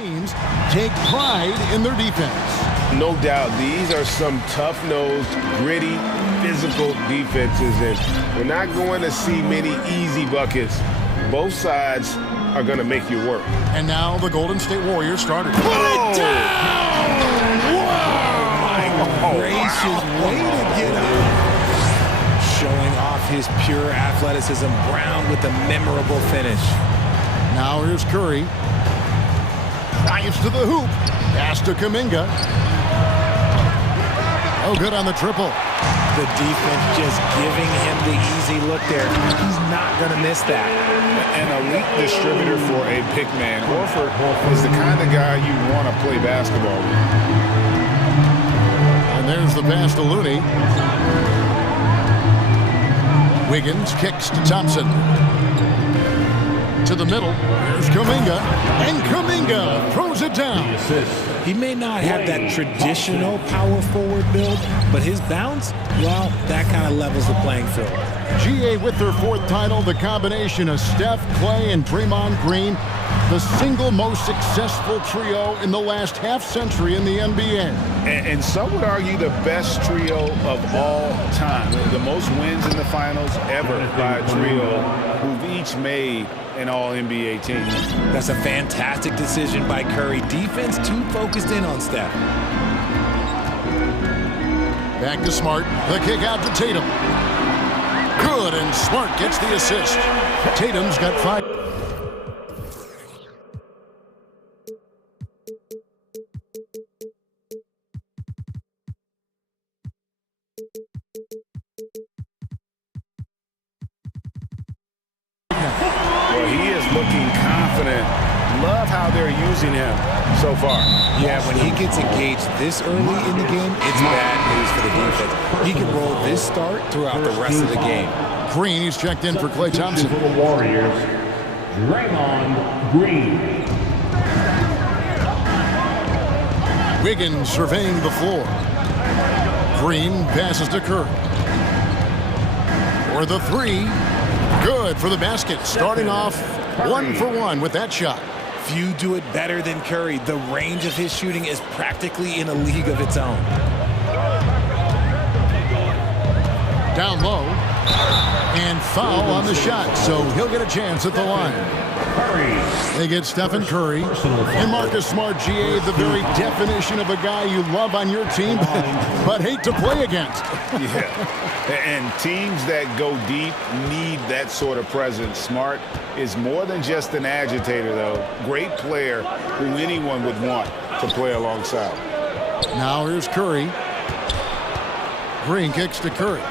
teams take pride in their defense. No doubt, these are some tough-nosed, gritty, physical defenses, and we're not going to see many easy buckets. Both sides are going to make you work. And now the Golden State Warriors started. Put it down! Wow! My gracious, way to get up. Showing off his pure athleticism. Brown with a memorable finish. Now here's Curry. Dives to the hoop. Pass to Kuminga. Oh, good on the triple. The defense just giving him the easy look there. He's not going to miss that. An elite distributor for a pick man. Horford is the kind of guy you want to play basketball with. And there's the pass to Looney. Wiggins kicks to Thompson. To the middle. Here's Kuminga. And Kuminga throws it down. He may not have that traditional power forward build, but his bounce, well, that kind of levels the playing field. GA with their fourth title, the combination of Steph, Clay, and Draymond Green, the single most successful trio in the last half-century in the NBA. And some would argue the best trio of all time. The most wins in the finals ever by a trio who've each made an all-NBA team. That's a fantastic decision by Curry. Defense too focused in on Steph. Back to Smart. The kick out to Tatum. Good, and Smart gets the assist. Tatum's got 5. Well, he is looking confident. Love how they're using him so far. Yeah, when he gets engaged this early in the game, it's bad news for the defense. He can roll this start throughout the rest of the game. Green, he's checked in for Klay Thompson. For the Warriors, Draymond Green. Wiggins surveying the floor. Green passes to Curry. For the three. Good for the basket. Starting off 1 for 1 with that shot. Few do it better than Curry. The range of his shooting is practically in a league of its own. Down low. And foul on the shot, so he'll get a chance at the line. They get Stephen Curry and Marcus Smart, GA, the very definition of a guy you love on your team but hate to play against. Yeah, and teams that go deep need that sort of presence. Smart is more than just an agitator, though. Great player who anyone would want to play alongside. Now here's Curry. Green kicks to Curry.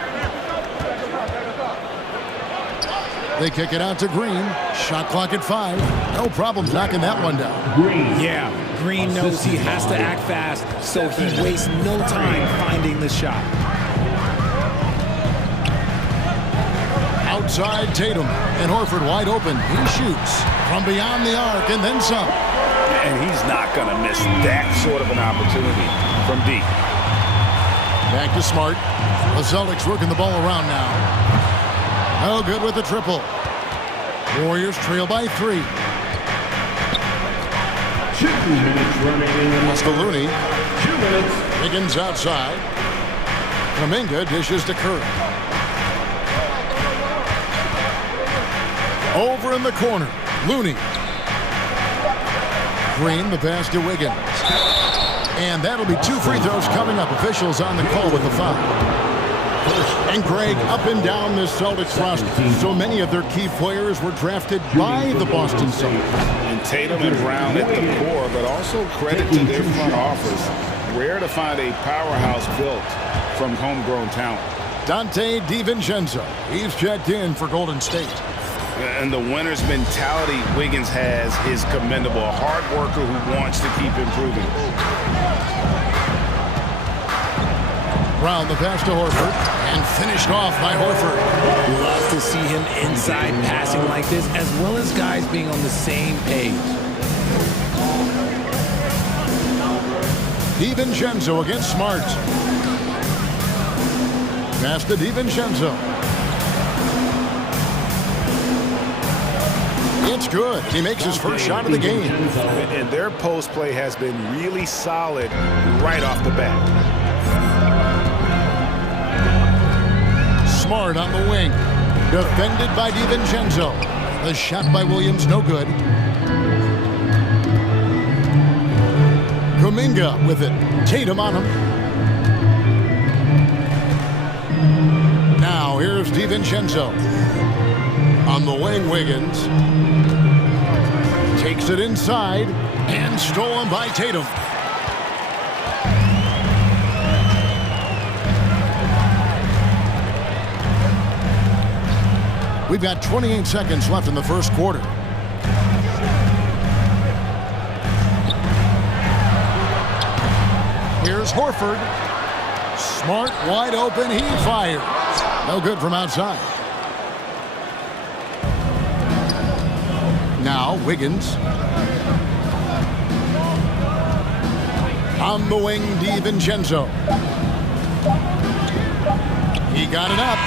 They kick it out to Green. Shot clock at 5. No problems knocking that one down. Yeah, Green knows he has to act fast, so he wastes no time finding the shot. Outside Tatum, and Horford wide open. He shoots from beyond the arc and then some. And he's not going to miss that sort of an opportunity from deep. Back to Smart. The Celtics working the ball around now. Oh, good with the triple. Warriors trail by 3. 2 minutes remaining. That's to Looney. 2 minutes. Wiggins outside. Kuminga dishes to Curry. Over in the corner. Looney. Green, the pass to Wiggins. And that'll be 2 free throws coming up. Officials on the call with the foul. And Greg, up and down this Celtics roster, so many of their key players were drafted by the Boston Celtics. And Tatum and Brown at the core, but also credit to their front office. Rare to find a powerhouse built from homegrown talent. Dante DiVincenzo, he's checked in for Golden State. And the winner's mentality Wiggins has is commendable. A hard worker who wants to keep improving. Brown, the pass to Horford, and finished off by Horford. Love to see him inside passing like this, as well as guys being on the same page. DiVincenzo against Smart. Pass to DiVincenzo. It's good. He makes his first shot of the game. And their post play has been really solid right off the bat. Smart on the wing. Defended by DiVincenzo. The shot by Williams, no good. Kuminga with it. Tatum on him. Now here's DiVincenzo. On the wing, Wiggins. Takes it inside and stolen by Tatum. We've got 28 seconds left in the first quarter. Here's Horford. Smart, wide open, he fires. No good from outside. Now Wiggins. On the wing, DiVincenzo. He got it up.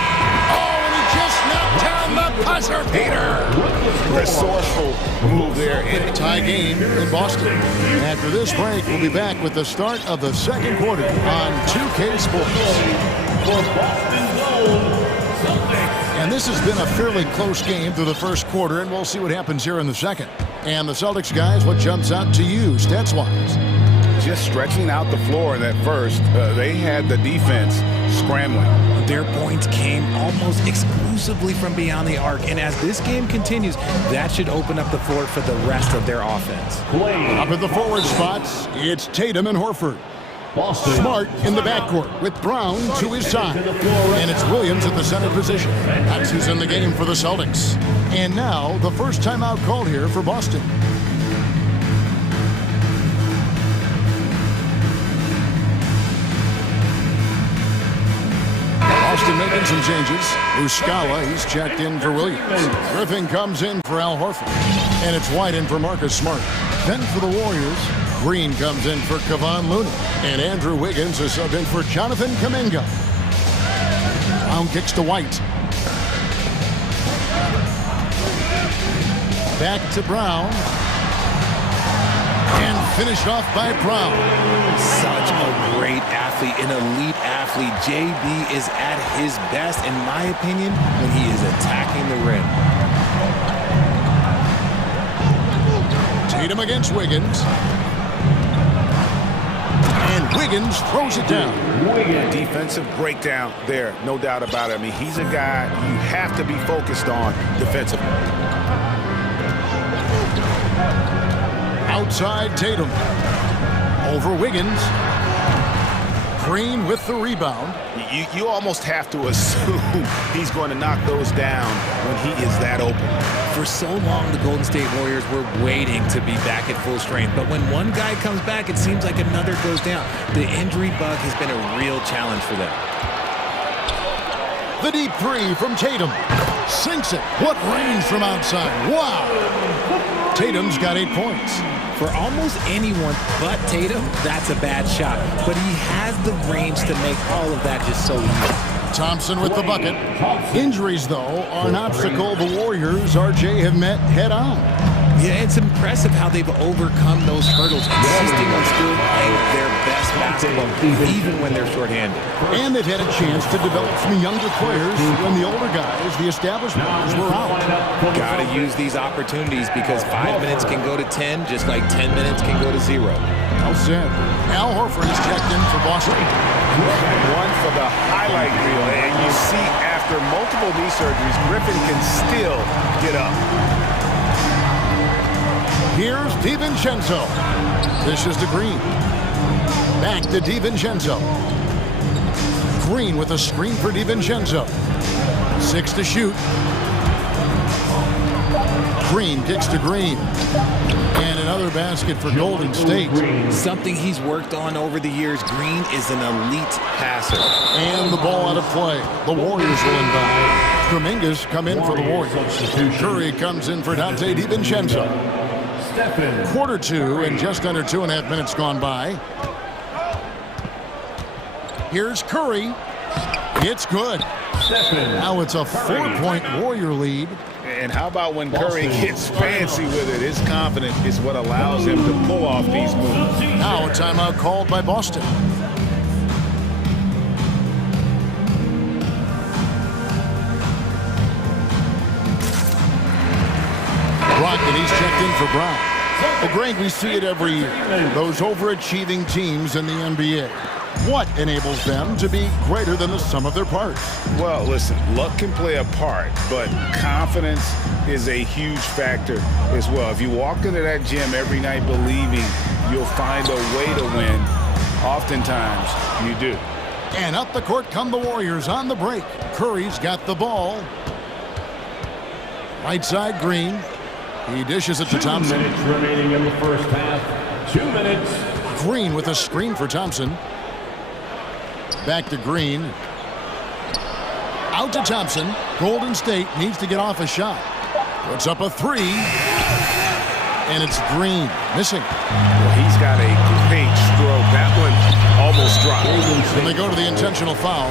Oh, and he just knocked down the buzzer beater. Resourceful move there. Tie game in Boston. After this break, we'll be back with the start of the second quarter on 2K Sports. And this has been a fairly close game through the first quarter, and we'll see what happens here in the second. And the Celtics guys, what jumps out to you stats-wise? Just stretching out the floor in that first. They had the defense scrambling. Their points came almost exclusively from beyond the arc, and as this game continues, that should open up the floor for the rest of their offense. Up at the forward spots, it's Tatum and Horford. Smart in the backcourt with Brown to his side. And it's Williams at the center position. That's who's in the game for the Celtics. And now, the first timeout called here for Boston. Boston making some changes. Muscala, he's checked in for Williams. Griffin comes in for Al Horford. And it's White in for Marcus Smart. Then for the Warriors, Green comes in for Kevon Looney. And Andrew Wiggins is subbed in for Jonathan Kuminga. Brown kicks to White. Back to Brown. And finished off by Brown. Such a great athlete, an elite athlete. JB is at his best, in my opinion, when he is attacking the rim. Tatum against Wiggins. And Wiggins throws it down. Defensive breakdown there, no doubt about it. I mean, he's a guy you have to be focused on defensively. Outside Tatum. Over Wiggins. Green with the rebound. You almost have to assume he's going to knock those down when he is that open. For so long, the Golden State Warriors were waiting to be back at full strength. But when one guy comes back, it seems like another goes down. The injury bug has been a real challenge for them. The deep three from Tatum. Sinks it. What range from outside. Wow. Tatum's got 8 points. For almost anyone but Tatum, that's a bad shot. But he has the range to make all of that just so easy. Thompson with the bucket. Injuries, though, are an obstacle the Warriors, RJ, have met head-on. Yeah, it's impressive how they've overcome those hurdles, insisting on still playing their best basketball, even when they're shorthanded. And they've had a chance to develop some younger players when the older guys, the established players, were out. Got to use these opportunities because 5 minutes can go to 10, just like 10 minutes can go to 0. Well said. Al Horford is checked in for Boston. One for the highlight reel, and you see after multiple knee surgeries, Griffin can still get up. Here's DiVincenzo. Dishes to Green. Back to DiVincenzo. Green with a screen for DiVincenzo. 6 to shoot. Green kicks to Green. And another basket for Golden State. Something he's worked on over the years. Green is an elite passer. And the ball out of play. The Warriors will inbound. Kuminga's come in for the Warriors. Curry comes in for Dante DiVincenzo. Quarter 2 and just under 2.5 minutes gone by. Here's Curry. It's good. Now it's a 4-point Warrior lead. And how about when Curry gets fancy with it? His confidence is what allows him to pull off these moves. Now a timeout called by Boston. Brogdon, he's checked in for Brown. Well, Greg, we see it every year. Those overachieving teams in the NBA. What enables them to be greater than the sum of their parts? Well, listen, luck can play a part, but confidence is a huge factor as well. If you walk into that gym every night believing you'll find a way to win, oftentimes you do. And up the court come the Warriors on the break. Curry's got the ball. Right side, Green. He dishes it to Thompson. 2 minutes remaining in the first half. 2 minutes. Green with a screen for Thompson. Back to Green. Out to Thompson. Golden State needs to get off a shot. Puts up a three. And it's Green. Missing. Well, he's got a great stroke. That one almost dropped. And they go to the intentional foul.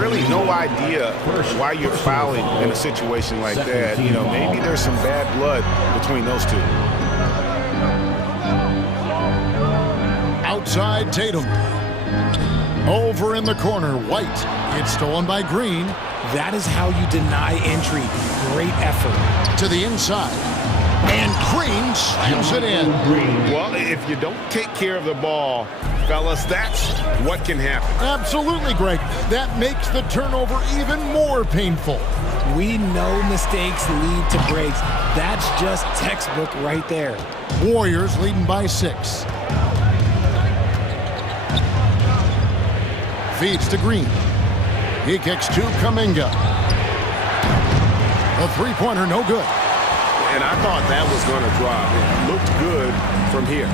Really no idea why you're fouling in a situation like that. You know, maybe there's some bad blood between those two. Outside Tatum. Over in the corner, White. It's stolen by Green. That is how you deny entry. Great effort. To the inside. And Green slams it in. Well, if you don't take care of the ball, fellas, that's what can happen. Absolutely, Greg. That makes the turnover even more painful. We know mistakes lead to breaks. That's just textbook right there. Warriors leading by 6. Feeds to Green. He kicks to Kuminga. A three-pointer, no good. And I thought that was going to drop. It looked good from here.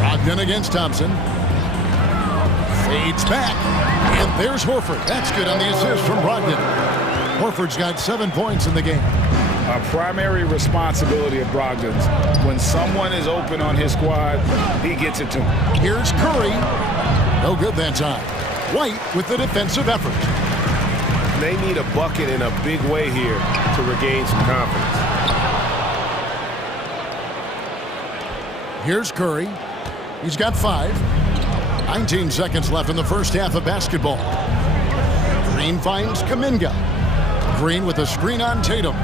Brogdon against Thompson. Fades back. And there's Horford. That's good on the assist from Brogdon. Horford's got 7 points in the game. A primary responsibility of Brogdon's. When someone is open on his squad, he gets it to him. Here's Curry. No good that time. White with the defensive effort. They need a bucket in a big way here to regain some confidence. Here's Curry. He's got 5. 19 seconds left in the first half of basketball. Green finds Kuminga. Green with a screen on Tatum.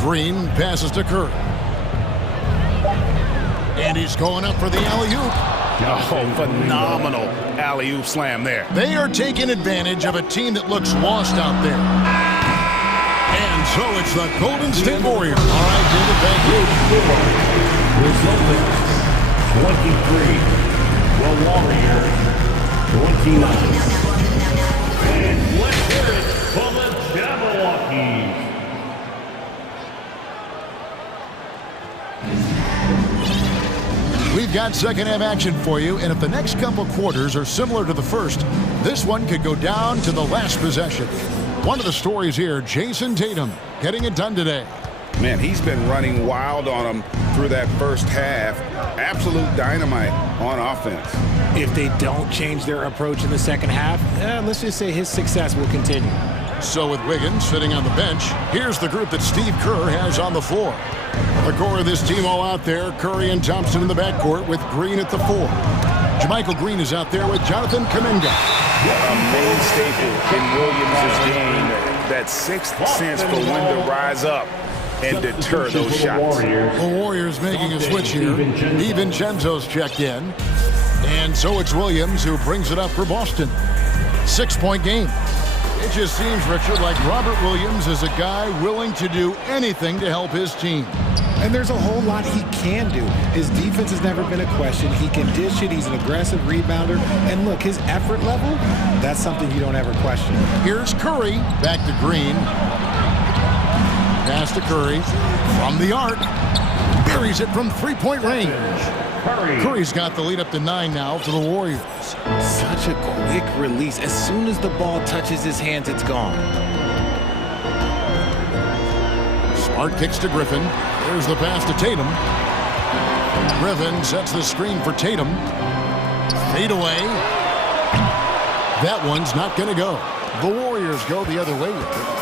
Green passes to Curry. And he's going up for the alley-oop. Oh, phenomenal alley-oop slam there. They are taking advantage of a team that looks lost out there. And so it's the Golden State Warriors. All right, David, thank you. Resulting 23. The Warriors 29. And let's hear it for the Jabberwockies. We've got second half action for you, and if the next couple quarters are similar to the first, this one could go down to the last possession. One of the stories here, Jason Tatum getting it done today. Man, he's been running wild on them through that first half. Absolute dynamite on offense. If they don't change their approach in the second half, let's just say his success will continue. So with Wiggins sitting on the bench, here's the group that Steve Kerr has on the floor. The core of this team all out there, Curry and Thompson in the backcourt with Green at the 4. JaMychal Green is out there with Jonathan Kuminga. A main staple in Williams' game, that sixth sense for when to rise up and deter those shots. The Warriors making a switch here. DiVincenzo's checked in. And so it's Williams who brings it up for Boston. 6-point game. It just seems, Richard, like Robert Williams is a guy willing to do anything to help his team. And there's a whole lot he can do. His defense has never been a question. He can dish it. He's an aggressive rebounder. And look, his effort level, that's something you don't ever question. Here's Curry. Back to Green. Pass to Curry. From the arc. Buries it from three-point range. Curry's got the lead up to 9 now for the Warriors. Such a quick release. As soon as the ball touches his hands, it's gone. Smart kicks to Griffin. There's the pass to Tatum. Griffin sets the screen for Tatum. Fade away. That one's not going to go. The Warriors go the other way with it.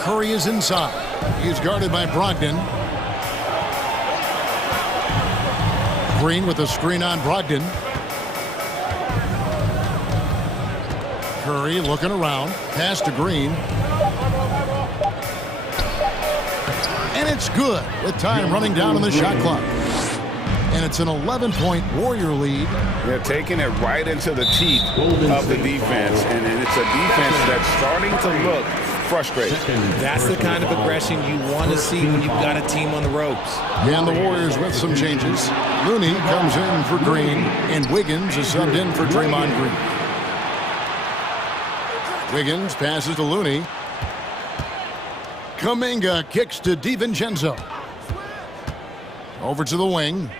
Curry is inside. He's guarded by Brogdon. Green with a screen on Brogdon. Curry looking around. Pass to Green. And it's good with time running down on the shot clock. And it's an 11-point Warrior lead. They're taking it right into the teeth of the defense. And it's a defense that's starting to look frustrated. That's the kind of aggression you want to see when you've got a team on the ropes. And the Warriors with some changes. Looney comes in for Green, and Wiggins is subbed in for Draymond Green. Wiggins passes to Looney. Kuminga kicks to DiVincenzo. Over to the wing.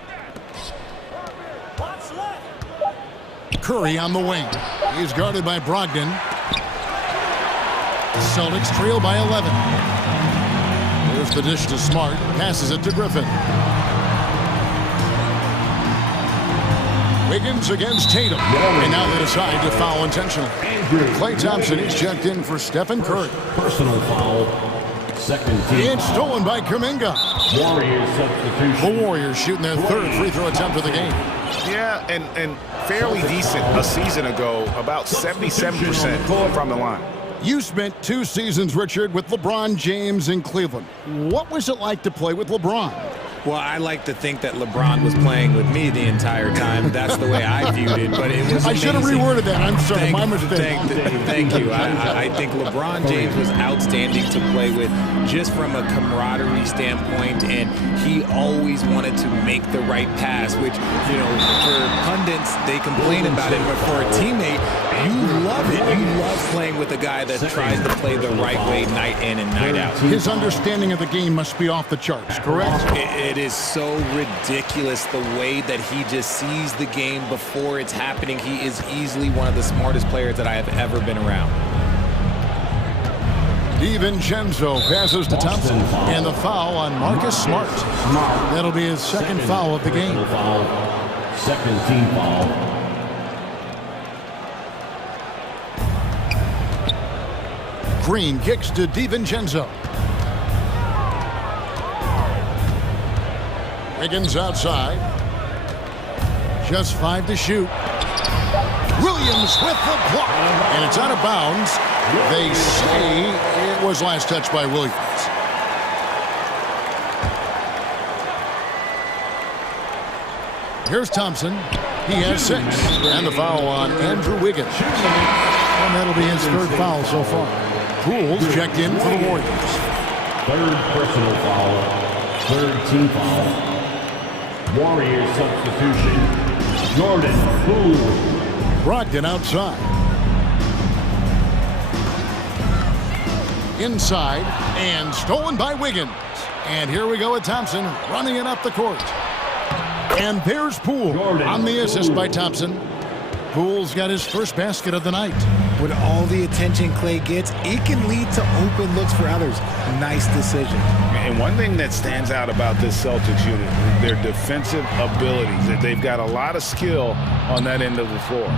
Curry on the wing. He's guarded by Brogdon. The Celtics trail by 11. There's the dish to Smart. Passes it to Griffin. Wiggins against Tatum. And now they decide to foul intentionally. Klay Thompson is checked in for Stephen Curry. Personal foul. Second team. It's stolen by Kuminga. Warriors substitution. The Warriors shooting their third free throw attempt of the game. Yeah, and fairly decent a season ago, about 77% from the line. You spent 2 seasons, Richard, with LeBron James in Cleveland. What was it like to play with LeBron? Well, I like to think that LeBron was playing with me the entire time. That's the way I viewed it, but it was I should have reworded that. I'm sorry, my mistake. Thank you. I think LeBron James was outstanding to play with just from a camaraderie standpoint, and he always wanted to make the right pass, which, you know, for pundits, they complain about it, but for a teammate, you love it. You love playing with a guy that tries to play the right way night in and night out. His understanding of the game must be off the charts, correct? It is so ridiculous the way that he just sees the game before it's happening. He is easily one of the smartest players that I have ever been around. DiVincenzo passes to Thompson, and the foul on Marcus Smart. That'll be his second foul of the game. Second team foul. Green kicks to DiVincenzo. Wiggins outside. Just 5 to shoot. Williams with the block. And it's out of bounds. They say it was last touched by Williams. Here's Thompson. He has 6. And the foul on Andrew Wiggins. And that'll be his third foul so far. Poole's checked in for the Warriors. Third personal foul. Third team foul. Warriors substitution. Jordan Poole. Brogdon outside. Inside and stolen by Wiggins. And here we go with Thompson running it up the court. And there's Poole on the assist by Thompson. Poole's got his first basket of the night. With all the attention Klay gets, it can lead to open looks for others. Nice decision. And one thing that stands out about this Celtics unit, their defensive abilities. They've got a lot of skill on that end of the floor.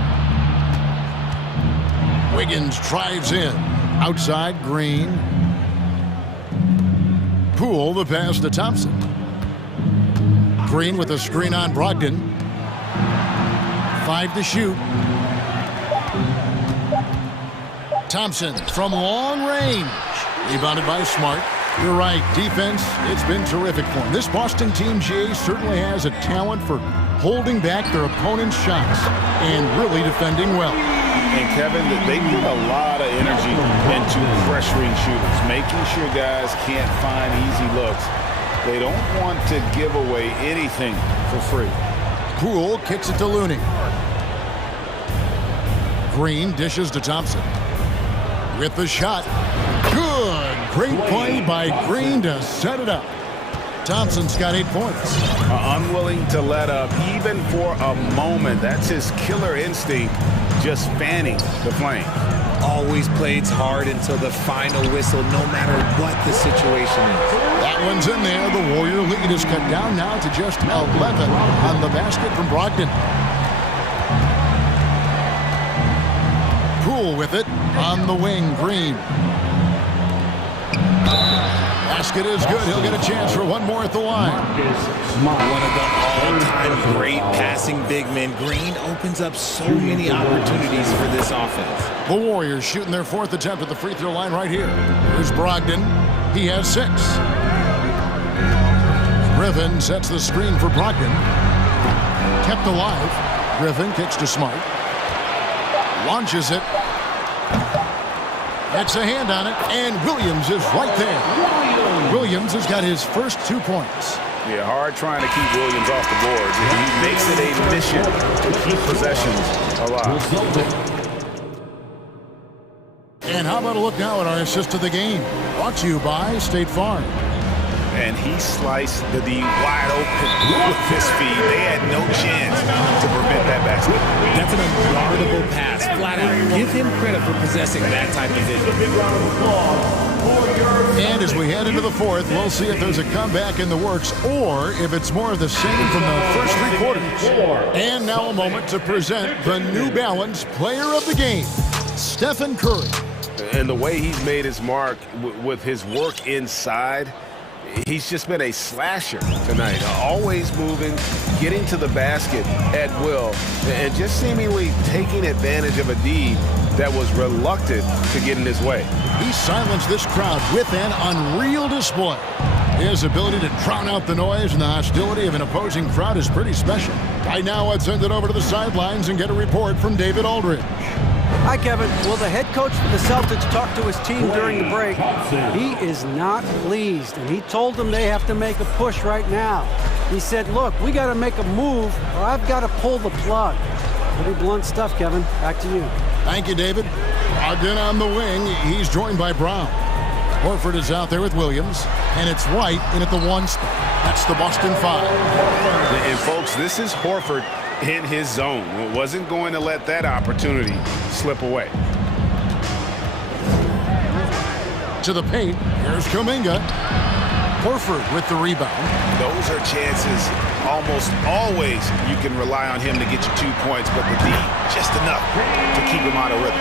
Wiggins drives in. Outside, Green. Poole, the pass to Thompson. Green with a screen on Brogdon. 5 to shoot. Thompson from long range. Rebounded by Smart. You're right, defense, it's been terrific for him. This Boston team, GA, certainly has a talent for holding back their opponent's shots and really defending well. And Kevin, they put a lot of energy into pressuring shooters, making sure guys can't find easy looks. They don't want to give away anything for free. Poole kicks it to Looney. Green dishes to Thompson. With the shot. Good. Great play by Green to set it up. Thompson's got 8 points. Unwilling to let up even for a moment. That's his killer instinct, just fanning the flame. Always plays hard until the final whistle, no matter what the situation is. That one's in there. The Warrior lead is cut down now to just 11 on the basket from Brogdon. cool with it on the wing. Green. Basket is good. He'll get a chance for one more at the line. One of the all-time great passing big men. Green opens up so many opportunities for this offense. The Warriors shooting their 4th attempt at the free throw line right here. Here's Brogdon. He has 6. Griffin sets the screen for Brogdon. Kept alive. Griffin kicks to Smart. Launches it. Gets a hand on it, and Williams is right there. Williams has got his first 2 points. Yeah, hard trying to keep Williams off the board. He makes it a mission to keep possessions alive. And how about a look now at our assist to the game? Brought to you by State Farm. And he sliced the D wide open with his feet. They had no chance to prevent that basket. That's an unguardable pass, flat out. Give him credit for possessing that type of vision. And as we head into the 4th, we'll see if there's a comeback in the works or if it's more of the same from the first 3 quarters. And now a moment to present the New Balance Player of the Game, Stephen Curry. And the way he's made his mark with his work inside, he's just been a slasher tonight. Always moving, getting to the basket at will, and just seemingly taking advantage of a D that was reluctant to get in his way. He silenced this crowd with an unreal display. His ability to drown out the noise and the hostility of an opposing crowd is pretty special. Right now, let's send it over to the sidelines and get a report from David Aldridge. Hi, Kevin. Well, the head coach for the Celtics talked to his team during the break. He is not pleased, and he told them they have to make a push right now. He said, look, we got to make a move, or I've got to pull the plug. Pretty blunt stuff, Kevin. Back to you. Thank you, David. Ogden on the wing. He's joined by Brown. Horford is out there with Williams, and it's White in at the 1 spot. That's the Boston 5. And, folks, this is Horford in his zone. Wasn't going to let that opportunity slip away. To the paint. Here's Kuminga. Horford with the rebound. Those are chances almost always you can rely on him to get you 2 points, but the D, just enough to keep him out of rhythm.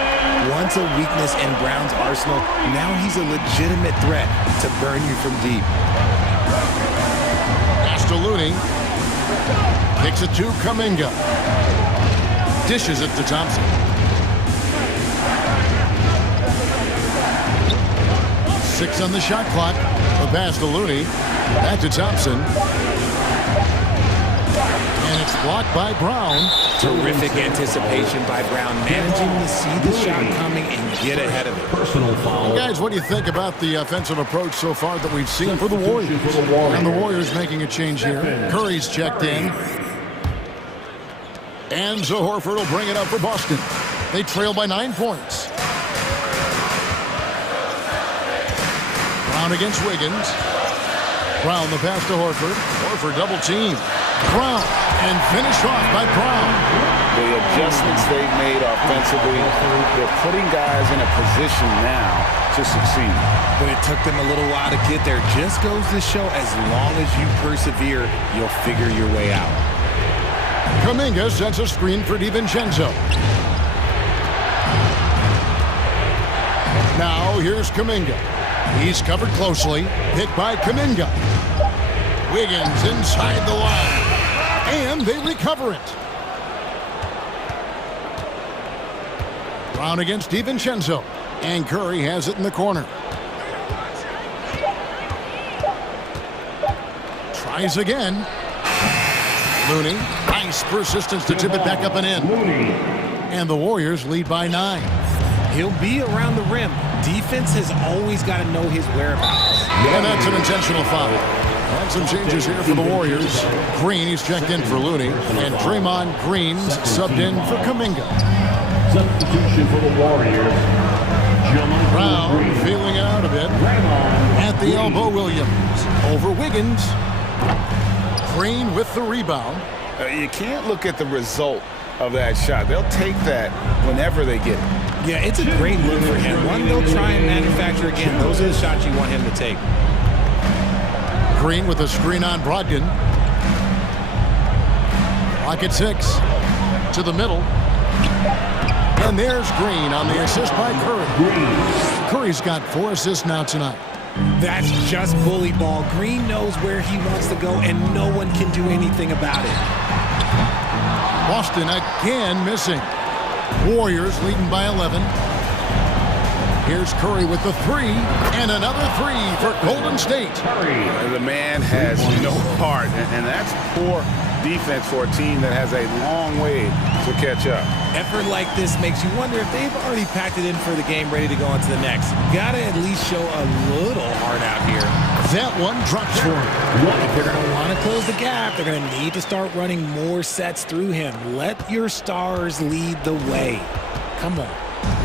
Once a weakness in Brown's arsenal, now he's a legitimate threat to burn you from deep. Pass to Looney. Kicks it to Kuminga. Dishes it to Thompson. 6 on the shot clock. A pass to Looney. Back to Thompson. And it's blocked by Brown. Terrific anticipation by Brown, managing to see the shot coming and get ahead of it. Personal foul. Guys, what do you think about the offensive approach so far that we've seen for the Warriors? And the Warriors making a change here. Curry's checked in. And so Horford will bring it up for Boston. They trail by 9 points. Brown against Wiggins. Brown the pass to Horford. Horford double team. Brown and finished off by Brown. The adjustments they've made offensively, they're putting guys in a position now to succeed. But it took them a little while to get there. Just goes to show as long as you persevere, you'll figure your way out. Kuminga sets a screen for DiVincenzo. Now here's Kuminga. He's covered closely. Hit by Kuminga. Wiggins inside the line. And they recover it. Brown against DiVincenzo. And Curry has it in the corner. Tries again. Looney. Nice persistence to tip it back up and in. And the Warriors lead by 9. He'll be around the rim. Defense has always got to know his whereabouts. And that's an intentional foul. And some changes here for the Warriors. Green, he's checked in for Looney. And Draymond Green's subbed in for Kuminga. Substitution for the Warriors. Brown feeling it out a bit. At the elbow, Williams. Over Wiggins. Green with the rebound. You can't look at the result of that shot. They'll take that whenever they get it. Yeah, it's a great look for him. One they'll try and manufacture again. Those are the shots you want him to take. Green with a screen on Brogdon. Clock at 6. To the middle. And there's Green on the assist by Curry. Curry's got 4 assists now tonight. That's just bully ball. Green knows where he wants to go, and no one can do anything about it. Boston again missing. Warriors leading by 11. Here's Curry with the 3, and another 3 for Golden State. The man has no heart, and that's poor defense for a team that has a long way to catch up. Effort like this makes you wonder if they've already packed it in for the game, ready to go on to the next. Gotta at least show a little heart out here. That one drops for him. If they're going to want to close the gap, they're going to need to start running more sets through him. Let your stars lead the way. Come on.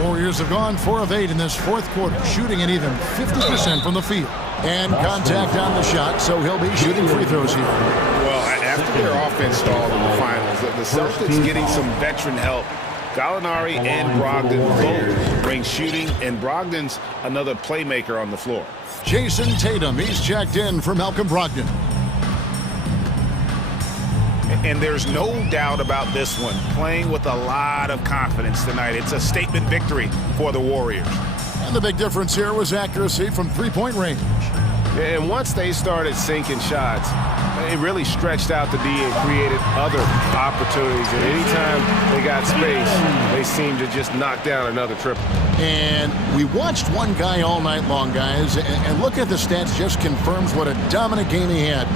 Warriors have gone 4 of 8 in this fourth quarter, shooting an even 50% from the field. And contact on the shot, so he'll be shooting free throws here. Well, after their offense stalled in the finals, the Celtics getting some veteran help. Gallinari and Brogdon both bring shooting, and Brogdon's another playmaker on the floor. Jason Tatum, he's checked in for Malcolm Brogdon. And there's no doubt about this one. Playing with a lot of confidence tonight. It's a statement victory for the Warriors. And the big difference here was accuracy from three-point range. And once they started sinking shots, it really stretched out the D and created other opportunities. And anytime they got space, they seemed to just knock down another triple. And we watched one guy all night long, guys, and look at the stats, just confirms what a dominant game he had.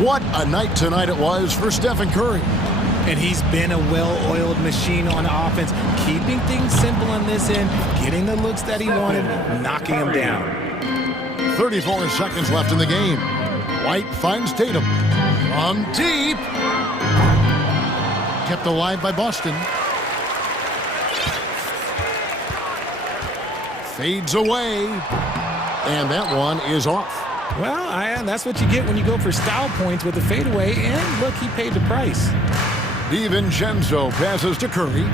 What a night tonight it was for Stephen Curry. And he's been a well-oiled machine on offense, keeping things simple on this end, getting the looks that he wanted, knocking them down. 34 seconds left in the game. White finds Tatum. From deep. Kept alive by Boston. Fades away. And that one is off. Well, that's what you get when you go for style points with the fadeaway. And look, he paid the price. DiVincenzo passes to Curry.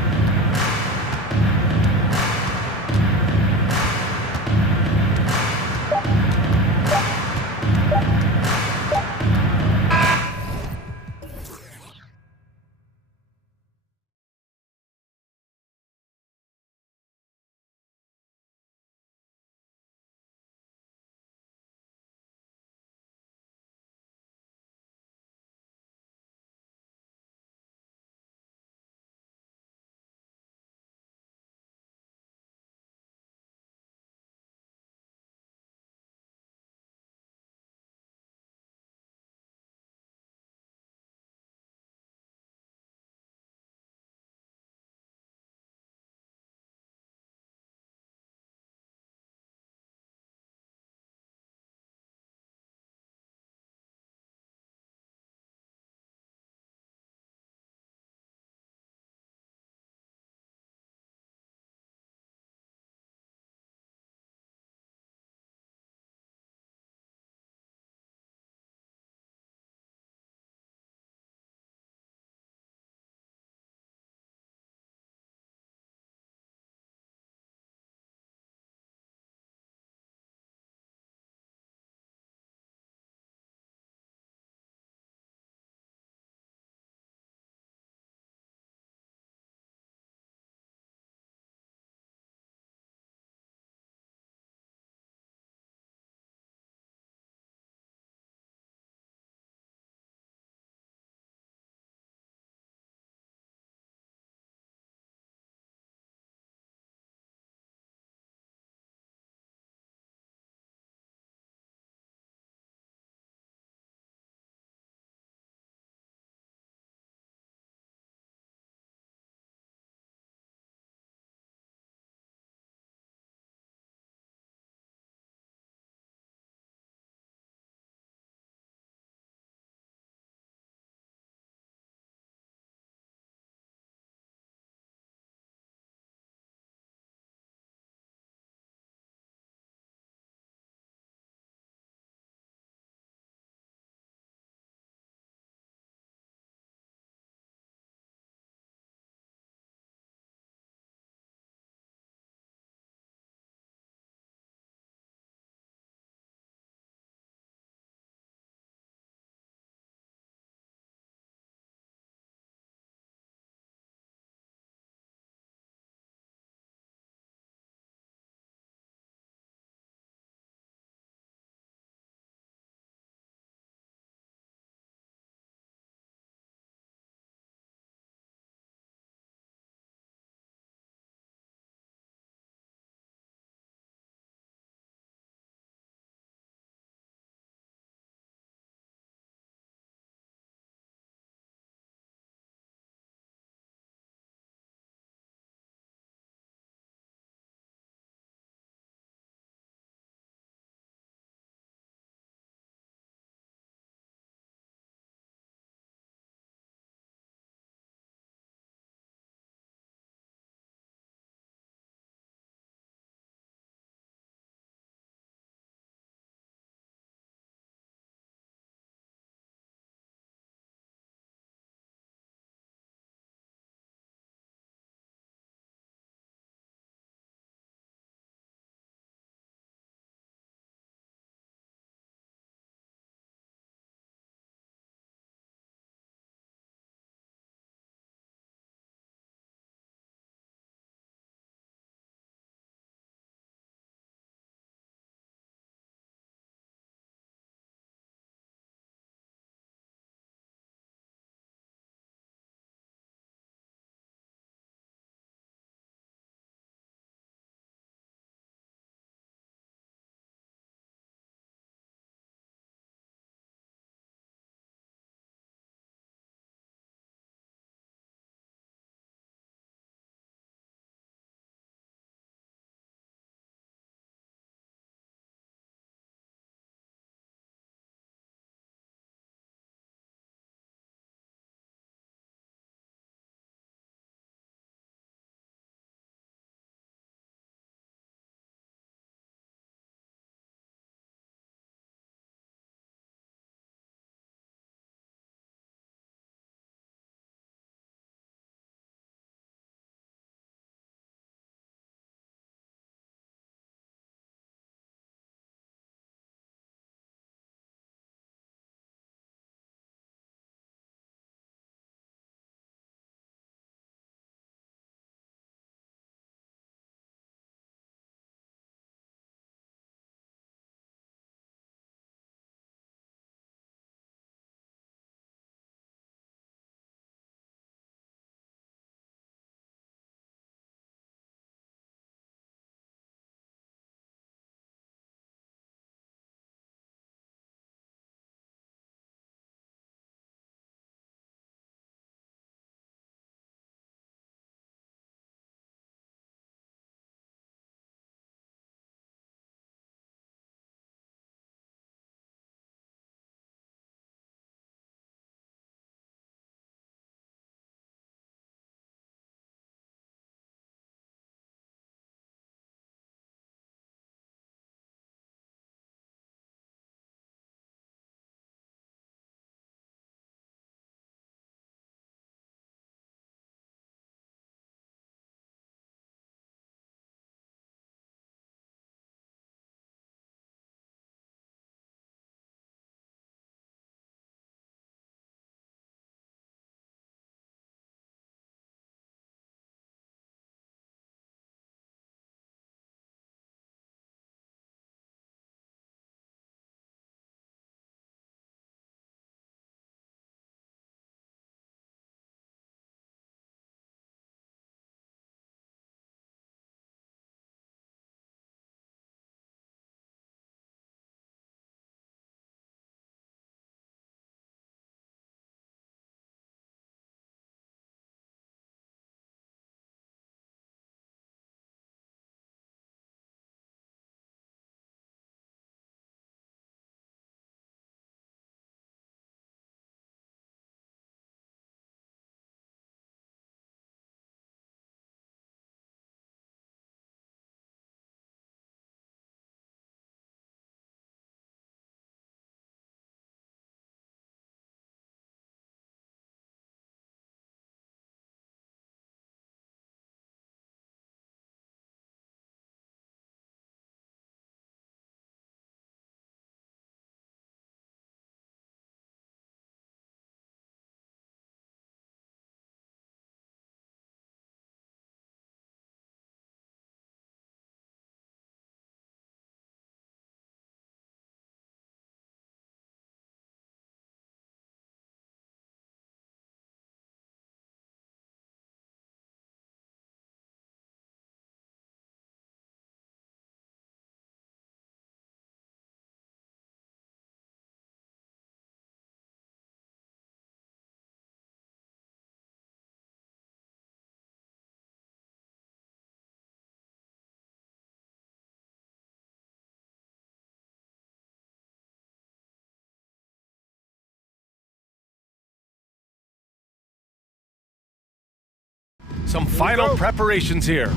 Some final preparations here.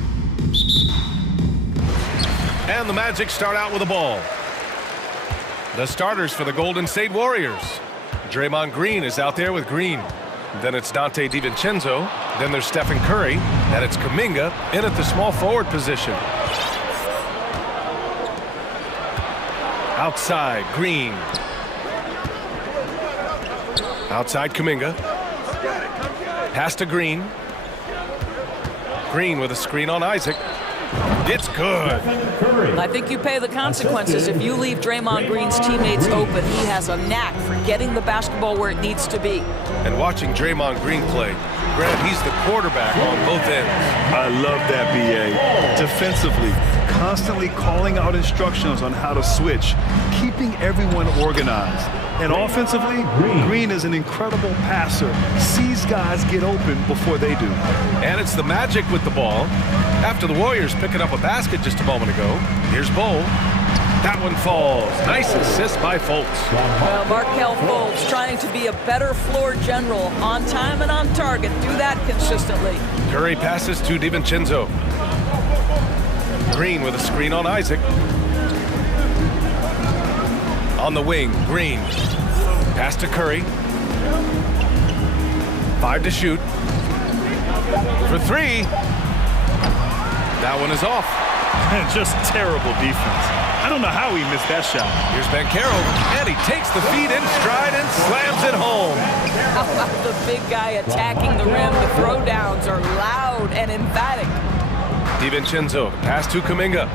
And the Magic start out with the ball. The starters for the Golden State Warriors. Draymond Green is out there with Green. Then it's Dante DiVincenzo. Then there's Stephen Curry. And it's Kuminga in at the small forward position. Outside, Green. Outside, Kuminga. Pass to Green. Green with a screen on Isaac. It's good. I think you pay the consequences. If you leave Draymond Green's teammates open, he has a knack for getting the basketball where it needs to be. And watching Draymond Green play, Grant, he's the quarterback on both ends. I love that, B.A. Defensively, constantly calling out instructions on how to switch, keeping everyone organized. And offensively, Green is an incredible passer, sees guys get open before they do. And it's the Magic with the ball. After the Warriors picking up a basket just a moment ago, here's Bowl. That one falls. Nice assist by Fultz. Well, Markelle Fultz trying to be a better floor general, on time and on target. Do that consistently. Curry passes to DiVincenzo. Green with a screen on Isaac. On the wing, Green. Pass to Curry. 5 to shoot. For 3. That one is off. Just terrible defense. I don't know how he missed that shot. Here's Banchero, and he takes the feed in stride and slams it home. How about the big guy attacking the rim? The throwdowns are loud and emphatic. DiVincenzo, pass to Kuminga.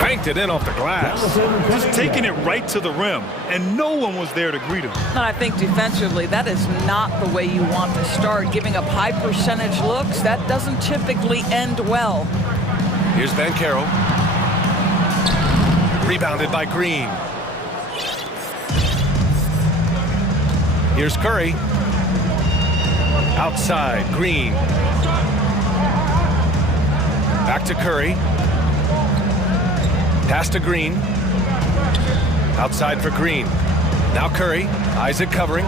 Banked it in off the glass. Just taking it right to the rim, and no one was there to greet him. And I think defensively, that is not the way you want to start. Giving up high percentage looks, that doesn't typically end well. Here's Banchero. Rebounded by Green. Here's Curry. Outside, Green. Back to Curry. Pass to Green. Outside for Green. Now Curry. Isaac covering.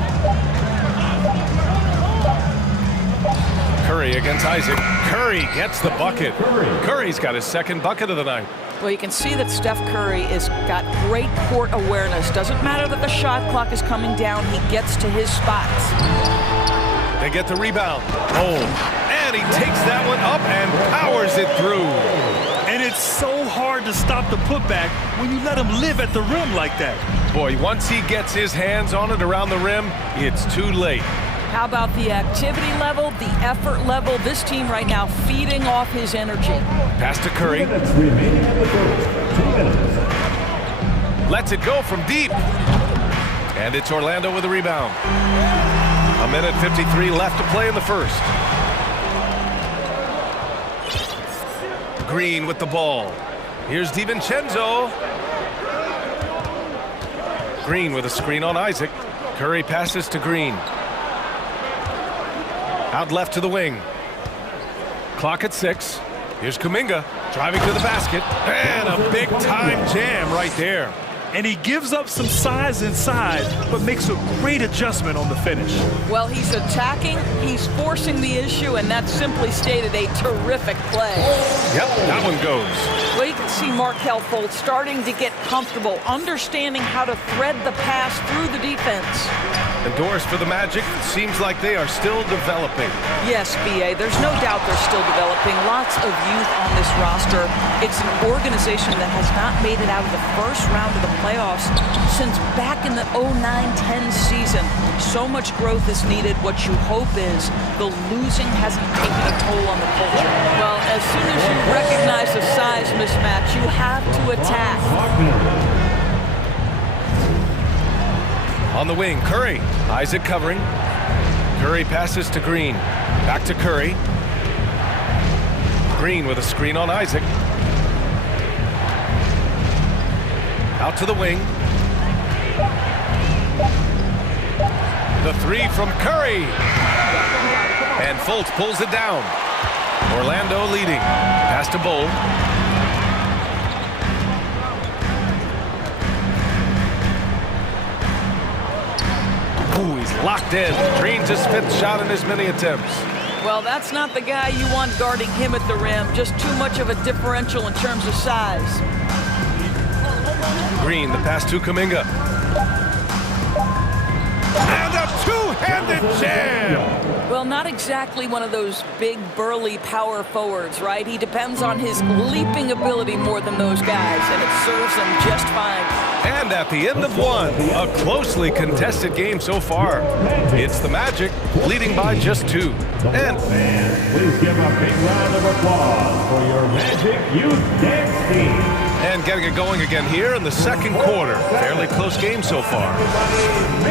Curry against Isaac. Curry gets the bucket. Curry's got his second bucket of the night. Well, you can see that Steph Curry has got great court awareness. Doesn't matter that the shot clock is coming down. He gets to his spots. They get the rebound. Oh, and he takes that one up and powers it through. And it's so hard to stop the putback when you let him live at the rim like that. Boy, once he gets his hands on it around the rim, it's too late. How about the activity level, the effort level? This team right now feeding off his energy. Pass to Curry. Lets it go from deep. And it's Orlando with the rebound. 1:53 left to play in the first. Green with the ball. Here's DiVincenzo. Green with a screen on Isaac. Curry passes to Green. Out left to the wing. Clock at 6. Here's Kuminga driving to the basket. And a big-time jam right there. And he gives up some size inside, but makes a great adjustment on the finish. Well, he's attacking, he's forcing the issue, and that's simply stated a terrific play. Yep, that one goes. Well, you can see Markelle Fultz starting to get comfortable, understanding how to thread the pass through the defense. And Doris, for the Magic, seems like they are still developing. Yes, B.A., there's no doubt they're still developing. Lots of youth on this roster. It's an organization that has not made it out of the first round of the playoffs since back in the 09-10 season. So much growth is needed. What you hope is the losing hasn't taken a toll on the culture. Well, as soon as you recognize the size mismatch, you have to attack. On the wing, Curry. Isaac covering. Curry passes to Green. Back to Curry. Green with a screen on Isaac. Out to the wing. The 3 from Curry. And Fultz pulls it down. Orlando leading. Pass to Bowl. Ooh, he's locked in. Drains his 5th shot in as many attempts. Well, that's not the guy you want guarding him at the rim. Just too much of a differential in terms of size. Green, the pass to Kuminga. And a two-handed jam! Well, not exactly one of those big, burly power forwards, right? He depends on his leaping ability more than those guys, and it serves him just fine. And at the end of one, a closely contested game so far. It's the Magic, leading by just 2. And Please give a big round of applause for your Magic Youth Dance Team. And getting it going again here in the second quarter. Fairly close game so far.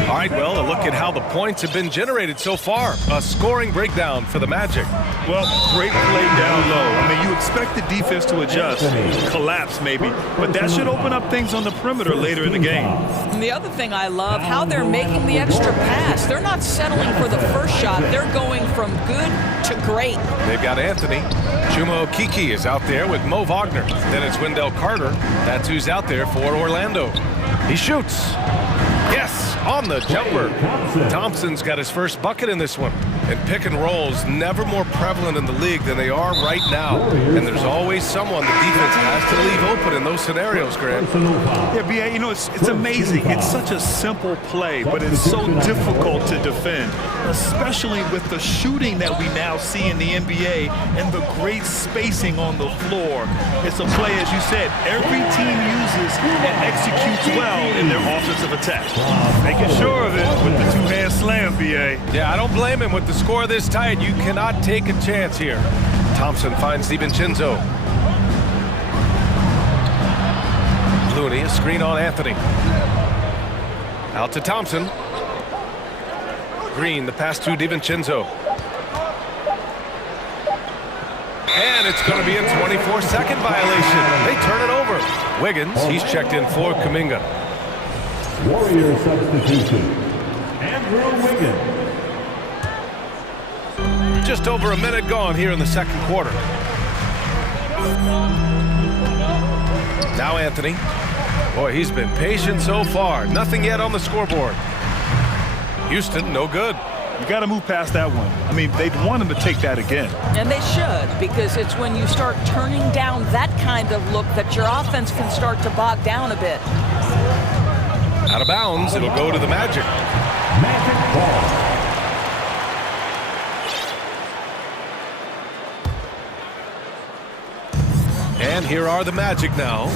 All right, well, a look at how the points have been generated so far. A scoring breakdown for the Magic. Well, great play down low. I mean, you expect the defense to adjust, collapse maybe, but that should open up things on the perimeter later in the game. And the other thing I love, how they're making the extra pass. They're not settling for the first shot. They're going from good to great. They've got Anthony. Chuma Okeke is out there with Mo Wagner. Then it's Wendell Carter. That's who's out there for Orlando. He shoots. Yes, on the jumper. Thompson's got his first bucket in this one. And pick and rolls never more prevalent in the league than they are right now. And there's always someone the defense has to leave open in those scenarios, Grant. Yeah, B.A., you know, it's amazing. It's such a simple play, but it's so difficult to defend, especially with the shooting that we now see in the NBA and the great spacing on the floor. It's a play, as you said, every team uses and executes well in their offensive attack. Making sure of it with the two-hand slam, B.A. Yeah, I don't blame him with the score this tight. You cannot take a chance here. Thompson finds DiVincenzo. Looney, a screen on Anthony. Out to Thompson. Green, the pass to DiVincenzo. And it's going to be a 24-second violation. They turn it over. Wiggins, he's checked in for Kuminga. Warrior substitution. Andrew Wiggins. Just over a minute gone here in the second quarter. Now Anthony. Boy, he's been patient so far. Nothing yet on the scoreboard. Houston, no good. You got to move past that one. I mean, they'd want him to take that again. And they should, because it's when you start turning down that kind of look that your offense can start to bog down a bit. Out of bounds, it'll go to the Magic. Magic ball. And here are the Magic now.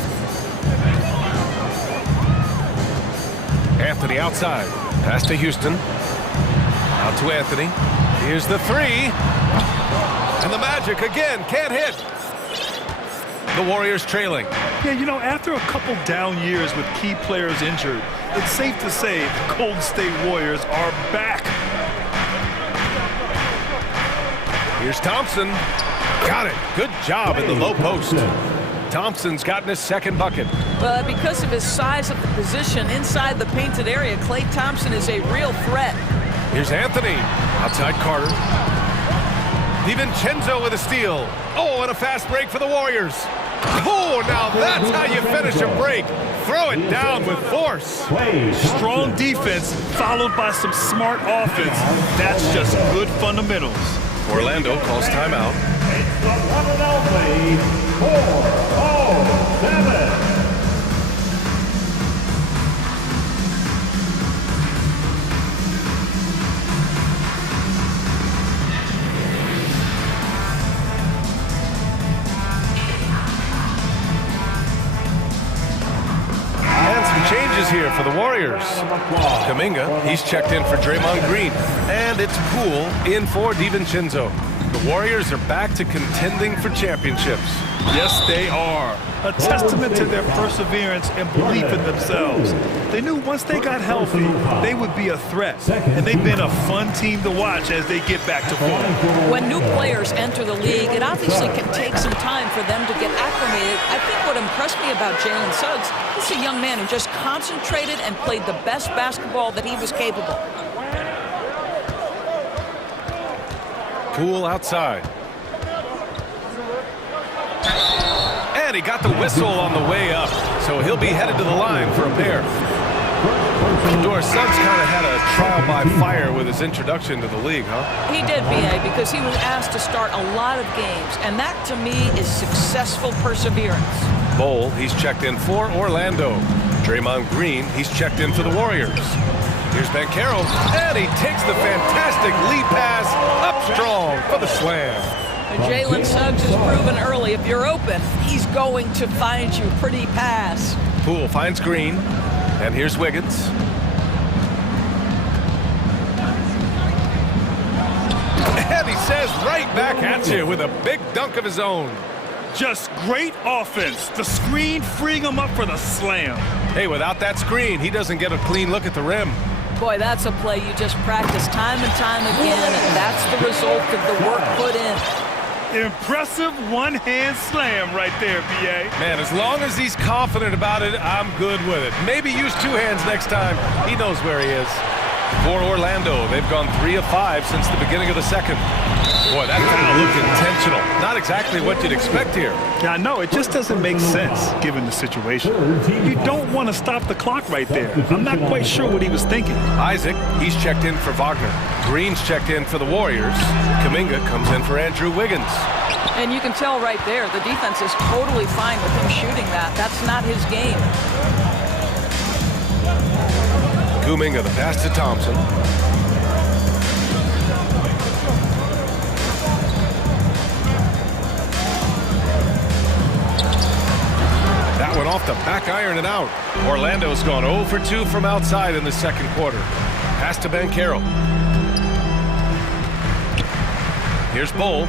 Anthony outside. Pass to Houston. Out to Anthony. Here's the three. And the Magic again can't hit. The Warriors trailing. Yeah, you know, after a couple down years with key players injured, it's safe to say the Golden State Warriors are back. Here's Thompson. Got it. Good job in the low post. Thompson's gotten his second bucket. Well, because of his size of the position inside the painted area, Klay Thompson is a real threat. Here's Anthony. Outside Carter. DiVincenzo with a steal. Oh, and a fast break for the Warriors. Oh, now that's how you finish a break. Throw it down with force. Strong defense followed by some smart offense. That's just good fundamentals. Orlando calls timeout. It's the one and only 4-0-7. Changes here for the Warriors. Kuminga, he's checked in for Draymond Green. And it's Poole in for DiVincenzo. The Warriors are back to contending for championships. Yes, they are. A testament to their perseverance and belief in themselves. They knew once they got healthy, they would be a threat. And they've been a fun team to watch as they get back to form. When new players enter the league, it obviously can take some time for them to get acclimated. I think what impressed me about Jalen Suggs, he's a young man who just concentrated and played the best basketball that he was capable. Poole outside. And he got the whistle on the way up, so he'll be headed to the line for a pair. Doris Suggs kind of had a trial by fire with his introduction to the league, huh? He did, B.A., because he was asked to start a lot of games, and that, to me, is successful perseverance. Bowl, he's checked in for Orlando. Draymond Green, he's checked in for the Warriors. Here's Banchero, and he takes the fantastic lead pass up strong for the slam. Jalen Suggs has proven early, if you're open, he's going to find you. Pretty pass. Poole finds Green, and here's Wiggins. And he says right back at you with a big dunk of his own. Just great offense. The screen freeing him up for the slam. Hey, without that screen, he doesn't get a clean look at the rim. Boy, that's a play you just practice time and time again, and that's the result of the work put in. Impressive one-hand slam right there, B.A. Man, as long as he's confident about it, I'm good with it. Maybe use two hands next time. He knows where he is. For Orlando, they've gone 3 of 5 since the beginning of the second. Boy, that foul looked intentional. Not exactly what you'd expect here. Yeah, I know. It just doesn't make sense, given the situation. You don't want to stop the clock right there. I'm not quite sure what he was thinking. Isaac, he's checked in for Wagner. Green's checked in for the Warriors. Kuminga comes in for Andrew Wiggins. And you can tell right there, the defense is totally fine with him shooting that. That's not his game. Kuminga, the pass to Thompson. That went off the back iron and out. Orlando's gone 0 for 2 from outside in the second quarter. Pass to Banchero. Here's Bowl.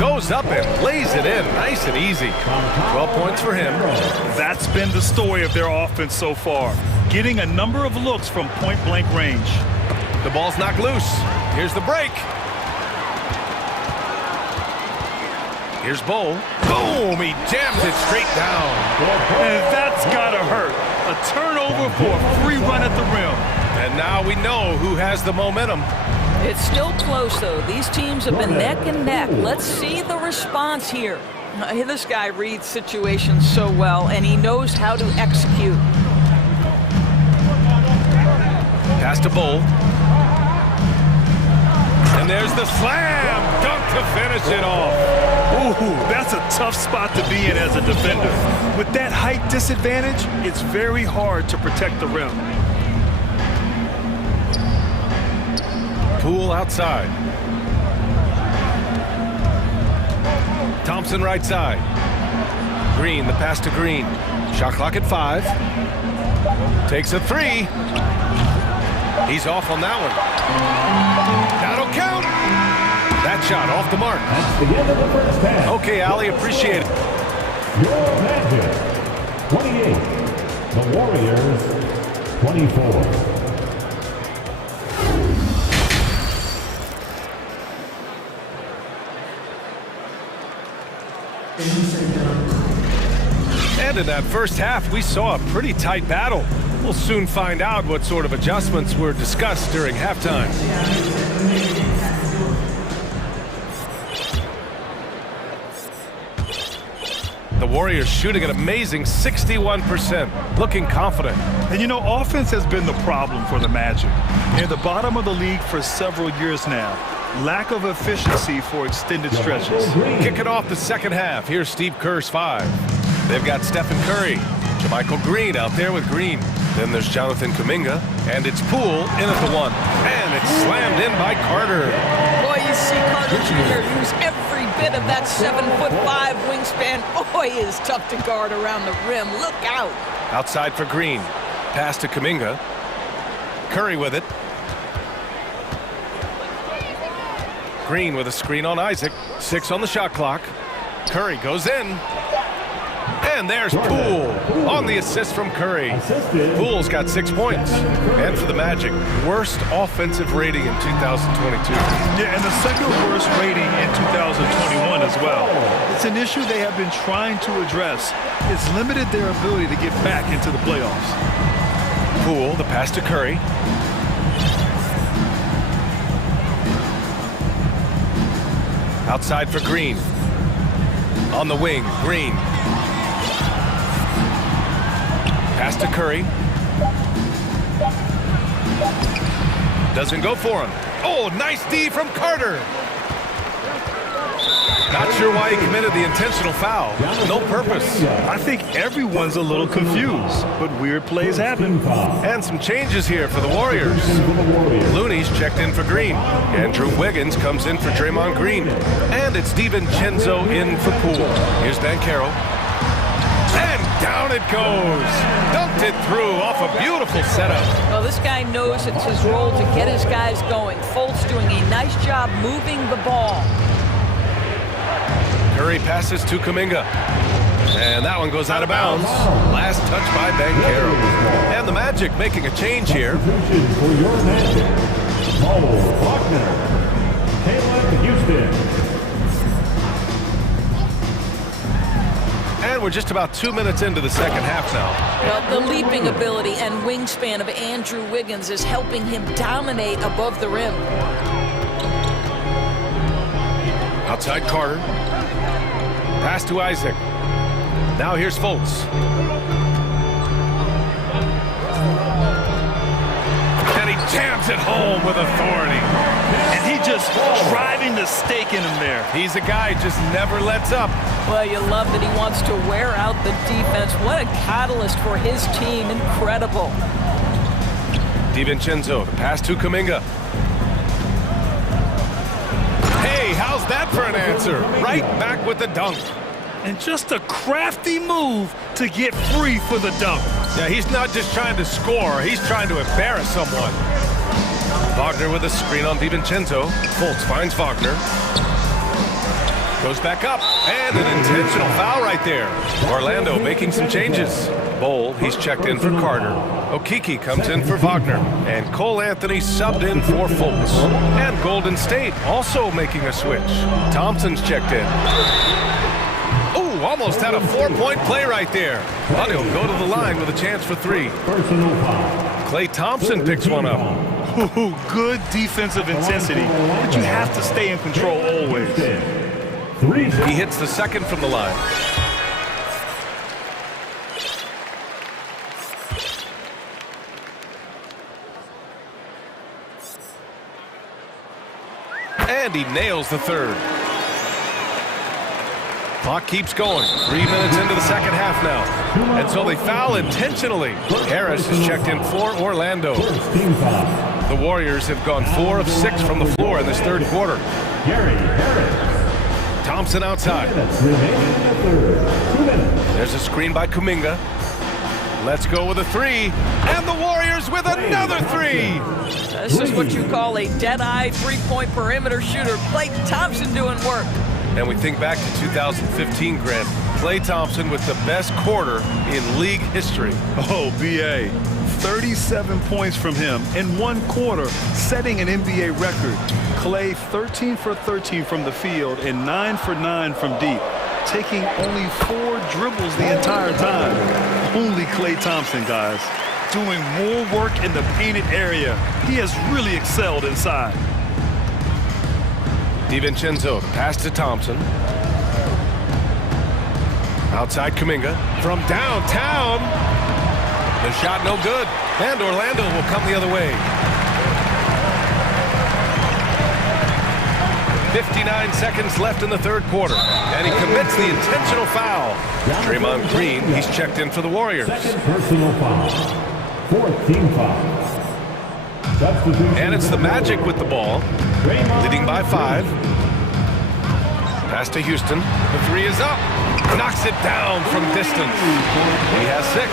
Goes up and lays it in. Nice and easy. 12 points for him. That's been the story of their offense so far. Getting a number of looks from point-blank range. The ball's knocked loose. Here's the break. Here's Bowl. Boom! He jams it straight down. And that's gotta hurt. A turnover for a free run at the rim. And now we know who has the momentum. It's still close, though. These teams have been neck and neck. Let's see the response here. This guy reads situations so well, and he knows how to execute. Pass to Bowl. And there's the slam dunk to finish it off. Ooh, that's a tough spot to be in as a defender. With that height disadvantage, it's very hard to protect the rim. Poole outside. Thompson right side. Green, the pass to Green. Shot clock at 5. Takes a 3. He's off on that one. That'll count. That shot off the mark. That's the end of the first half. Okay, Ali, appreciate it. Your Magic 28. The Warriors 24. And in that first half, we saw a pretty tight battle. We'll soon find out what sort of adjustments were discussed during halftime. The Warriors shooting an amazing 61%, looking confident. And you know, offense has been the problem for the Magic. Near the bottom of the league for several years now. Lack of efficiency for extended stretches. Kicking off the second half, here's Steve Kerr's 5. They've got Stephen Curry, JaMychal Green out there with Green. Then there's Jonathan Kuminga, and it's Poole in at the 1. And it's slammed in by Carter. Boy, you see Carter Jr. use every bit of that 7'5" wingspan. Boy, is tough to guard around the rim. Look out. Outside for Green. Pass to Kuminga. Curry with it. Green with a screen on Isaac. 6 on the shot clock. Curry goes in. And there's Poole on the assist from Curry. Poole's got 6 points. And for the Magic, worst offensive rating in 2022. Yeah, and the second worst rating in 2021 as well. It's an issue they have been trying to address. It's limited their ability to get back into the playoffs. Poole, the pass to Curry. Outside for Green. On the wing, Green. Pass to Curry. Doesn't go for him. Oh, nice D from Carter. Not sure why he committed the intentional foul. No purpose. I think everyone's a little confused, but weird plays happen. And some changes here for the Warriors. Looney's checked in for Green. Andrew Wiggins comes in for Draymond Green. And it's DiVincenzo in for Poole. Here's Banchero. And down it goes. Dunked it through off a beautiful setup. Well, this guy knows it's his role to get his guys going. Fultz doing a nice job moving the ball. Curry passes to Kuminga. And that one goes out of bounds. Last touch by Banchero. And the Magic making a change here. For your Magic, Paul Faulkner, Caleb Houston. And we're just about 2 minutes into the second half now. Well, the leaping ability and wingspan of Andrew Wiggins is helping him dominate above the rim. Outside Carter. Pass to Isaac. Now here's Fultz. And he jams it home with authority. And he just driving the stake in him there. He's a guy who just never lets up. Well, you love that he wants to wear out the defense. What a catalyst for his team. Incredible. DiVincenzo, the pass to Kuminga. Hey, how's that for an answer? Right back with the dunk. And just a crafty move to get free for the dunk. Yeah, he's not just trying to score. He's trying to embarrass someone. Wagner with a screen on DiVincenzo. Fultz finds Wagner. Goes back up. And an intentional foul right there. Orlando making some changes. Bowl, he's checked in for Carter. Okeke comes in for Wagner. And Cole Anthony subbed in for Fultz. And Golden State also making a switch. Thompson's checked in. Ooh, almost had a 4-point play right there. But he'll go to the line with a chance for three. Klay Thompson picks one up. Ooh, good defensive intensity, but you have to stay in control always. He hits the second from the line. And he nails the third. Clock keeps going. 3 minutes into the second half now. And so they foul intentionally. Harris is checked in for Orlando. The Warriors have gone 4 of 6 from the floor in this third quarter. Thompson outside. There's a screen by Kuminga. Let's go with a three. And the Warriors with another three. This is what you call a dead-eye three-point perimeter shooter. Klay Thompson doing work. And we think back to 2015, Grant. Klay Thompson with the best quarter in league history. Oh, B.A. 37 points from him in one quarter, setting an NBA record. Klay 13 for 13 from the field and 9 for 9 from deep, taking only 4 dribbles the entire time. Only Klay Thompson, guys, doing more work in the painted area. He has really excelled inside. DiVincenzo, pass to Thompson. Outside Kuminga from downtown. The shot no good, and Orlando will come the other way. 59 seconds left in the third quarter, and he commits the intentional foul. Draymond Green, he's checked in for the Warriors. Second personal foul. 4th team foul. And it's the Magic with the ball, leading by 5. Pass to Houston. The three is up. Knocks it down from distance. He has 6.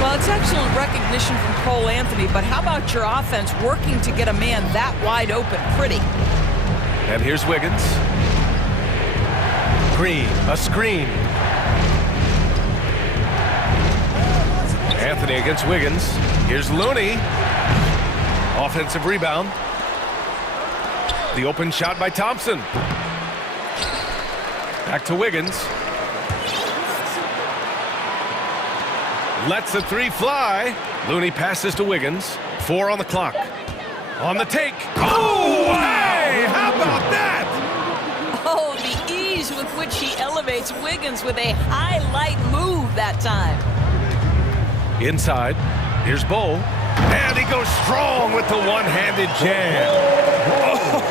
Well, it's excellent recognition from Cole Anthony, but how about your offense working to get a man that wide open? Pretty. And here's Wiggins. Green, a screen. Anthony against Wiggins. Here's Looney. Offensive rebound. The open shot by Thompson. Back to Wiggins. Lets the three fly. Looney passes to Wiggins. 4 on the clock. On the take. Oh, hey! How about that? Oh, the ease with which he elevates Wiggins with a highlight move that time. Inside. Here's Bowl. And he goes strong with the one-handed jam.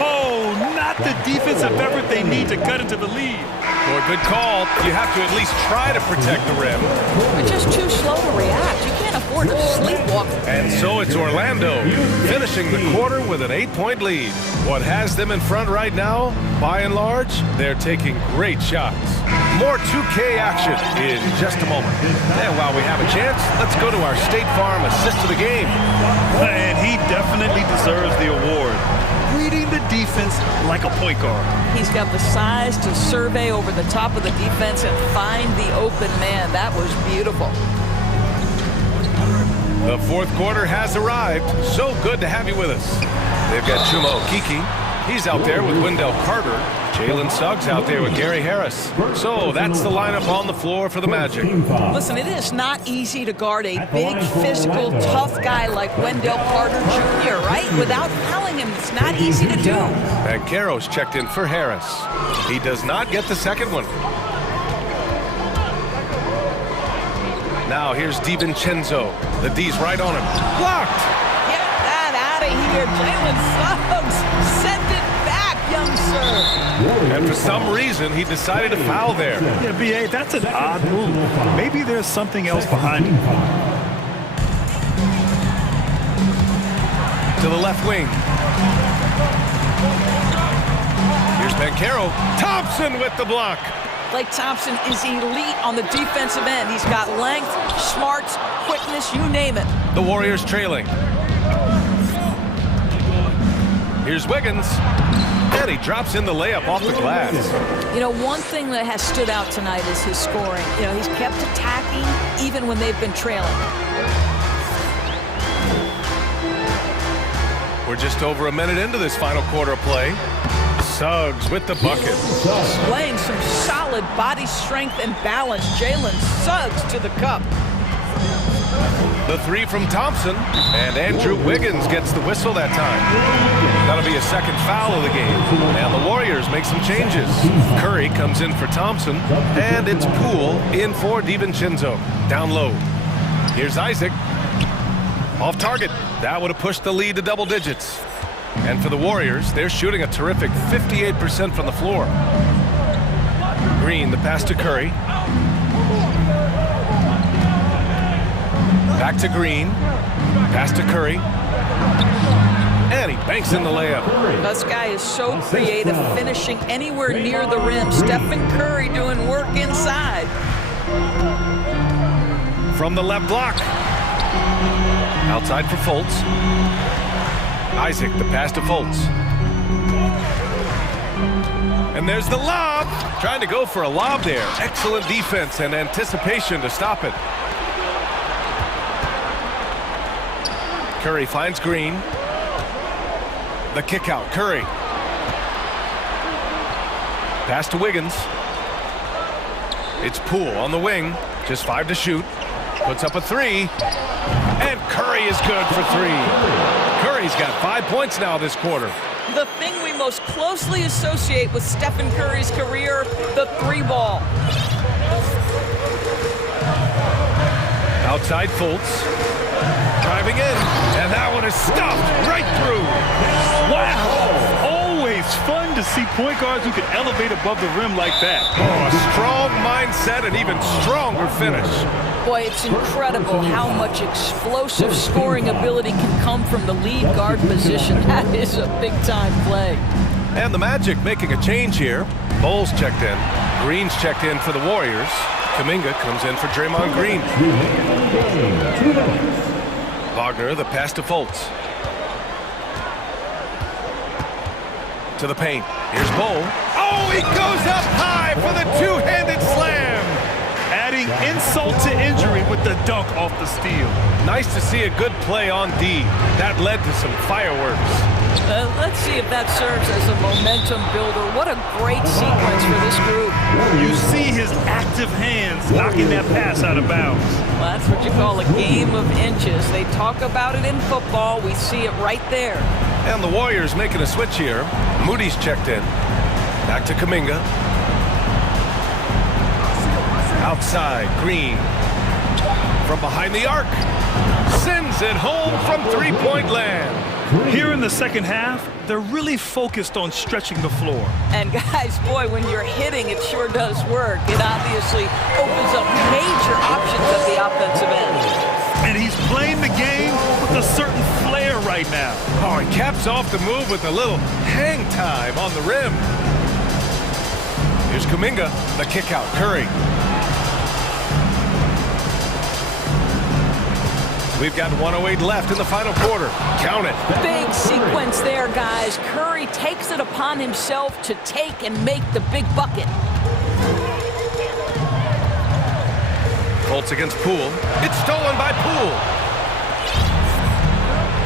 Oh, not the defensive effort they need to cut into the lead. Boy, good call. You have to at least try to protect the rim. They're just too slow to react. You can't afford to sleepwalk. And so it's Orlando finishing the quarter with an 8-point lead. What has them in front right now, by and large, they're taking great shots. More 2K action in just a moment. And while we have a chance, let's go to our State Farm assist of the game. And he definitely deserves the award. Reading the defense like a point guard. He's got the size to survey over the top of the defense and find the open man. That was beautiful. The fourth quarter has arrived. So good to have you with us. They've got Chuma Okiki. He's out there with Wendell Carter. Jalen Suggs out there with Gary Harris. So that's the lineup on the floor for the Magic. Listen, it is not easy to guard a big, physical, tough guy like Wendell Carter Jr., right? Without fouling him, it's not easy to do. And Caro's checked in for Harris. He does not get the second one. Now here's DiVincenzo. The D's right on him. Blocked! Get that out of here. Jalen Suggs sent it back, young sir. And for some reason, he decided to foul there. Yeah, B.A., that's an odd move. Maybe there's something else behind it. To the left wing. Here's Banchero. Thompson with the block. Blake Thompson is elite on the defensive end. He's got length, smarts, quickness, you name it. The Warriors trailing. Here's Wiggins. And he drops in the layup off the glass. You know, one thing that has stood out tonight is his scoring. You know, he's kept attacking even when they've been trailing. We're just over a minute into this final quarter of play. Suggs with the bucket. Displaying some solid body strength and balance. Jalen Suggs to the cup. The three from Thompson. And Andrew Wiggins gets the whistle that time. That'll be a second foul of the game. And the Warriors make some changes. Curry comes in for Thompson. And it's Poole in for DiVincenzo. Down low. Here's Isaac. Off target. That would have pushed the lead to double digits. And for the Warriors, they're shooting a terrific 58% from the floor. Green, the pass to Curry. Back to Green. Pass to Curry. And he banks in the layup. This guy is so creative, finishing anywhere near the rim. Stephen Curry doing work inside. From the left block. Outside for Fultz. Isaac, the pass to Fultz. And there's the lob. Trying to go for a lob there. Excellent defense and anticipation to stop it. Curry finds Green. The kick out. Curry. Pass to Wiggins. It's Poole on the wing. Just 5 to shoot. Puts up a 3. And Curry is good for 3. Curry's got 5 points now this quarter. The thing we most closely associate with Stephen Curry's career, the 3-ball. Outside Fultz. Driving in. And that one is stopped right through. Wow! Always fun to see point guards who can elevate above the rim like that. Oh, a strong mindset and even stronger finish. Boy, it's incredible how much explosive scoring ability can come from the lead guard position. That is a big-time play. And the Magic making a change here. Bowles checked in. Green's checked in for the Warriors. Kuminga comes in for Draymond Green. Wagner, the pass to Fultz. To the paint. Here's Bowl. Oh, he goes up high for the two-handed slam. Adding insult to injury with the dunk off the steal. Nice to see a good play on D. That led to some fireworks. Let's see if that serves as a momentum builder. What a great sequence for this group. You see his active hands knocking that pass out of bounds. Well, that's what you call a game of inches. They talk about it in football. We see it right there. And the Warriors making a switch here. Moody's checked in. Back to Kuminga. Outside, Green. from behind the arc. Sends it home from three-point land. Here in the second half, they're really focused on stretching the floor. And guys, boy, when you're hitting, it sure does work. It obviously opens up major options at the offensive end. And he's playing the game with a certain flair right now. Oh, he caps off the move with a little hang time on the rim. Here's Kuminga, the kick out, Curry. We've got 1:08 left in the final quarter. Count it. Big sequence there, guys. Curry takes it upon himself to take and make the big bucket. Colts against Poole. It's stolen by Poole.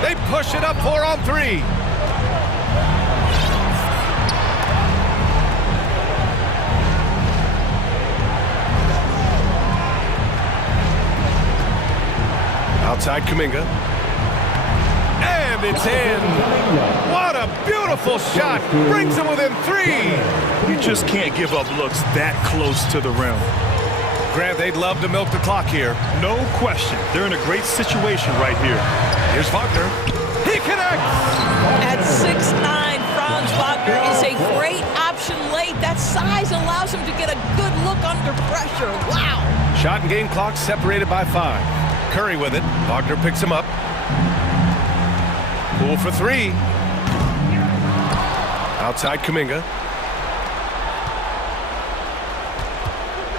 They push it up 4-on-3. Outside Kuminga. And it's in. What a beautiful shot. Brings them within 3. You just can't give up looks that close to the rim. Grant, they'd love to milk the clock here. No question. They're in a great situation right here. Here's Wagner. He connects! At 6'9", Franz Wagner is a great option late. That size allows him to get a good look under pressure. Wow! Shot and game clock separated by 5. Curry with it. Wagner picks him up. Poole for 3. Outside Kuminga.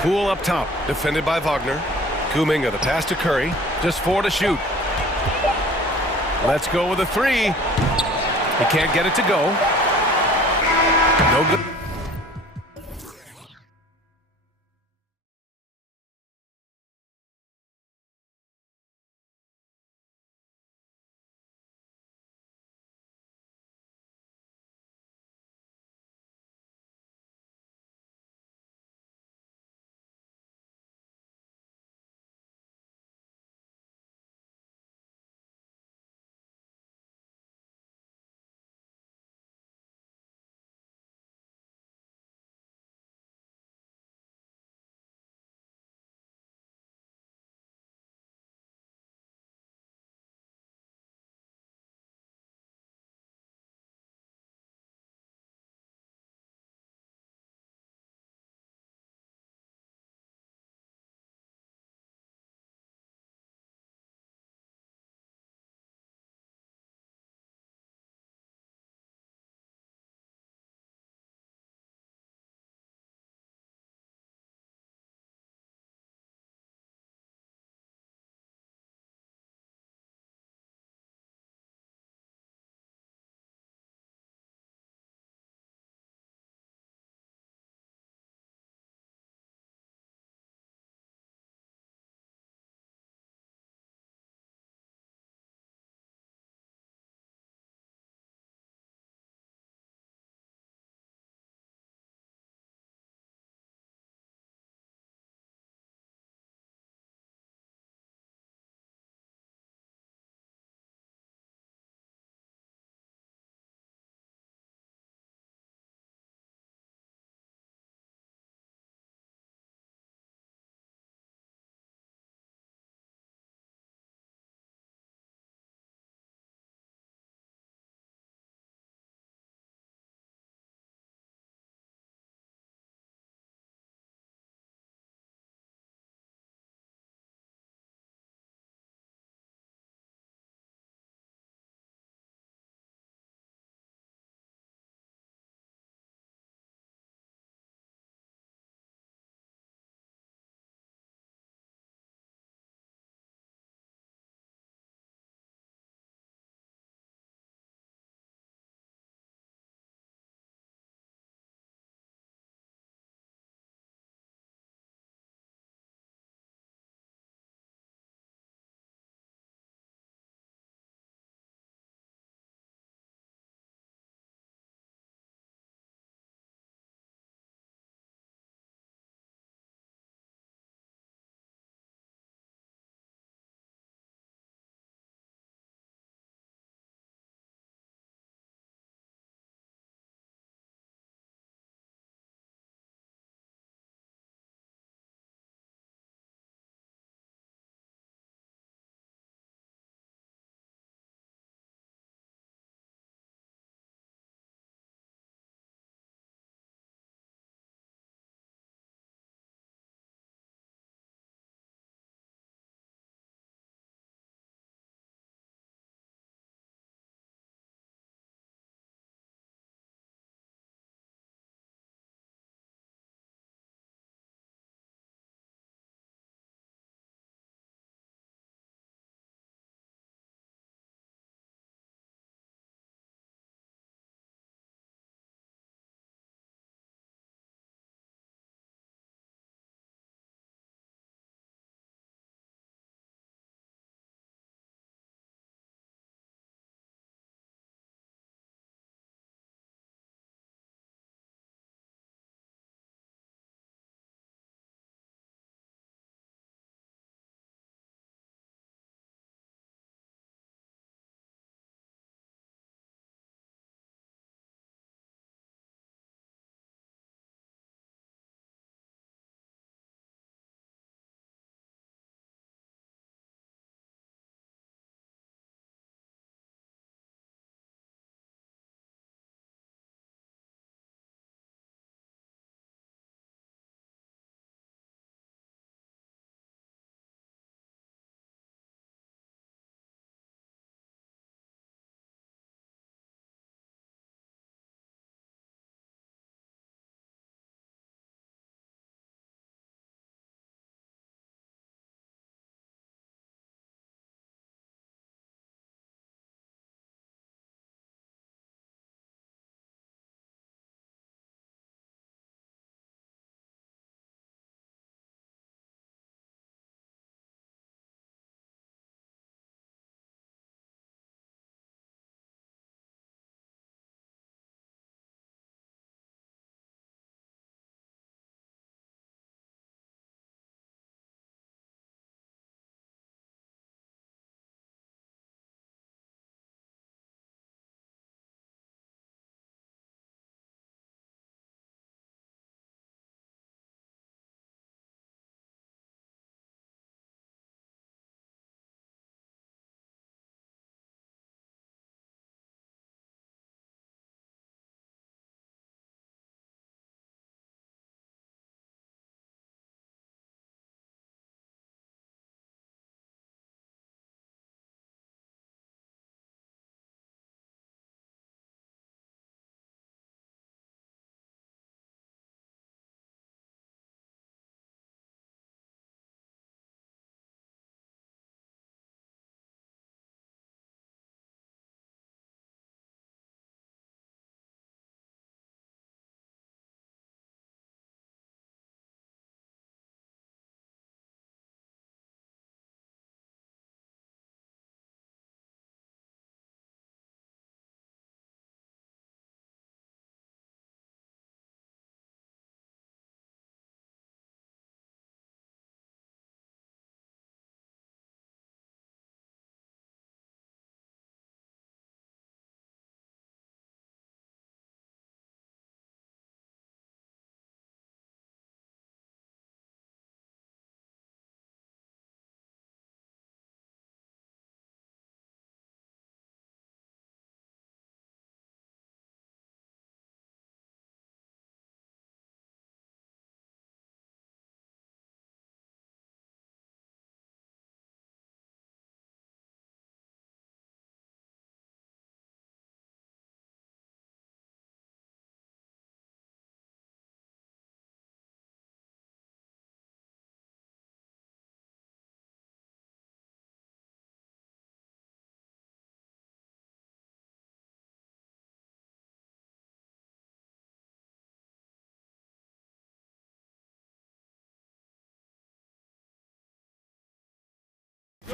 Poole up top. Defended by Wagner. Kuminga, the pass to Curry. Just 4 to shoot. Let's go with a 3. He can't get it to go. No good.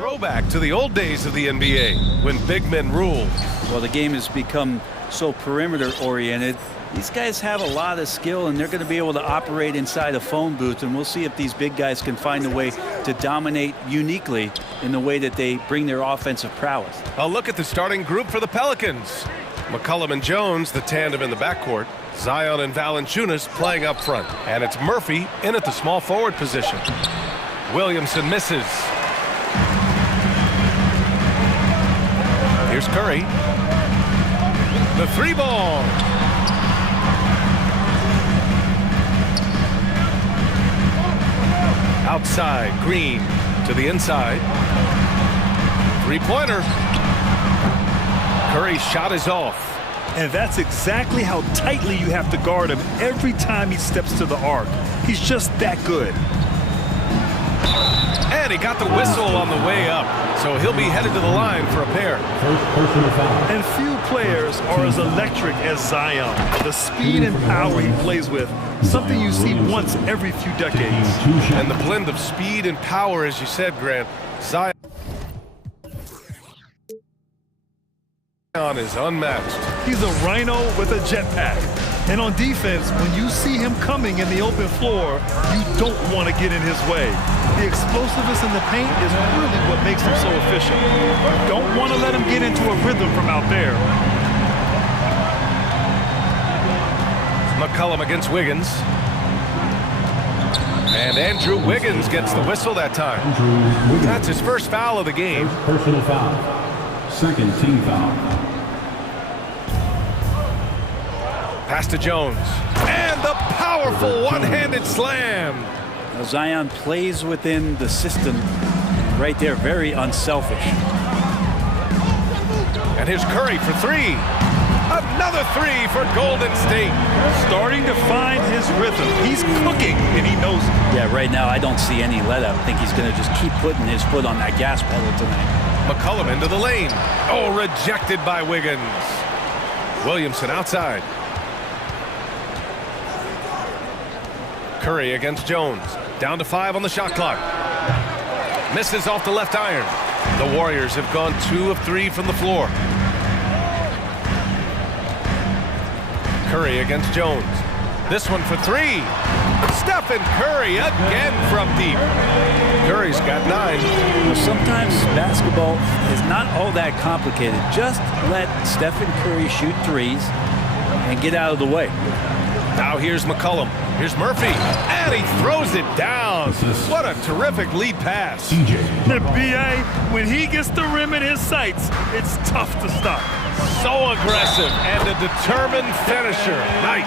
throwback to the old days of the NBA when big men ruled. Well, the game has become so perimeter-oriented. These guys have a lot of skill, and they're going to be able to operate inside a phone booth, and we'll see if these big guys can find a way to dominate uniquely in the way that they bring their offensive prowess. A look at the starting group for the Pelicans. McCollum and Jones, the tandem in the backcourt. Zion and Valanciunas playing up front. And it's Murphy in at the small forward position. Williamson misses. Here's Curry. The three ball. Outside, Green to the inside. Three-pointer. Curry's shot is off. And that's exactly how tightly you have to guard him every time he steps to the arc. He's just that good. And he got the whistle on the way up, so he'll be headed to the line for a pair. And few players are as electric as Zion. The speed and power he plays with, something you see once every few decades. And the blend of speed and power, as you said, Grant, Zion is unmatched. He's a rhino with a jetpack. And on defense, when you see him coming in the open floor, you don't want to get in his way. The explosiveness in the paint is really what makes him so efficient. You don't want to let him get into a rhythm from out there. McCollum against Wiggins. And Andrew Wiggins gets the whistle that time. That's his first foul of the game. Personal foul. Second team foul. Pass to Jones. And the powerful one-handed slam. Now Zion plays within the system right there, very unselfish. And here's Curry for three. Another three for Golden State. Starting to find his rhythm. He's cooking, and he knows it. Yeah, right now I don't see any let-up. I think he's going to just keep putting his foot on that gas pedal tonight. McCollum into the lane. Oh, rejected by Wiggins. Williamson outside. Curry against Jones. Down to 5 on the shot clock. Misses off the left iron. The Warriors have gone 2 of 3 from the floor. Curry against Jones. This one for 3. Stephen Curry again from deep. Curry's got 9. Well, sometimes basketball is not all that complicated. Just let Stephen Curry shoot threes and get out of the way. Now here's McCollum. Here's Murphy. And he throws it down. What a terrific lead pass. The BA, when he gets the rim in his sights, it's tough to stop. So aggressive and a determined finisher. Nice.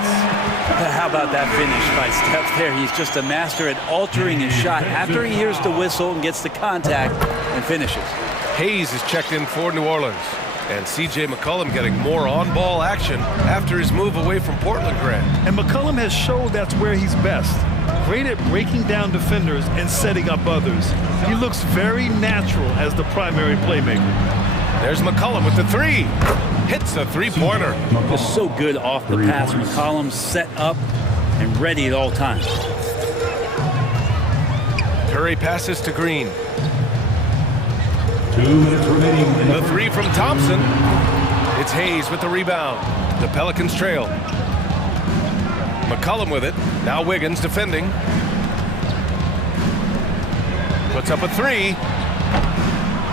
How about that finish by Steph there? He's just a master at altering his shot after he hears the whistle and gets the contact and finishes. Hayes is checked in for New Orleans. And C.J. McCollum getting more on-ball action after his move away from Portland, Grant. And McCollum has showed that's where he's best. Great at breaking down defenders and setting up others. He looks very natural as the primary playmaker. There's McCollum with the 3. Hits a three-pointer. Just so good off the pass. McCollum set up and ready at all times. Curry passes to Green. 2 minutes remaining. The 3 from Thompson. It's Hayes with the rebound. The Pelicans trail. McCollum with it. Now Wiggins defending. Puts up a 3.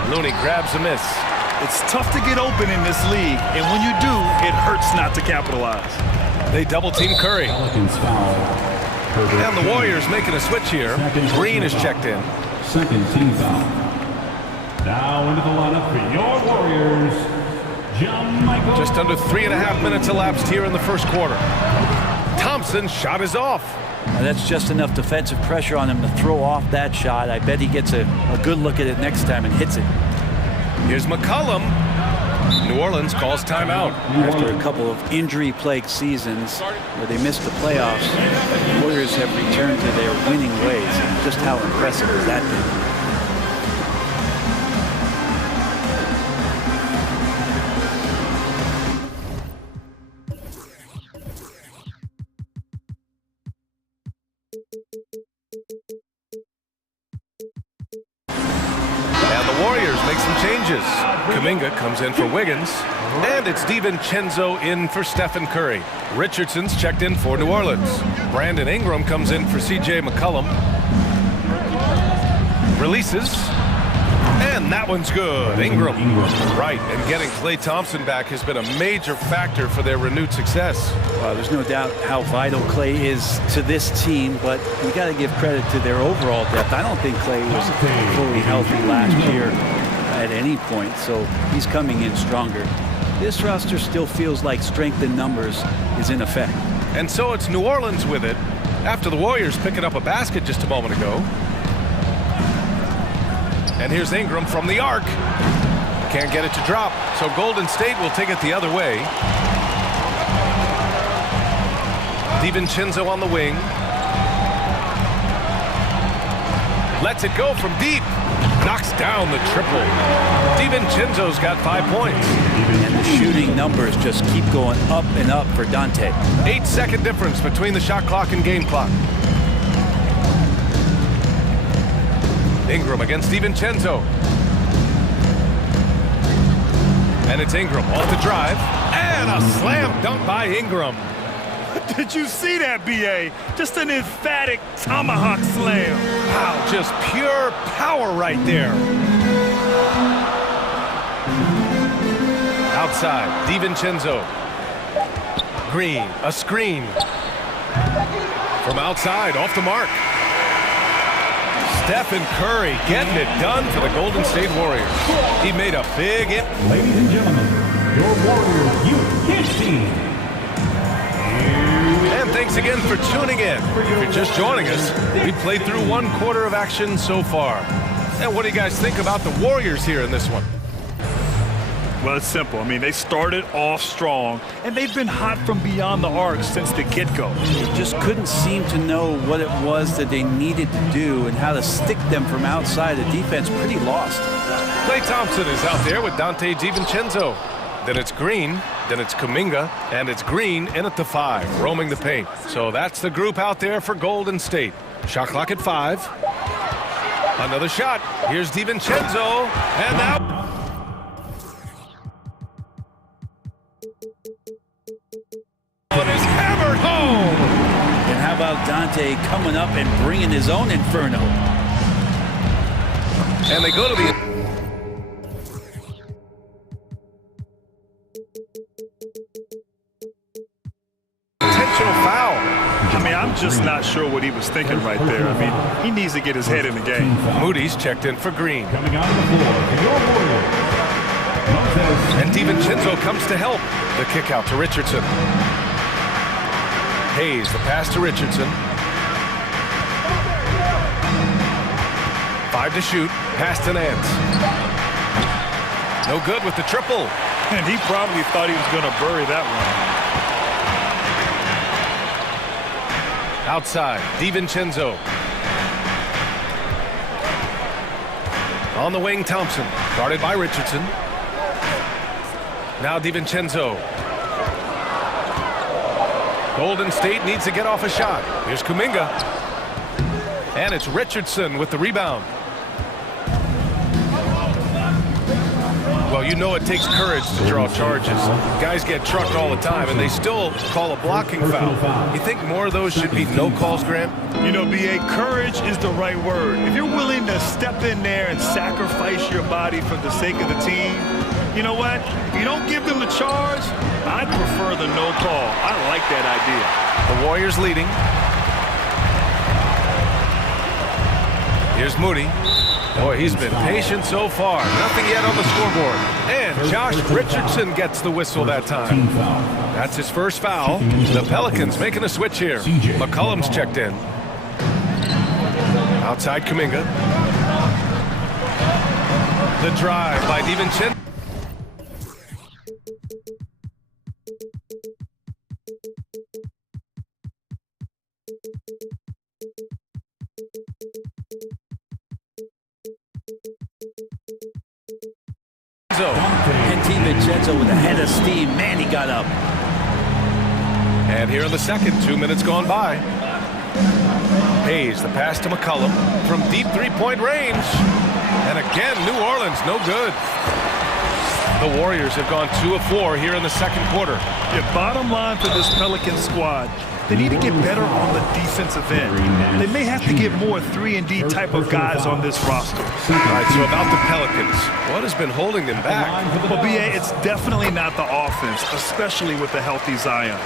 Looney grabs a miss. It's tough to get open in this league, and when you do, it hurts not to capitalize. They double-team Curry. Pelicans foul. And the Warriors making a switch here. Green is checked in. Second team foul. Now into the lineup for your Warriors, John Michael. Just under 3.5 minutes elapsed here in the first quarter. Thompson's shot is off. Now that's just enough defensive pressure on him to throw off that shot. I bet he gets a good look at it next time and hits it. Here's McCollum. New Orleans calls timeout. After a couple of injury-plagued seasons where they missed the playoffs, the Warriors have returned to their winning ways. And just how impressive has that been? Warriors make some changes. Kuminga comes in for Wiggins. And it's DiVincenzo in for Stephen Curry. Richardson's checked in for New Orleans. Brandon Ingram comes in for CJ McCollum. Releases. And that one's good. Ingram. Right, and getting Klay Thompson back has been a major factor for their renewed success. Well, there's no doubt how vital Klay is to this team, but we got to give credit to their overall depth. I don't think Klay was fully healthy last year at any point, so he's coming in stronger. This roster still feels like strength in numbers is in effect. And so it's New Orleans with it, after the Warriors picking up a basket just a moment ago. And here's Ingram from the arc. Can't get it to drop, so Golden State will take it the other way. DiVincenzo on the wing. Lets it go from deep. Knocks down the triple. DiVincenzo's got 5 points. And the shooting numbers just keep going up and up for Dante. 8-second difference between the shot clock and game clock. Ingram against DiVincenzo. And it's Ingram off the drive. And a slam dunk by Ingram. Did you see that, B.A.? Just an emphatic tomahawk slam. Wow, just pure power right there. Outside, DiVincenzo. Green, a screen. From outside, off the mark. Stephen Curry getting it done for the Golden State Warriors. He made a big hit. Ladies and gentlemen, your Warriors Youth Kids team. And thanks again for tuning in. If you're just joining us, we played through 1/4 of action so far. And what do you guys think about the Warriors here in this one? Well, it's simple. I mean, they started off strong, and they've been hot from beyond the arc since the get-go. They just couldn't seem to know what it was that they needed to do and how to stick them from outside. The defense pretty lost. Klay Thompson is out there with Dante DiVincenzo. Then it's Green, then it's Kuminga, and it's Green in at the 5, roaming the paint. So that's the group out there for Golden State. Shot clock at 5. Another shot. Here's DiVincenzo, and now... But is hammered home. And how about Dante coming up and bringing his own inferno? And they go to the... Intentional foul. I mean, I'm just not sure what he was thinking right there. I mean, he needs to get his head in the game. Moody's checked in for Green. Coming out of the floor for your Warriors. And DiVincenzo comes to help. The kick out to Richardson. Hayes, the pass to Richardson. 5 to shoot. Pass to Nance. No good with the triple. And he probably thought he was going to bury that one. Outside, DiVincenzo. On the wing, Thompson. Guarded by Richardson. Now DiVincenzo. Golden State needs to get off a shot. Here's Kuminga. And it's Richardson with the rebound. Well, you know it takes courage to draw charges. Guys get trucked all the time, and they still call a blocking foul. You think more of those should be no calls, Grant? You know, B.A., courage is the right word. If you're willing to step in there and sacrifice your body for the sake of the team, you know what? If you don't give them the charge, I'd prefer the no call. I like that idea. The Warriors leading. Here's Moody. Boy, he's been patient so far. Nothing yet on the scoreboard. And Josh Richardson gets the whistle that time. That's his first foul. The Pelicans making a switch here. McCollum's checked in. Outside Kuminga. The drive by DiVincenzo. And DiVincenzo with a head of steam. Man, he got up. And here in the second, 2 minutes gone by. Hayes, the pass to McCollum from deep three-point range. And again, New Orleans, no good. The Warriors have gone 2 of 4 here in the second quarter. Yeah, bottom line for this Pelicans squad, they need to get better on the defensive end. They may have to get more 3-and-D type of guys on this roster. All right, so about the Pelicans, what has been holding them back? Well, BA, it's definitely not the offense, especially with a healthy Zion.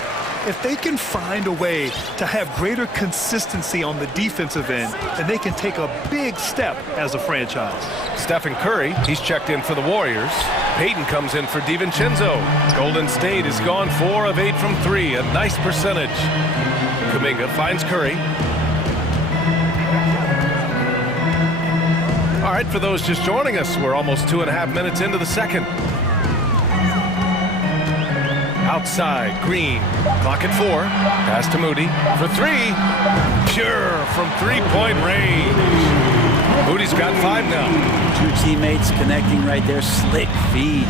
If they can find a way to have greater consistency on the defensive end, then they can take a big step as a franchise. Stephen Curry, he's checked in for the Warriors. Peyton comes in for DiVincenzo. Golden State has gone 4 of 8 from 3, a nice percentage. Kuminga finds Curry. All right, for those just joining us, we're almost 2.5 minutes into the second. Outside, Green, clock at 4, pass to Moody for 3, pure from 3-point range. Moody's got 5 now. 2 teammates connecting right there, slick feed.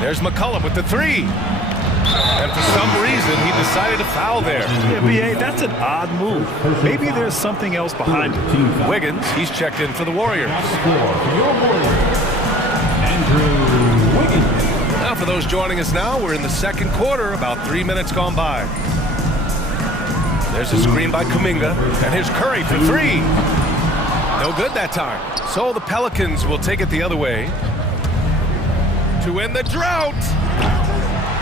There's McCollum with the 3. And for some reason, he decided to foul there. Yeah, BA, that's an odd move. Maybe there's something else behind it. Wiggins, he's checked in for the Warriors. Andrew Wiggins. Now, for those joining us now, we're in the second quarter, about 3 minutes gone by. There's a screen by Kuminga, and here's Curry for 3. No good that time. So the Pelicans will take it the other way to win the drought.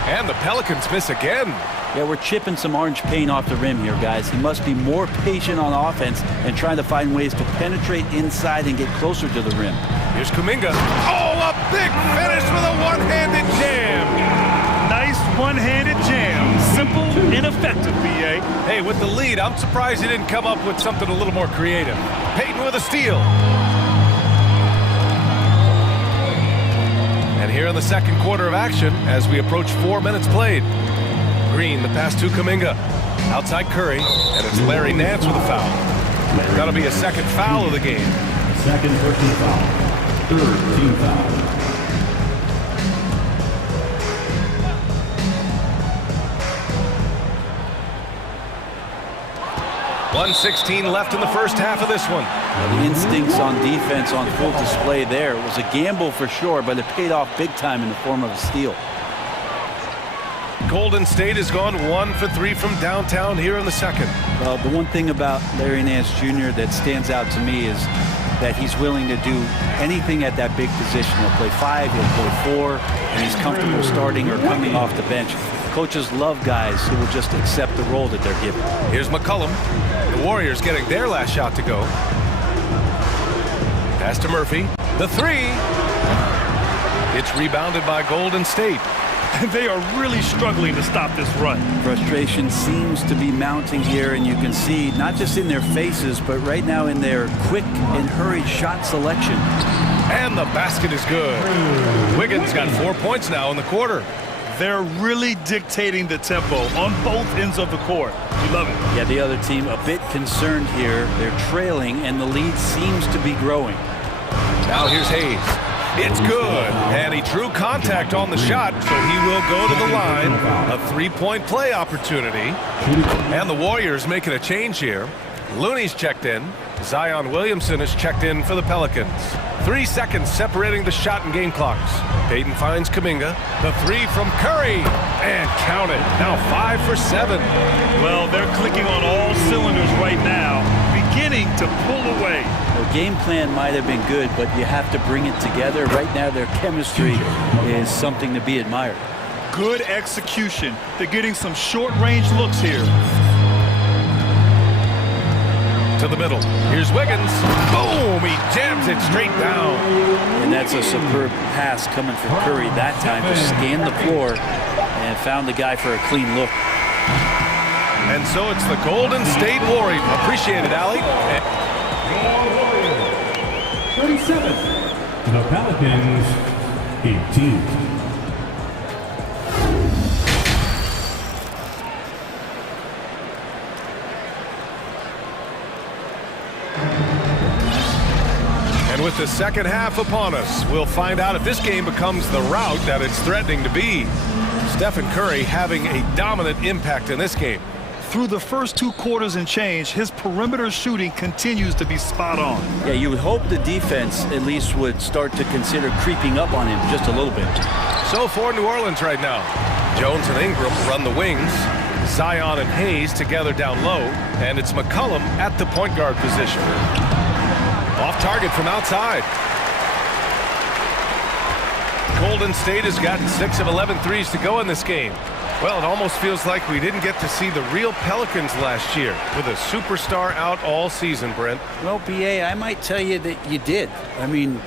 And the Pelicans miss again. Yeah, we're chipping some orange paint off the rim here, guys. He must be more patient on offense and trying to find ways to penetrate inside and get closer to the rim. Here's Kuminga. Oh, a big finish with a one-handed jam. Nice one-handed jam. Simple and effective, BA. Hey, with the lead, I'm surprised he didn't come up with something a little more creative. Peyton with a steal. And here in the second quarter of action, as we approach 4 minutes played. Green, the pass to Kuminga. Outside Curry, and it's Larry Nance with a foul. That'll be a second foul of the game. Second personal foul. Third team foul. 1:16 left in the first half of this one. The instincts on defense on full display there. It was a gamble for sure, but it paid off big time in the form of a steal. Golden State has gone 1 for 3 from downtown here in the second. Well, the one thing about Larry Nance Jr. that stands out to me is that he's willing to do anything at that big position. He'll play 5, he'll play 4, and he's comfortable starting or coming off the bench. Coaches love guys who will just accept the role that they're given. Here's McCollum. The Warriors getting their last shot to go. Pass to Murphy. The 3. It's rebounded by Golden State. They are really struggling to stop this run. Frustration seems to be mounting here, and you can see not just in their faces, but right now in their quick and hurried shot selection. And the basket is good. Wiggins got 4 points now in the quarter. They're really dictating the tempo on both ends of the court. We love it. Yeah, the other team a bit concerned here. They're trailing, and the lead seems to be growing. Now here's Hayes. It's good, and he drew contact on the shot, so he will go to the line. A 3-point play opportunity. And the Warriors making a change here. Looney's checked in. Zion Williamson is checked in for the Pelicans. 3 seconds separating the shot and game clocks. Peyton finds Kuminga. The 3 from Curry. And count it. Now 5 for 7. Well, they're clicking on all cylinders right now, beginning to pull away. The game plan might have been good, but you have to bring it together. Right now, their chemistry is something to be admired. Good execution. They're getting some short-range looks here. To the middle. Here's Wiggins. Boom! He jams it straight down. And that's a superb pass coming from Curry that time to scan the floor and found the guy for a clean look. And so it's the Golden State Warriors. Appreciate it, Allie. 37. The Pelicans, 18. And with the second half upon us, we'll find out if this game becomes the rout that it's threatening to be. Stephen Curry having a dominant impact in this game. through the first 2 quarters and change, his perimeter shooting continues to be spot on. Yeah, you would hope the defense at least would start to consider creeping up on him just a little bit. So for New Orleans right now, Jones and Ingram run the wings. Zion and Hayes together down low, and it's McCollum at the point guard position. Off target from outside. Golden State has gotten 6 of 11 threes to go in this game. Well, it almost feels like we didn't get to see the real Pelicans last year with a superstar out all season, Brent. Well, BA, I might tell you that you did. I mean,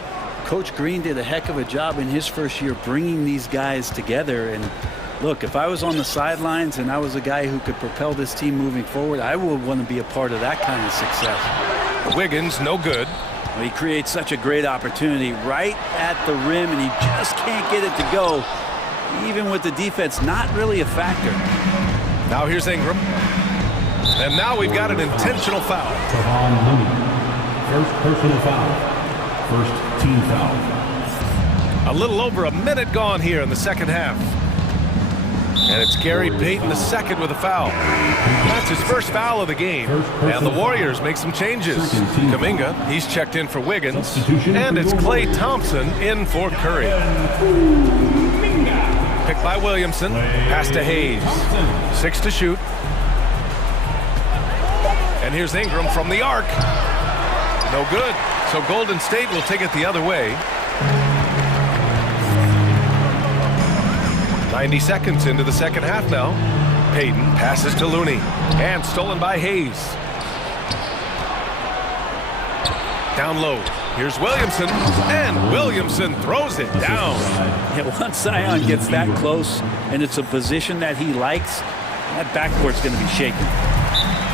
Coach Green did a heck of a job in his first year bringing these guys together. And look, if I was on the sidelines and I was a guy who could propel this team moving forward, I would want to be a part of that kind of success. Wiggins, no good. Well, he creates such a great opportunity right at the rim, and he just can't get it to go, even with the defense not really a factor. Now here's Ingram. And now we've got an intentional foul. First personal foul. First team foul. A little over a minute gone here in the second half. And it's Gary Payton II with a foul. That's his first foul of the game. And the Warriors make some changes. Kuminga, he's checked in for Wiggins. And it's Klay Thompson in for Curry. Picked by Williamson. Pass to Hayes. 6 to shoot. And here's Ingram from the arc. No good. So Golden State will take it the other way. 90 seconds into the second half now. Payton passes to Looney. And stolen by Hayes. Down low. Here's Williamson. And Williamson throws it down. Yeah, once Zion gets that close and it's a position that he likes, that backcourt's going to be shaking.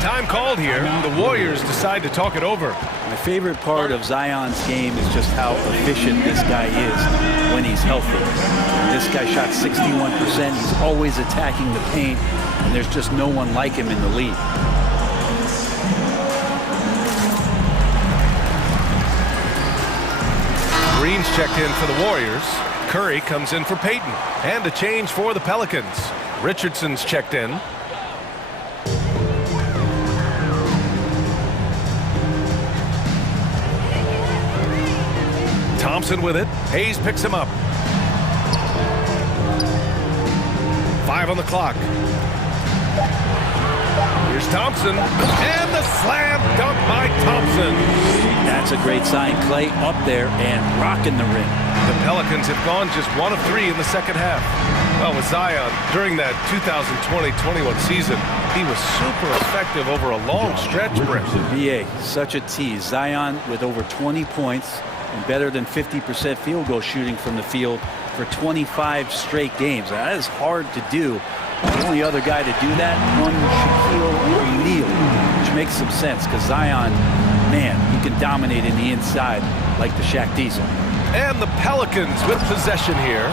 Time called here. The Warriors decide to talk it over. My favorite part of Zion's game is just how efficient this guy is when he's healthy. This guy shot 61%. He's always attacking the paint, and there's just no one like him in the league. Green's checked in for the Warriors. Curry comes in for Payton. And a change for the Pelicans. Richardson's checked in. Thompson with it. Hayes picks him up. 5 on the clock. Here's Thompson. And the slam dunk by Thompson. That's a great sign. Klay up there and rocking the rim. The Pelicans have gone just 1 of 3 in the second half. Well, with Zion, during that 2020-21 season, he was super effective over a long stretch, Brent. BA, such a tease. Zion with over 20 points and better than 50% field goal shooting from the field for 25 straight games. Now, that is hard to do. The only other guy to do that, one Shaquille O'Neal, which makes some sense because Zion, man, he can dominate in the inside like the Shaq Diesel. And the Pelicans with possession here.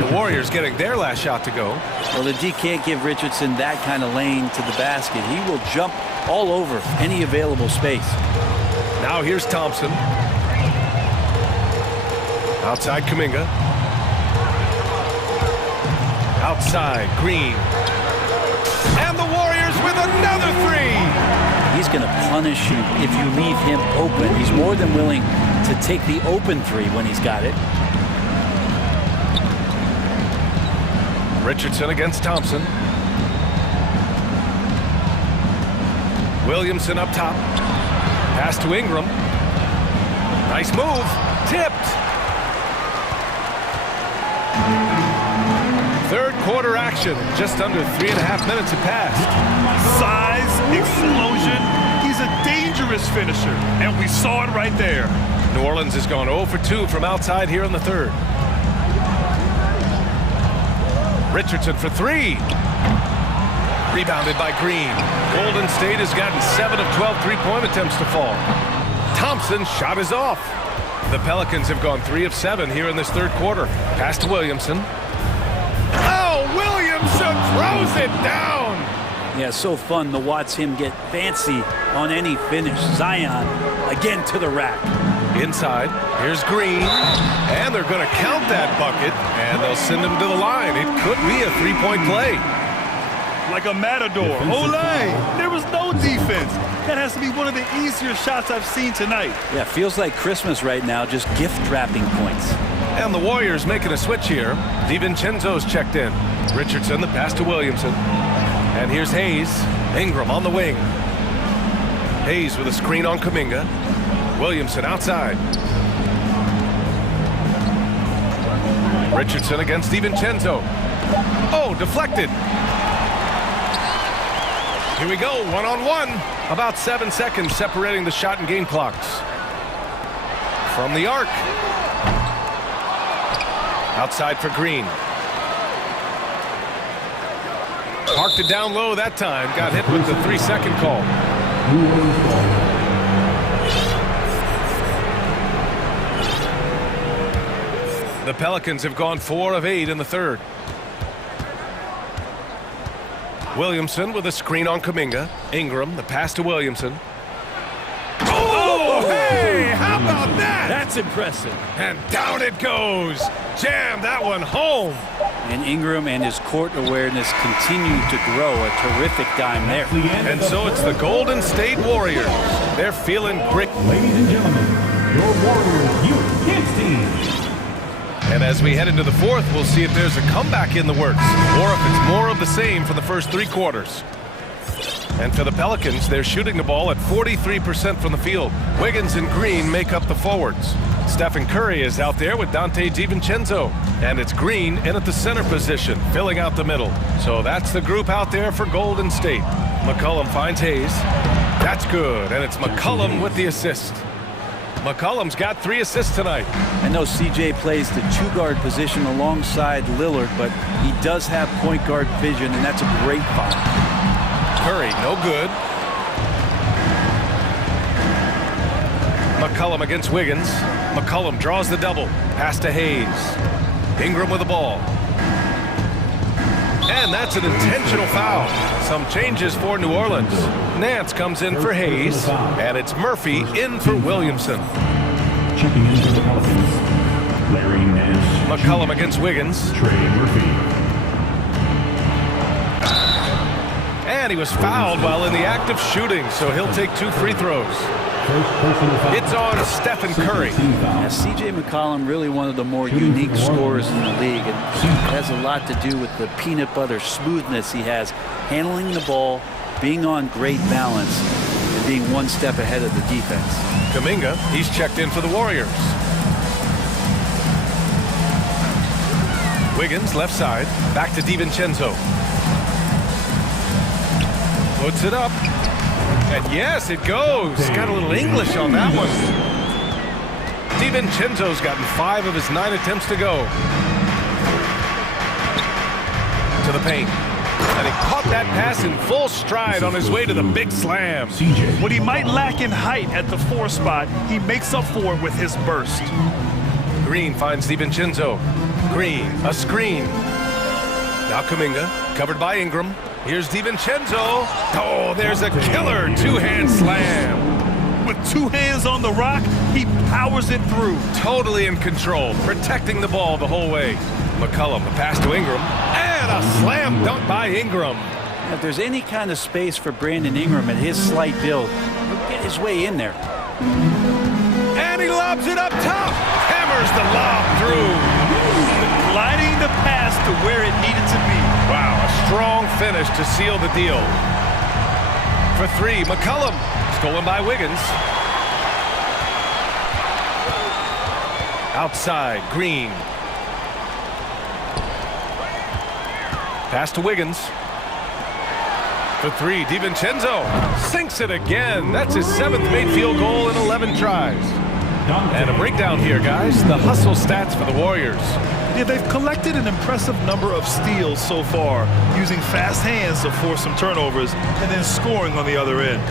The Warriors getting their last shot to go. Well, the D can't give Richardson that kind of lane to the basket. He will jump all over any available space. Now here's Thompson. Outside Kuminga. Outside Green. And the Warriors with another 3. He's going to punish you if you leave him open. He's more than willing to take the open 3 when he's got it. Richardson against Thompson. Williamson up top. Pass to Ingram. Nice move. Tipped. Third quarter action. Just under 3.5 minutes have passed. Size, explosion. He's a dangerous finisher, and we saw it right there. New Orleans has gone 0 for 2 from outside here in the third. Richardson for 3. Rebounded by Green. Golden State has gotten 7 of 12 three-point attempts to fall. Thompson's shot is off. The Pelicans have gone 3 of 7 here in this third quarter. Pass to Williamson. Oh, Williamson throws it down. Yeah, so fun to watch him get fancy on any finish. Zion again to the rack. Inside, here's Green, and they're going to count that bucket, and they'll send him to the line. It could be a 3-point play. like a matador. Olay! There was no defense. That has to be one of the easier shots I've seen tonight. Yeah, feels like Christmas right now, just gift wrapping points. And the Warriors making a switch here. DiVincenzo's checked in. Richardson, the pass to Williamson. And here's Hayes. Ingram on the wing. Hayes with a screen on Kuminga. Williamson outside. Richardson against DiVincenzo. Oh, deflected. Here we go, one-on-one. About 7 seconds separating the shot and game clocks. From the arc. Outside for Green. Parked it down low that time. Got hit with the 3-second call. The Pelicans have gone 4 of 8 in the third. Williamson with a screen on Kuminga. Ingram, the pass to Williamson. Oh, hey, how about that? That's impressive. And down it goes. Jam that one home. And Ingram and his court awareness continue to grow. A terrific dime there. And so it's the Golden State Warriors. They're feeling great. Ladies and gentlemen, your Warriors Youth Kids team. And as we head into the fourth, we'll see if there's a comeback in the works or if it's more of the same for the first 3 quarters. And for the Pelicans, they're shooting the ball at 43% from the field. Wiggins and Green make up the forwards. Stephen Curry is out there with Donte DiVincenzo. And it's Green in at the center position, filling out the middle. So that's the group out there for Golden State. McCollum finds Hayes. That's good, and it's McCollum with the assist. McCollum's got 3 assists tonight. I know CJ plays the 2-guard position alongside Lillard, but he does have point guard vision, and that's a great foul. Curry, no good. McCollum against Wiggins. McCollum draws the double. Pass to Hayes. Ingram with the ball. And that's an intentional foul. Some changes for New Orleans. Nance comes in for Hayes, and it's Murphy in for Williamson. Checking in for the Pelicans, Larry Nance. McCollum against Wiggins. Trey Murphy. And he was fouled while in the act of shooting, so he'll take 2 free throws. It's on Stephen Curry. Yeah, C.J. McCollum, really one of the more unique scorers in the league, and it has a lot to do with the peanut butter smoothness he has, handling the ball, being on great balance, and being 1 step ahead of the defense. Kuminga, he's checked in for the Warriors. Wiggins, left side, back to DiVincenzo. Puts it up. And yes, it goes. Got a little English on that one. DiVincenzo's gotten 5 of his 9 attempts to go. To the paint. And he caught that pass in full stride on his way to the big slam. What he might lack in height at the 4 spot, he makes up for it with his burst. Green finds DiVincenzo. Green, a screen. Now Kuminga, covered by Ingram. Here's DiVincenzo. Oh, there's a killer 2-hand slam. With 2 hands on the rock, he powers it through. Totally in control, protecting the ball the whole way. McCollum, the pass to Ingram. And a slam dunk by Ingram. If there's any kind of space for Brandon Ingram at his slight build, he'll get his way in there. And he lobs it up top. Hammers the lob through. Gliding the pass to where it needed to be. Wow, a strong finish to seal the deal. For 3, McCollum. Stolen by Wiggins. Outside, Green. Pass to Wiggins. For 3, DiVincenzo. Sinks it again. That's his 7th made field goal in 11 tries. And a breakdown here, guys. The hustle stats for the Warriors. Yeah, they've collected an impressive number of steals so far, using fast hands to force some turnovers and then scoring on the other end.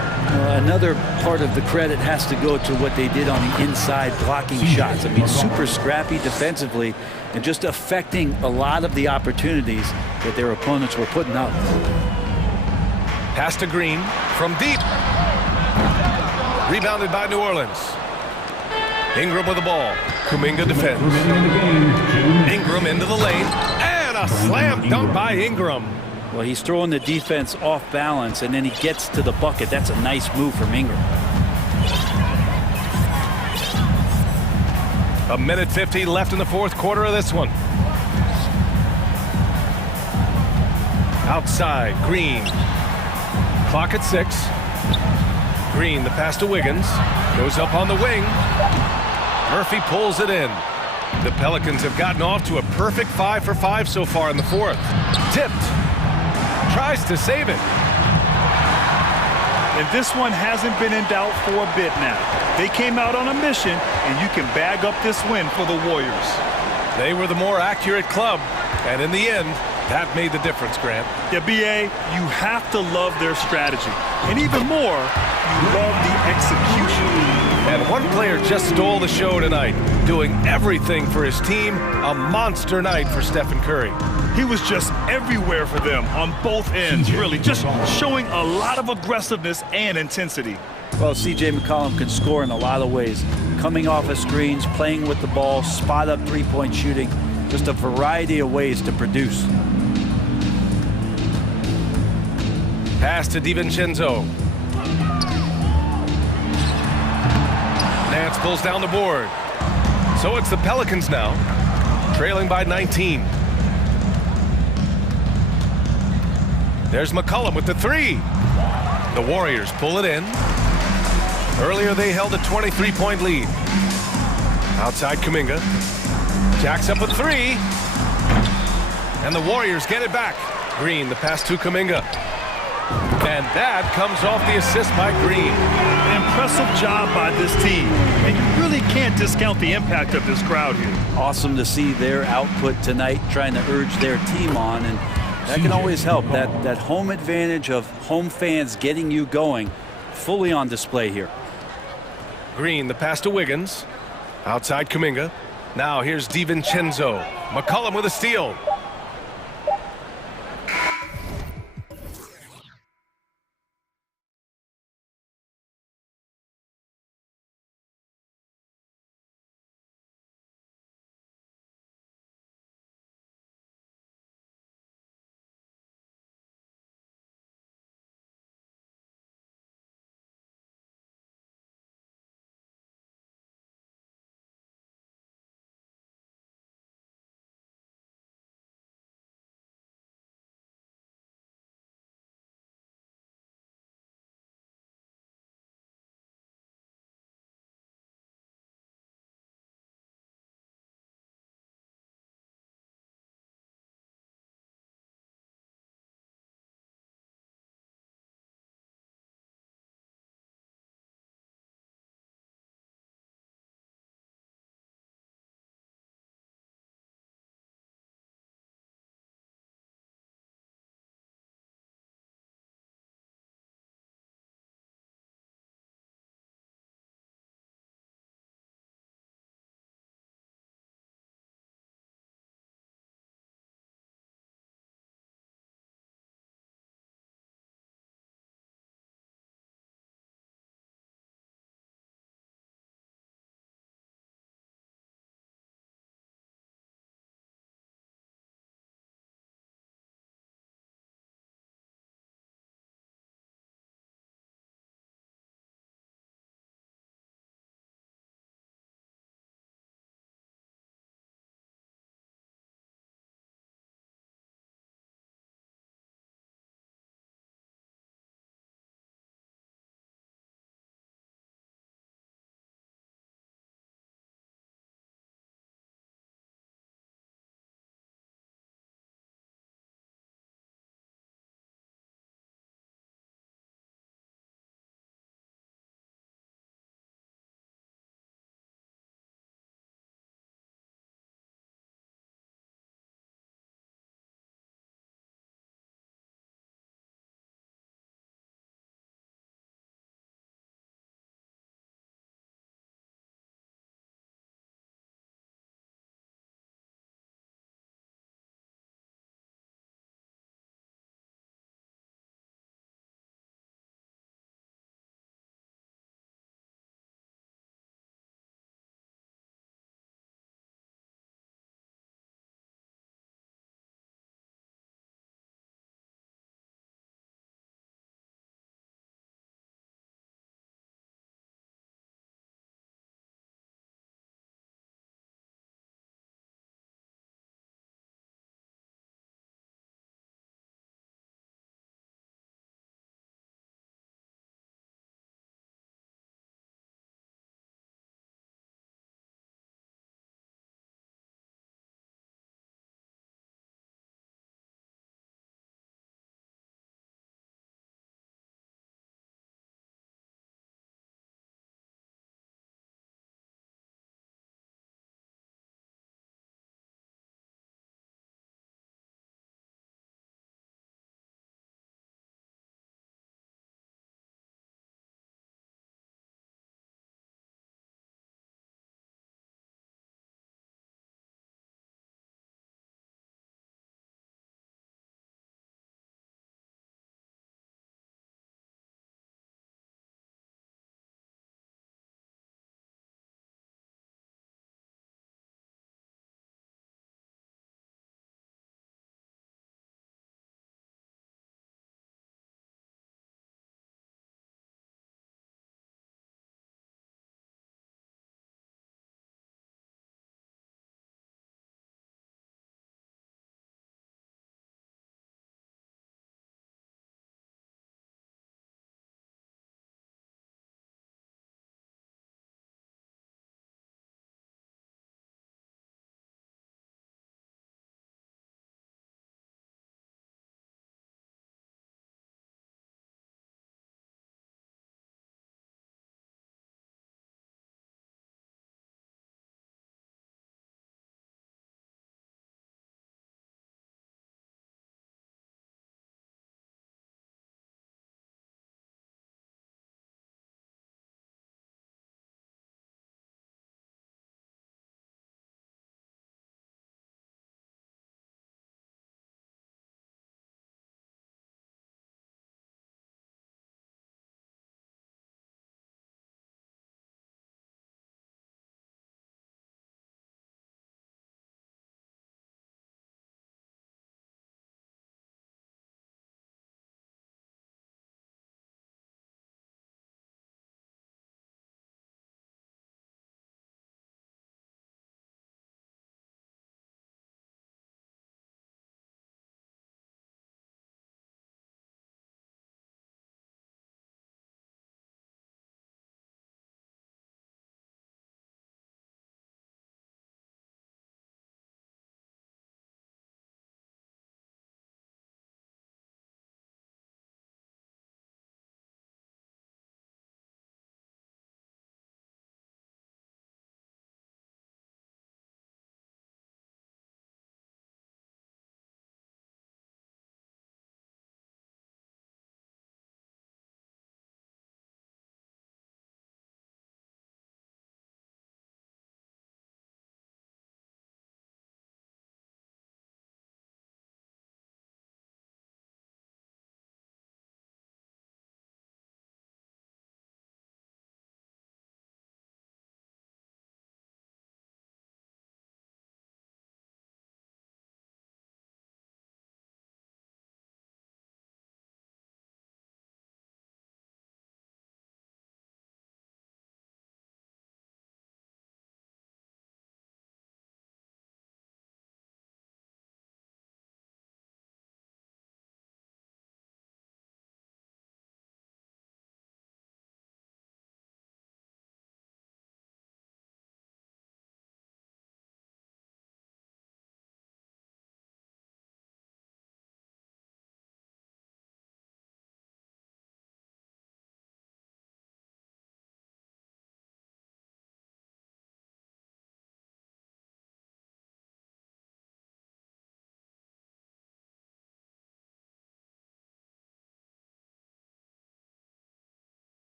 Another part of the credit has to go to what they did on the inside blocking shots. I mean, super scrappy defensively and just affecting a lot of the opportunities that their opponents were putting up. Pass to Green from deep. Rebounded by New Orleans. Ingram with the ball. Kuminga defends. Ingram into the lane. And a slam dunk by Ingram. Well, he's throwing the defense off balance, and then he gets to the bucket. That's a nice move from Ingram. 1:50 left in the fourth quarter of this one. Outside, Green. Clock at 6. Green, the pass to Wiggins. Goes up on the wing. Murphy pulls it in. The Pelicans have gotten off to a perfect 5 for 5 so far in the fourth. Tipped. Tries to save it. And this one hasn't been in doubt for a bit now. They came out on a mission, and you can bag up this win for the Warriors. They were the more accurate club, and in the end, that made the difference, Grant. Yeah, B.A., you have to love their strategy. And even more, you love the execution. And one player just stole the show tonight, doing everything for his team. A monster night for Stephen Curry. He was just everywhere for them on both ends, really, just showing a lot of aggressiveness and intensity. Well, C.J. McCollum can score in a lot of ways. Coming off of screens, playing with the ball, spot-up three-point shooting, just a variety of ways to produce. Pass to DiVincenzo. Nance pulls down the board. So it's the Pelicans now, trailing by 19. There's McCollum with the 3. The Warriors pull it in. Earlier they held a 23-point lead. Outside Kuminga. Jacks up a 3. And the Warriors get it back. Green, the pass to Kuminga. And that comes off the assist by Green. An impressive job by this team. And you really can't discount the impact of this crowd here. Awesome to see their output tonight, trying to urge their team on, and that can always help. That home advantage of home fans getting you going, fully on display here. Green, the pass to Wiggins. Outside Kuminga. Now here's DiVincenzo. McCollum with a steal.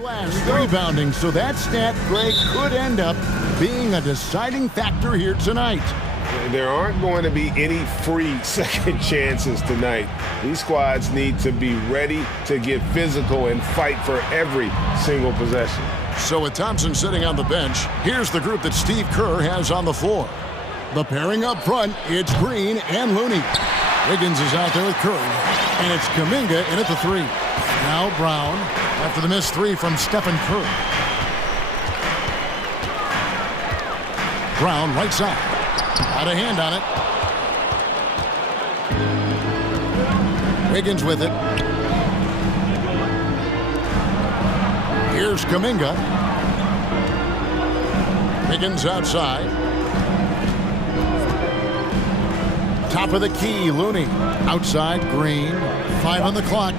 Last rebounding, so that stat, Greg, could end up being a deciding factor here tonight. There aren't going to be any free second chances tonight. These squads need to be ready to get physical and fight for every single possession. So with Thompson sitting on the bench, here's the group that Steve Kerr has on the floor. The pairing up front, it's Green and Looney. Wiggins is out there with Curry, and it's Kuminga in at the 3. Now Brown, after the missed 3 from Stephen Curry. Brown right side. Out of hand on it. Wiggins with it. Here's Kuminga. Wiggins outside. Top of the key, Looney. Outside, Green. 5 on the clock.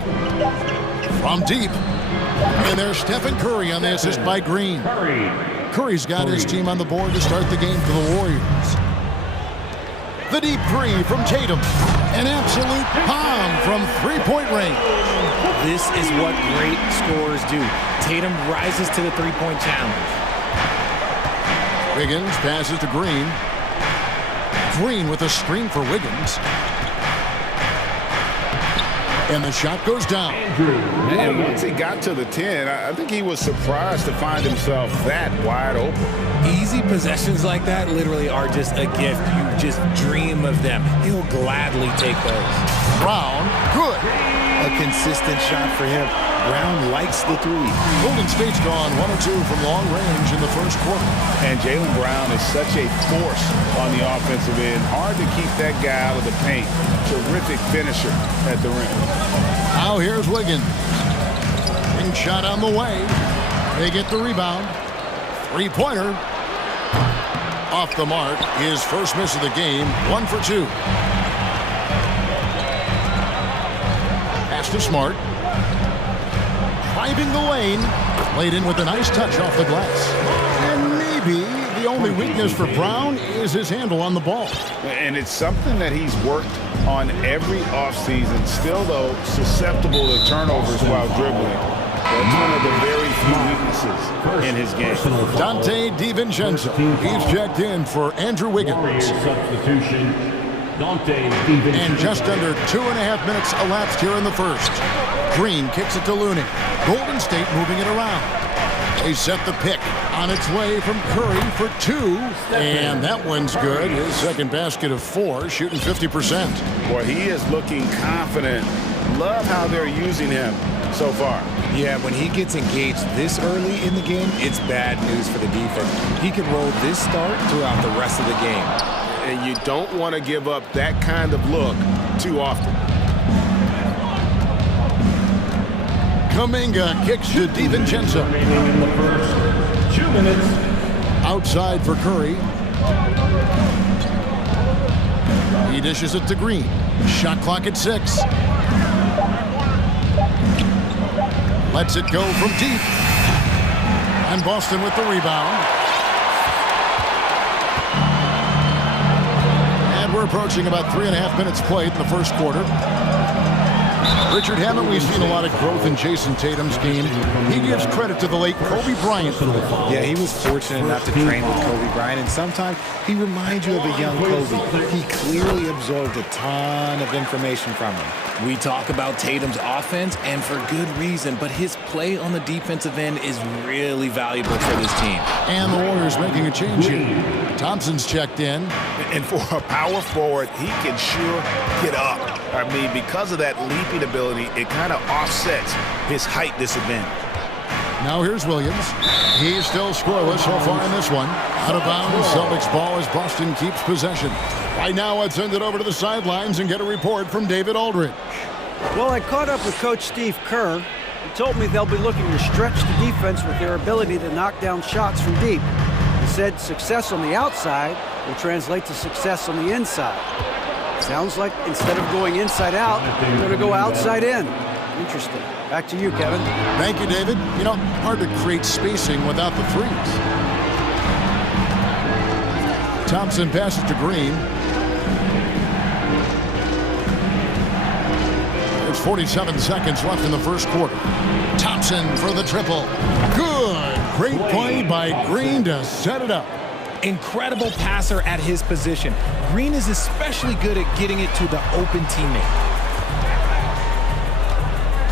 From deep. And there's Stephen Curry on the assist by Green. Curry's got his team on the board to start the game for the Warriors. The deep 3 from Tatum. An absolute bomb from three-point range. This is what great scorers do. Tatum rises to the three-point challenge. Wiggins passes to Green. Green with a screen for Wiggins. And the shot goes down. And once he got to the 10, I think he was surprised to find himself that wide open. Easy possessions like that literally are just a gift. You just dream of them. He'll gladly take those. Brown, good. A consistent shot for him. Brown likes the 3. Golden State's gone 1 or 2 from long range in the first quarter. And Jaylen Brown is such a force on the offensive end. Hard to keep that guy out of the paint. Terrific finisher at the rim. Now here's Wiggins. Big shot on the way. They get the rebound. Three-pointer. Off the mark. His first miss of the game. 1 for 2. Pass to Smart. Driving the lane. Laid in with a nice touch off the glass. And maybe the only weakness for Brown is his handle on the ball. And it's something that he's worked on every offseason. Still, though, susceptible to turnovers while dribbling. That's one of the very few weaknesses in his game. Dante DiVincenzo. He's checked in for Andrew Wiggins. Substitution. Dante DiVincenzo. And just under 2.5 minutes elapsed here in the first. Green kicks it to Looney. Golden State moving it around. They set the pick on its way from Curry for 2. And that one's good. His second basket of 4, shooting 50%. Boy, he is looking confident. Love how they're using him so far. Yeah, when he gets engaged this early in the game, it's bad news for the defense. He can roll this start throughout the rest of the game. And you don't want to give up that kind of look too often. Kuminga kicks to DiVincenzo. In the first 2 minutes. Outside for Curry. He dishes it to Green. Shot clock at 6. Lets it go from deep. And Boston with the rebound. And we're approaching about 3.5 minutes played in the first quarter. Richard, haven't we seen a lot of growth in Jason Tatum's game? He gives credit to the late Kobe Bryant. Yeah, he was fortunate enough to train with Kobe Bryant, and sometimes he reminds you of a young Kobe. He clearly absorbed a ton of information from him. We talk about Tatum's offense, and for good reason, but his play on the defensive end is really valuable for this team. And the Warriors making a change here. Thompson's checked in. And for a power forward, he can sure get up. I mean, because of that leaping ability, it kind of offsets his height disadvantage. Now here's Williams. He's still scoreless so far in this one. Out of bounds, Celtics ball as Boston keeps possession. Right now, let's send it over to the sidelines and get a report from David Aldridge. Well, I caught up with Coach Steve Kerr. He told me they'll be looking to stretch the defense with their ability to knock down shots from deep. He said success on the outside will translate to success on the inside. Sounds like instead of going inside out, they're going to go outside in. Interesting. Back to you, Kevin. Thank you, David. You know, hard to create spacing without the threes. Thompson passes to Green. There's 47 seconds left in the first quarter. Thompson for the triple. Good. Great play by Green to set it up. Incredible passer at his position. Green is especially good at getting it to the open teammate.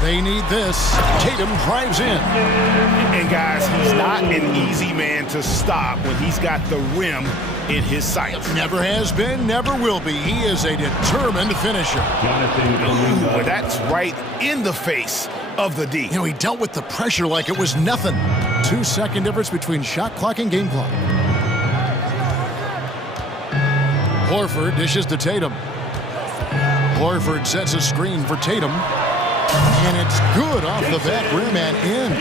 They need this. Tatum drives in. And guys, he's not an easy man to stop when he's got the rim in his sights. Never has been, never will be. He is a determined finisher. Ooh, that's right in the face of the D. You know, he dealt with the pressure like it was nothing. 2-second difference between shot clock and game clock. Horford dishes to Tatum. Horford sets a screen for Tatum. And it's good off the back rim and in.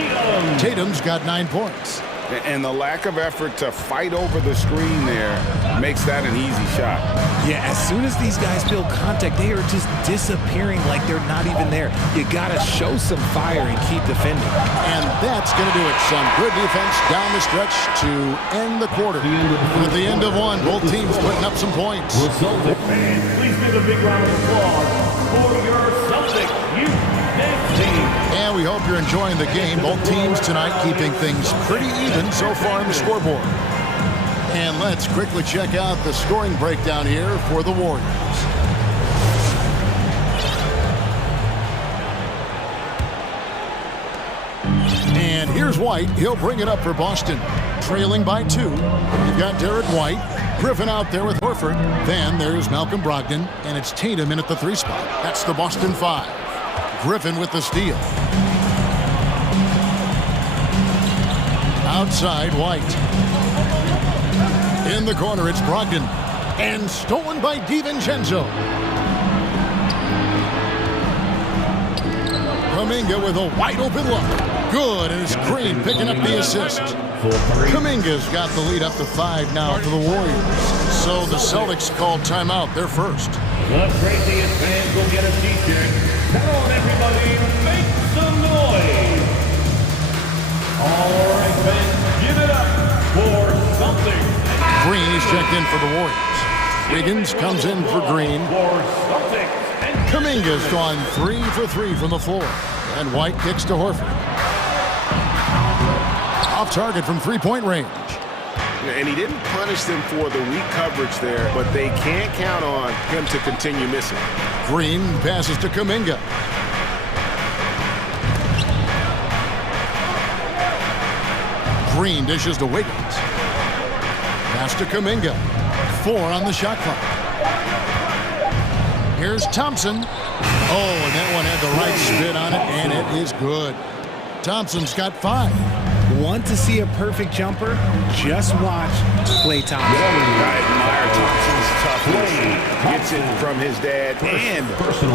Tatum's got 9 points. And the lack of effort to fight over the screen there makes that an easy shot. Yeah, as soon as these guys feel contact, they are just disappearing like they're not even there. You got to show some fire and keep defending. And that's going to do it. Some good defense down the stretch to end the quarter. At the end of one, both teams putting up some points. Fans, please give a big round of applause for your Celtics team. And we hope you're enjoying the game. Both teams tonight keeping things pretty even so far on the scoreboard. And let's quickly check out the scoring breakdown here for the Warriors. And here's White. He'll bring it up for Boston. Trailing by 2. You've got Derek White. Griffin out there with Horford. Then there's Malcolm Brogdon. And it's Tatum in at the 3 spot. That's the Boston 5. Griffin with the steal. Outside, White. In the corner, it's Brogdon. And stolen by DiVincenzo. Kuminga with a wide open look. Good, and it's Green picking up the assist. Kuminga's got the lead up to 5 now for the Warriors. So the Celtics called timeout. They're first. The craziest fans will get a t-shirt. Come on, everybody, make some noise. All right, fans, give it up for something. Green is checked in for the Warriors. Wiggins comes in for Green. Kuminga's gone 3 for 3 from the floor. And White kicks to Horford. Off target from 3-point range. And he didn't punish them for the weak coverage there, but they can't count on him to continue missing. Green passes to Kuminga. Green dishes to Wiggins. Pass to Kuminga. 4 on the shot clock. Here's Thompson. Oh, and that one had the right spin on it, and it is good. Thompson's got 5. Want to see a perfect jumper? Just watch Klay Thompson. I admire Thompson's toughness. Gets it from his dad and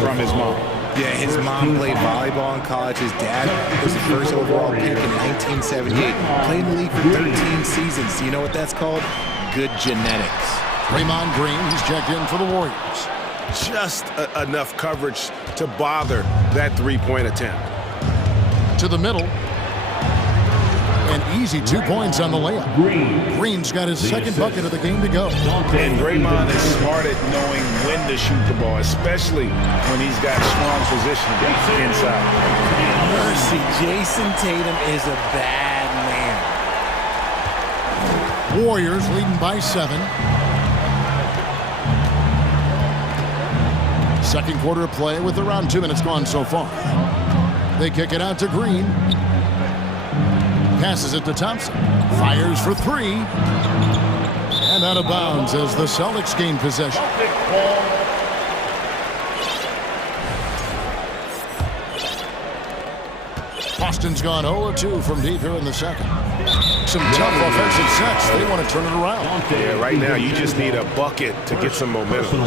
from his mom. Yeah, his mom played volleyball in college. His dad was the first overall pick in 1978. Played in the league for 13 seasons. Do you know what that's called? Good genetics. Draymond Green, he's checked in for the Warriors. Just enough coverage to bother that 3-point attempt. To the middle. An easy 2 points on the layup. Green's got his second bucket of the game to go. And Draymond is smart at knowing when to shoot the ball, especially when he's got strong positioning inside. Mercy, Jason Tatum is a bad man. Warriors leading by 7. Second quarter of play with around 2 minutes gone so far. They kick it out to Green. Passes it to Thompson. Fires for 3. And out of bounds as the Celtics gain possession. Boston's gone 0-2 from deep here in the second. Some tough offensive sets. They want to turn it around. Yeah, right now you just need a bucket to get some momentum.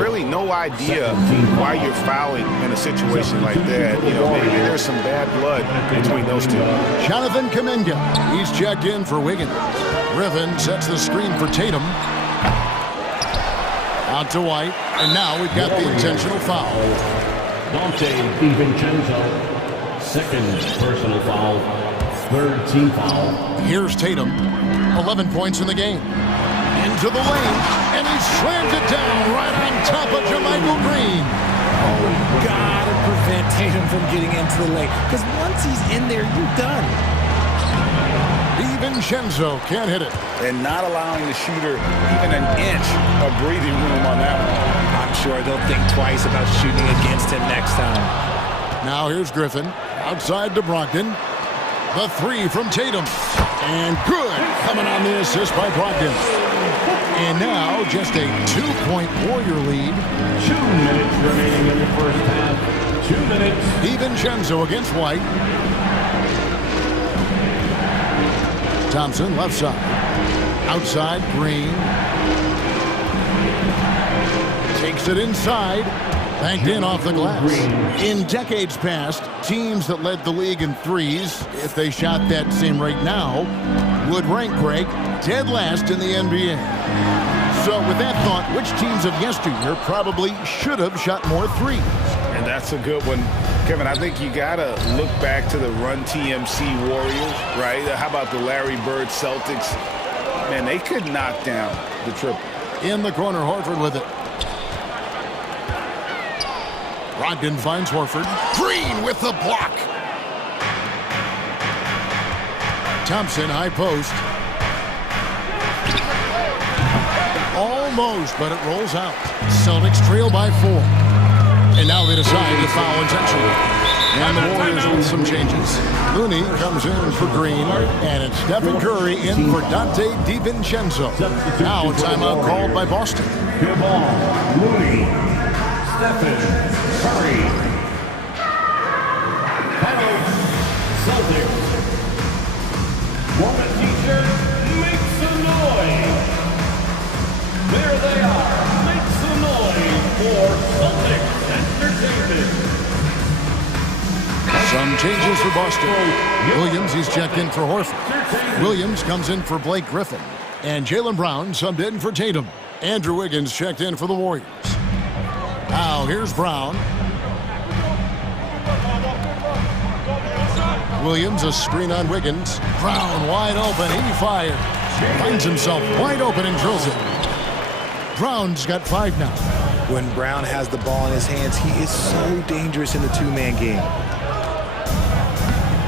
Really no idea why you're fouling in a situation like that. You know, maybe there's some bad blood between those two. Jonathan Kuminga. He's checked in for Wiggins. Griffin sets the screen for Tatum. Out to White. And now we've got the intentional foul. DiVincenzo. Second personal foul, 3rd team foul. Here's Tatum, 11 points in the game. Into the lane, and he slams it down right on top of Jermichael Green. Oh, gotta prevent prevent Tatum from getting into the lane. Because once he's in there, you're done. DiVincenzo can't hit it. And not allowing the shooter even an inch of breathing room on that one. I'm sure they'll think twice about shooting against him next time. Now here's Griffin. Outside to Brogdon. The three from Tatum. And good. Coming on the assist by Brogdon. And now just a 2-point Warrior lead. 2 minutes remaining in the first half. 2 minutes. DiVincenzo against White. Thompson left side. Outside Green. Takes it inside. Banked in off the glass. In decades past, teams that led the league in threes, if they shot that same rate now, would rank Greg dead last in the NBA. So with that thought, which teams of yesteryear probably should have shot more threes? And that's a good one. Kevin, I think you got to look back to the Run TMC Warriors, right? How about the Larry Bird Celtics? Man, they could knock down the triple. In the corner, Horford with it. Brogdon finds Horford. Green with the block. Thompson, high post. Almost, but it rolls out. Celtics trail by 4. And now they decide to foul intentionally. And the Warriors with some changes. Looney comes in for Green, and it's Stephen Curry in for Dante DiVincenzo. Now a timeout called by Boston. Good ball. Looney. Stephen Curry. Timeout. Celtics. Want a t-shirt? Make some noise. There they are. Make some noise for Celtics Entertainment. Some changes for Boston. Williams, he's checked in for Horford. Williams comes in for Blake Griffin. And Jaylen Brown subbed in for Tatum. Andrew Wiggins checked in for the Warriors. Now here's Brown. Williams, a screen on Wiggins. Brown wide open. He fires. Finds himself wide open and drills it. Brown's got 5 now. When Brown has the ball in his hands, he is so dangerous in the two-man game.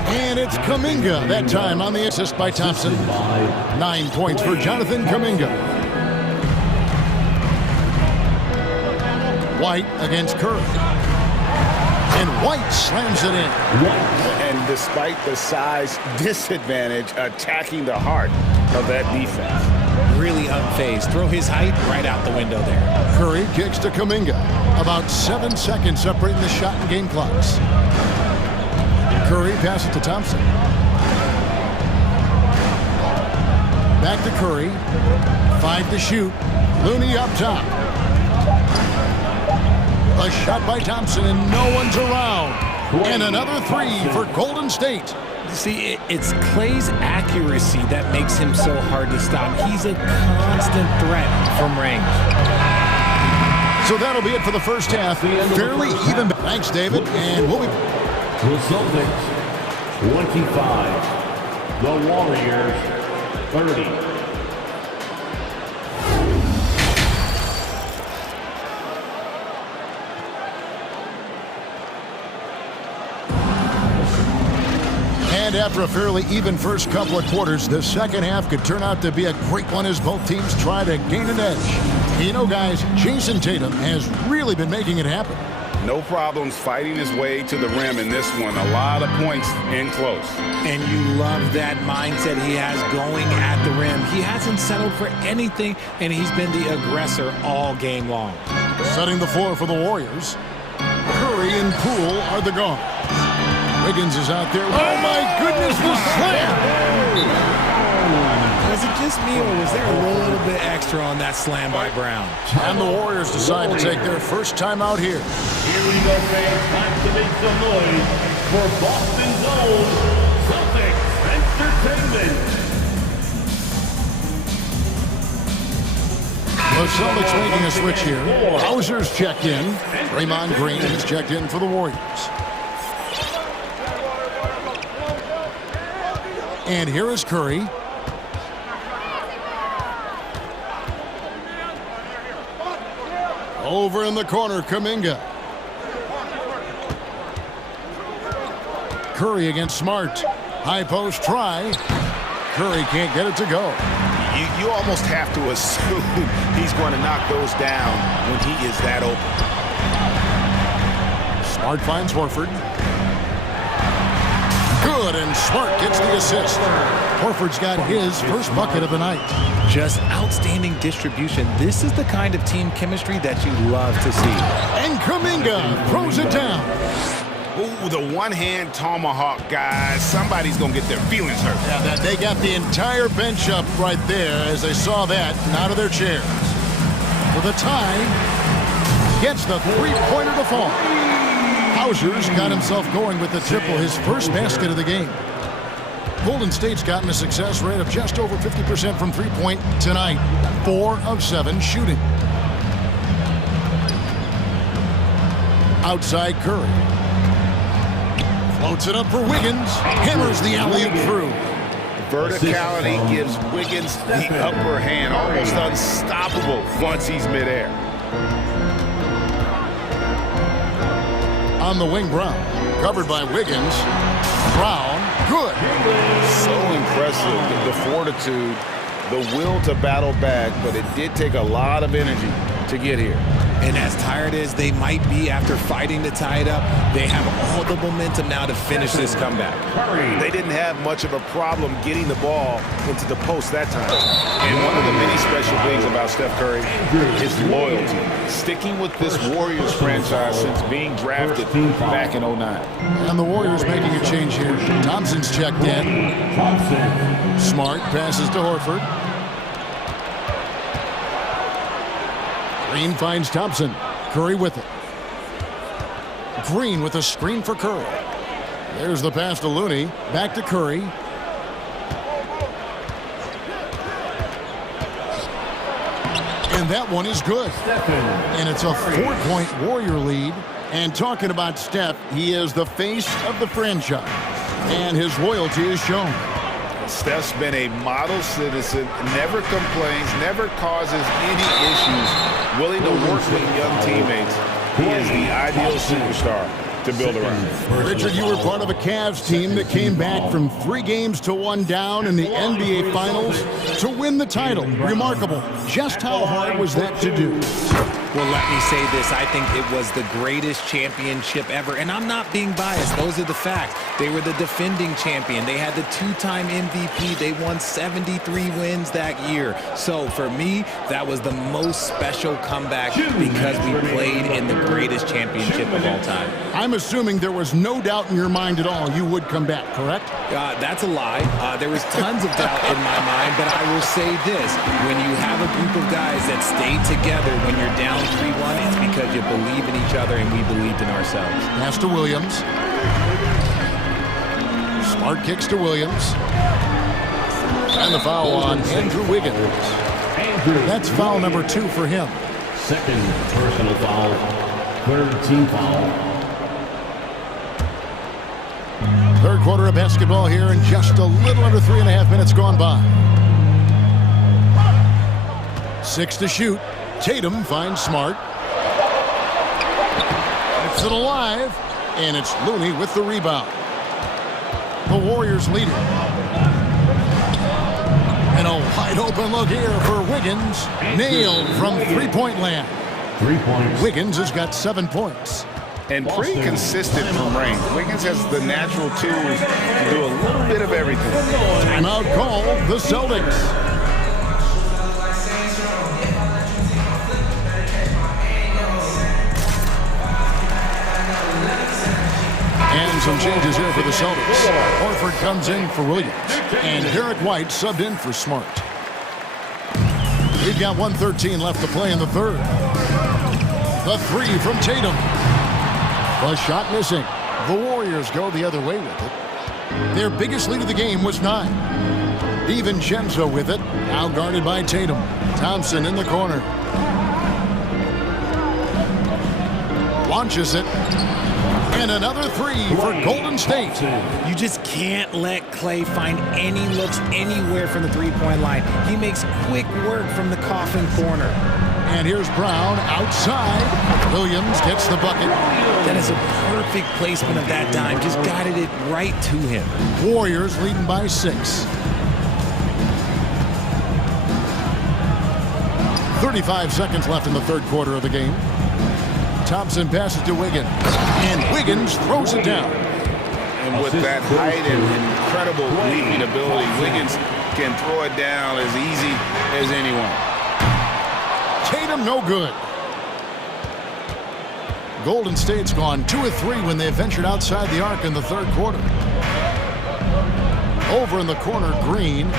And it's Kuminga that time on the assist by Thompson. 9 points for Jonathan Kuminga. White against Curry. And White slams it in. And despite the size disadvantage, attacking the heart of that defense. Really unfazed. Throw his height right out the window there. Curry kicks to Kuminga. About 7 seconds separating the shot and game clocks. Curry passes to Thompson. Back to Curry. 5 to shoot. Looney up top. A shot by Thompson and no one's around. And another 3 for Golden State. See, it's Clay's accuracy that makes him so hard to stop. He's a constant threat from range. So that'll be it for the first half. Fairly even. Thanks, David. And we'll be... The Celtics, 25. The Warriors, 30. And after a fairly even first couple of quarters, the second half could turn out to be a great one as both teams try to gain an edge. You know, guys, Jason Tatum has really been making it happen. No problems fighting his way to the rim in this one. A lot of points in close. And you love that mindset he has going at the rim. He hasn't settled for anything, and he's been the aggressor all game long. Setting the floor for the Warriors. Curry and Poole are the guards. Wiggins is out there. Oh, my goodness, the slam! Was it just me, or was there a little bit extra on that slam by Brown? And the Warriors decide to take their first time out here. Here we go, fans. Time to make some noise for Boston's own Celtics Entertainment. The Celtics making a switch here. Hauser's checked in. Draymond Green is checked in for the Warriors. And here is Curry. Over in the corner, Kuminga. Curry against Smart. High post try. Curry can't get it to go. You almost have to assume he's going to knock those down when he is that open. Smart finds Horford. Good, and Smart gets the assist. Horford's got his first bucket of the night. Just outstanding distribution. This is the kind of team chemistry that you love to see. And Kuminga throws it down. Ooh, the one-hand tomahawk, guys. Somebody's going to get their feelings hurt. Yeah, they got the entire bench up right there as they saw that and out of their chairs. For the tie, gets the three-pointer to fall. Hauser's got himself going with the triple, his first basket of the game. Golden State's gotten a success rate of just over 50% from three-point tonight. 4 of 7 shooting. Outside Curry. Floats it up for Wiggins. Hammers the alley-oop through. Verticality gives Wiggins the upper hand, almost unstoppable once he's midair. On the wing, Brown. Covered by Wiggins. Brown, good. So impressive, the fortitude, the will to battle back, but it did take a lot of energy to get here. And as tired as they might be after fighting to tie it up, they have all the momentum now to finish this comeback. They didn't have much of a problem getting the ball into the post that time. And one of the many special things about Steph Curry is loyalty. Sticking with this Warriors franchise since being drafted back in 09. And the Warriors making a change here. Thompson's checked in. Smart passes to Horford. Green finds Thompson. Curry with it. Green with a screen for Curry. There's the pass to Looney. Back to Curry. And that one is good. And it's a 4-point Warrior lead. And talking about Steph, he is the face of the franchise. And his loyalty is shown. Steph's been a model citizen, never complains, never causes any issues, willing to work with young teammates. He is the ideal superstar to build around. Richard, you were part of a Cavs team that came back from 3 games to 1 down in the NBA Finals to win the title. Remarkable. Just how hard was that to do? Well, let me say this. I think it was the greatest championship ever. And I'm not being biased. Those are the facts. They were the defending champion. They had the 2-time MVP. They won 73 wins that year. So for me, that was the most special comeback because we played in the greatest championship of all time. I'm assuming there was no doubt in your mind at all you would come back, correct? That's a lie. There was tons of doubt in my mind, but I will say this. When you have a group of guys that stay together when you're down 3-1, it's because you believe in each other and we believed in ourselves. Pass to Williams. Smart kicks to Williams. And the foul on Andrew Wiggins. That's foul number 2 for him. Second personal foul. Third team foul. Third quarter of basketball here and just a little under 3.5 minutes gone by. 6 to shoot. Tatum finds Smart. It's it alive. And it's Looney with the rebound. The Warriors lead it. And a wide open look here for Wiggins. Nailed from three-point land. 3 points. Wiggins has got 7 points. And pretty consistent from range. Wiggins has the natural tools to do a little bit of everything. Timeout called the Celtics. And some changes here for the Celtics. Horford comes in for Williams. And Derek White subbed in for Smart. We've got 1:13 left to play in the third. The 3 from Tatum. The shot missing. The Warriors go the other way with it. Their biggest lead of the game was 9. DiVincenzo with it. Now guarded by Tatum. Thompson in the corner. Launches it. And another 3 for Golden State. You just can't let Clay find any looks anywhere from the three-point line. He makes quick work from the coffin corner. And here's Brown outside. Williams gets the bucket. That is a perfect placement of that dime. Just guided it right to him. Warriors leading by 6. 35 seconds left in the third quarter of the game. Thompson passes to Wiggins, and Wiggins throws it down. And with that height and incredible leaping ability, Wiggins can throw it down as easy as anyone. Tatum, no good. Golden State's gone 2 of 3 when they ventured outside the arc in the third quarter. Over in the corner, Green,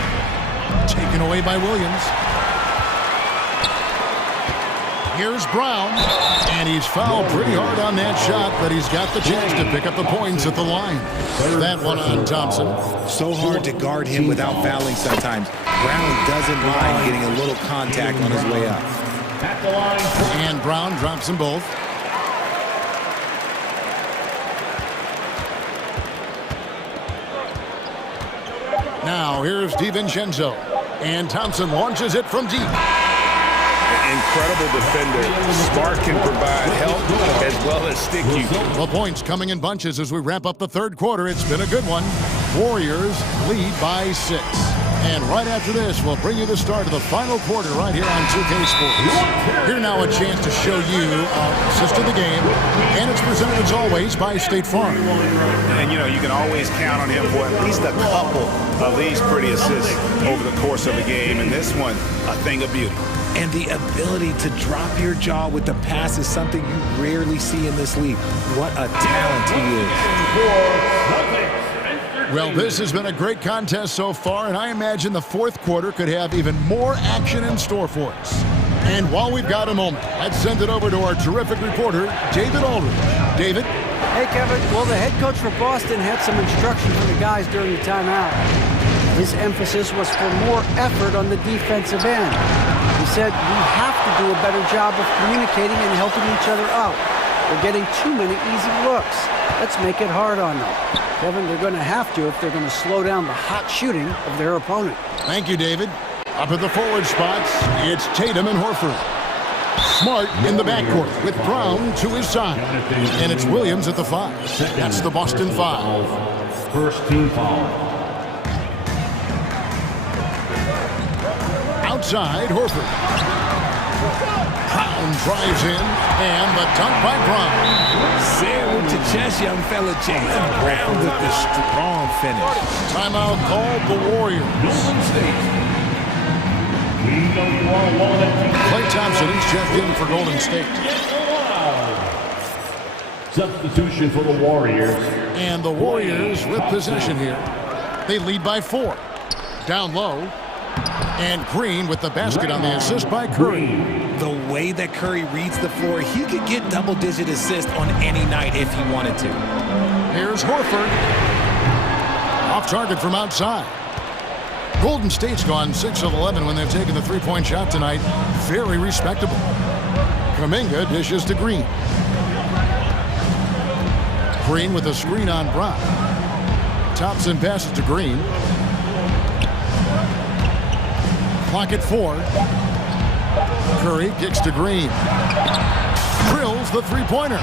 taken away by Williams. Here's Brown, and he's fouled pretty hard on that shot, but he's got the chance to pick up the points at the line. That one on Thompson. So hard to guard him without fouling sometimes. Brown doesn't mind getting a little contact on his way up. And Brown drops them both. Now here's DiVincenzo, and Thompson launches it from deep. Incredible defender. Smart can provide help as well as stick you. The points coming in bunches as we wrap up the third quarter. It's been a good one. Warriors lead by 6. And right after this, we'll bring you the start of the final quarter right here on 2K Sports. Here now a chance to show you our assist of the game. And it's presented as always by State Farm. And you know, you can always count on him for at least a couple of these pretty assists over the course of a game. And this one, a thing of beauty. And the ability to drop your jaw with the pass is something you rarely see in this league. What a talent he is. Well, this has been a great contest so far, and I imagine the fourth quarter could have even more action in store for us. And while we've got a moment, let's send it over to our terrific reporter, David Aldridge. David? Hey, Kevin. Well, the head coach for Boston had some instruction for the guys during the timeout. His emphasis was for more effort on the defensive end. He said we have to do a better job of communicating and helping each other out. We're getting too many easy looks. Let's make it hard on them. Kevin, they're going to have to if they're going to slow down the hot shooting of their opponent. Thank you, David. Up at the forward spots, it's Tatum and Horford. Smart in the backcourt with Brown to his side. And it's Williams at the 5. That's the Boston 5. First team foul. Outside, Horford. Brown drives in, and the dunk by Brown. Say it with your chest, young fella, James. Brown with the strong finish. Timeout called the Warriors. Golden State. We know you all want it. Klay Thompson is checked in for Golden State. Substitution for the Warriors. And the Warriors with possession here. They lead by 4. Down low. And Green with the basket on the assist by Curry. The way that Curry reads the floor, he could get double-digit assists on any night if he wanted to. Here's Horford. Off target from outside. Golden State's gone 6 of 11 when they've taken the three-point shot tonight. Very respectable. Kuminga dishes to Green. Green with a screen on Brown. Thompson passes to Green. Clock at 4. Curry kicks to Green. Drills the three-pointer.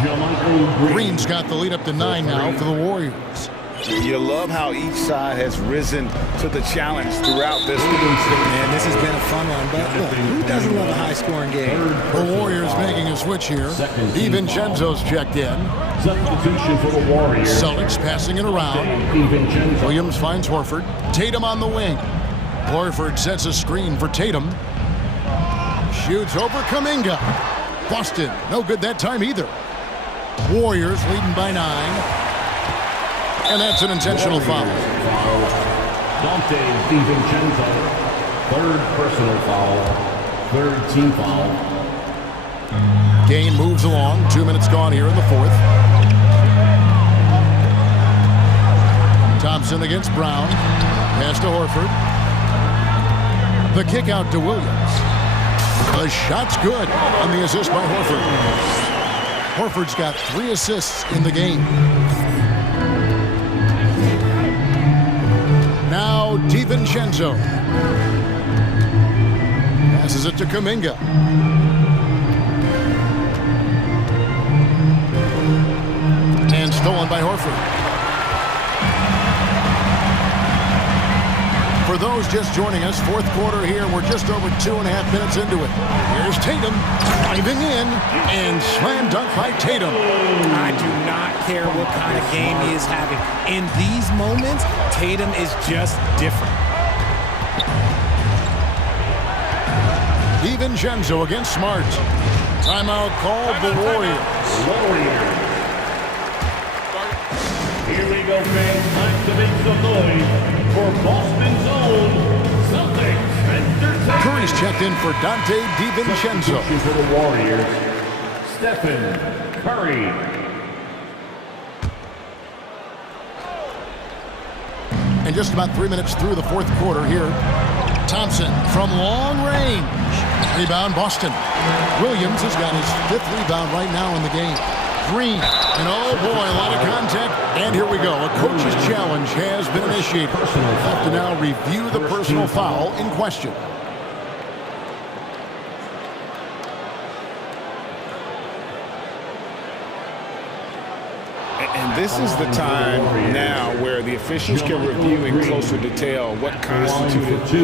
Green's got the lead up to 9 now for the Warriors. You love how each side has risen to the challenge throughout this game. Man, this has been a fun one, but look, who doesn't love a high-scoring game? The Warriors making a switch here. DiVincenzo's checked in. Substitution for the Warriors. Celtics passing it around. Williams finds Horford. Tatum on the wing. Horford sets a screen for Tatum. Shoots over Kuminga. Boston, no good that time either. Warriors leading by 9. And that's an intentional foul. Dante DiVincenzo, third personal foul, third team foul. Game moves along. 2 minutes gone here in the fourth. Thompson against Brown. Pass to Horford. The kick out to Williams. The shot's good on the assist by Horford. Horford's got 3 assists in the game. Now DiVincenzo. Passes it to Kuminga. And stolen by Horford. For those just joining us, fourth quarter here. We're just over 2.5 minutes into it. Here's Tatum driving in and slam dunk by Tatum. I do not care what kind of game he is having. In these moments, Tatum is just different. DiVincenzo against Smart. Timeout called the Warriors. Here we go, fans. Time to make some noise for Boston's own Celtics Entertainment. Curry's checked in for Dante DiVincenzo. For the Warriors, Stephen Curry. And just about 3 minutes through the fourth quarter here. Thompson from long range. Rebound, Boston. Williams has got his 5th rebound right now in the game. Green, and oh boy, a lot of contact. And here we go. A coach's challenge has been initiated. We'll have to now review the personal foul in question. And this is the time now where the officials can review in closer detail what constituted the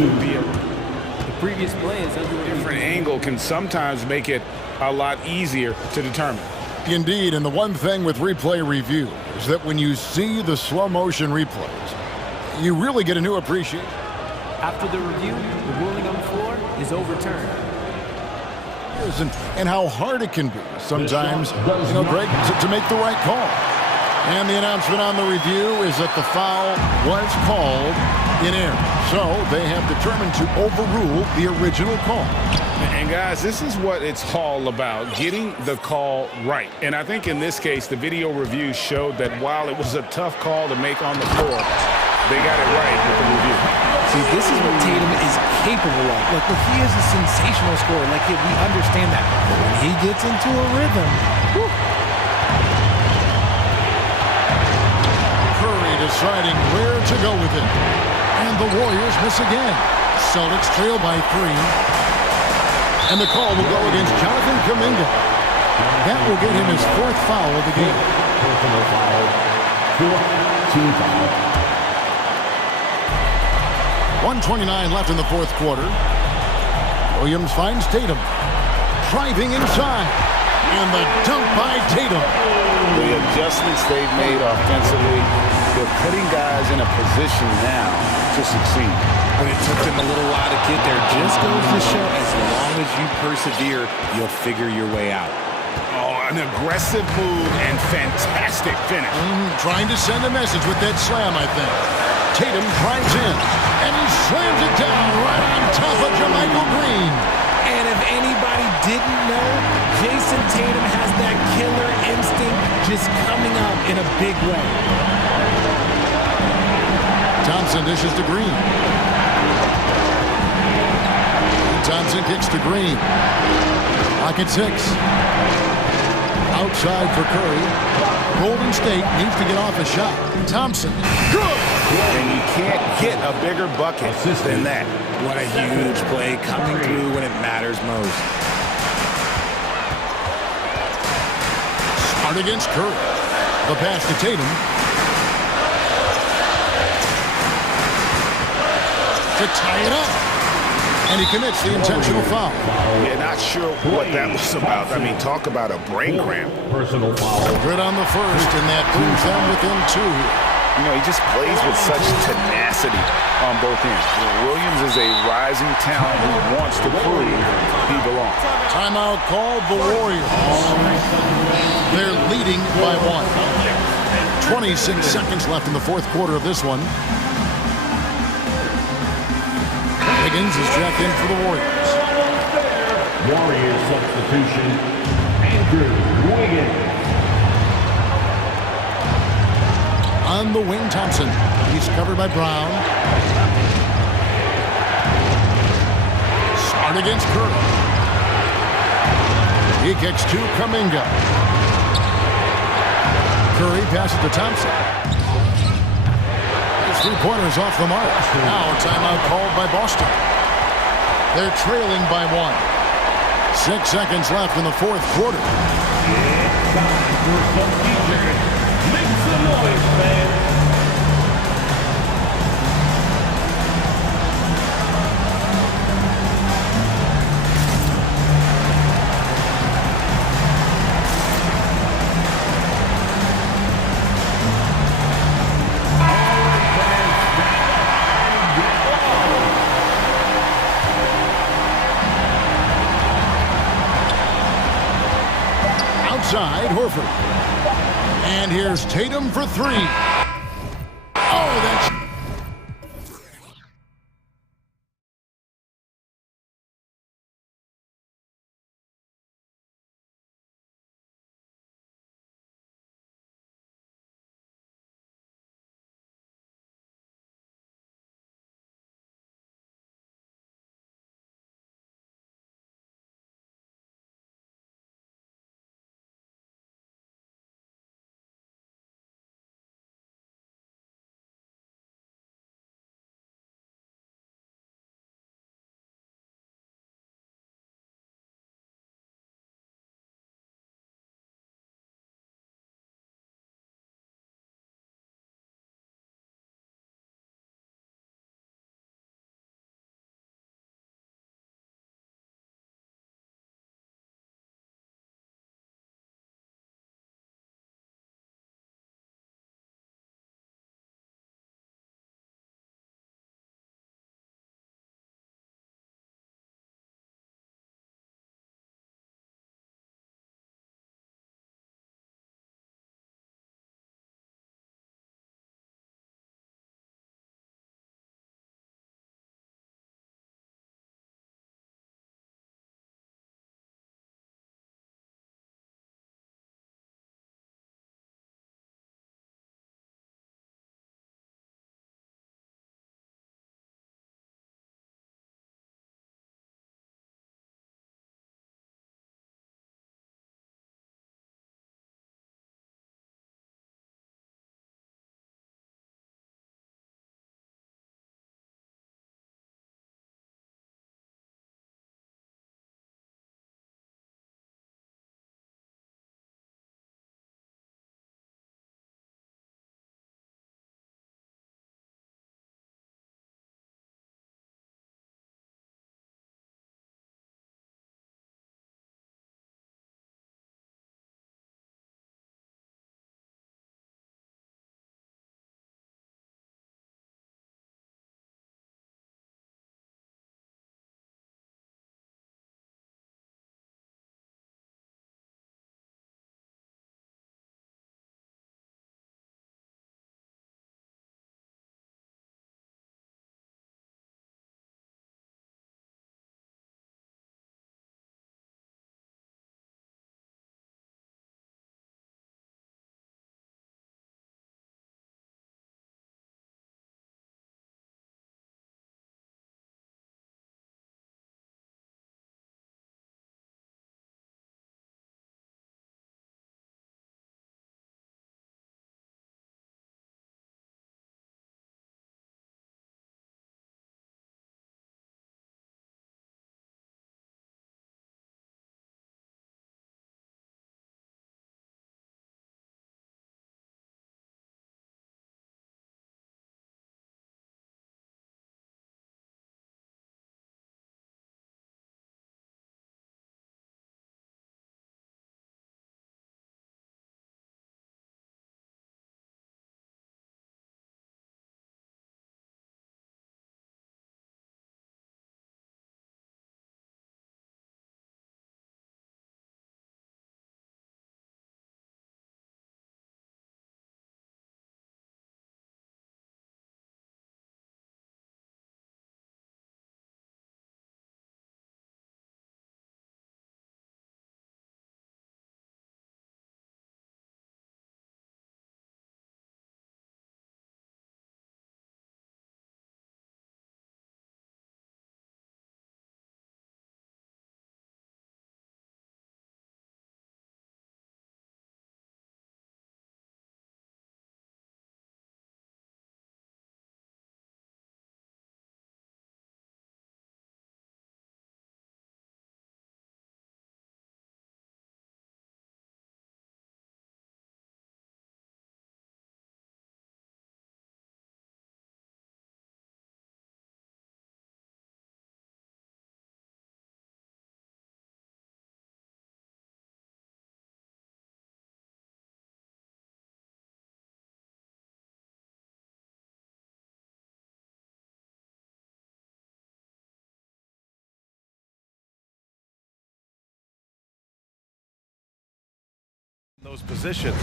Previous play is different angle can sometimes make it a lot easier to determine. Indeed, and the one thing with replay review is that when you see the slow motion replays, you really get a new appreciation. After the review, the ruling on the floor is overturned. And how hard it can be sometimes, Greg, to make the right call. And the announcement on the review is that the foul was called in error. So they have determined to overrule the original call. And guys, this is what it's all about, getting the call right. And I think in this case, the video review showed that while it was a tough call to make on the floor, they got it right with the review. See, this is what Tatum is capable of. Look, he is a sensational scorer. We understand that. But when he gets into a rhythm, whew. Curry deciding where to go with it. And the Warriors miss again. Celtics trail by 3. And the call will go against Jonathan Kuminga. That will get him his 4th foul of the game. Personal foul. 4th team foul. 1:29 left in the fourth quarter. Williams finds Tatum. Driving inside. And the dunk by Tatum. The adjustments they've made offensively, they're putting guys in a position now to succeed. But it took them a little while to get there. Just goes to show, as long as you persevere, you'll figure your way out. Oh, an aggressive move and fantastic finish. Trying to send a message with that slam, I think. Tatum drives in, and he slams it down right on top of Jermichael Green. And if anybody didn't know, Jason Tatum has that killer instinct just coming out in a big way. Thompson dishes to Green. Thompson kicks to Green. Lock at 6. Outside for Curry. Golden State needs to get off a shot. Thompson. Good! And you can't get a bigger bucket than that. What a huge play coming through when it matters most. Smart against Curry. The pass to Tatum. To tie it up. And he commits the intentional foul. Yeah, not sure what that was about. I mean, talk about a brain cramp. Personal foul. Good on the first, and that moves them within 2. He just plays with such tenacity on both ends. Williams is a rising talent who wants to prove he belongs. Timeout called the Warriors. They're leading by 1. 26 seconds left in the fourth quarter of this one. Higgins is checked in for the Warriors. Warriors substitution, Andrew Wiggins. On the wing, Thompson. He's covered by Brown. Smart against Curry. He kicks to Kuminga. Curry passes to Thompson. His 3-pointer's off the mark. Now a timeout called by Boston. They're trailing by 1. 6 seconds left in the fourth quarter. It's time for some features. noise, fans. Outside, Horford. And here's Tatum for three. Oh, that's Those positions.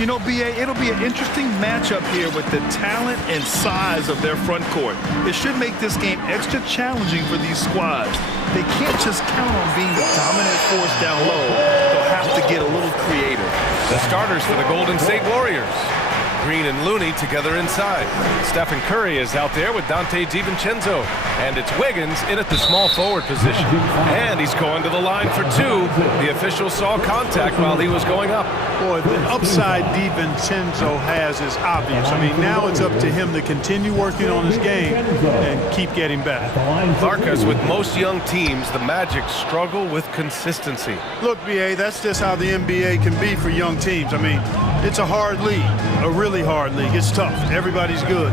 You know, BA, it'll be an interesting matchup here with the talent and size of their front court. It should make this game extra challenging for these squads. They can't just count on being the dominant force down low. They'll have to get a little creative. The starters for the Golden State Warriors. Green and Looney together inside. Stephen Curry is out there with Donte DiVincenzo. And it's Wiggins in at the small forward position. And he's going to the line for two. The official saw contact while he was going up. Boy, the upside DiVincenzo has is obvious. I mean, now it's up to him to continue working on his game and keep getting better. Larkas, with most young teams, the Magic struggle with consistency. Look, BA, that's just how the NBA can be for young teams. I mean, it's a hard league, a really hard league. It's tough. Everybody's good.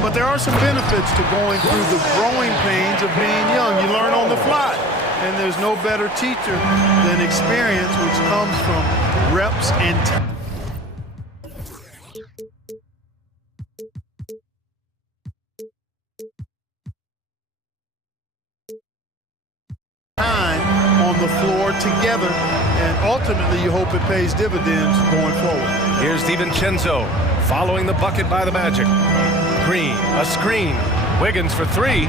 But there are some benefits to going through the growing pains of being young. You learn on the fly. And there's no better teacher than experience, which comes from reps and time on the floor together. And ultimately, you hope it pays dividends going forward. Here's DiVincenzo following the bucket by the Magic. Green, a screen. Wiggins for three.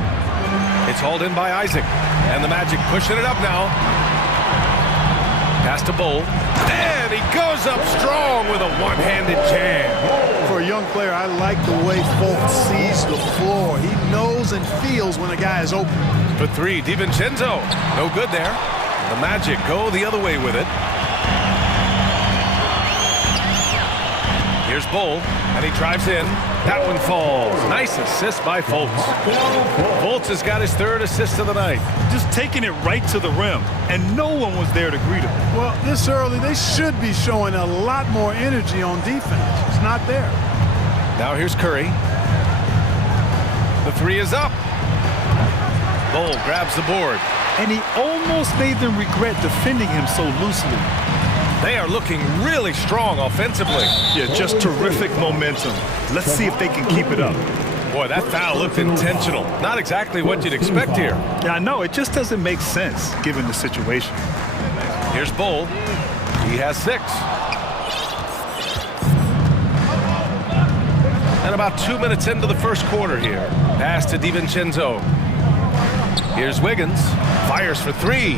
It's hauled in by Isaac. And the Magic pushing it up now. Pass to Bull. And he goes up strong with a one-handed jam. For a young player, I like the way Fultz sees the floor. He knows and feels when a guy is open. For three, DiVincenzo. No good there. The Magic go the other way with it. Here's Bull, and he drives in. That one falls. Nice assist by Fultz. Fultz has got his third assist of the night. Just taking it right to the rim, and no one was there to greet him. Well, this early, they should be showing a lot more energy on defense. It's not there. Now here's Curry. The three is up. Bull grabs the board. And he almost made them regret defending him so loosely. They are looking really strong offensively. Yeah, just terrific momentum. Let's see if they can keep it up. Boy, that foul looked intentional. Not exactly what you'd expect here. Yeah, I know. It just doesn't make sense given the situation. Here's Bull. He has 6. And about 2 minutes into the first quarter here. Pass to DiVincenzo. Here's Wiggins. Fires for 3.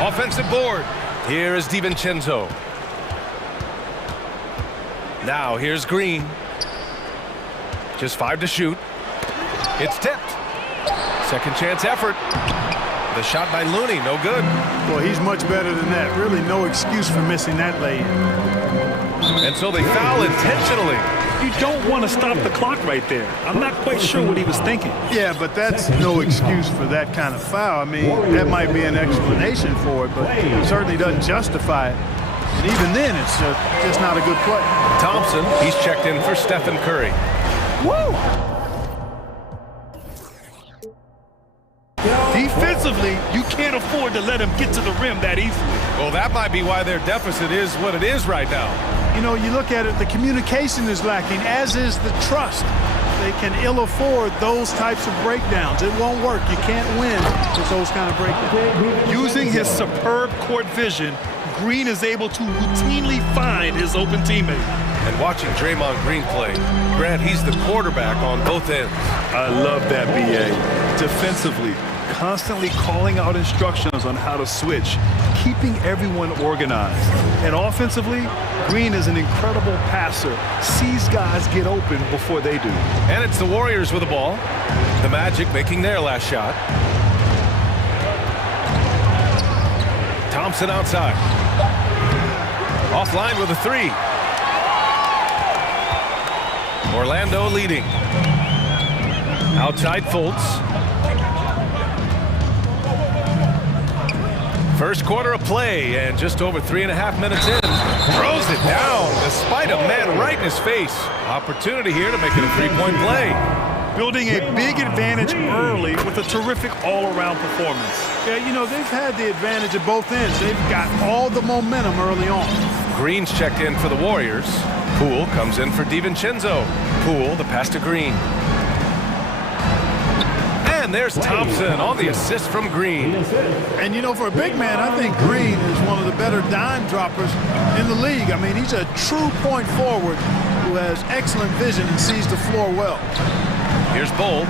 Offensive board. Here is DiVincenzo. Now here's Green. Just 5 to shoot. It's tipped. Second chance effort. The shot by Looney, no good. Well, he's much better than that. Really no excuse for missing that lay-in. And so they foul intentionally. You don't want to stop the clock right there. I'm not quite sure what he was thinking. Yeah, but that's no excuse for that kind of foul. I mean, that might be an explanation for it, but it certainly doesn't justify it. And even then, it's just not a good play. Thompson, he's checked in for Stephen Curry. Woo! Defensively, you can't afford to let him get to the rim that easily. Well, that might be why their deficit is what it is right now. You know, you look at it, the communication is lacking, as is the trust. They can ill afford those types of breakdowns. It won't work. You can't win with those kind of breakdowns. Using his superb court vision, Green is able to routinely find his open teammate. And watching Draymond Green play, Grant, he's the quarterback on both ends. I love that, BA. Defensively, constantly calling out instructions on how to switch, keeping everyone organized. And offensively, Green is an incredible passer, sees guys get open before they do. And it's the Warriors with the ball. The Magic making their last shot. Thompson outside. Offline with a 3. Orlando leading. Outside Fultz. First quarter of play, and just over 3.5 minutes in. Throws it down despite a man right in his face. Opportunity here to make it a 3-point play. Building a big advantage early with a terrific all-around performance. Yeah, you know, they've had the advantage at both ends. They've got all the momentum early on. Green's checked in for the Warriors. Poole comes in for DiVincenzo. Poole, the pass to Green. And And there's Thompson on the assist from Green. And, you know, for a big man, I think Green is one of the better dime droppers in the league. I mean, he's a true point forward who has excellent vision and sees the floor well. Here's Bull.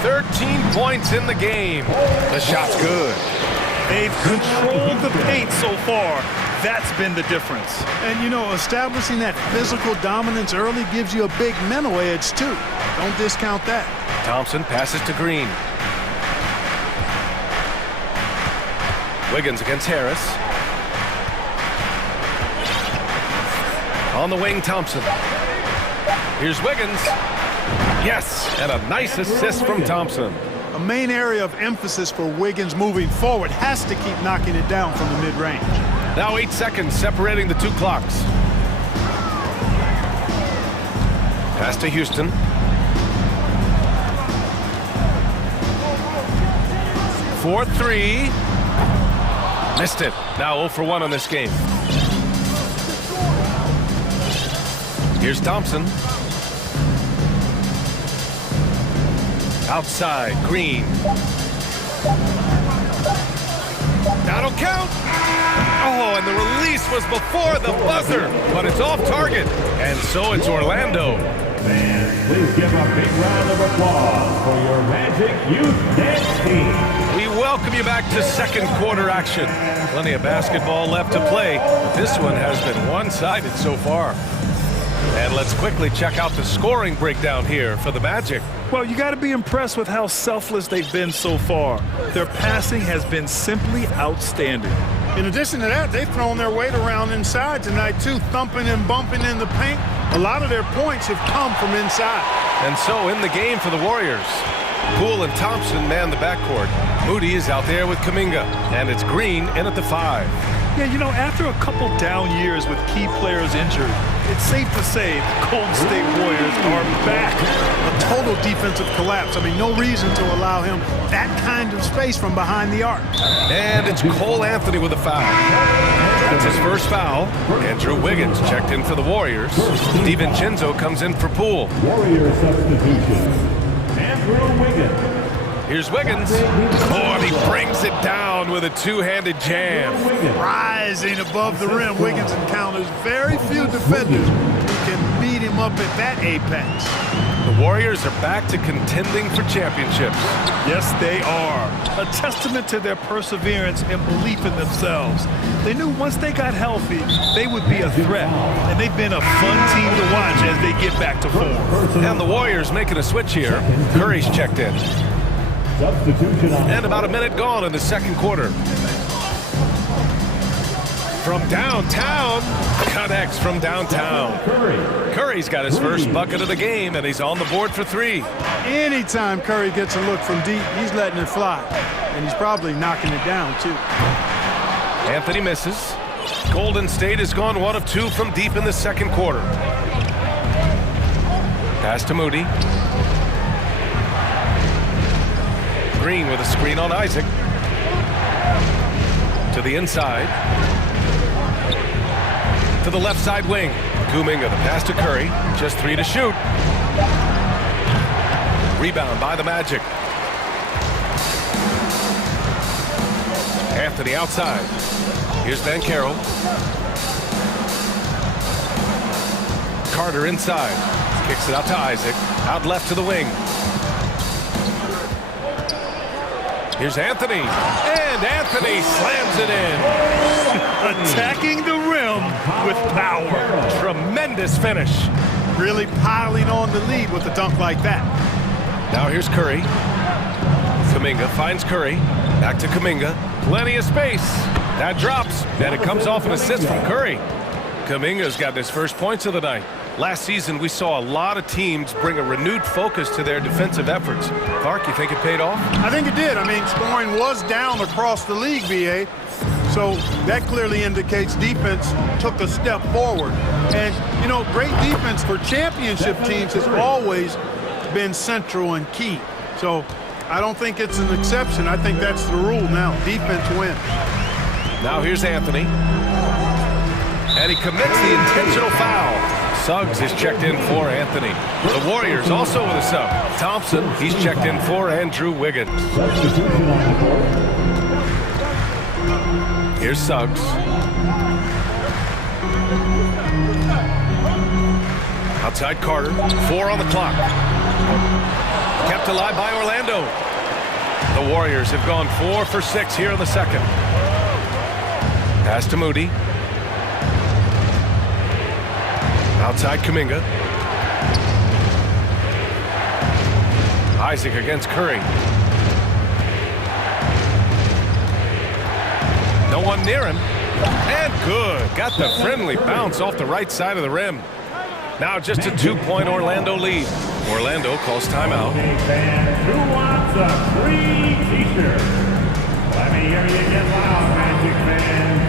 13 points in the game. The shot's good. They've controlled the paint so far. That's been the difference. And, you know, establishing that physical dominance early gives you a big mental edge, too. Don't discount that. Thompson passes to Green. Wiggins against Harris. On the wing, Thompson. Here's Wiggins. Yes, and a nice assist from Thompson. A main area of emphasis for Wiggins moving forward has to keep knocking it down from the mid-range. Now 8 seconds separating the two clocks. Pass to Houston. For 3. Missed it. Now 0 for 1 on this game. Here's Thompson. Outside, Green. That'll count. Oh, and the release was before the buzzer, but it's off target. And so it's Orlando. Fans, please give a big round of applause for your Magic Youth Dance Team. We welcome you back to second quarter action. Plenty of basketball left to play, but this one has been one-sided so far. And let's quickly check out the scoring breakdown here for the Magic. Well, you got to be impressed with how selfless they've been so far. Their passing has been simply outstanding. In addition to that, they've thrown their weight around inside tonight, too, thumping and bumping in the paint. A lot of their points have come from inside. And so in the game for the Warriors, Poole and Thompson man the backcourt. Moody is out there with Kuminga, and it's Green in at the 5. Yeah, you know, after a couple down years with key players injured, it's safe to say the Golden State Warriors are back. A total defensive collapse. I mean, no reason to allow him that kind of space from behind the arc. And it's Cole Anthony with a foul. That's his first foul. Andrew Wiggins checked in for the Warriors. DiVincenzo comes in for Poole. Warrior substitution. Andrew Wiggins. Here's Wiggins. Oh, and he brings it down with a two-handed jam. Rising above the rim, Wiggins encounters very few defenders who can beat him up at that apex. The Warriors are back to contending for championships. Yes, they are. A testament to their perseverance and belief in themselves. They knew once they got healthy, they would be a threat. And they've been a fun team to watch as they get back to form. And the Warriors making a switch here. Curry's checked in. And about a minute gone in the second quarter. From downtown, connects from downtown. Curry's got his first bucket of the game, and he's on the board for 3. Anytime Curry gets a look from deep, he's letting it fly. And he's probably knocking it down, too. Anthony misses. Golden State has gone 1 of 2 from deep in the second quarter. Pass to Moody. Green with a screen on Isaac. To the inside. To the left side wing. Kuminga, the pass to Curry. Just 3 to shoot. Rebound by the Magic. Anthony outside. Here's Banchero. Carter inside. Kicks it out to Isaac. Out left to the wing. Here's Anthony, and Anthony slams it in. Attacking the rim with power. Tremendous finish. Really piling on the lead with a dunk like that. Now here's Curry. Kuminga finds Curry. Back to Kuminga. Plenty of space. That drops, and it comes off an assist from Curry. Kuminga's got his first points of the night. Last season, we saw a lot of teams bring a renewed focus to their defensive efforts. Clark, you think it paid off? I think it did. I mean, scoring was down across the league, BA. So that clearly indicates defense took a step forward. And, you know, great defense for championship teams has always been central and key. So I don't think it's an exception. I think that's the rule now. Defense wins. Now here's Anthony. And he commits the intentional foul. Suggs is checked in for Anthony. The Warriors also with a sub. Thompson, he's checked in for Andrew Wiggins. Here's Suggs. Outside Carter, 4 on the clock. Kept alive by Orlando. The Warriors have gone 4 for 6 here in the second. Pass to Moody. Outside Kuminga. Isaac against Curry. No one near him. And good. Got the friendly bounce off the right side of the rim. Now just a 2-point Orlando lead. Orlando calls timeout. Who wants a free t-shirt? Let me hear you get loud, Magic fans.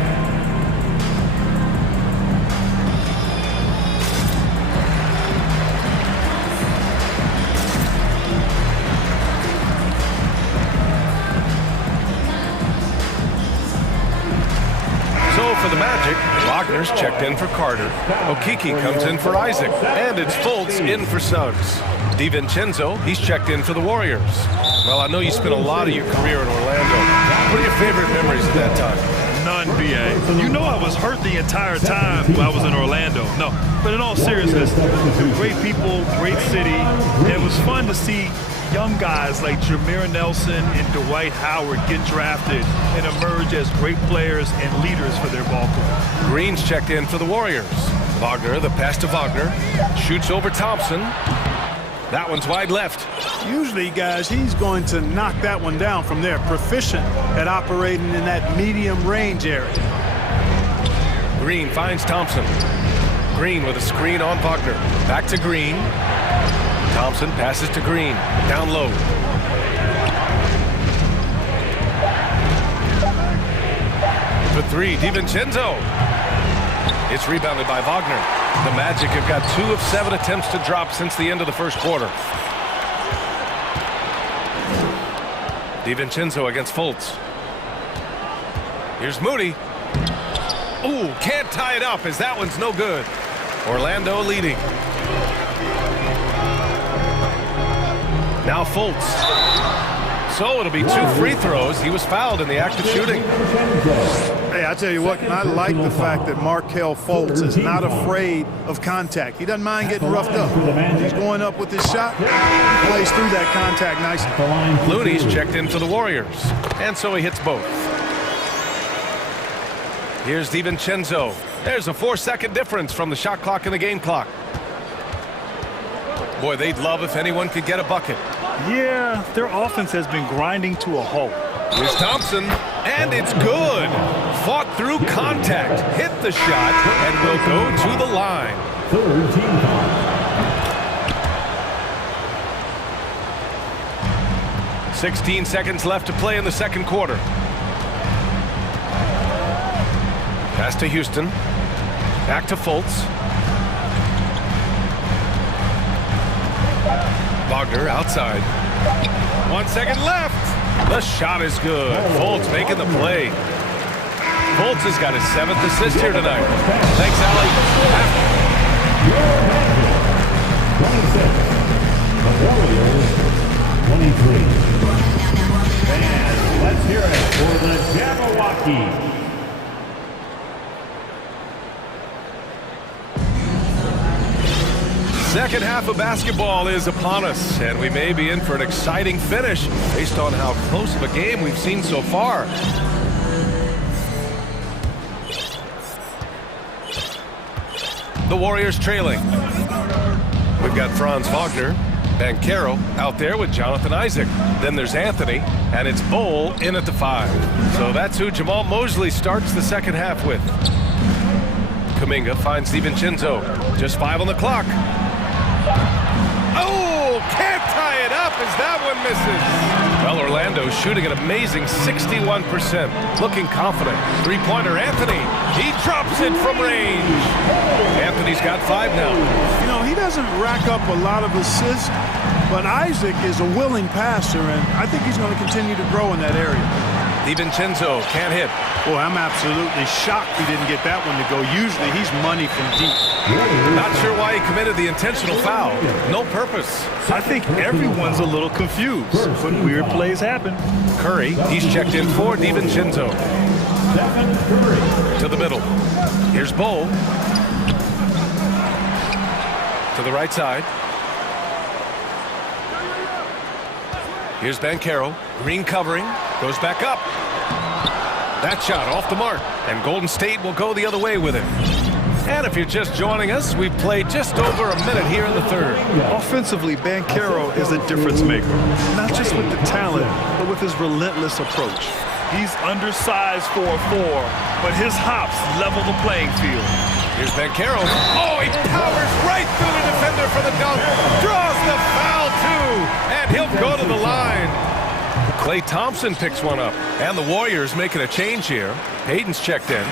So for the Magic, Wagner's checked in for Carter. Okeke comes in for Isaac. And it's Fultz in for Suggs. DiVincenzo, he's checked in for the Warriors. Well, I know you spent a lot of your career in Orlando. What are your favorite memories of that time? None, B.A. You know I was hurt the entire time I was in Orlando. No, but in all seriousness, great people, great city. It was fun to see young guys like Jameer Nelson and Dwight Howard get drafted and emerge as great players and leaders for their ball club. Green's checked in for the Warriors. Wagner, the pass to Wagner. Shoots over Thompson. That one's wide left. Usually, guys, he's going to knock that one down from there. Proficient at operating in that medium range area. Green finds Thompson. Green with a screen on Wagner. Back to Green. Thompson passes to Green. Down low. For 3, DiVincenzo. It's rebounded by Wagner. The Magic have got 2 of 7 attempts to drop since the end of the first quarter. DiVincenzo against Fultz. Here's Moody. Ooh, can't tie it up as that one's no good. Orlando leading. Now Fultz. So it'll be 2 free throws. He was fouled in the act of shooting. Hey, I tell you what, I like the fact that Markelle Fultz is not afraid of contact. He doesn't mind getting roughed up. He's going up with his shot, plays through that contact nicely. Looney's checked in for the Warriors, and so he hits both. Here's DiVincenzo. There's a 4-second difference from the shot clock and the game clock. Boy, they'd love if anyone could get a bucket. Yeah, their offense has been grinding to a halt. Here's Thompson, and it's good. Fought through contact, hit the shot, and will go to the line. 16 seconds left to play in the second quarter. Pass to Houston. Back to Fultz. Wagner outside. 1 second left. The shot is good. Fultz making the play. Fultz has got his 7th assist here tonight. Thanks, Allie. 26. The Warriors, 23. And let's hear it for the Jabberwocky. Second half of basketball is upon us, and we may be in for an exciting finish based on how close of a game we've seen so far. The Warriors trailing. We've got Franz Wagner and Caro out there with Jonathan Isaac. Then there's Anthony, and it's Bowl in at the 5. So that's who Jamal Mosley starts the second half with. Kuminga finds DiVincenzo. Just 5 on the clock. Oh, can't tie it up as that one misses. Well, Orlando's shooting an amazing 61%. Looking confident. Three-pointer Anthony. He drops it from range. Anthony's got 5 now. You know, he doesn't rack up a lot of assists, but Isaac is a willing passer, and I think he's going to continue to grow in that area. DiVincenzo can't hit. Boy, I'm absolutely shocked he didn't get that one to go. Usually he's money from deep. Not sure why he committed the intentional foul. No purpose. I think everyone's a little confused, but weird plays happen. Curry, he's checked in for DiVincenzo. To the middle. Here's Bull. To the right side. Here's Banchero. Green covering. Goes back up. That shot off the mark. And Golden State will go the other way with it. And if you're just joining us, we've played just over a minute here in the third. Offensively, Banchero is a difference maker. Not just with the talent, but with his relentless approach. He's undersized for a 4, but his hops level the playing field. Here's Banchero. Oh, he powers right through the defender for the dunk. Draws the foul, too. And he'll go to the line. Klay Thompson picks one up. And the Warriors making a change here. Hayden's checked in.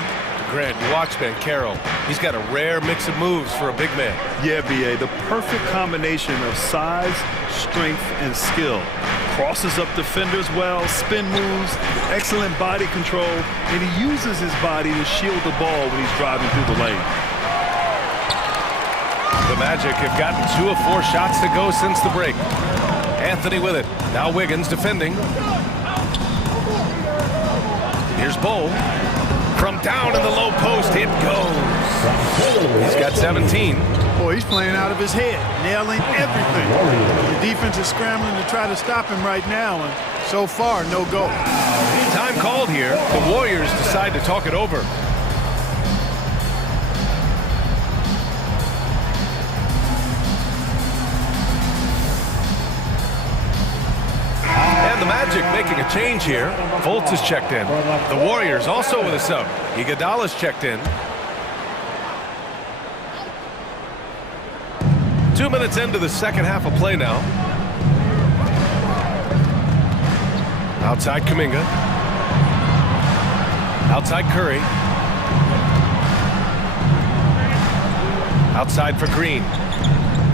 Grant, you watch Banchero. He's got a rare mix of moves for a big man. Yeah, B.A., the perfect combination of size, strength, and skill. Crosses up defenders well, spin moves, excellent body control, and he uses his body to shield the ball when he's driving through the lane. The Magic have gotten 2 of 4 shots to go since the break. Anthony with it. Now Wiggins defending. Here's Bull. From down in the low post, it goes. He's got 17. Boy, he's playing out of his head, nailing everything. The defense is scrambling to try to stop him right now, and so far, no go. Time called here. The Warriors decide to talk it over. And the Magic making a change here. Fultz is checked in. The Warriors also with a sub. Iguodala's checked in. 2 minutes into the second half of play now. Outside Kuminga. Outside Curry. Outside for Green.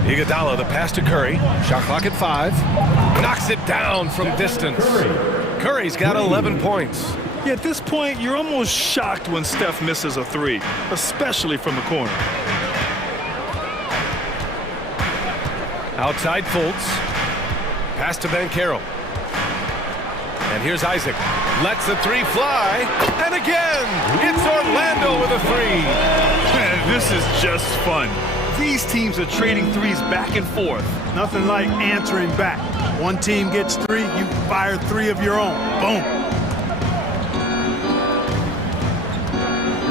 Iguodala, the pass to Curry. Shot clock at 5. Knocks it down from distance. Curry's got 11 points. Yeah, at this point, you're almost shocked when Steph misses a 3, especially from the corner. Outside Fultz. Pass to Banchero. And here's Isaac. Lets the 3 fly. And again, it's Orlando with a 3. Man, this is just fun. These teams are trading 3s back and forth. Nothing like answering back. One team gets 3, you fire 3 of your own. Boom.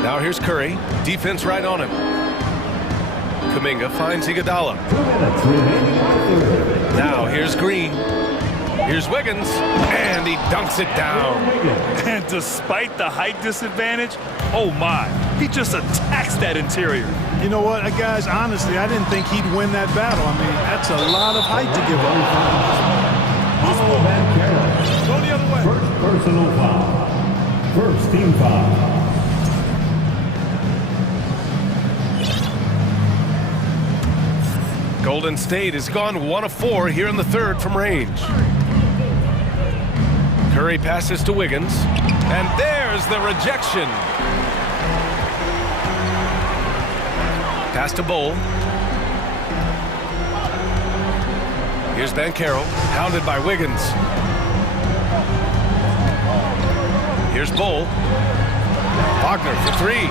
Now here's Curry. Defense right on him. Kuminga finds Iguodala. Now here's Green. Here's Wiggins. And he dunks it down. And despite the height disadvantage, oh my, he just attacks that interior. You know what, guys, honestly, I didn't think he'd win that battle. I mean, that's a lot of height to give up. Go the other way. First personal foul. First team foul. Golden State has gone 1 of 4 here in the third from range. Curry passes to Wiggins. And there's the rejection. Pass to Bull. Here's Banchero, hounded by Wiggins. Here's Bull. Wagner for 3.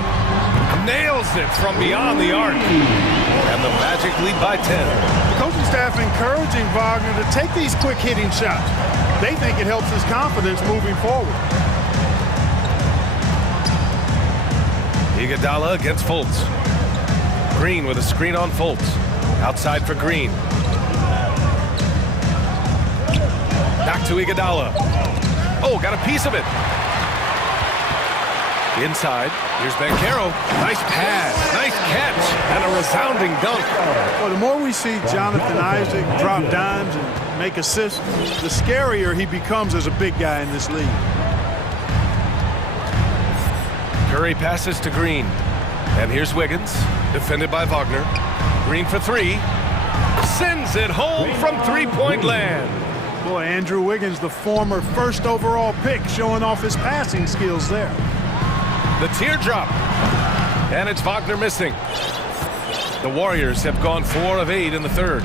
Nails it from beyond the arc. And the Magic lead by 10. The coaching staff encouraging Wagner to take these quick hitting shots. They think it helps his confidence moving forward. Iguodala against Fultz. Green with a screen on Fultz. Outside for Green. Back to Iguodala. Oh, got a piece of it. Inside, here's Banchero. Nice pass, nice catch, and a resounding dunk. Well, the more we see Jonathan Isaac drop dimes and make assists, the scarier he becomes as a big guy in this league. Curry passes to Green. And here's Wiggins, defended by Wagner. Green for 3. Sends it home from 3-point land. Boy, Andrew Wiggins, the former first overall pick, showing off his passing skills there. The teardrop. And it's Wagner missing. The Warriors have gone 4 of 8 in the third.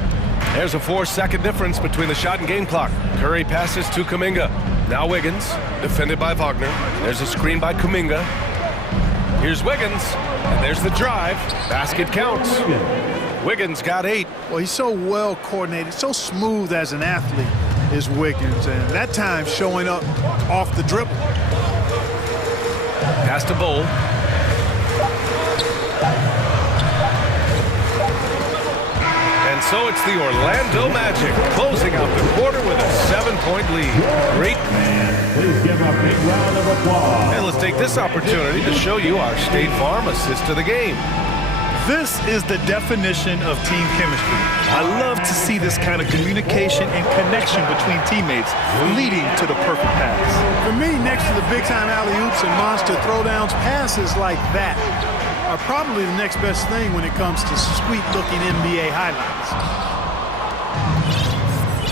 There's a 4-second difference between the shot and game clock. Curry passes to Kuminga. Now Wiggins, defended by Wagner. There's a screen by Kuminga. Here's Wiggins, and there's the drive. Basket counts. Wiggins got 8. Well, he's so well coordinated, so smooth as an athlete is Wiggins, and that time showing up off the dribble. Pass to Bull. And so it's the Orlando Magic closing out the quarter with a 7-point lead. Great. Please give a big round of applause. And let's take this opportunity to show you our State Farm assist to the game. This is the definition of team chemistry. I love to see this kind of communication and connection between teammates leading to the perfect pass. For me, next to the big-time alley-oops and monster throwdowns, passes like that are probably the next best thing when it comes to sweet-looking NBA highlights.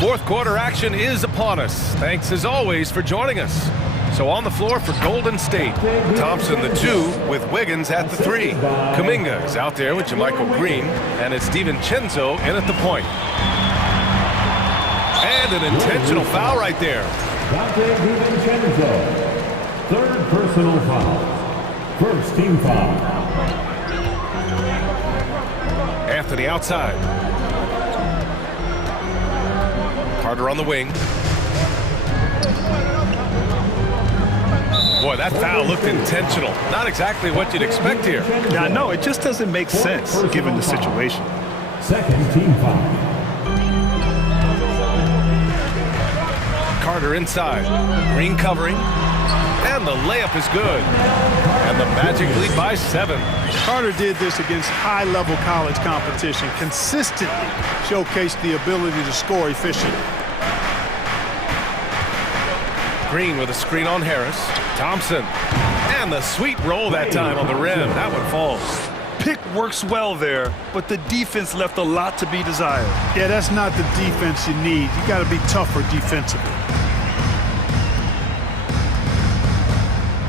Fourth quarter action is upon us. Thanks as always for joining us. So on the floor for Golden State, Thompson the 2 with Wiggins at the 3. Kuminga is out there with JaMychal Green, and it's DiVincenzo in at the point. And an intentional foul right there. DiVincenzo, third personal foul, first team foul. Anthony outside. Carter on the wing. Boy, that foul looked intentional. Not exactly what you'd expect here. Now, no, it just doesn't make sense given the situation. Second team foul. Carter inside. Green covering. And the layup is good. And the Magic lead by 7. Carter did this against high-level college competition, consistently showcased the ability to score efficiently. Green with a screen on Harris. Thompson. And the sweet roll that time on the rim. That one falls. Pick works well there, but the defense left a lot to be desired. Yeah, that's not the defense you need. You got to be tougher defensively.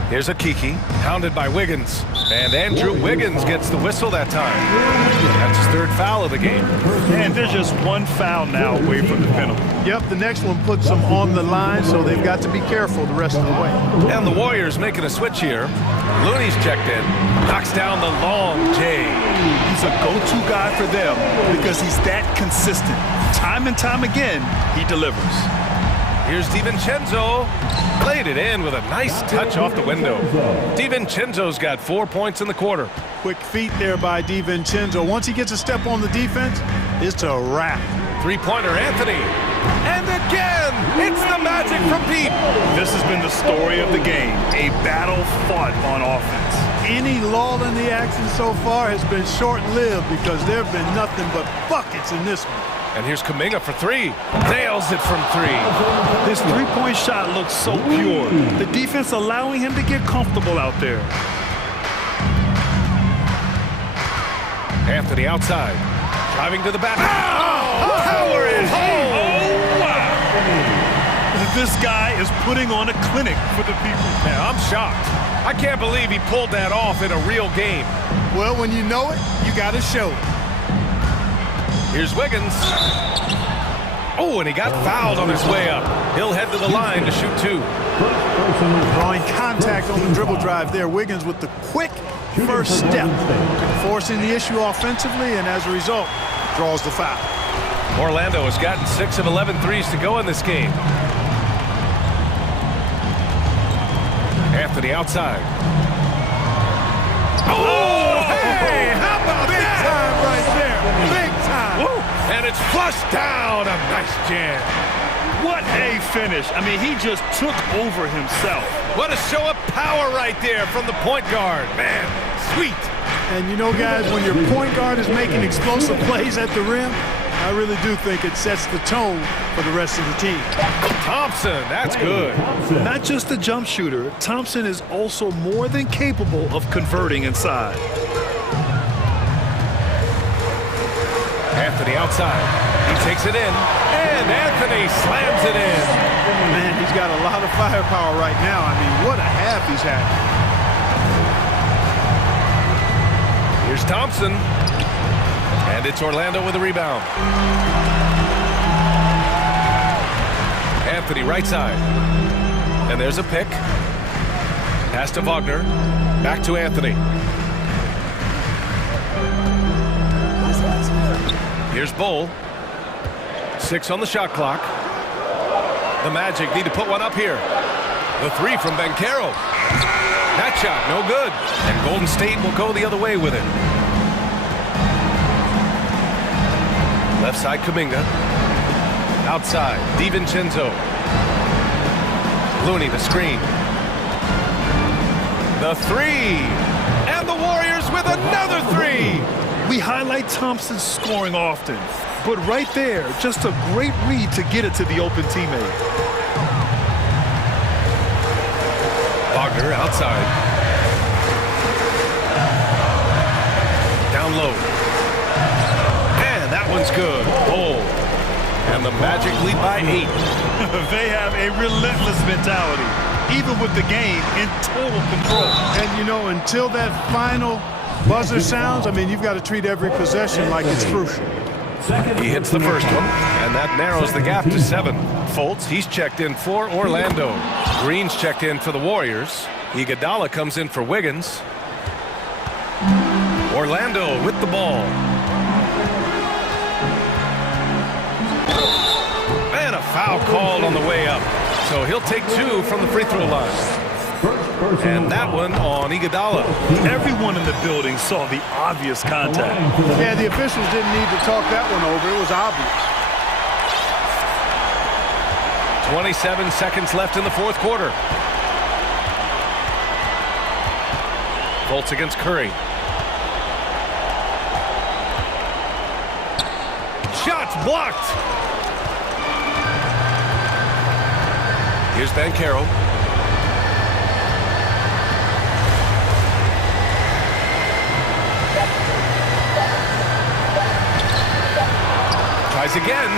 Here's a Kiki, hounded by Wiggins. And Andrew Wiggins gets the whistle that time. That's his 3rd foul of the game. And there's just 1 foul now away from the penalty. Yep, the next one puts them on the line, so they've got to be careful the rest of the way. And the Warriors making a switch here. Looney's checked in, knocks down the long J. He's a go-to guy for them because he's that consistent. Time and time again, he delivers. Here's DiVincenzo. Played it in with a nice touch off the window. DiVincenzo's got 4 points in the quarter. Quick feet there by DiVincenzo. Once he gets a step on the defense, it's a wrap. 3-pointer Anthony. And again, it's the Magic from Pete. This has been the story of the game, a battle fought on offense. Any lull in the action so far has been short-lived because there have been nothing but buckets in this one. And here's Kuminga for 3. Nails it from 3. His three-point shot looks so pure. The defense allowing him to get comfortable out there. Anthony outside. Driving to the back. Power it home! Oh, wow! This guy is putting on a clinic for the people. Man, I'm shocked. I can't believe he pulled that off in a real game. Well, when you know it, you got to show it. Here's Wiggins. Oh, and he got fouled on his way up. He'll head to the line to shoot 2. Drawing contact on the dribble drive there. Wiggins with the quick first step, forcing the issue offensively, and as a result, draws the foul. Orlando has gotten 6 of 11 threes to go in this game. Anthony outside. Oh, hey! How about big that? Time right there. Big time. Woo. And it's flushed down. A nice jam. What a finish. I mean, he just took over himself. What a show of power right there from the point guard. Man, sweet. And you know, guys, when your point guard is making explosive plays at the rim, I really do think it sets the tone for the rest of the team. Thompson, that's good. Not just a jump shooter, Thompson is also more than capable of converting inside. Anthony outside. He takes it in, and Anthony slams it in. of firepower right now. I mean, what a half he's had. Here's Thompson. And it's Orlando with a rebound. Anthony, right side. And there's a pick. Pass to Wagner. Back to Anthony. Here's Bull. 6 on the shot clock. The Magic need to put one up here. The 3 from Banchero. That shot, no good. And Golden State will go the other way with it. Left side, Kuminga. Outside, DiVincenzo. Looney, the screen. The 3. And the Warriors with another 3. We highlight Thompson's scoring often, but right there, just a great read to get it to the open teammate. Wagner outside. Down low. And that one's good. Oh. And the Magic lead by 8. They have a relentless mentality, even with the game in total control. And, you know, until that final buzzer sounds, I mean, you've got to treat every possession like it's crucial. He hits the first one, and that narrows the gap to 7. Fultz, he's checked in for Orlando. Green's checked in for the Warriors. Iguodala comes in for Wiggins. Orlando with the ball. And a foul called on the way up. So he'll take 2 from the free throw line. And that one on Iguodala. Everyone in the building saw the obvious contact. Yeah, the officials didn't need to talk that one over. It was obvious. 27 seconds left in the fourth quarter. Fultz against Curry. Shots blocked. Here's Banchero. Tries again.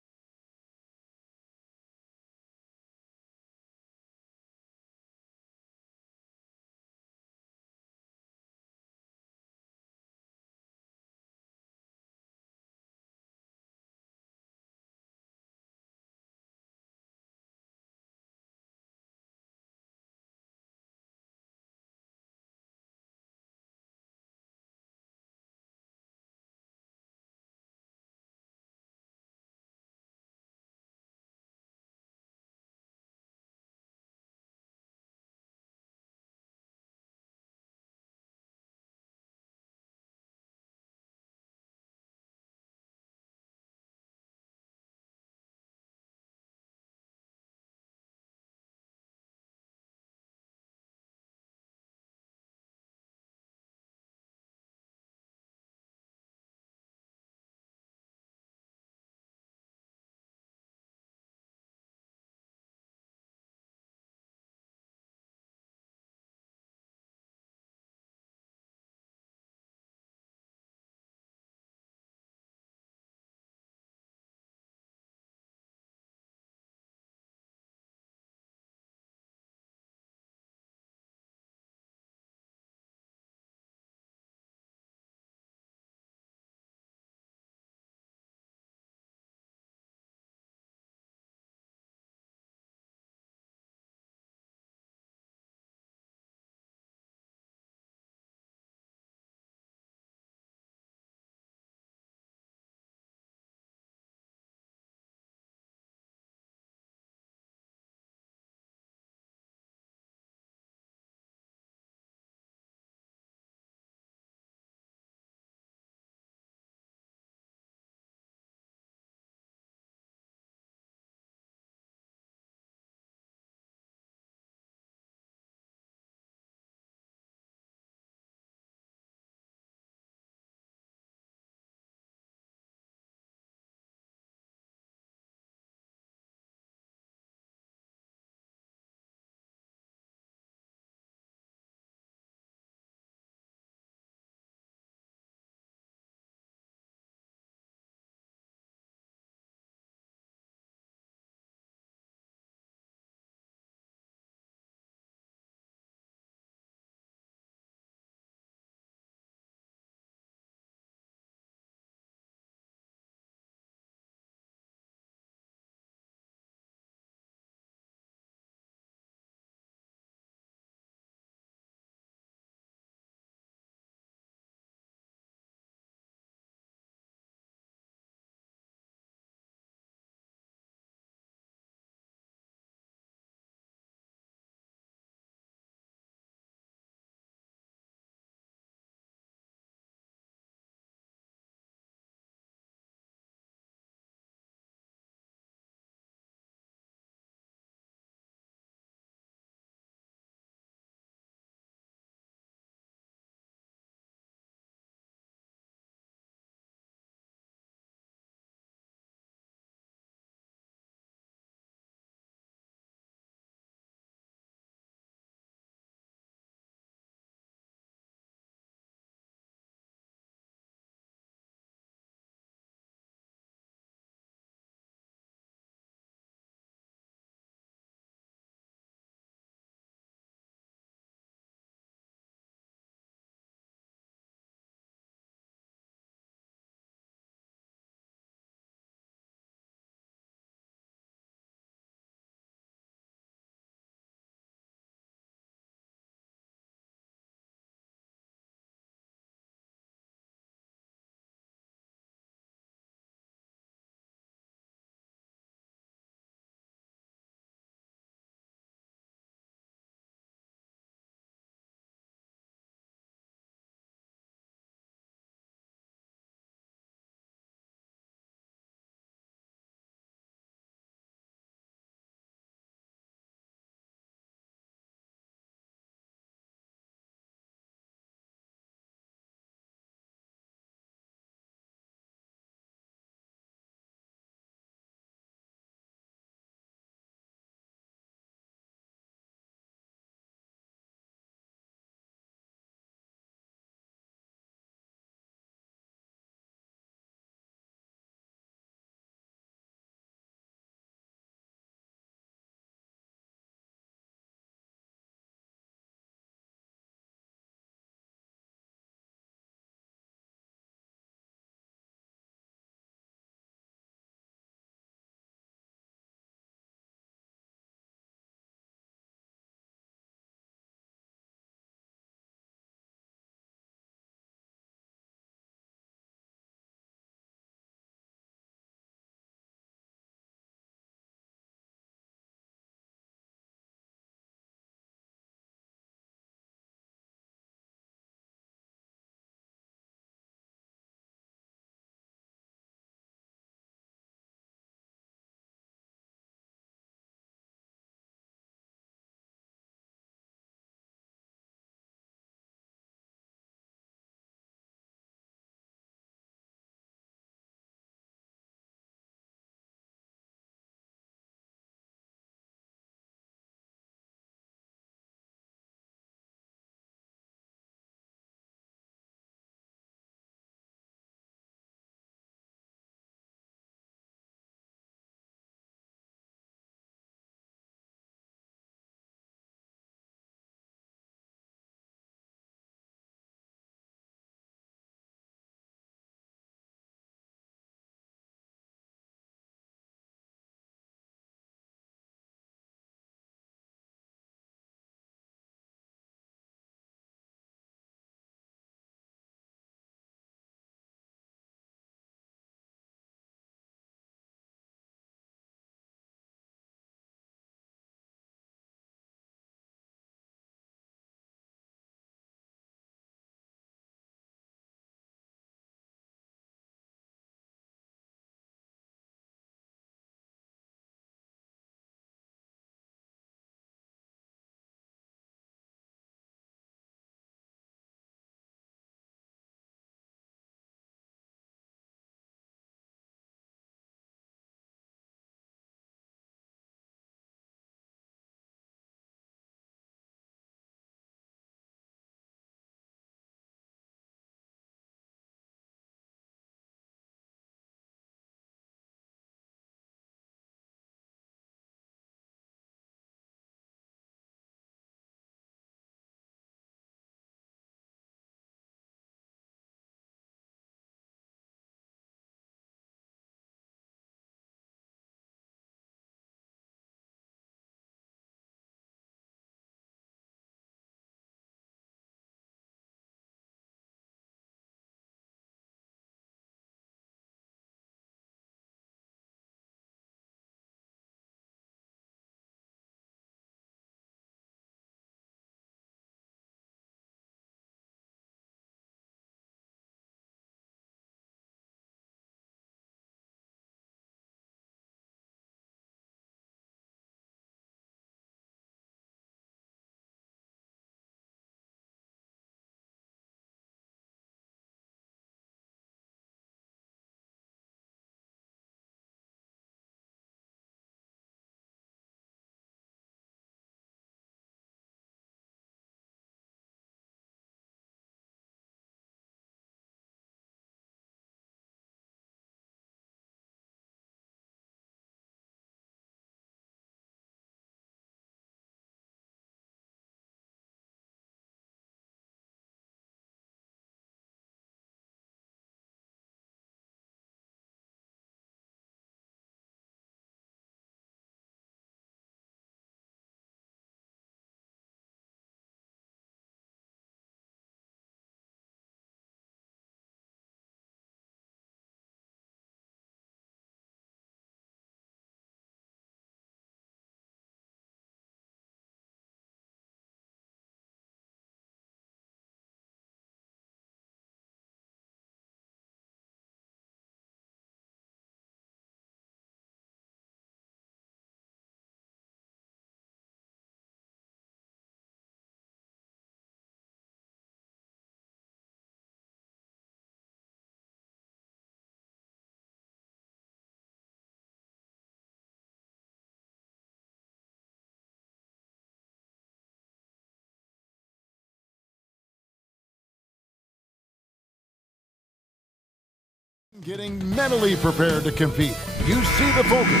Getting mentally prepared to compete. You see the focus.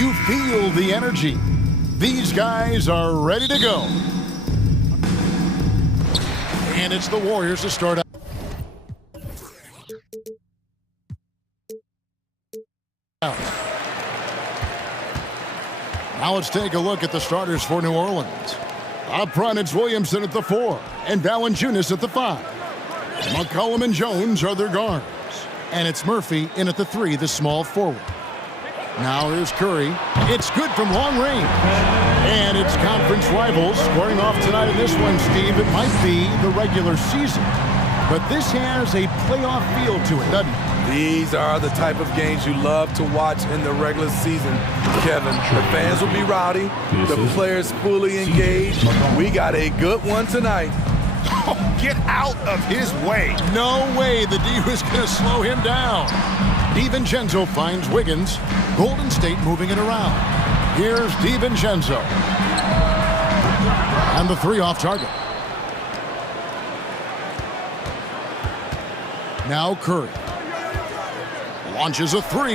You feel the energy. These guys are ready to go. And it's the Warriors to start out. Now let's take a look at the starters for New Orleans. Up front, it's Williamson at the 4 and Valanciunas at the 5. McCollum and Jones are their guards. And it's Murphy in at the 3, the small forward. Now here's Curry. It's good from long range. And it's conference rivals squaring off tonight in this one, Steve. It might be the regular season, but this has a playoff feel to it, doesn't it? These are the type of games you love to watch in the regular season, Kevin. The fans will be rowdy, the players fully engaged. We got a good one tonight. Oh, get out of his way. No way the D was going to slow him down. DiVincenzo finds Wiggins. Golden State moving it around. Here's DiVincenzo. And the 3 off target. Now Curry. Launches a 3.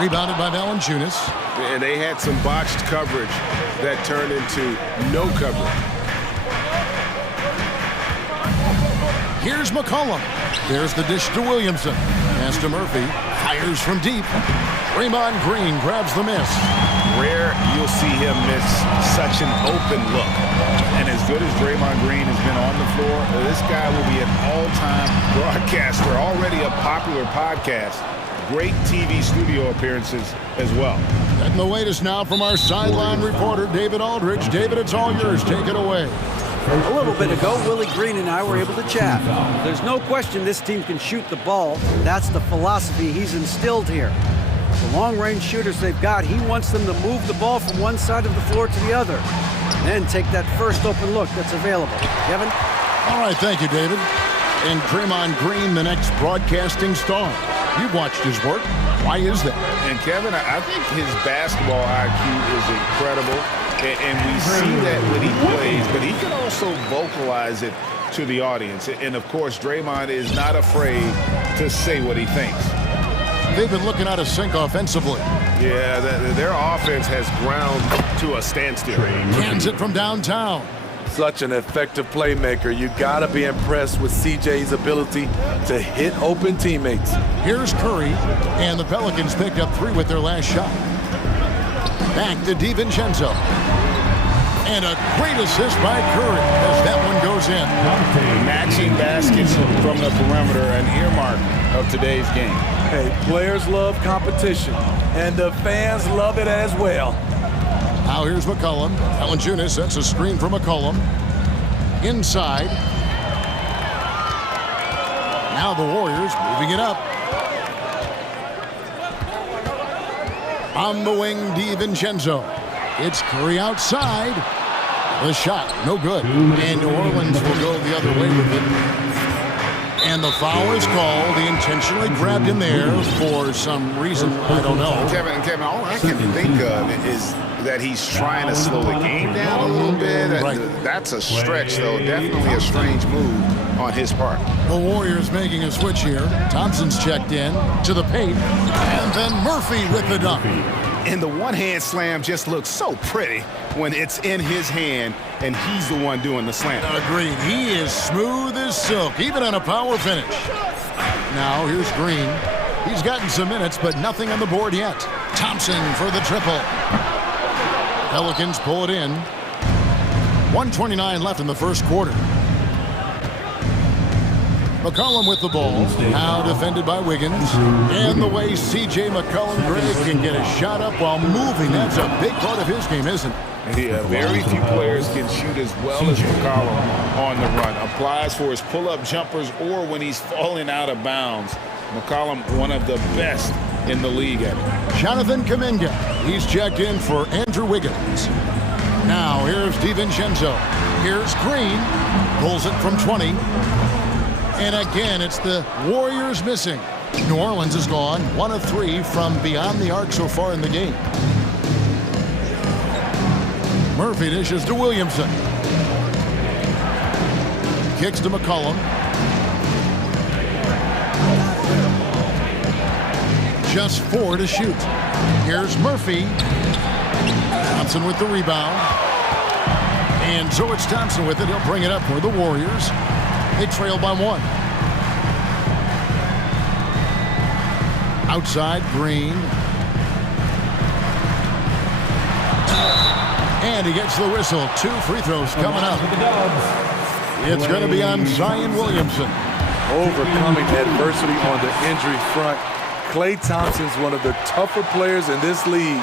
Rebounded by Valanciunas. And they had some botched coverage that turned into no coverage. Here's McCollum. There's the dish to Williamson. Pass to Murphy. Fires from deep. Draymond Green grabs the miss. Rare you'll see him miss such an open look. And as good as Draymond Green has been on the floor, this guy will be an all-time broadcaster, already a popular podcast. Great TV studio appearances as well. And the latest now from our sideline reporter, David Aldridge. David, it's all yours. Take it away. A little bit ago, Willie Green and I were able to chat. There's no question this team can shoot the ball. That's the philosophy he's instilled here. The long-range shooters they've got, he wants them to move the ball from one side of the floor to the other. And then take that first open look that's available. Kevin? All right, thank you, David. And Draymond Green, the next broadcasting star. You've watched his work. Why is that? And Kevin, I think his basketball IQ is incredible. And we see that when he plays, but he can also vocalize it to the audience. And of course, Draymond is not afraid to say what he thinks. They've been looking out of sync offensively. Yeah, their offense has ground to a standstill. Hands it from downtown. Such an effective playmaker. You gotta be impressed with CJ's ability to hit open teammates. Here's Curry, and the Pelicans picked up 3 with their last shot. Back to DiVincenzo. And a great assist by Curry as that one goes in. Matching baskets from the perimeter, an earmark of today's game. Hey, players love competition, and the fans love it as well. Now here's McCollum. Valanciunas sets a screen for McCollum. Inside. Now the Warriors moving it up. On the wing, DiVincenzo. It's Curry outside. The shot, no good. And New Orleans will go the other way with it. And the foul is called. He intentionally grabbed him there for some reason. I don't know. Kevin, all I can think of is that he's trying to slow the game down a little bit. Right. That's a stretch, though. Definitely a strange move on his part. The Warriors making a switch here. Thompson's checked in to the paint. And then Murphy with the dunk. And the one-hand slam just looks so pretty when it's in his hand and he's the one doing the slam. Agreed. He is smooth as silk, even on a power finish. Now here's Green. He's gotten some minutes, but nothing on the board yet. Thompson for the triple. Pelicans pull it in. 1:29 left in the first quarter. McCollum with the ball, now defended by Wiggins. And the way C.J. McCollum, Greg, can get a shot up while moving, that's a big part of his game, isn't it? Yeah, very few players can shoot as well as McCollum on the run. Applies for his pull-up jumpers or when he's falling out of bounds. McCollum, one of the best in the league at it. Jonathan Kuminga, he's checked in for Andrew Wiggins. Now here's DiVincenzo. Here's Green, pulls it from 20. And again, it's the Warriors missing. New Orleans is gone 1 of 3 from beyond the arc so far in the game. Murphy dishes to Williamson. Kicks to McCollum. Just 4 to shoot. Here's Murphy. Thompson with the rebound. And so it's Thompson with it. He'll bring it up for the Warriors. They trail by 1. Outside, Green. And he gets the whistle. 2 free throws coming up. It's going to be on Zion Williamson. Overcoming adversity on the injury front. Klay Thompson's one of the tougher players in this league,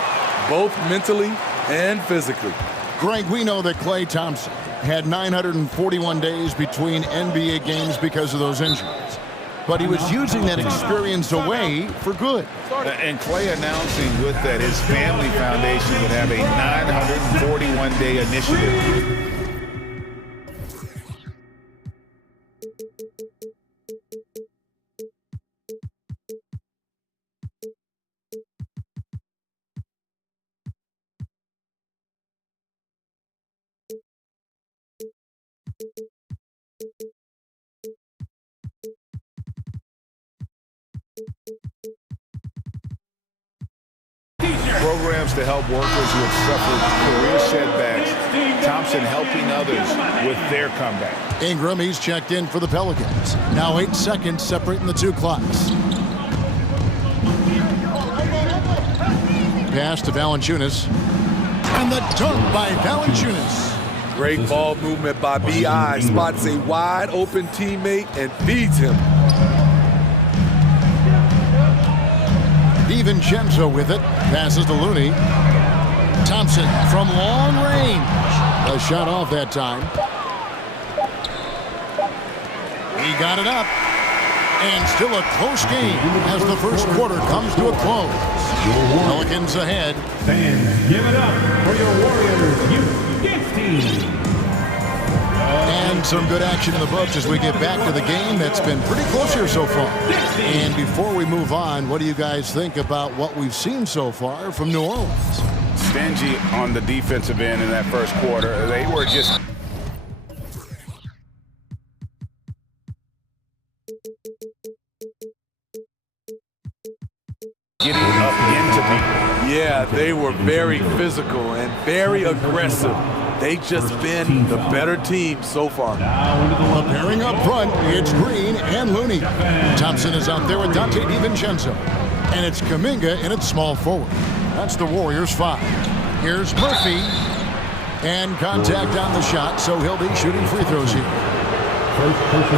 both mentally and physically. Greg, we know that Klay Thompson had 941 days between NBA games because of those injuries. But he was using that experience away for good. And Klay announcing with that his family foundation would have a 941-day initiative. Programs to help workers who have suffered career setbacks. Thompson helping others with their comeback. Ingram, he's checked in for the Pelicans. Now 8 seconds separating the 2 clocks. Pass to Valanciunas. And the dunk by Valanciunas. Great ball movement by B.I. Spots a wide open teammate and feeds him. DiVincenzo with it. Passes to Looney. Thompson from long range. A shot off that time. He got it up. And still a close game as the first quarter comes to a close. Pelicans ahead. Fans, give it up for your Warriors Youth Team. And some good action in the books as we get back to the game that's been pretty close here so far. And before we move on, what do you guys think about what we've seen so far from New Orleans? Stingy on the defensive end in that first quarter. They were just... getting up into people. Yeah, they were very physical and very aggressive. They've just been the better team so far. Pairing up front, it's Green and Looney. Thompson is out there with Dante DiVincenzo. And it's Kuminga in its small forward. That's the Warriors 5. Here's Murphy. And contact on the shot, so he'll be shooting free throws here.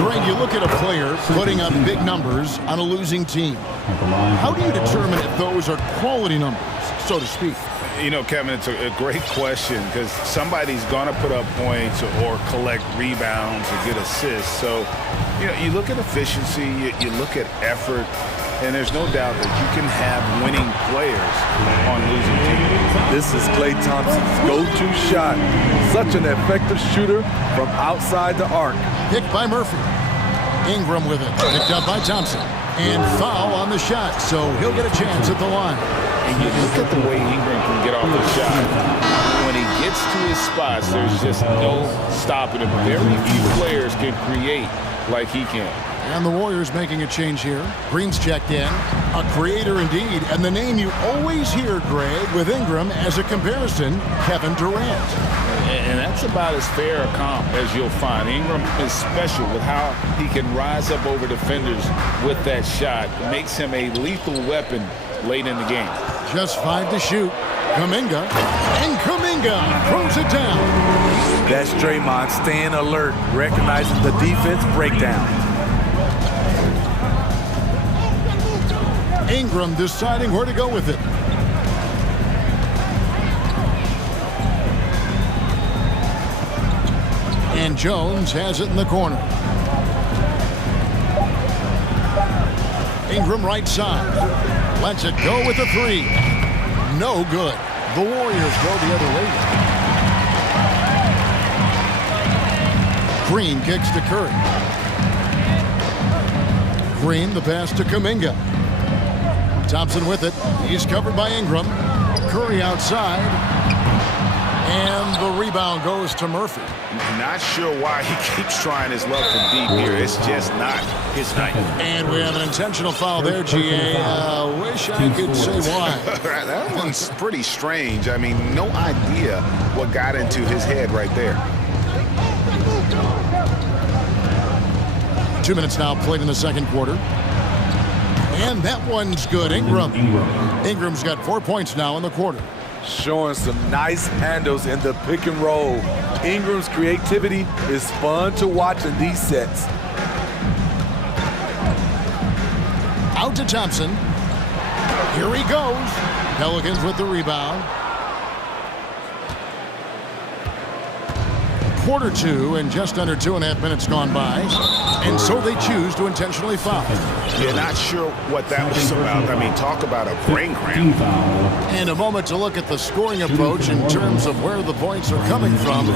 Greg, you look at a player putting up big numbers on a losing team. How do you determine if those are quality numbers, so to speak? You know, Kevin, it's a great question because somebody's going to put up points or collect rebounds or get assists. So, you know, you look at efficiency, you look at effort, and there's no doubt that you can have winning players on losing teams. This is Klay Thompson's go-to shot. Such an effective shooter from outside the arc. Picked by Murphy. Ingram with it. Picked up by Thompson. And foul on the shot, so he'll get a chance at the line. And you look at the way Ingram can get off the shot. When he gets to his spots, there's just no stopping him. Very few players can create like he can. And the Warriors making a change here. Green's checked in. A creator indeed. And the name you always hear, Greg, with Ingram as a comparison, Kevin Durant. And that's about as fair a comp as you'll find. Ingram is special with how he can rise up over defenders with that shot. It makes him a lethal weapon late in the game. Just 5 to shoot. Kuminga. And Kuminga throws it down. That's Draymond staying alert, recognizing the defense breakdown. Ingram deciding where to go with it. And Jones has it in the corner. Ingram right side. Lets it go with a 3. No good. The Warriors go the other way. Green kicks to Curry. Green, the pass to Kuminga. Thompson with it. He's covered by Ingram. Curry outside. And the rebound goes to Murphy. Not sure why he keeps trying his luck from deep here. It's just not his night. And we have an intentional foul there, GA. Wish I I could say why. That one's pretty strange. I mean, no idea what got into his head right there. 2 minutes now played in the second quarter. And that one's good. Ingram's got 4 points now in the quarter. Showing some nice handles in the pick and roll. Ingram's creativity is fun to watch in these sets. Out to Thompson. Here he goes. Pelicans with the rebound. Quarter two, and just under 2.5 minutes gone by. And so they choose to intentionally foul. You're not sure what that was about. I mean, talk about a brain cramp. And a moment to look at the scoring approach in terms of where the points are coming from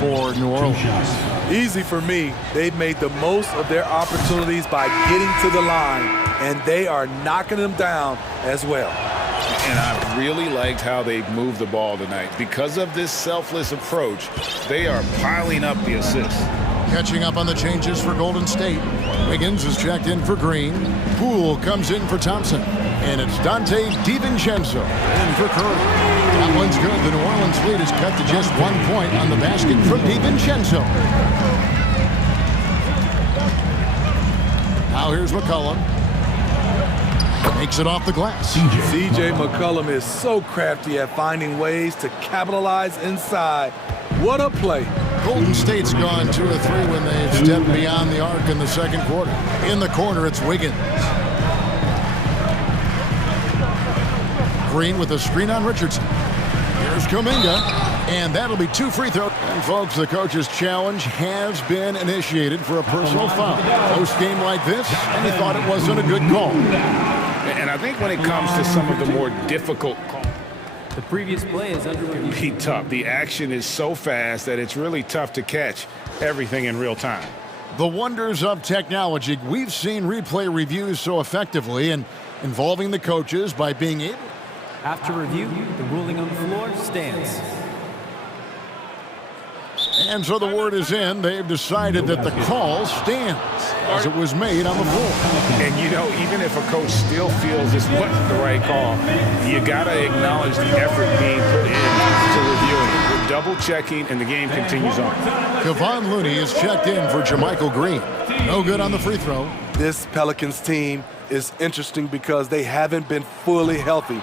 for New Orleans. Easy for me. They've made the most of their opportunities by getting to the line, and they are knocking them down as well. And I really liked how they moved the ball tonight. Because of this selfless approach, they are piling up the assists. Catching up on the changes for Golden State. Wiggins is checked in for Green. Poole comes in for Thompson. And it's Donte DiVincenzo in for Curry. That one's good. The New Orleans lead is cut to just 1 point on the basket from DiVincenzo. Now here's McCollum. Makes it off the glass. C.J. McCollum is so crafty at finding ways to capitalize inside. What a play. Golden State's gone 2 of 3 when they've stepped beyond the arc in the second quarter. In the corner, it's Wiggins. Green with a screen on Richardson. Here's Kuminga, and that'll be 2 free throws. And folks, the coach's challenge has been initiated for a personal foul. Post game like this, and he thought it wasn't a good call. And I think when it comes to some of the more difficult calls, the previous play is under review. Be tough. The action is so fast that it's really tough to catch everything in real time. The wonders of technology. We've seen replay reviews so effectively and involving the coaches by being able. After review, the ruling on the floor stands. And so the word is in. They've decided that the call stands as it was made on the floor. And, you know, even if a coach still feels this wasn't the right call, you got to acknowledge the effort being put into reviewing it. We're double-checking, and the game continues on. Kevon Looney is checked in for Jermichael Green. No good on the free throw. This Pelicans team is interesting because they haven't been fully healthy.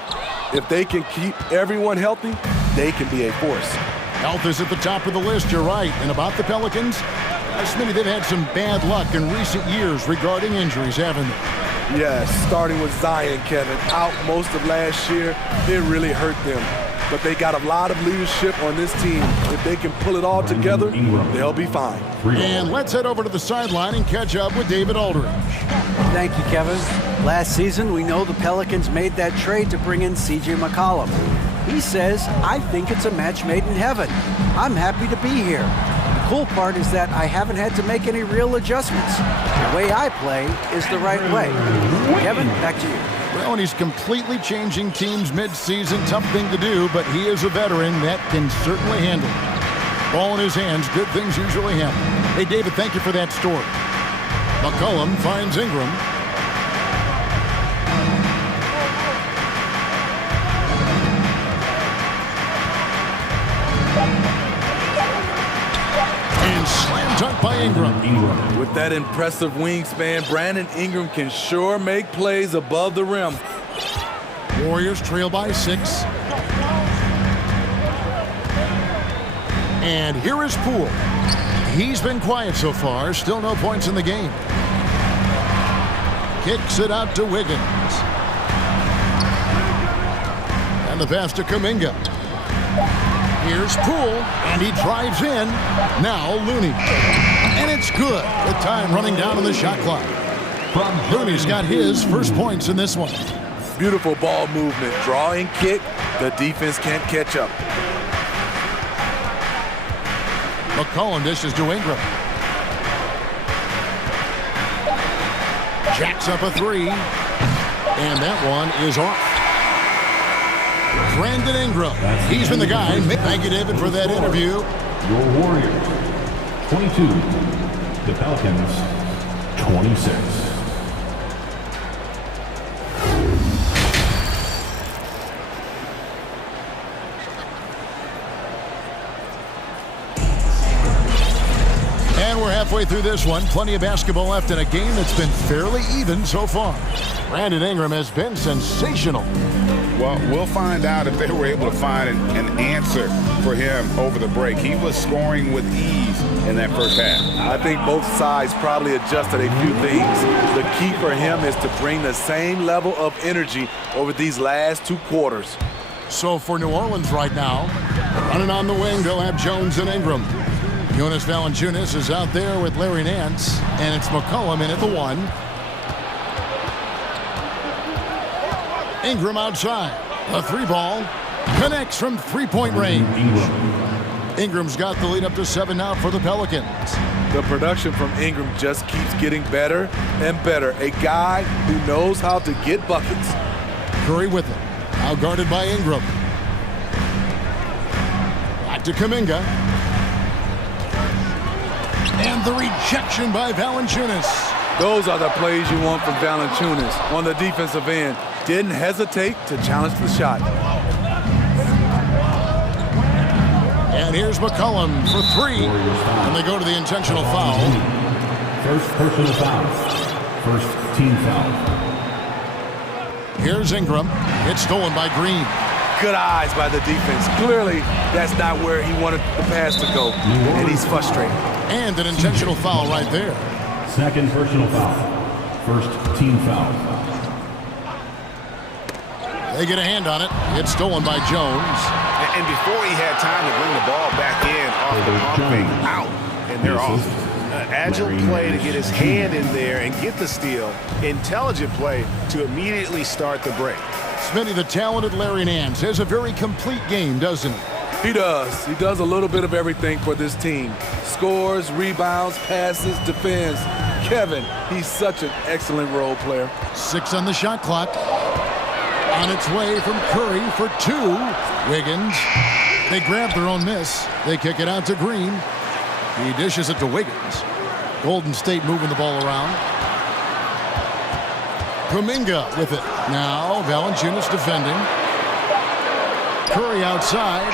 If they can keep everyone healthy, they can be a force. Health is at the top of the list, you're right. And about the Pelicans, Smitty, they've had some bad luck in recent years regarding injuries, haven't they? Yes, starting with Zion, Kevin, out most of last year, it really hurt them. But they got a lot of leadership on this team. If they can pull it all together, they'll be fine. And let's head over to the sideline and catch up with David Aldridge. Thank you, Kevin. Last season, we know the Pelicans made that trade to bring in C.J. McCollum. He says, I think it's a match made in heaven. I'm happy to be here. The cool part is that I haven't had to make any real adjustments. The way I play is the right way. Kevin, back to you. Well, and he's completely changing teams mid-season. Tough thing to do, but he is a veteran that can certainly handle it. Ball in his hands, good things usually happen. Hey, David, thank you for that story. McCollum finds Ingram. And slam dunk by Ingram. With that impressive wingspan, Brandon Ingram can sure make plays above the rim. Warriors trail by 6. And here is Poole. He's been quiet so far. Still no points in the game. Kicks it out to Wiggins. And the pass to Kuminga. Here's Poole, and he drives in. Now Looney. And it's good. The time running down on the shot clock. Looney's got his first points in this one. Beautiful ball movement. Draw and kick. The defense can't catch up. McCollum dishes to Ingram. Jacks up a 3. And that one is off. Brandon Ingram. He's been the guy. Thank you, David, for that interview. Your Warriors, 22. The Pelicans, 26. halfway through this one. Plenty of basketball left in a game that's been fairly even so far. Brandon Ingram has been sensational. Well, we'll find out if they were able to find an answer for him over the break. He was scoring with ease in that first half. I think both sides probably adjusted a few things. The key for him is to bring the same level of energy over these last 2 quarters. So for New Orleans right now, running on the wing, they'll have Jones and Ingram. Jonas Valanciunas is out there with Larry Nance, and it's McCollum in at the 1. Ingram outside. A 3-ball. Connects from 3-point range. Ingram's got the lead up to 7 now for the Pelicans. The production from Ingram just keeps getting better and better. A guy who knows how to get buckets. Curry with it. Now guarded by Ingram. Back to Kuminga. And the rejection by Valanciunas. Those are the plays you want from Valanciunas on the defensive end. Didn't hesitate to challenge the shot. And here's McCollum for 3. And they go to the intentional foul. First personal foul. First team foul. Here's Ingram. It's stolen by Green. Good eyes by the defense. Clearly, that's not where he wanted the pass to go. And he's frustrated. And an intentional foul right there. Second personal foul. First team foul. They get a hand on it. It's stolen by Jones. And before he had time to bring the ball back in off the pump fake, out, and they're off. Agile play to get his hand in there and get the steal. Intelligent play to immediately start the break. Smitty, the talented Larry Nance has a very complete game, doesn't he? He does. He does a little bit of everything for this team. Scores, rebounds, passes, defends. Kevin, he's such an excellent role player. 6 on the shot clock. On its way from Curry for 2. Wiggins. They grab their own miss. They kick it out to Green. He dishes it to Wiggins. Golden State moving the ball around. Kuminga with it. Now Valanciunas defending. Curry outside.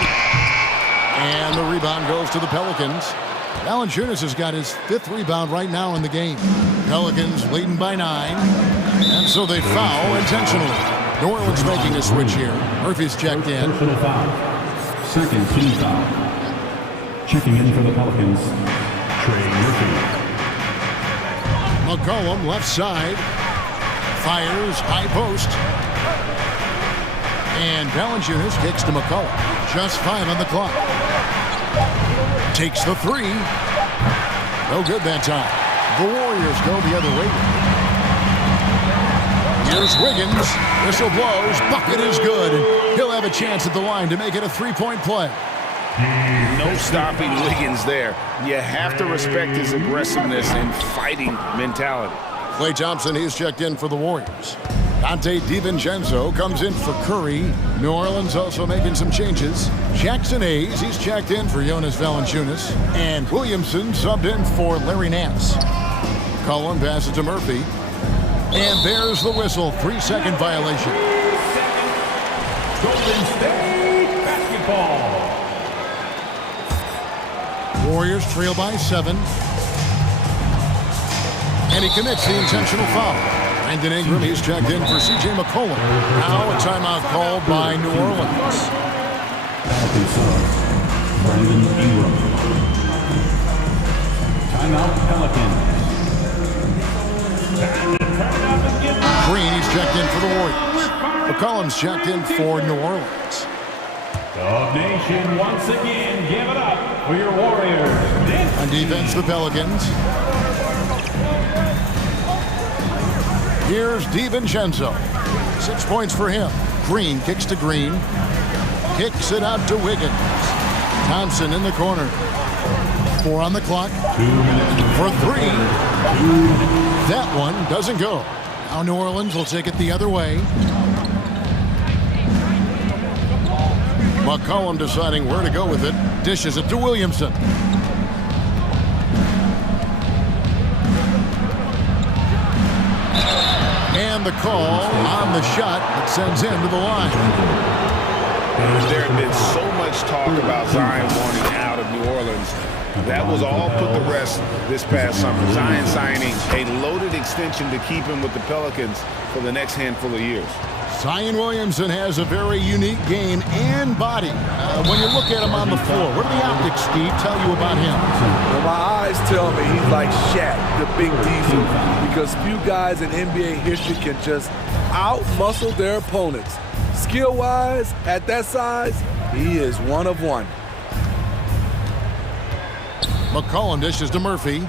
And the rebound goes to the Pelicans. Valanciunas has got his 5th rebound right now in the game. Pelicans leading by 9. And so they foul intentionally. New Orleans making a switch here. Murphy's checked in. Personal foul. Second team foul. Checking in for the Pelicans, Trey Murphy. McCollum left side. Fires high post. And Valanciunas kicks to McCollum. Just 5 on the clock. Takes the 3. No good that time. The Warriors go the other way. Here's Wiggins. Whistle blows. Bucket is good. And he'll have a chance at the line to make it a 3-point play. No stopping Wiggins there. You have to respect his aggressiveness and fighting mentality. Klay Thompson, he's checked in for the Warriors. Dante DiVincenzo comes in for Curry. New Orleans also making some changes. Jackson Hayes, he's checked in for Jonas Valanciunas. And Williamson subbed in for Larry Nance. Cullen passes to Murphy. And there's the whistle. 3-second violation. Golden State basketball. Warriors trail by 7. And he commits the intentional foul. Brandon Ingram, he's checked in for C.J. McCollum. Now a timeout called by New Orleans. Brandon Ingram. Timeout Pelicans. Green, he's checked in for the Warriors. McCollum's checked in for New Orleans. The nation once again give it up for your Warriors. On defense, the Pelicans. Here's DiVincenzo. 6 points for him. Green kicks to Green. Kicks it out to Wiggins. Thompson in the corner. 4 on the clock. 2 minutes for 3. That one doesn't go. Now New Orleans will take it the other way. McCollum deciding where to go with it. Dishes it to Williamson. And the call on the shot that sends him to the line. There had been so much talk about Zion wanting out of New Orleans. That was all put to rest this past summer. Zion signing a loaded extension to keep him with the Pelicans for the next handful of years. Zion Williamson has a very unique game and body. When you look at him on the floor, what do the optics, Steve, tell you about him? Well, my eyes tell me he's like Shaq, the big diesel, because few guys in NBA history can just out-muscle their opponents. Skill-wise, at that size, he is one of one. McCollum dishes to Murphy.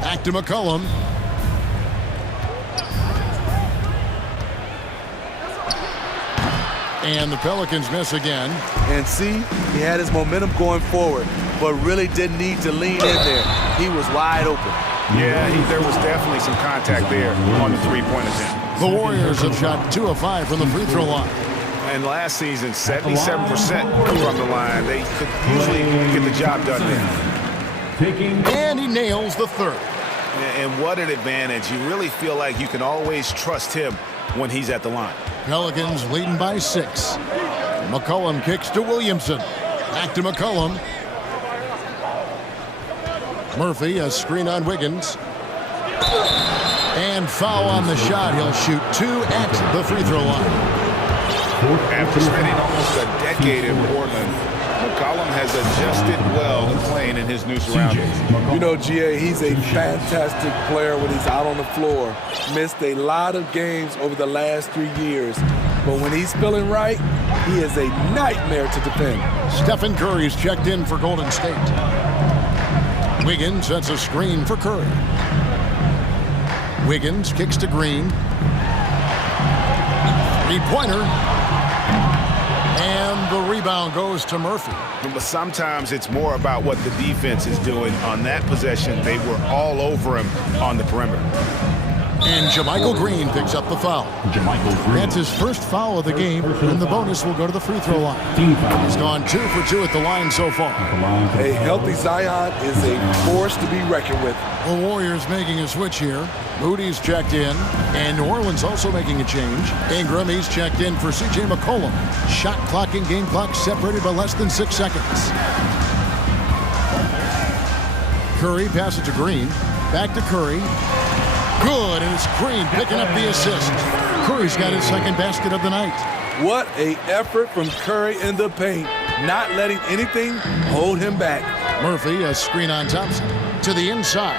Back to McCollum. And the Pelicans miss again. And see, he had his momentum going forward, but really didn't need to lean in there. He was wide open. Yeah, there was definitely some contact there on the three-point attempt. The Warriors have shot 2 of 5 from the free throw line. And last season, 77% from the line. They could usually get the job done there. And he nails the third. And what an advantage. You really feel like you can always trust him when he's at the line. Pelicans leading by 6. McCollum kicks to Williamson. Back to McCollum. Murphy, a screen on Wiggins. And foul on the shot. He'll shoot 2 at the free throw line. After spending almost a decade in Portland, McCollum has adjusted well to playing in his new surroundings. You know, GA, he's a fantastic player when he's out on the floor. Missed a lot of games over the last 3 years. But when he's feeling right, he is a nightmare to defend. Stephen Curry's checked in for Golden State. Wiggins sets a screen for Curry. Wiggins kicks to Green. Three-pointer. And the rebound goes to Murphy. But sometimes it's more about what the defense is doing. On that possession, they were all over him on the perimeter. And JaMychal Green picks up the foul. That's his first foul of the game, and the bonus will go to the free throw line. He's gone 2 for 2 at the line so far. A healthy Zion is a force to be reckoned with. The Warriors making a switch here. Moody's checked in, and New Orleans also making a change. Ingram, he's checked in for C.J. McCollum. Shot clock and game clock separated by less than 6 seconds. Curry passes to Green. Back to Curry. Good, and it's Green picking up the assist. Curry's got his second basket of the night. What a effort from Curry in the paint, not letting anything hold him back. Murphy, a screen on Thompson. To the inside.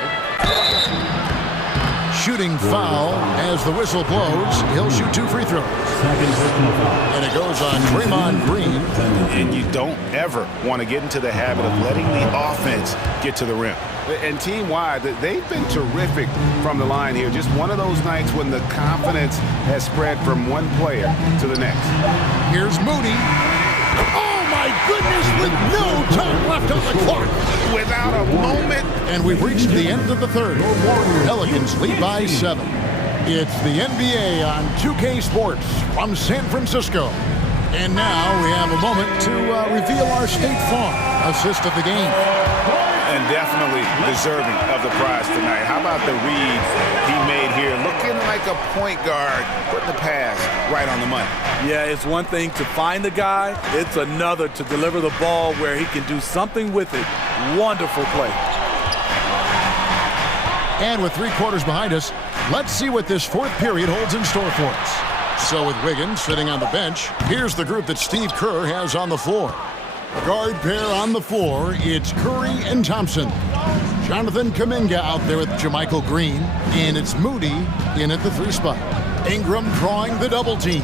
Shooting foul as the whistle blows. He'll shoot 2 free throws. And it goes on Draymond Green. And you don't ever want to get into the habit of letting the offense get to the rim. And team-wide, they've been terrific from the line here. Just one of those nights when the confidence has spread from one player to the next. Here's Moody. Oh, my goodness, with no time left on the clock. Without a moment. And we've reached the end of the third. Pelicans lead by 7. It's the NBA on 2K Sports from San Francisco. And now we have a moment to reveal our State Farm assist of the game. And definitely deserving of the prize tonight. How about the read he made here? Looking like a point guard, putting the pass right on the money. Yeah, it's one thing to find the guy. It's another to deliver the ball where he can do something with it. Wonderful play. And with 3 quarters behind us, let's see what this 4th period holds in store for us. So with Wiggins sitting on the bench, here's the group that Steve Kerr has on the floor. Guard pair on the floor, it's Curry and Thompson. Jonathan Kuminga out there with JaMychal Green, and it's Moody in at the 3 spot. Ingram drawing the double team.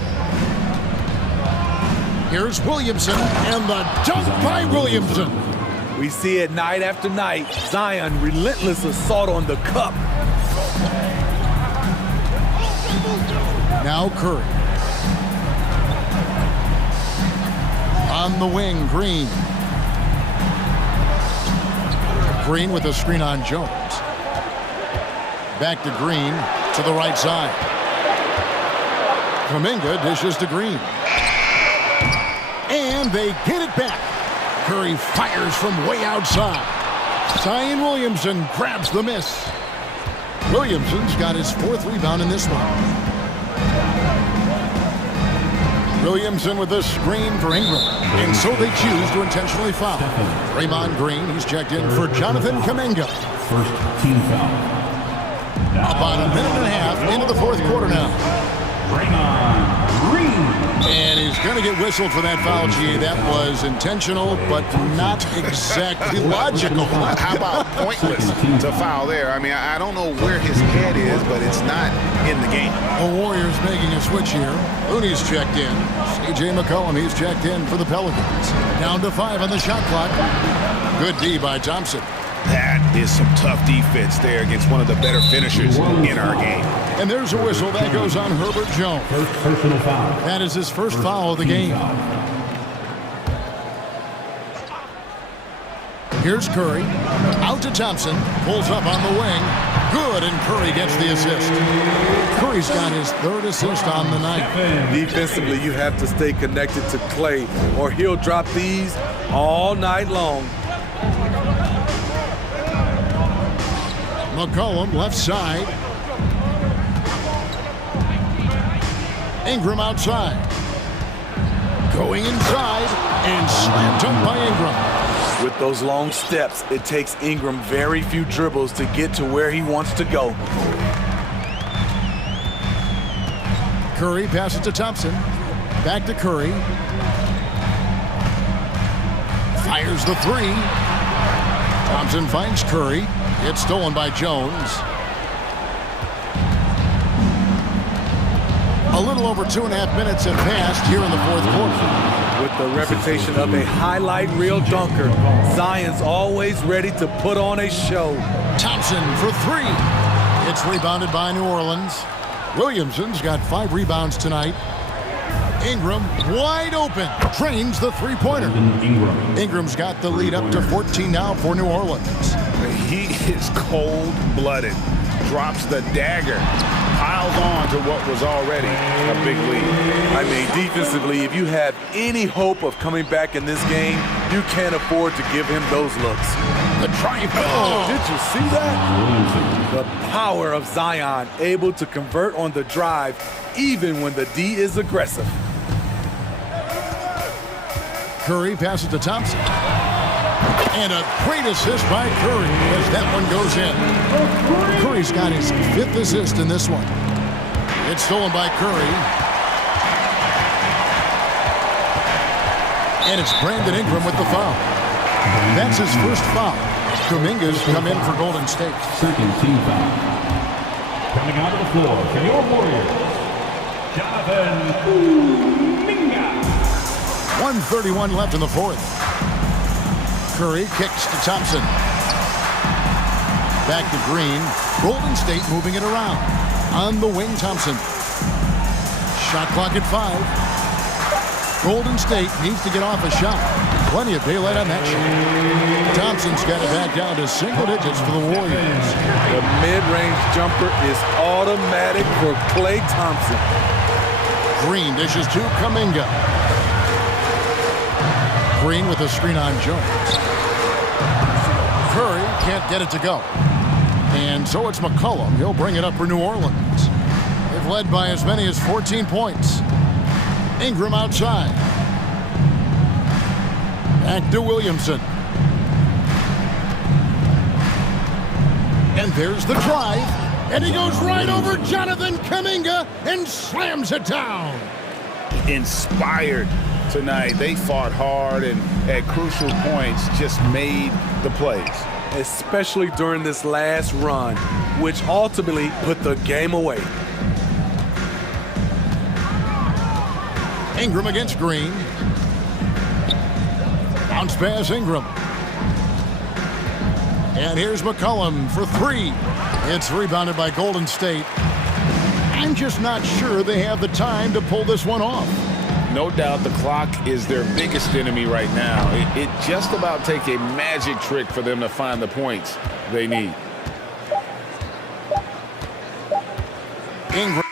Here's Williamson, and the dunk by Williamson. We see it night after night. Zion, relentless assault on the cup. Now Curry. On the wing, Green. Green with a screen on Jones. Back to Green, to the right side. Kuminga dishes to Green. And they get it back. Curry fires from way outside. Zion Williamson grabs the miss. Williamson's got his 4th rebound in this one. Williamson with the screen for Ingram. And so they choose to intentionally foul. Draymond Green, he's checked in for Jonathan Kuminga. First team foul. About a minute and a half into the fourth quarter now. Draymond Green. And he's going to get whistled for that foul, G. That was intentional, but not exactly logical. How about pointless to foul there? I mean, I don't know where his head is, but it's not in the game. The Warriors making a switch here. Looney's checked in. C.J. McCollum, he's checked in for the Pelicans. Down to 5 on the shot clock. Good D by Thompson. That is some tough defense there against one of the better finishers in our game. And there's a whistle that goes on Herbert Jones. First personal foul. That is his first foul of the game. Here's Curry. Out to Thompson. Pulls up on the wing. Good, and Curry gets the assist. Curry's got his third assist on the night. Defensively, you have to stay connected to Clay, or he'll drop these all night long. McCollum left side. Ingram outside. Going inside and slammed up by Ingram. With those long steps, it takes Ingram very few dribbles to get to where he wants to go. Curry passes to Thompson. Back to Curry. Fires the three. Thompson finds Curry. It's stolen by Jones. A little over 2.5 minutes have passed here in the fourth quarter. With the reputation of a highlight reel dunker, Zion's always ready to put on a show. Thompson for three. It's rebounded by New Orleans. Williamson's got 5 rebounds tonight. Ingram wide open. Drains the three-pointer. Ingram's got the lead up to 14 now for New Orleans. He is cold-blooded. Drops the dagger. Piles on to what was already a big lead. I mean, defensively, if you have any hope of coming back in this game, you can't afford to give him those looks. The triumph. Oh, did you see that? The power of Zion, able to convert on the drive, even when the D is aggressive. Curry passes to Thompson. And a great assist by Curry as that one goes in. Curry's got his 5th assist in this one. It's stolen by Curry. And it's Brandon Ingram with the foul. That's his first foul. Kuminga's come in for Golden State. Second team foul. Coming out of the floor for your Warriors, Jonathan Kuminga. 1:31 left in the fourth. Curry kicks to Thompson. Back to Green. Golden State moving it around. On the wing, Thompson. Shot clock at 5. Golden State needs to get off a shot. Plenty of daylight on that shot. Thompson's got it back down to single digits for the Warriors. The mid-range jumper is automatic for Klay Thompson. Green dishes to Kuminga. Green with a screen on Jones. Curry can't get it to go. And so it's McCollum. He'll bring it up for New Orleans. They've led by as many as 14 points. Ingram outside. Back to Williamson. And there's the drive. And he goes right over Jonathan Kuminga and slams it down. Inspired tonight. They fought hard and at crucial points just made the plays. Especially during this last run, which ultimately put the game away. Ingram against Green. Bounce pass Ingram. And here's McCollum for 3. It's rebounded by Golden State. I'm just not sure they have the time to pull this one off. No doubt the clock is their biggest enemy right now. It just about takes a magic trick for them to find the points they need. Ingram.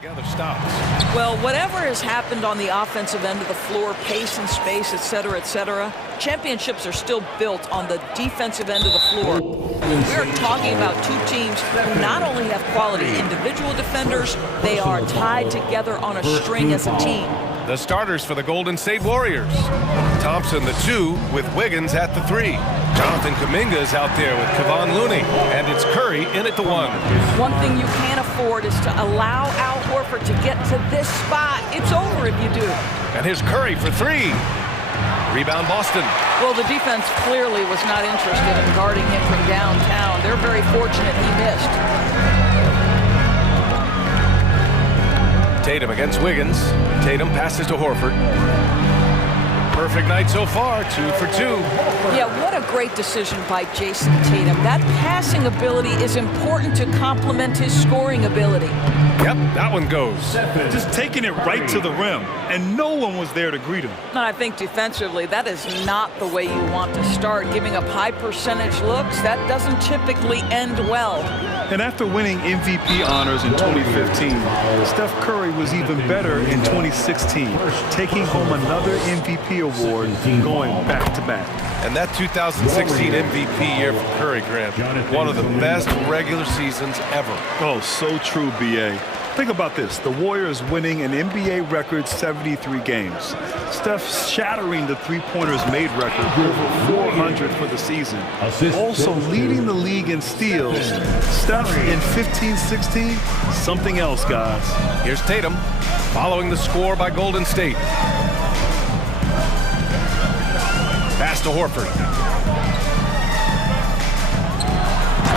together stops. Well, whatever has happened on the offensive end of the floor, pace and space, etc., championships are still built on the defensive end of the floor. We are talking about two teams who not only have quality individual defenders, they are tied together on a string as a team. The starters for the Golden State Warriors. Thompson, the 2, with Wiggins at the 3. Jonathan Kuminga is out there with Kevon Looney, and it's Curry in at the 1. One thing you can't afford is to allow Al Horford to get to this spot. It's over if you do. And here's Curry for 3. Rebound Boston. Well, the defense clearly was not interested in guarding him from downtown. They're very fortunate he missed. Tatum against Wiggins. Tatum passes to Horford. Perfect night so far, 2 for 2. Yeah, what a great decision by Jason Tatum. That passing ability is important to complement his scoring ability. Yep, that one goes. Just taking it right to the rim, and no one was there to greet him. And I think defensively, that is not the way you want to start. Giving up high percentage looks, that doesn't typically end well. And after winning MVP honors in 2015, Steph Curry was even better in 2016, taking home another MVP award, going back-to-back. And that 2016 MVP year for Curry, Grant, one of the best regular seasons ever. Oh, so true, B.A. Think about this. The Warriors winning an NBA record 73 games. Steph shattering the three-pointers made record, over 400 for the season. Also leading the league in steals. Steph in 15-16, something else, guys. Here's Tatum, following the score by Golden State. Pass to Horford.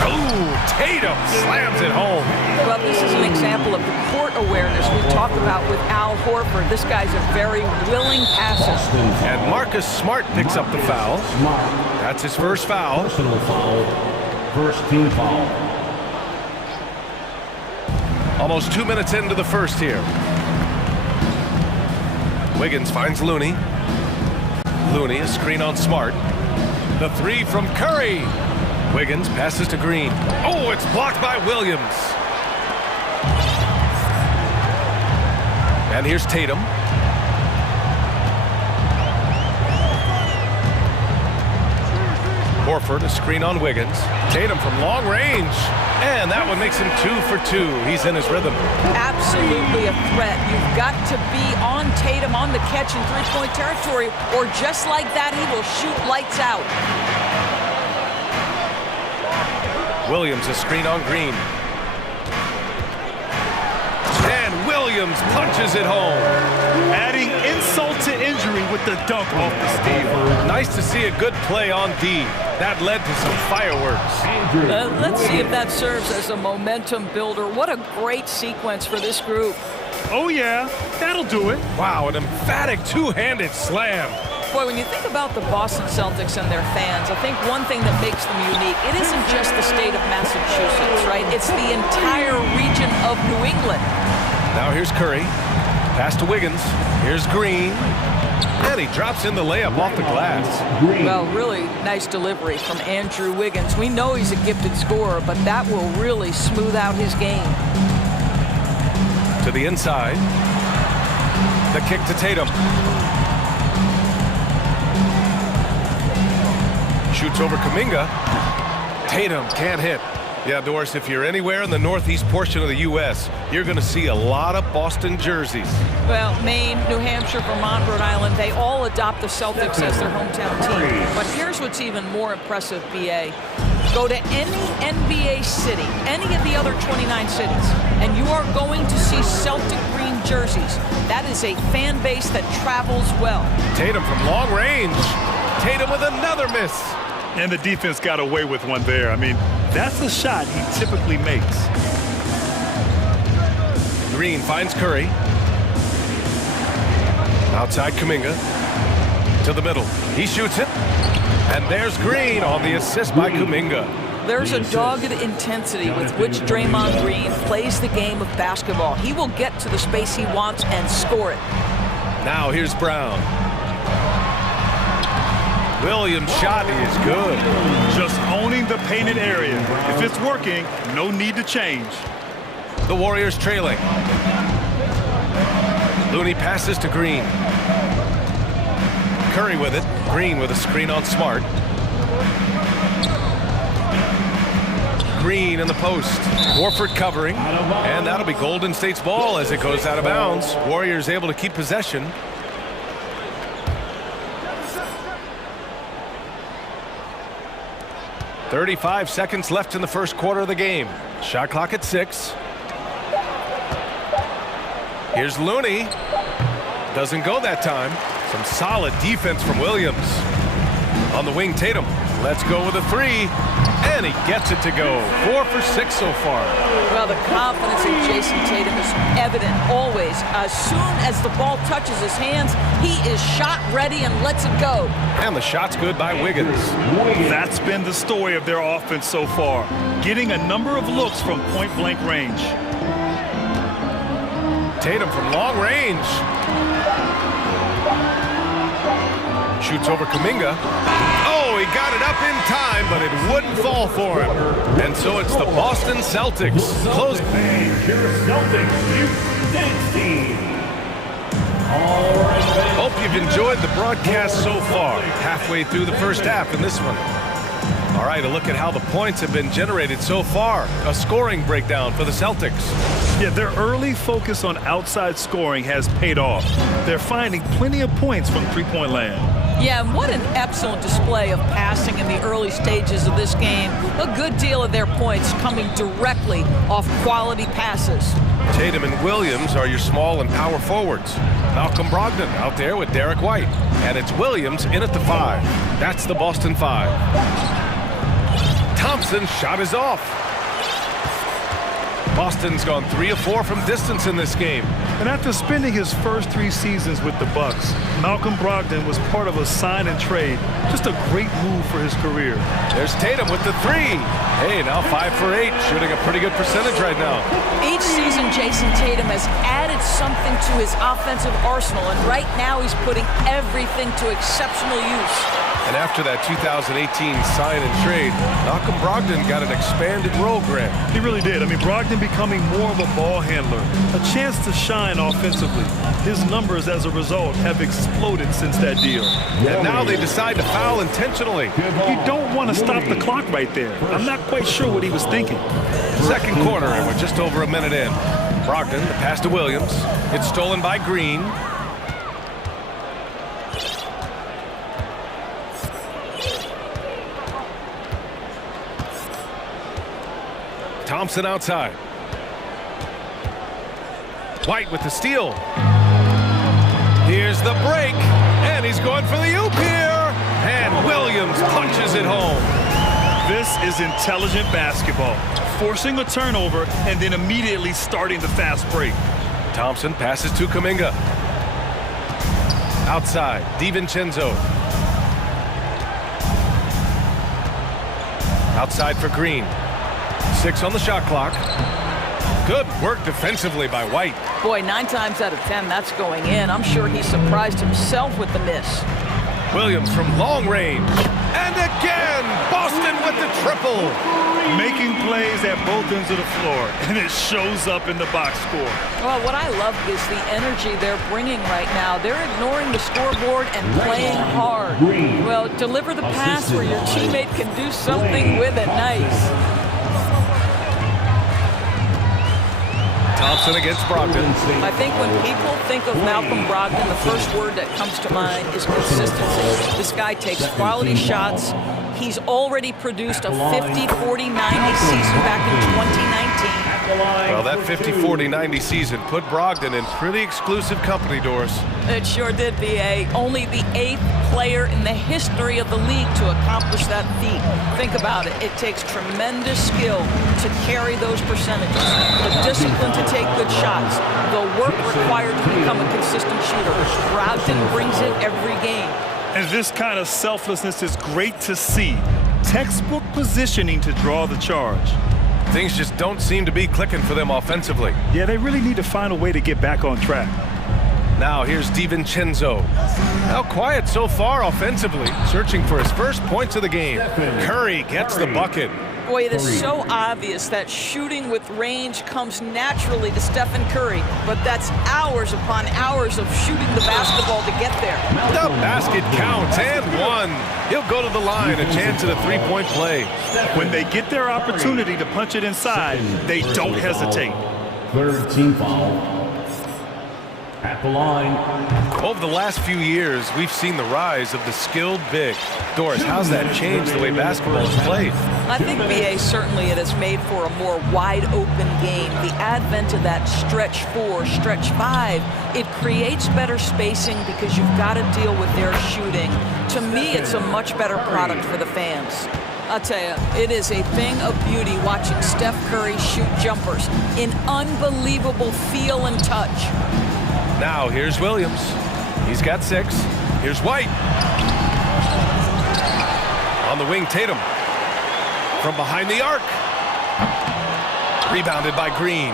Oh, Tatum slams it home. Well, this is an example of the court awareness we talked about with Al Horford. This guy's a very willing passer. And Marcus Smart picks up the foul. That's his first foul. Personal foul. First team foul. Almost 2 minutes into the first here. Wiggins finds Looney. Looney, a screen on Smart. The 3 from Curry. Wiggins passes to Green. Oh, it's blocked by Williams. And here's Tatum. Horford, a screen on Wiggins. Tatum from long range. And that one makes him 2 for 2. He's in his rhythm. Absolutely a threat. You've got to be on Tatum on the catch in three-point territory, or just like that, he will shoot lights out. Williams, a screen on Green. And Williams punches it home. Adding insult to injury with the dunk off the steal. Nice to see a good play on D. That led to some fireworks. Let's see if that serves as a momentum builder. What a great sequence for this group. Oh, yeah, that'll do it. Wow, an emphatic two-handed slam. Boy, when you think about the Boston Celtics and their fans, I think one thing that makes them unique, it isn't just the state of Massachusetts, right? It's the entire region of New England. Now here's Curry. Pass to Wiggins. Here's Green. And he drops in the layup off the glass. Well, really nice delivery from Andrew Wiggins. We know he's a gifted scorer, but that will really smooth out his game. To the inside. The kick to Tatum. Shoots over Kuminga. Tatum can't hit. Yeah, Doris, if you're anywhere in the northeast portion of the U.S., you're going to see a lot of Boston jerseys. Well, Maine, New Hampshire, Vermont, Rhode Island, they all adopt the Celtics as their hometown team. But here's what's even more impressive, B.A. Go to any NBA city, any of the other 29 cities, and you are going to see Celtic green jerseys. That is a fan base that travels well. Tatum from long range. Tatum with another miss. And the defense got away with one there. I mean, that's the shot he typically makes. Green finds Curry. Outside Kuminga. To the middle. He shoots it. And there's Green on the assist by Kuminga. There's a dogged intensity with which Draymond Green plays the game of basketball. He will get to the space he wants and score it. Now here's Brown. Williams' shot is good. Just owning the painted area. If it's working, no need to change. The Warriors trailing. Looney passes to Green. Curry with it. Green with a screen on Smart. Green in the post. Horford covering. And that'll be Golden State's ball as it goes out of bounds. Warriors able to keep possession. .35 seconds left in the first quarter of the game. Shot clock at 6. Here's Looney. Doesn't go that time. Some solid defense from Williams. On the wing, Tatum. Let's go with a 3. And he gets it to go. 4 for 6 so far. Well, the confidence in Jason Tatum is evident always. As soon as the ball touches his hands, he is shot ready and lets it go. And the shot's good by Wiggins. That's been the story of their offense so far, getting a number of looks from point-blank range. Tatum from long range. Shoots over Kuminga. Oh, he got it up in time, but it wouldn't fall for him. And so it's the Boston Celtics. Close. Hope you've enjoyed the broadcast so far. Halfway through the first half in this one. All right, a look at how the points have been generated so far. A scoring breakdown for the Celtics. Yeah, their early focus on outside scoring has paid off. They're finding plenty of points from three-point land. Yeah, and what an excellent display of passing in the early stages of this game. A good deal of their points coming directly off quality passes. Tatum and Williams are your small and power forwards. Malcolm Brogdon out there with Derek White. And it's Williams in at the 5. That's the Boston 5. Thompson's shot is off. Boston's gone 3 of 4 from distance in this game. And after spending his first 3 seasons with the Bucks, Malcolm Brogdon was part of a sign and trade. Just a great move for his career. There's Tatum with the 3. Hey, now 5 for 8, shooting a pretty good percentage right now. Each season, Jason Tatum has added something to his offensive arsenal, and right now he's putting everything to exceptional use. And after that 2018 sign and trade, Malcolm Brogdon got an expanded role, Grant. He really did. I mean, Brogdon becoming more of a ball handler, a chance to shine offensively. His numbers as a result have exploded since that deal. And now they decide to foul intentionally. You don't want to stop the clock right there. I'm not quite sure what he was thinking. Second quarter, and we're just over a minute in. Brogdon, the pass to Williams. It's stolen by Green. Thompson outside. White with the steal. Here's the break, and he's going for the oop here. And Williams punches it home. This is intelligent basketball. Forcing a turnover and then immediately starting the fast break. Thompson passes to Kuminga. Outside, DiVincenzo. Outside for Green. 6 on the shot clock. Good work defensively by White. Boy, 9 times out of 10, that's going in. I'm sure he surprised himself with the miss. Williams from long range. And again, Boston with the triple. Making plays at both ends of the floor, and it shows up in the box score. Well, what I love is the energy they're bringing right now. They're ignoring the scoreboard and playing hard. Well, deliver the pass where your teammate can do something with it. Nice. Thompson against Brogdon. I think when people think of Malcolm Brogdon, the first word that comes to mind is consistency. This guy takes quality shots. He's already produced a 50-40-90 season back in 2019. Well, that 50-40-90 season put Brogdon in pretty exclusive company, Doris. It sure did, B.A. Only the 8th player in the history of the league to accomplish that feat. Think about it. It takes tremendous skill to carry those percentages, the discipline to take good shots, the work required to become a consistent shooter. Brogdon brings it every game. And this kind of selflessness is great to see. Textbook positioning to draw the charge. Things just don't seem to be clicking for them offensively. Yeah, they really need to find a way to get back on track. Now here's DiVincenzo. Now quiet so far offensively, searching for his first points of the game. Curry gets the bucket. Boy, it is so obvious that shooting with range comes naturally to Stephen Curry, but that's hours upon hours of shooting the basketball to get there. The basket counts, and one. He'll go to the line, a chance at a three-point play. When they get their opportunity to punch it inside, they don't hesitate. Third team foul. At the line. Over the last few years, we've seen the rise of the skilled big. Doris, how's that changed the way basketball is played? I think, BA, certainly it has made for a more wide-open game. The advent of that stretch 4, stretch 5, it creates better spacing because you've got to deal with their shooting. To me, it's a much better product for the fans. I'll tell you, it is a thing of beauty watching Steph Curry shoot jumpers in unbelievable feel and touch. Now here's Williams. He's got 6. Here's White. On the wing, Tatum. From behind the arc. Rebounded by Green.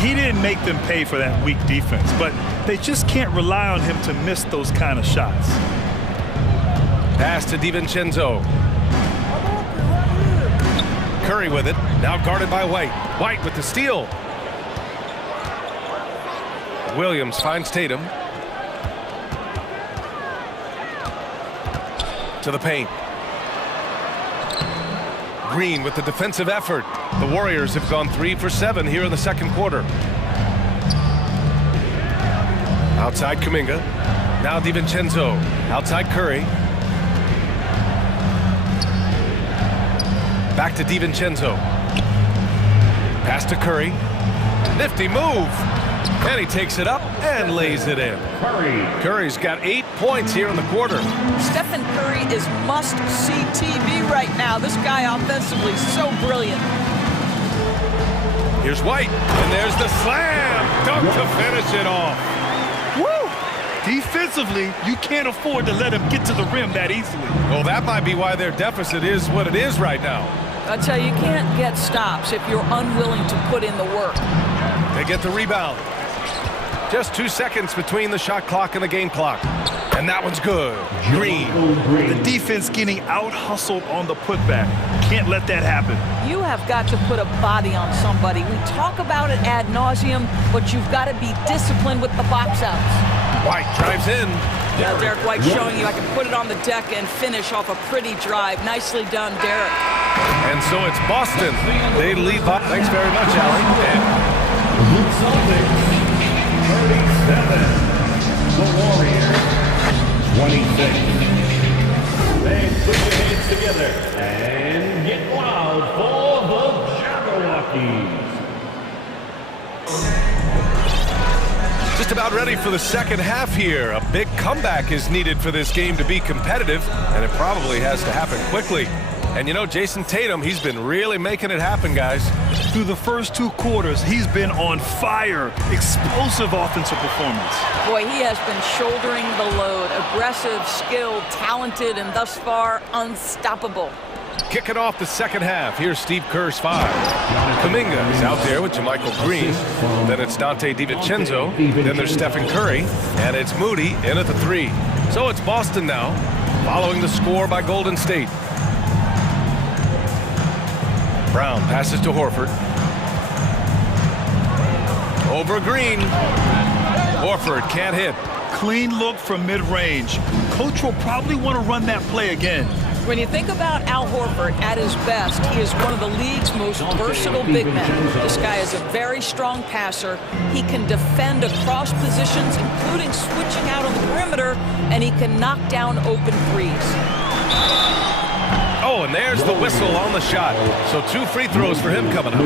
He didn't make them pay for that weak defense, but they just can't rely on him to miss those kind of shots. Pass to DiVincenzo. Curry with it. Now guarded by White. White with the steal. Williams finds Tatum. To the paint. Green with the defensive effort. The Warriors have gone 3 for 7 here in the second quarter. Outside Kuminga. Now DiVincenzo. Outside Curry. Back to DiVincenzo. Pass to Curry. Nifty move. And he takes it up and lays it in. Curry's got 8 points here in the quarter. Stephen Curry is must-see TV right now. This guy offensively so brilliant. Here's White, and there's the slam dunk to finish it off. Woo! Defensively, you can't afford to let him get to the rim that easily. Well, that might be why their deficit is what it is right now. I tell you, you can't get stops if you're unwilling to put in the work. They get the rebound. Just 2 seconds between the shot clock and the game clock. And that one's good. Green. The defense getting out-hustled on the putback. Can't let that happen. You have got to put a body on somebody. We talk about it ad nauseum, but you've got to be disciplined with the box outs. White drives in. Now Derek White showing you I can put it on the deck and finish off a pretty drive. Nicely done, Derek. And so it's Boston. They lead by. Thanks very much, Allie. Celtics 37. The Warriors 26. Then put your hands together and get wild for the Jabberwockies. Just about ready for the second half here. A big comeback is needed for this game to be competitive, and it probably has to happen quickly. And you know, Jason Tatum, he's been really making it happen, guys. Through the first 2 quarters, he's been on fire. Explosive offensive performance. Boy, he has been shouldering the load. Aggressive, skilled, talented, and thus far, unstoppable. Kicking off the second half. Here's Steve Kerr's 5. Kuminga is out there with JaMychal Green. Then it's Donte DiVincenzo. Then there's Stephen Curry. And it's Moody in at the 3. So it's Boston now, following the score by Golden State. Brown passes to Horford. Over Green. Horford can't hit. Clean look from mid-range. Coach will probably want to run that play again. When you think about Al Horford at his best, he is one of the league's most versatile big men. This guy is a very strong passer. He can defend across positions, including switching out on the perimeter, and he can knock down open threes. Oh, and there's the whistle on the shot. So 2 free throws for him coming up.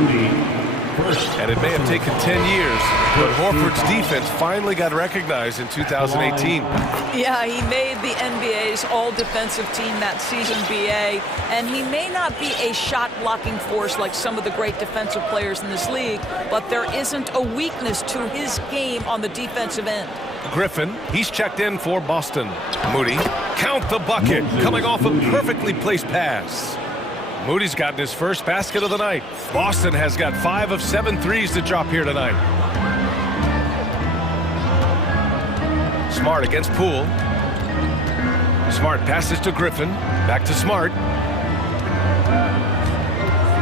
And it may have taken 10 years, but Horford's defense finally got recognized in 2018. Yeah, he made the NBA's all-defensive team that season, BA, and he may not be a shot-blocking force like some of the great defensive players in this league, but there isn't a weakness to his game on the defensive end. Griffin, he's checked in for Boston. Moody, count the bucket, coming off a perfectly placed pass. Moody's gotten his first basket of the night. Boston has got 5 of 7 threes to drop here tonight. Smart against Poole. Smart passes to Griffin. Back to Smart.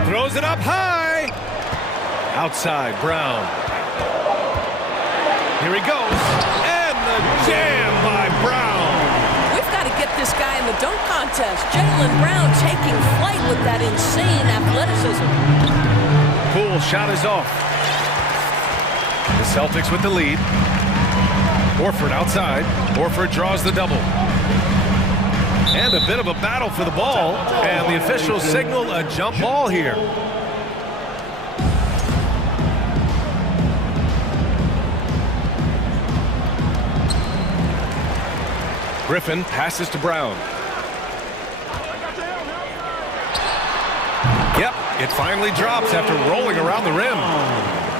Throws it up high. Outside, Brown. Here he goes. And the jam by Brown. We've got to get this guy in the dunk contest. Jaylen Brown taking flight with that insane athleticism. Poole shot is off. The Celtics with the lead. Horford outside. Horford draws the double. And a bit of a battle for the ball. And the officials signal a jump ball here. Griffin passes to Brown. Yep, it finally drops after rolling around the rim.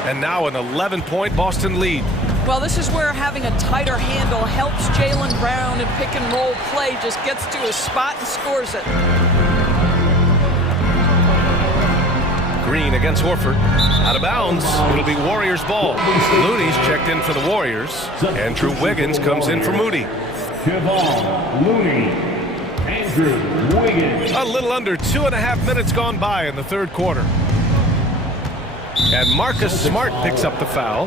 And now an 11-point Boston lead. Well, this is where having a tighter handle helps Jaylen Brown in pick-and-roll play. Just gets to his spot and scores it. Green against Horford. Out of bounds. It'll be Warriors ball. Looney's checked in for the Warriors. Andrew Wiggins comes in for Moody. Looney, Andrew Wiggins. A little under 2.5 minutes gone by in the third quarter. And Marcus Smart picks up the foul.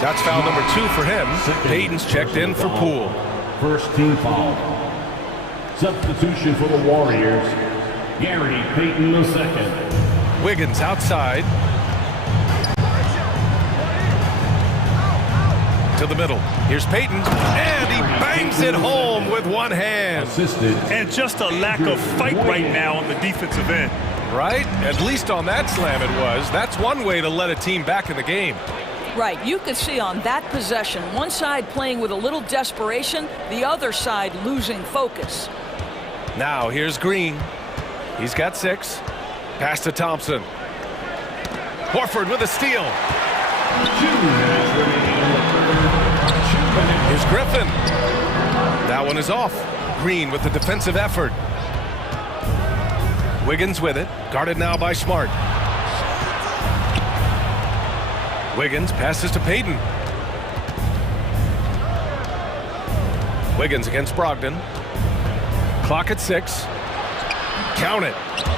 That's foul number 2 for him. Payton's checked in for Poole. First team foul. Substitution for the Warriors, Gary Payton II. Wiggins outside. To the middle. Here's Payton. And he bangs it home with one hand. And just a lack of fight right now on the defensive end. Right? At least on that slam it was. That's one way to let a team back in the game. Right, you could see on that possession, one side playing with a little desperation, the other side losing focus. Now here's Green. He's got 6. Pass to Thompson. Horford with a steal. Here's Griffin. That one is off. Green with the defensive effort. Wiggins with it. Guarded now by Smart. Wiggins passes to Payton. Wiggins against Brogdon. Clock at 6. Count it.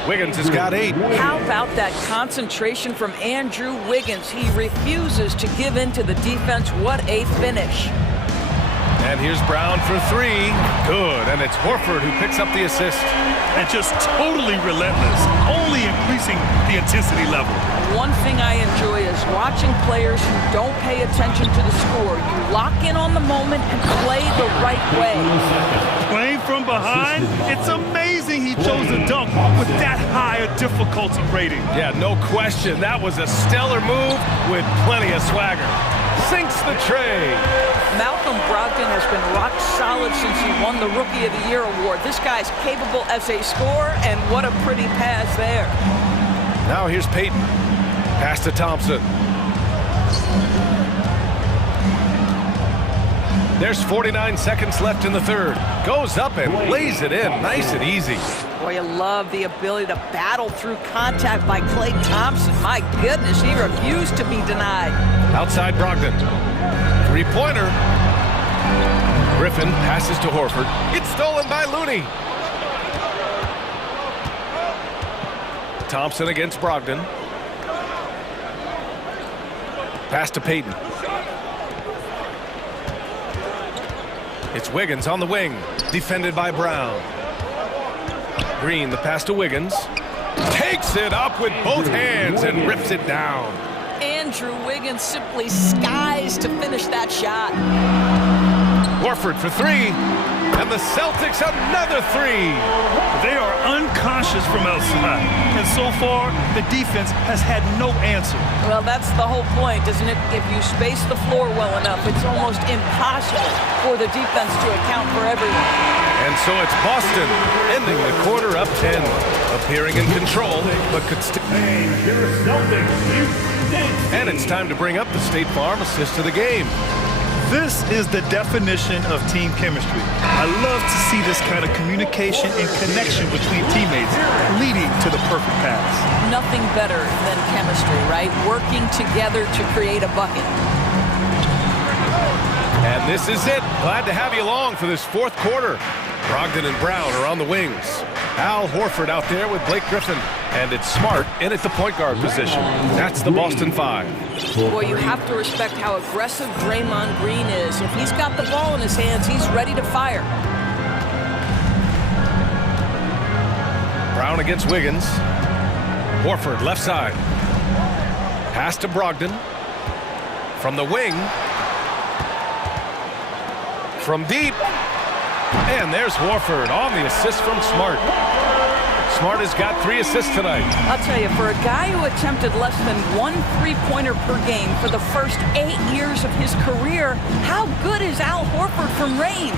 Wiggins has got 8. How about that concentration from Andrew Wiggins? He refuses to give in to the defense. What a finish. And here's Brown for 3. Good. And it's Horford who picks up the assist. And just totally relentless, only increasing the intensity level. One thing I enjoy is watching players who don't pay attention to the score. You lock in on the moment and play the right way. Playing from behind, it's amazing he chose a dunk with that high a difficulty rating. Yeah, no question. That was a stellar move with plenty of swagger. Sinks the tray. Malcolm Brogdon has been rock solid since he won the Rookie of the Year award. This guy's capable as a scorer, and what a pretty pass there. Now here's Payton. Pass to Thompson. There's 49 seconds left in the third. Goes up and lays it in. Nice and easy. Boy, you love the ability to battle through contact by Klay Thompson. My goodness, he refused to be denied. Outside Brogdon. Three-pointer. Griffin passes to Horford. It's stolen by Looney. Thompson against Brogdon. Pass to Payton. It's Wiggins on the wing. Defended by Brown. Green, the pass to Wiggins. Takes it up with both hands and rips it down. Andrew Wiggins simply skies to finish that shot. Horford for 3. And the Celtics another 3. They are unconscious from outside. And so far, the defense has had no answer. Well, that's the whole point, isn't it? If you space the floor well enough, it's almost impossible for the defense to account for everyone. And so it's Boston ending the quarter up 10. Appearing in control, but could still. And it's time to bring up the State Farm assist to the game. This is the definition of team chemistry. I love to see this kind of communication and connection between teammates leading to the perfect pass. Nothing better than chemistry, right? Working together to create a bucket. And this is it. Glad to have you along for this fourth quarter. Brogdon and Brown are on the wings. Al Horford out there with Blake Griffin. And it's Smart in at the point guard position. That's the Boston Five. Boy, you have to respect how aggressive Draymond Green is. If he's got the ball in his hands, he's ready to fire. Brown against Wiggins. Horford left side. Pass to Brogdon. From the wing. From deep. And there's Horford on the assist from Smart. Smart has got 3 assists tonight. I'll tell you, for a guy who attempted less than 1 3-pointer per game for the first 8 years of his career, how good is Al Horford from range?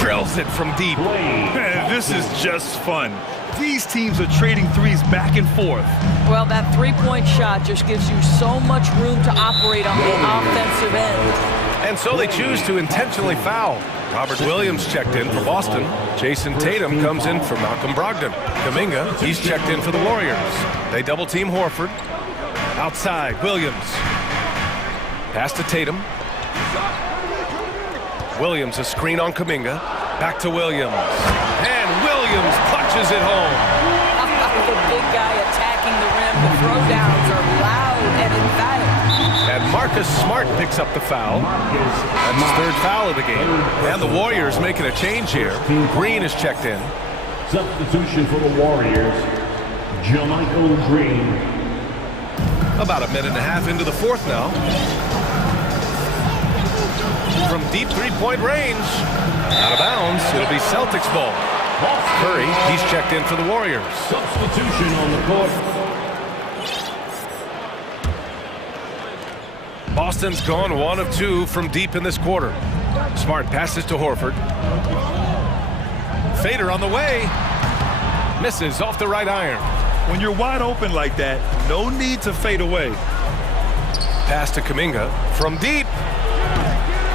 Drills it from deep. Man, this is just fun. These teams are trading threes back and forth. Well, that 3-point shot just gives you so much room to operate on the offensive end. And so they choose to intentionally foul. Robert Williams checked in for Boston. Jason Tatum comes in for Malcolm Brogdon. Kuminga, he's checked in for the Warriors. They double-team Horford. Outside, Williams. Pass to Tatum. Williams, a screen on Kuminga. Back to Williams. And Williams punches it home. The big guy attacking the rim. The throwdowns are loud and emphatic. And Marcus Smart picks up the foul. That's his 3rd foul of the game. And the Warriors making a change here. Green is checked in. Substitution for the Warriors, Jermichael Green. About a minute and a half into the fourth now. From deep 3-point range. Out of bounds. It'll be Celtics ball. Curry, he's checked in for the Warriors. Substitution on the court. Boston's gone 1 of 2 from deep in this quarter. Smart passes to Horford. Fader on the way. Misses off the right iron. When you're wide open like that, no need to fade away. Pass to Kuminga from deep.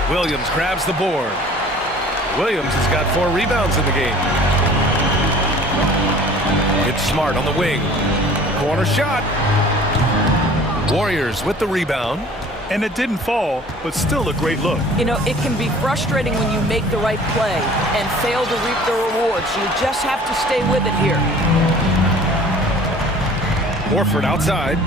Williams grabs the board. Williams has got 4 rebounds in the game. It's Smart on the wing. Corner shot. Warriors with the rebound. And it didn't fall, but still a great look. You know, it can be frustrating when you make the right play and fail to reap the rewards. You just have to stay with it here. Horford outside.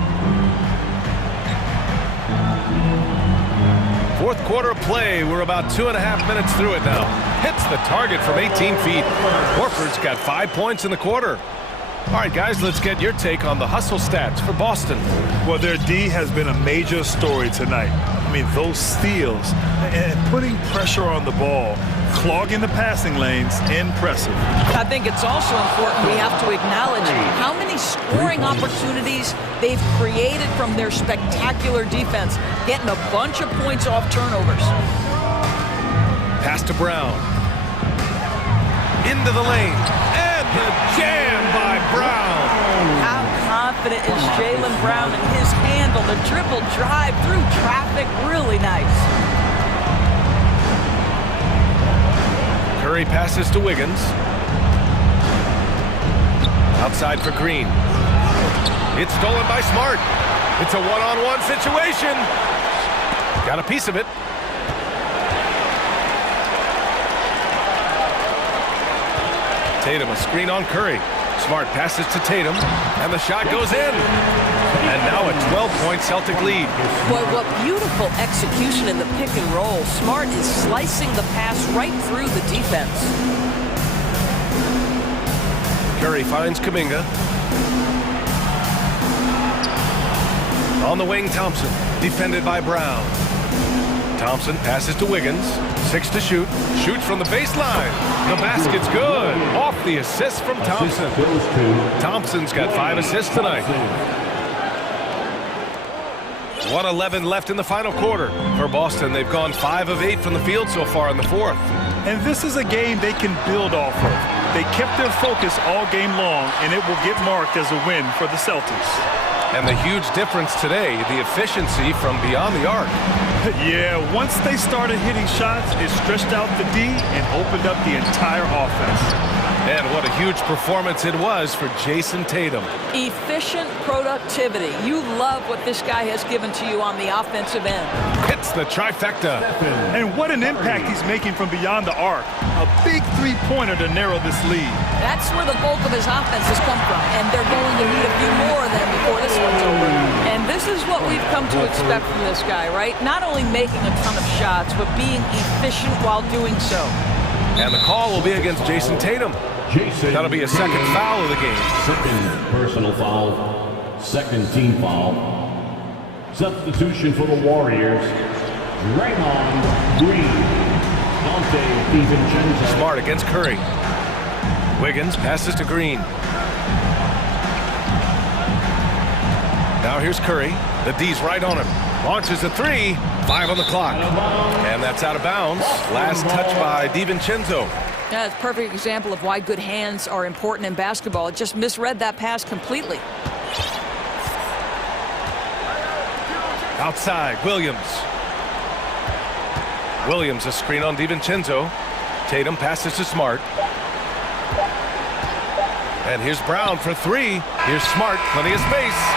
Fourth quarter of play. We're about 2.5 minutes through it now. Hits the target from 18 feet. Horford's got 5 points in the quarter. All right, guys, let's get your take on the hustle stats for Boston. Well, their D has been a major story tonight. I mean, those steals and putting pressure on the ball, clogging the passing lanes, impressive. I think it's also important we have to acknowledge how many scoring opportunities they've created from their spectacular defense, getting a bunch of points off turnovers. Pass to Brown. Into the lane. And the jam by Brown. How confident is Jaylen Brown in his handle? The dribble drive through traffic, really nice. Curry passes to Wiggins. Outside for Green. It's stolen by Smart. It's a one-on-one situation. Got a piece of it. Tatum, a screen on Curry. Smart passes to Tatum, and the shot goes in. And now a 12-point Celtic lead. Boy, what beautiful execution in the pick and roll. Smart is slicing the pass right through the defense. Curry finds Kuminga. On the wing, Thompson, defended by Brown. Thompson passes to Wiggins. 6 to shoot. Shoots from the baseline. The basket's good. Off the assist from Thompson. Thompson's got 5 assists tonight. 1:11 left in the final quarter. For Boston, they've gone 5 of 8 from the field so far in the fourth. And this is a game they can build off of. They kept their focus all game long, and it will get marked as a win for the Celtics. And the huge difference today, the efficiency from beyond the arc. Yeah, once they started hitting shots, it stretched out the D and opened up the entire offense. And what a huge performance it was for Jason Tatum. Efficient productivity. You love what this guy has given to you on the offensive end. Hits the trifecta. And what an impact he's making from beyond the arc. A big three-pointer to narrow this lead. That's where the bulk of his offense has come from, and they're going to need a few more of them before this one's over. And this is what we've come to expect from this guy, right? Not only making a ton of shots, but being efficient while doing so. And the call will be against Jason Tatum. That'll be a second foul of the game. Second personal foul, second team foul. Substitution for the Warriors, Draymond Green. Dante DiVincenzo. Smart against Curry. Wiggins passes to Green. Now here's Curry. The D's right on him. Launches a three. 5 on the clock. And that's out of bounds. Last touch by DiVincenzo. Yeah, it's a perfect example of why good hands are important in basketball. It just misread that pass completely. Outside, Williams. Williams, a screen on DiVincenzo. Tatum passes to Smart. And here's Brown for 3. Here's Smart, plenty of space.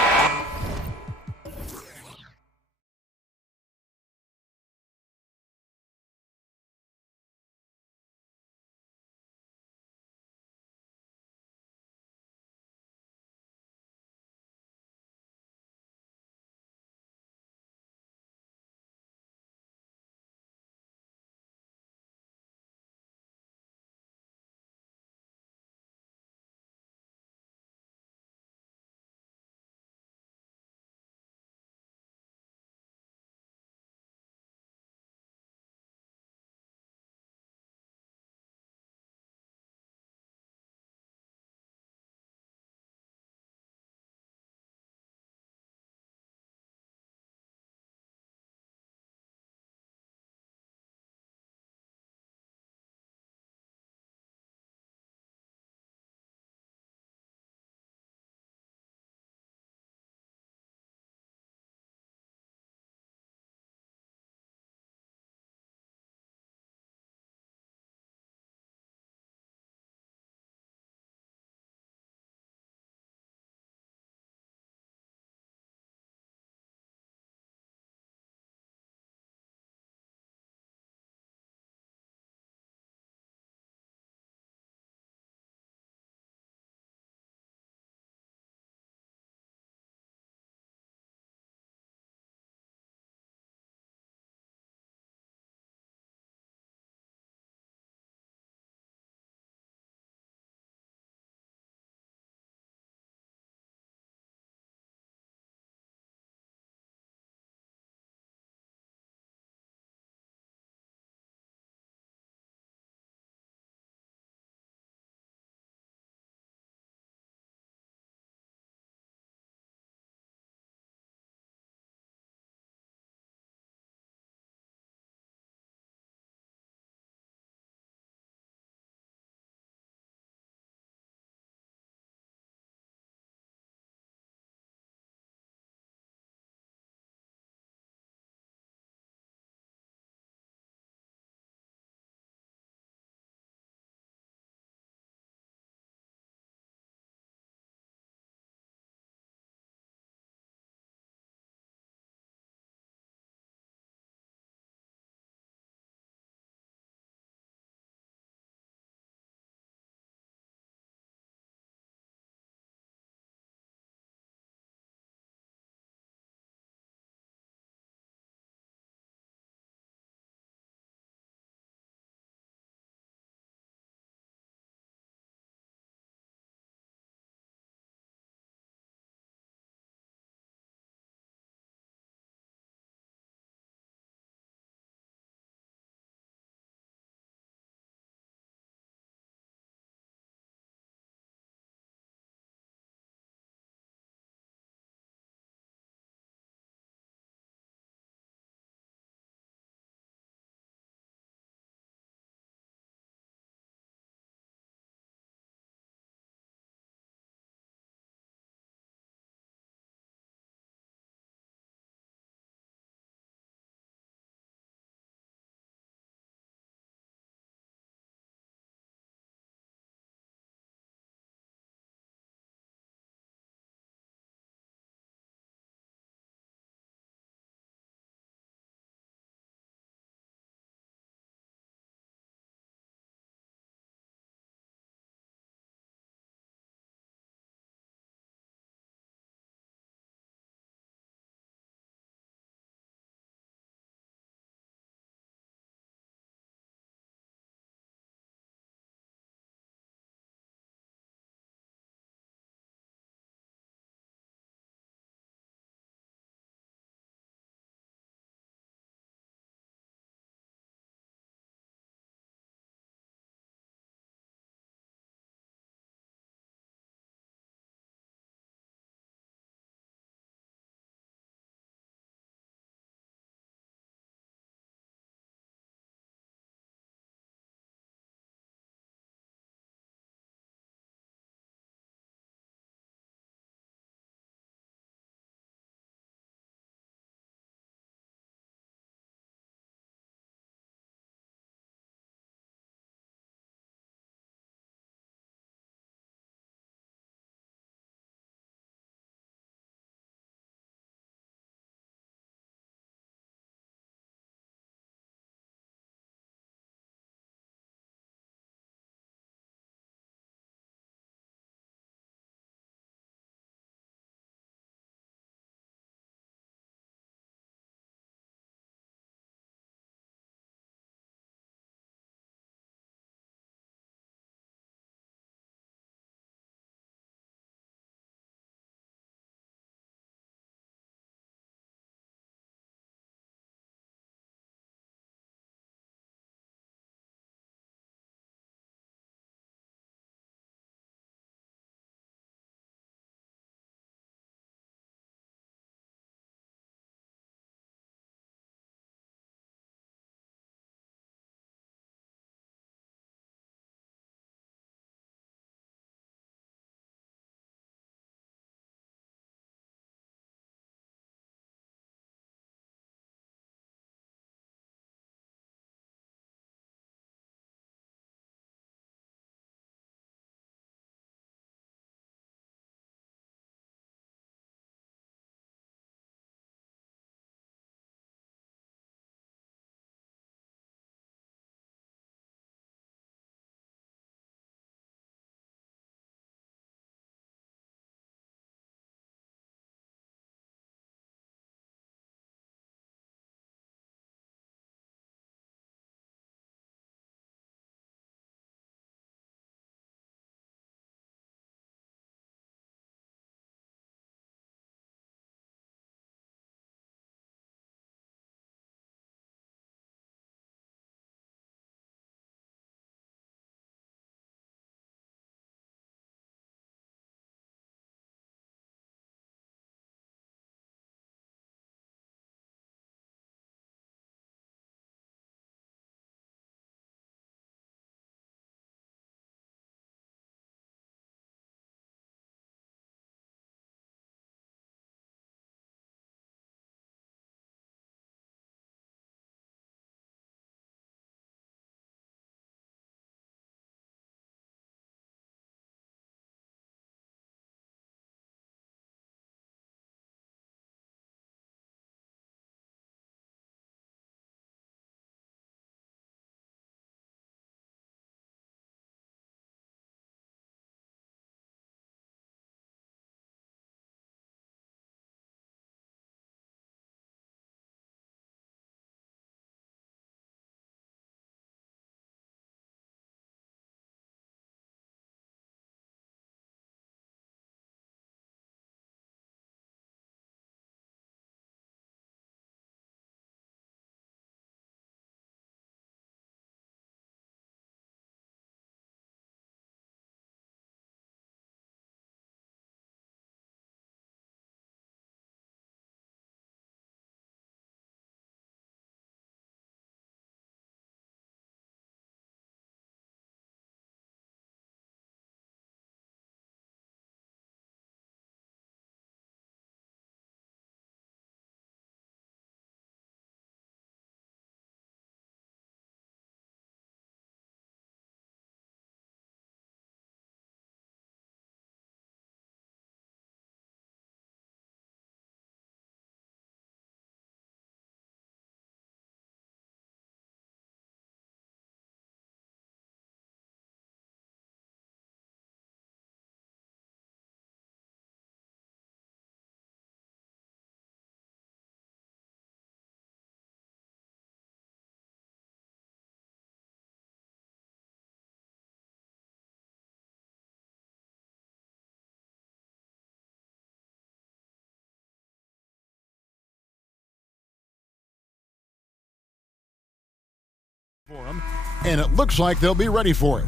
for them, and it looks like they'll be ready for it.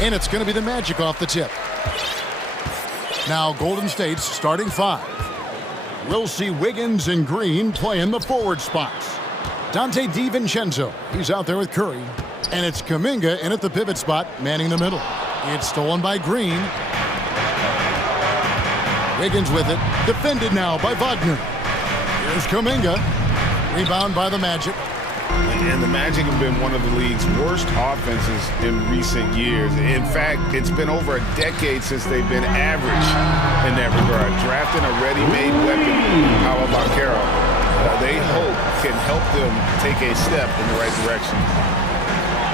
And it's going to be the Magic off the tip. Now Golden State's starting 5. We'll see Wiggins and Green play in the forward spots. Dante DiVincenzo, he's out there with Curry. And it's Kuminga in at the pivot spot, manning the middle. It's stolen by Green. Wiggins with it, defended now by Wagner. Here's Kuminga, rebound by the Magic. And the Magic have been one of the league's worst offenses in recent years. In fact, it's been over a decade since they've been average in that regard. Drafting a ready-made weapon, how about Carroll? They hope can help them take a step in the right direction.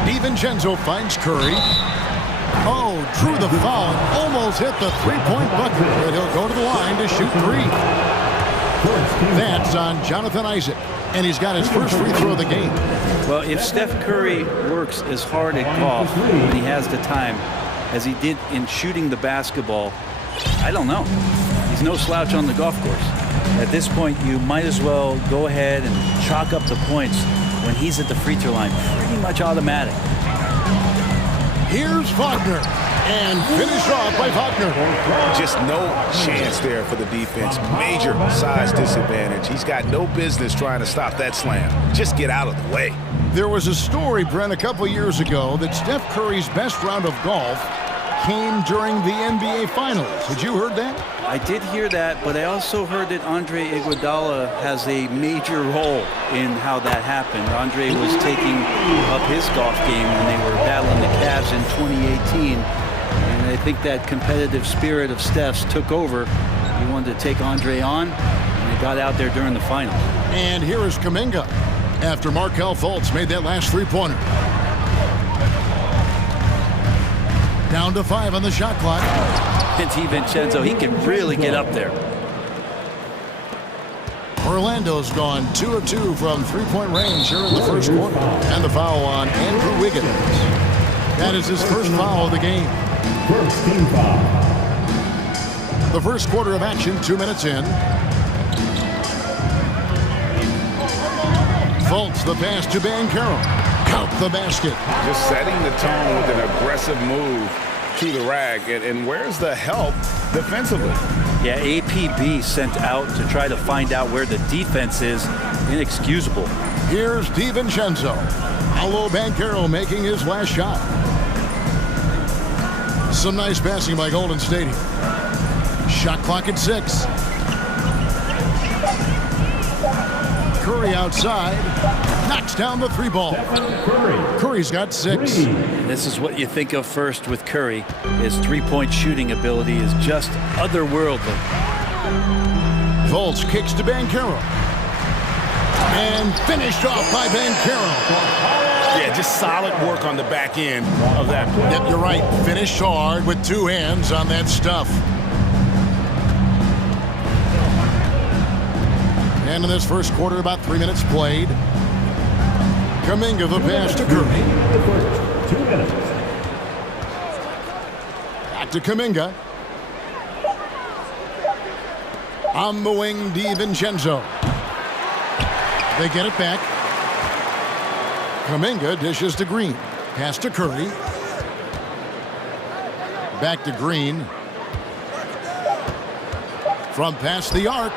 DiVincenzo finds Curry. Oh, drew the foul and almost hit the three-point bucket, but he'll go to the line to shoot 3. That's on Jonathan Isaac, and he's got his first free throw of the game. Well, if Steph Curry works as hard at golf when he has the time as he did in shooting the basketball, I don't know. He's no slouch on the golf course. At this point, you might as well go ahead and chalk up the points when he's at the free throw line. Pretty much automatic. Here's Wagner, and finished off by Wagner. Just no chance there for the defense. Major size disadvantage. He's got no business trying to stop that slam. Just get out of the way. There was a story, Brent, a couple years ago that Steph Curry's best round of golf came during the NBA Finals. Had you heard that? I did hear that, but I also heard that Andre Iguodala has a major role in how that happened. Andre was taking up his golf game when they were battling the Cavs in 2018, and I think that competitive spirit of Steph's took over. He wanted to take Andre on, and he got out there during the finals. And here is Kuminga after Markelle Fultz made that last three-pointer. Down to 5 on the shot clock. And DiVincenzo, he can really get up there. Orlando's gone 2 of 2 from three-point range here in the first quarter. And the foul on Andrew Wiggins. That is his first foul of the game. First team foul. The first quarter of action, 2 minutes in. Fultz the pass to Banchero. Count the basket. Just setting the tone with an aggressive move to the rack. And where's the help defensively? Yeah, APB sent out to try to find out where the defense is. Inexcusable. Here's DiVincenzo. Paolo Banchero making his last shot. Some nice passing by Golden State here. Shot clock at 6. Curry outside. Knocks down the 3 ball. Curry's got 6. This is what you think of first with Curry. His three-point shooting ability is just otherworldly. Fultz kicks to Banchero. And finished off by Banchero. Yeah, just solid work on the back end of that play. Yep, you're right. Finished hard with 2 hands on that stuff. And in this first quarter, about 3 minutes played. Kuminga the pass to Curry. 2 minutes. Back to Kuminga. On the wing, DiVincenzo. They get it back. Kuminga dishes to Green. Pass to Curry. Back to Green. From past the arc.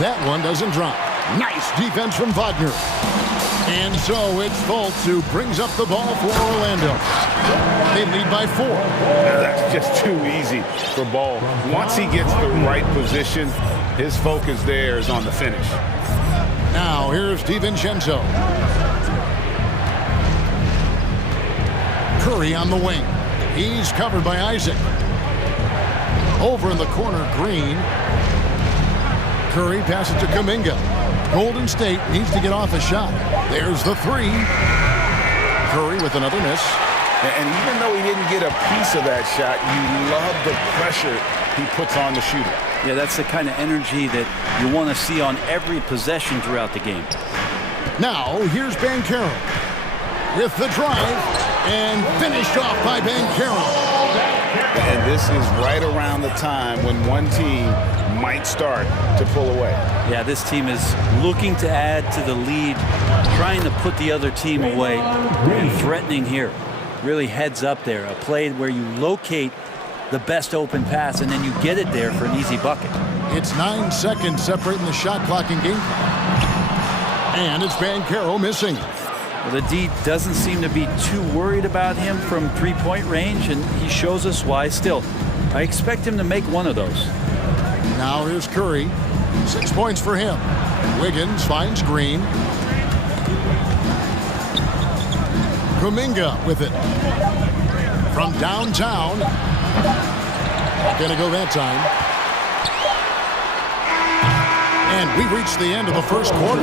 That one doesn't drop. Nice defense from Wagner. And so it's Fultz who brings up the ball for Orlando. They lead by 4. That's just too easy for Ball. Once he gets the right position, his focus there is on the finish. Now here's DiVincenzo. Curry on the wing. He's covered by Isaac. Over in the corner, Green. Curry passes to Kuminga. Golden State needs to get off a shot. There's the 3. Curry with another miss. And even though he didn't get a piece of that shot, you love the pressure he puts on the shooter. Yeah, that's the kind of energy that you want to see on every possession throughout the game. Now, here's Banchero with the drive and finished off by Banchero. And this is right around the time when one team might start to pull away. Yeah, this team is looking to add to the lead, trying to put the other team away, and threatening here. Really heads up there. A play where you locate the best open pass and then you get it there for an easy bucket. It's 9 seconds separating the shot clock and game clock. And it's Bancaro missing. Well, the D doesn't seem to be too worried about him from three-point range, and he shows us why still. I expect him to make one of those. Now here's Curry. 6 points for him. Wiggins finds Green. Kuminga with it. From downtown. Gonna go that time. And we've reached the end of the first quarter.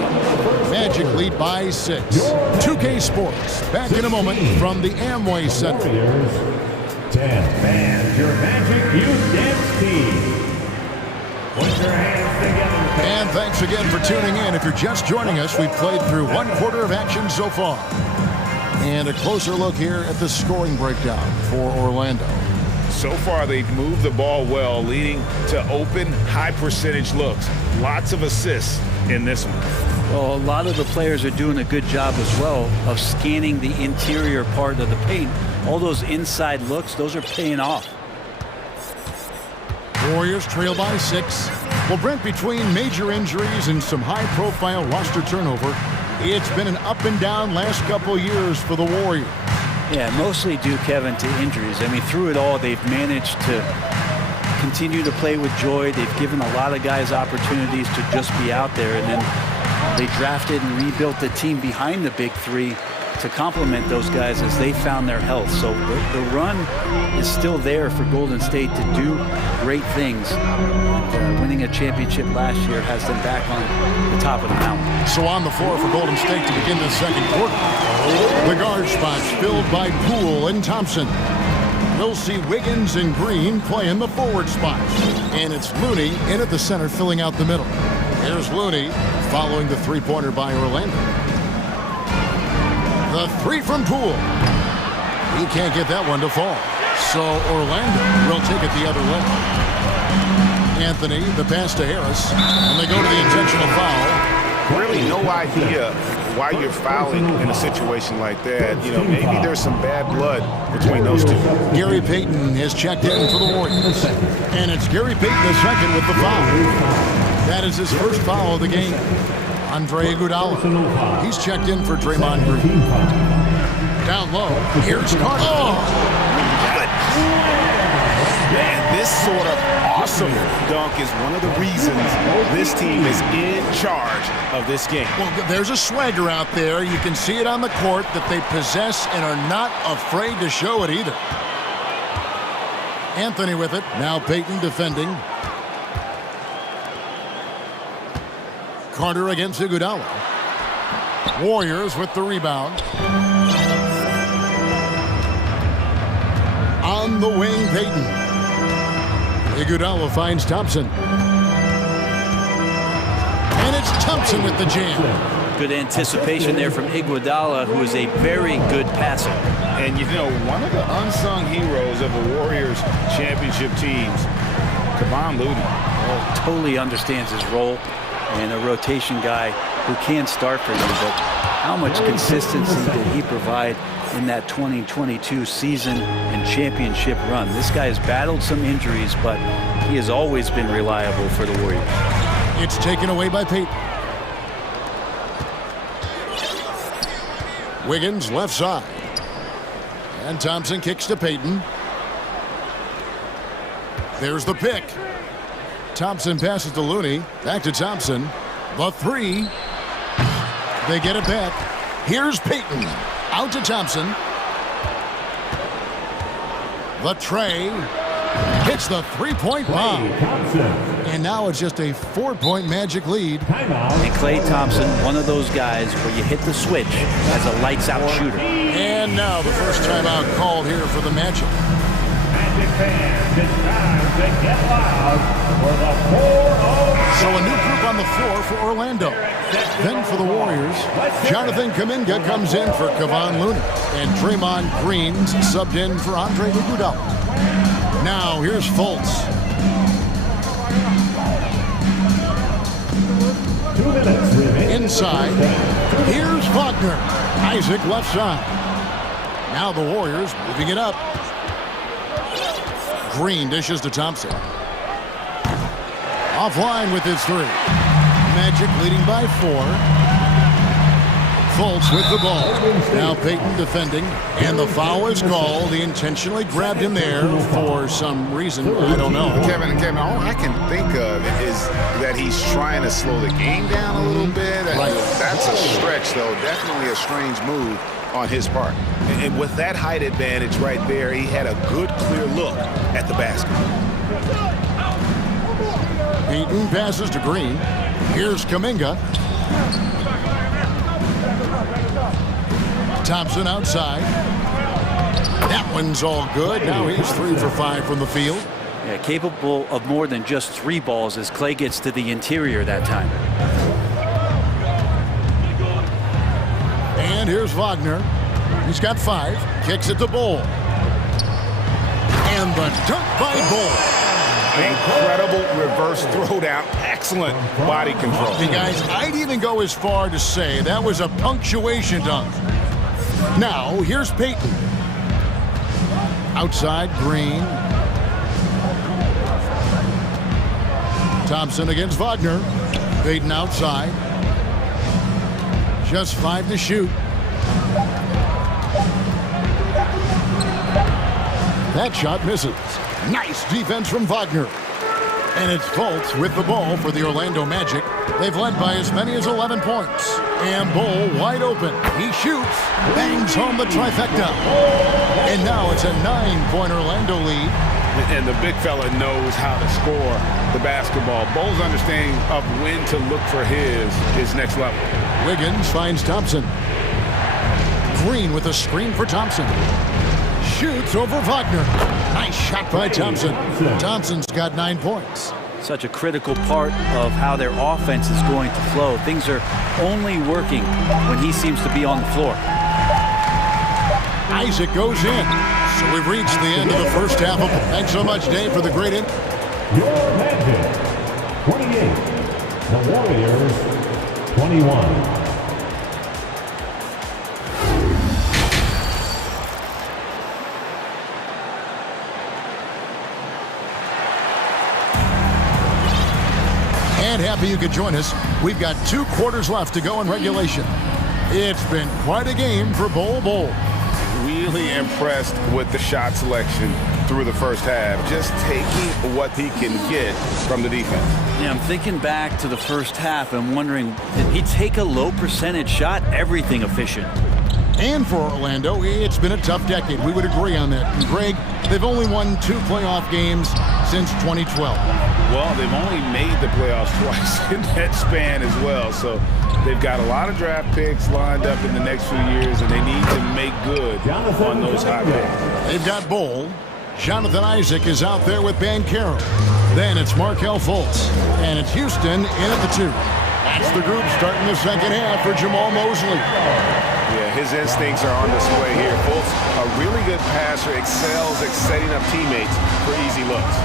Magic lead by 6. 2K Sports. Back in a moment from the Amway Center. 10. And your Magic Youth Dance team. Put your hands together. And thanks again for tuning in. If you're just joining us, we've played through 1 quarter of action so far. And a closer look here at the scoring breakdown for Orlando. So far, they've moved the ball well, leading to open, high-percentage looks. Lots of assists in this one. Well, a lot of the players are doing a good job as well of scanning the interior part of the paint. All those inside looks, those are paying off. Warriors trail by 6. Well, Brent, between major injuries and some high-profile roster turnover, it's been an up-and-down last couple years for the Warriors. Yeah, mostly due, Kevin, to injuries. I mean, through it all, they've managed to continue to play with joy. They've given a lot of guys opportunities to just be out there, and then they drafted and rebuilt the team behind the big three to complement those guys as they found their health. So the run is still there for Golden State to do great things. Winning a championship last year has them back on the top of the mountain. So on the floor for Golden State to begin the second quarter. The guard spots filled by Poole and Thompson. We'll see Wiggins and Green play in the forward spots. And it's Looney in at the center filling out the middle. Here's Looney following the three-pointer by Orlando. The three from Poole. He can't get that one to fall. So Orlando will take it the other way. Anthony, the pass to Harris, and they go to the intentional foul. Really no idea why you're fouling in a situation like that. You know, maybe there's some bad blood between those two. Gary Payton has checked in for the Warriors. And it's Gary Payton the second with the foul. That is his first foul of the game. Andre Iguodala. He's checked in for Draymond Green. Down low, here's Carter. Oh! Man, this sort of awesome dunk is one of the reasons this team is in charge of this game. Well, there's a swagger out there. You can see it on the court that they possess and are not afraid to show it either. Anthony with it. Now Payton defending. Carter against Iguodala. Warriors with the rebound. On the wing, Payton. Iguodala finds Thompson. And it's Thompson with the jam. Good anticipation there from Iguodala, who is a very good passer. And you know, one of the unsung heroes of the Warriors championship teams, Kevon Looney. Totally understands his role. And a rotation guy who can start for you, but how much consistency did he provide in that 2022 season and championship run? This guy has battled some injuries, but he has always been reliable for the Warriors. It's taken away by Payton. Wiggins left side. And Thompson kicks to Payton. There's the pick. Thompson passes to Looney. Back to Thompson. The three. They get it back. Here's Payton. Out to Thompson. The tray. Hits the three-point bomb. And now it's just a 4-point Magic lead. And Klay Thompson, one of those guys where you hit the switch as a lights-out shooter. And now the first timeout called here for the Magic. Magic fans, it's time to get loud for the 4-0. So a new group on the floor for Orlando. Then for the Warriors, Jonathan Kuminga comes in for Kevon Looney. And Draymond Green's subbed in for Andre Iguodala. Now here's Fultz. minutes remaining. Inside. Here's Wagner. Isaac left side. Now the Warriors moving it up. Green dishes to Thompson. Offline with his three. Magic leading by 4. Fultz with the ball. Now Payton defending. And the foul is called. He intentionally grabbed him there for some reason. I don't know. Kevin, all I can think of is that he's trying to slow the game down a little bit. Right. That's a stretch, though. Definitely a strange move on his part. And with that height advantage right there, he had a good, clear look at the basket. Payton passes to Green. Here's Kuminga. Thompson outside. That one's all good. Now he's 3 for 5 from the field. Yeah, capable of more than just 3 balls as Clay gets to the interior that time. And here's Wagner. He's got 5. Kicks it to Bol. And the dunk by Bol. Incredible reverse throwdown. Excellent body control. Hey guys, I'd even go as far to say that was a punctuation dunk. Now, here's Payton. Outside, Green. Thompson against Wagner. Payton outside. Just 5 to shoot. That shot misses. Nice defense from Wagner. And it's Fultz with the ball for the Orlando Magic. They've led by as many as 11 points. And Bol wide open. He shoots. Bangs home the trifecta. And now it's a 9-point Orlando lead. And the big fella knows how to score the basketball. Bol's understanding of when to look for his next level. Wiggins finds Thompson. Green with a screen for Thompson. Shoots over Wagner. Nice shot by Thompson. Thompson's got 9 points. Such a critical part of how their offense is going to flow. Things are only working when he seems to be on the floor. Isaac goes in. So we've reached the end of the first half of it. Thanks so much, Dave, for the great in. Your Magic 28. The Warriors 21. And happy you could join us. We've got 2 quarters left to go in regulation. It's been quite a game for Bol. Really impressed with the shot selection through the first half. Just taking what he can get from the defense. Yeah, I'm thinking back to the first half and wondering, did he take a low percentage shot? Everything efficient. And for Orlando, it's been a tough decade. We would agree on that. And Greg, they've only won 2 playoff games since 2012. Well, they've only made the playoffs twice in that span as well. So they've got a lot of draft picks lined up in the next few years, and they need to make good on those high picks. They've got Bol. Jonathan Isaac is out there with Banchero. Then it's Markelle Fultz. And it's Houston in at the 2. That's the group starting the second half for Jamal Mosley. Yeah, his instincts are on display here. Fultz, a really good passer, excels at setting up teammates for easy looks.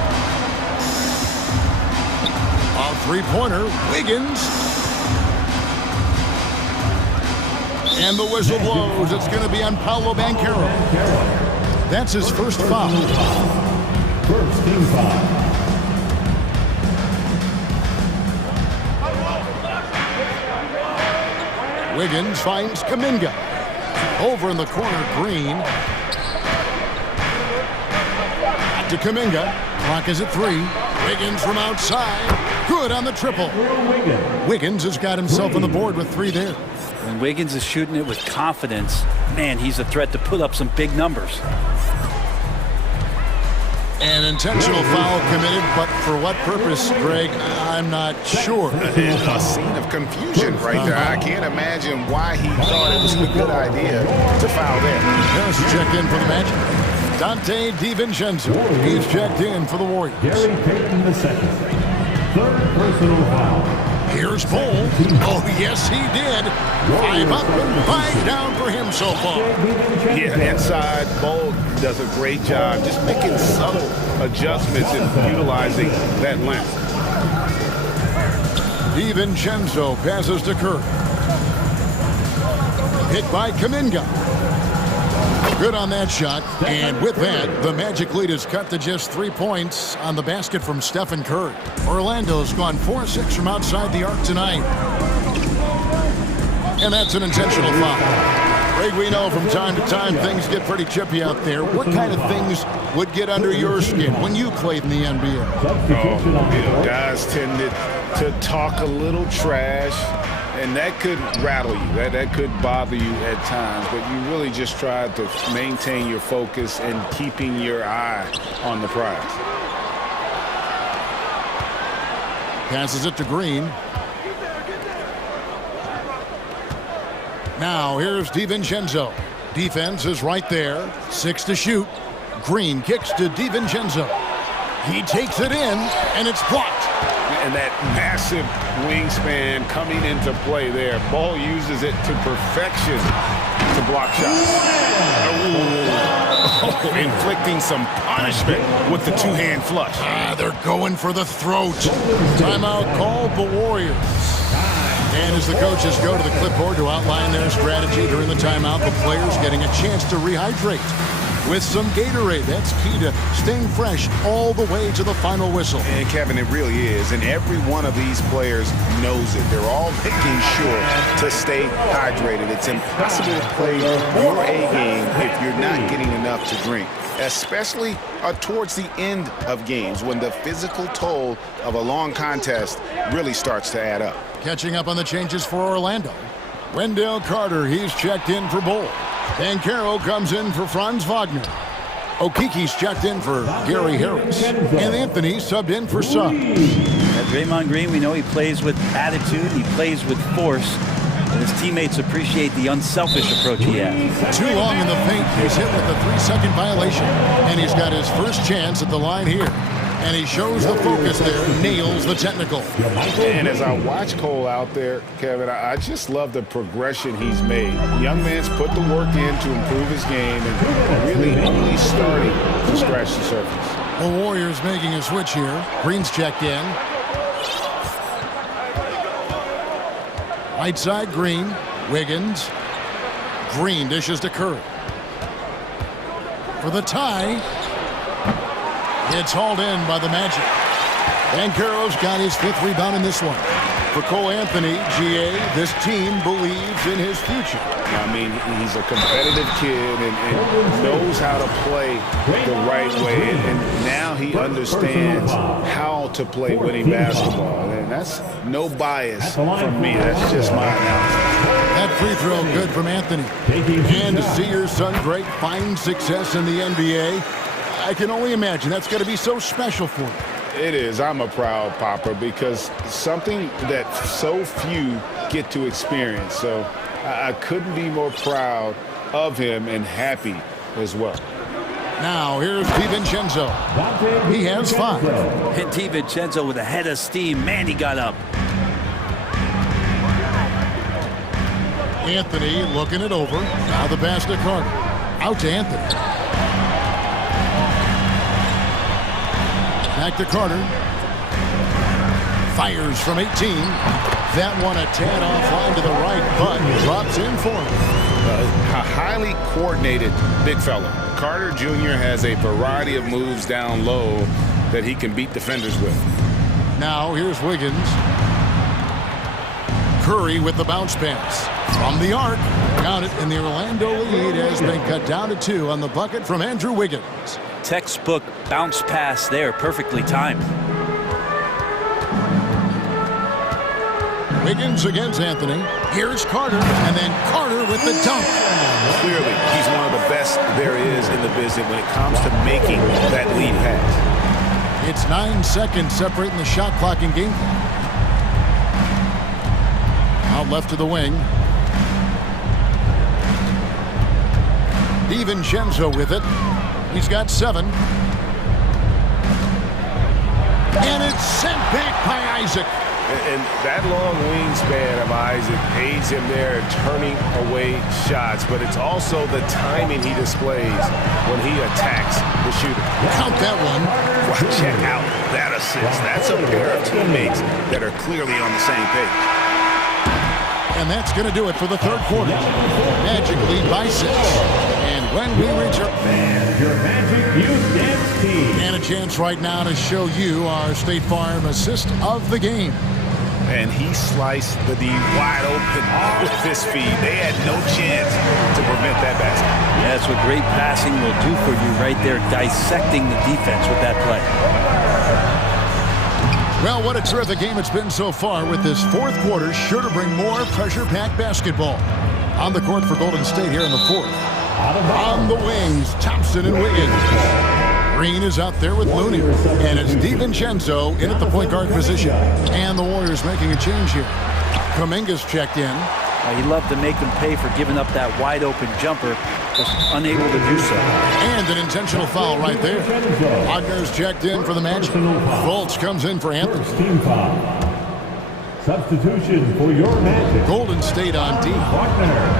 A 3-pointer, Wiggins. And the whistle blows. It's going to be on Paolo Banchero. That's his first foul. First team foul. Wiggins finds Kuminga. Over in the corner, Green. Back to Kuminga. Clock is at 3. Wiggins from outside. Good on the triple. Wiggins has got himself on the board with 3 there. When Wiggins is shooting it with confidence, man, he's a threat to put up some big numbers. An intentional foul committed, but for what purpose, Greg, I'm not sure. A scene of confusion right there. I can't imagine why he thought it was a good idea to foul there. Just checked in for the match. Dante DiVincenzo. He's checked in for the Warriors. Gary Payton II. 3rd personal foul. Here's Bol. Oh, yes, he did. 5 up and 5 down for him so far. Yeah, inside, Bol does a great job just making subtle adjustments and utilizing that length. DiVincenzo passes to Curry. Hit by Kuminga. Good on that shot. And with that, the Magic lead is cut to just 3 points on the basket from Stephen Curry. Orlando's gone 4-6 from outside the arc tonight. And that's an intentional foul. Greg, we know from time to time things get pretty chippy out there. What kind of things would get under your skin when you played in the NBA? Guys tended to talk a little trash, and that could rattle you. That could bother you at times, but you really just tried to maintain your focus and keeping your eye on the prize. Passes it to Green. Now here's DiVincenzo. Defense is right there. 6 to shoot. Green kicks to DiVincenzo. He takes it in, and it's blocked. And that massive wingspan coming into play there. Ball uses it to perfection to block shots. Oh, inflicting some punishment with the two-hand flush. They're going for the throat. Timeout called the Warriors. And as the coaches go to the clipboard to outline their strategy during the timeout, the players getting a chance to rehydrate with some Gatorade. That's key to staying fresh all the way to the final whistle. And Kevin, it really is. And every one of these players knows it. They're all making sure to stay hydrated. It's impossible to play your A game if you're not getting enough to drink, especially towards the end of games when the physical toll of a long contest really starts to add up. Catching up on the changes for Orlando. Wendell Carter, he's checked in for Bull. Banchero comes in for Franz Wagner. Okiki's checked in for Gary Harris. And Anthony subbed in for Suggs. Draymond Green, we know he plays with attitude, he plays with force, and his teammates appreciate the unselfish approach he has. Too long in the paint. He's hit with a 3-second violation. And he's got his first chance at the line here. And he shows the focus there, nails the technical. And as I watch Cole out there, Kevin, I just love the progression he's made. Young man's put the work in to improve his game and really only starting to scratch the surface. The Warriors making a switch here. Green's checked in. Right side, Green. Wiggins. Green dishes to Curry. For the tie. It's hauled in by the Magic. Banchero's got his 5th rebound in this one. For Cole Anthony, GA, this team believes in his future. I mean, he's a competitive kid and knows how to play the right way. And now he understands how to play winning basketball. And that's no bias from me. That's just my analysis. That free throw good from Anthony. And to see your son Greg find success in the NBA, I can only imagine that's going to be so special for him. It is. I'm a proud papa because something that so few get to experience. So I couldn't be more proud of him and happy as well. Now here's DiVincenzo. He has 5. Hit DiVincenzo with a head of steam. Man, he got up. Anthony looking it over. Now the pass to Carter. Out to Anthony. Back to Carter. Fires from 18. That one a tad offline to the right, but drops in for him. A highly coordinated big fella. Carter Jr. has a variety of moves down low that he can beat defenders with. Now here's Wiggins. Curry with the bounce pass. From the arc. Count it, and the Orlando lead has been cut down to 2 on the bucket from Andrew Wiggins. Textbook bounce pass there, perfectly timed. Wiggins against Anthony. Here's Carter, and then Carter with the dunk. Clearly, he's one of the best there is in the business when it comes to making that lead pass. It's 9 seconds separating the shot clock and game clock. Out left to the wing. DiVincenzo with it. He's got 7. And it's sent back by Isaac. And that long wingspan of Isaac aids him there in turning away shots, but it's also the timing he displays when he attacks the shooter. Count that one. Well, check out that assist. That's a pair of teammates that are clearly on the same page. And that's going to do it for the third quarter. Magic lead by 6. And when we reach our... Your Magic Youth Dance Team. And a chance right now to show you our State Farm assist of the game. And he sliced the D wide open with this feed. They had no chance to prevent that basket. Yeah, that's what great passing will do for you right there, dissecting the defense with that play. Well, what a terrific game it's been so far, with this fourth quarter sure to bring more pressure-packed basketball. On the court for Golden State here in the fourth. On the wings, Thompson and Wiggins. Green is out there with Looney. And it's DiVincenzo in at the point guard position. And the Warriors making a change here. Kuminga's checked in. He'd love to make them pay for giving up that wide-open jumper, just unable to do so. And an intentional foul right there. Wagner's checked in for the Magic. Fultz comes in for Anthony. Team foul. Substitution for your Magic. Golden State on D.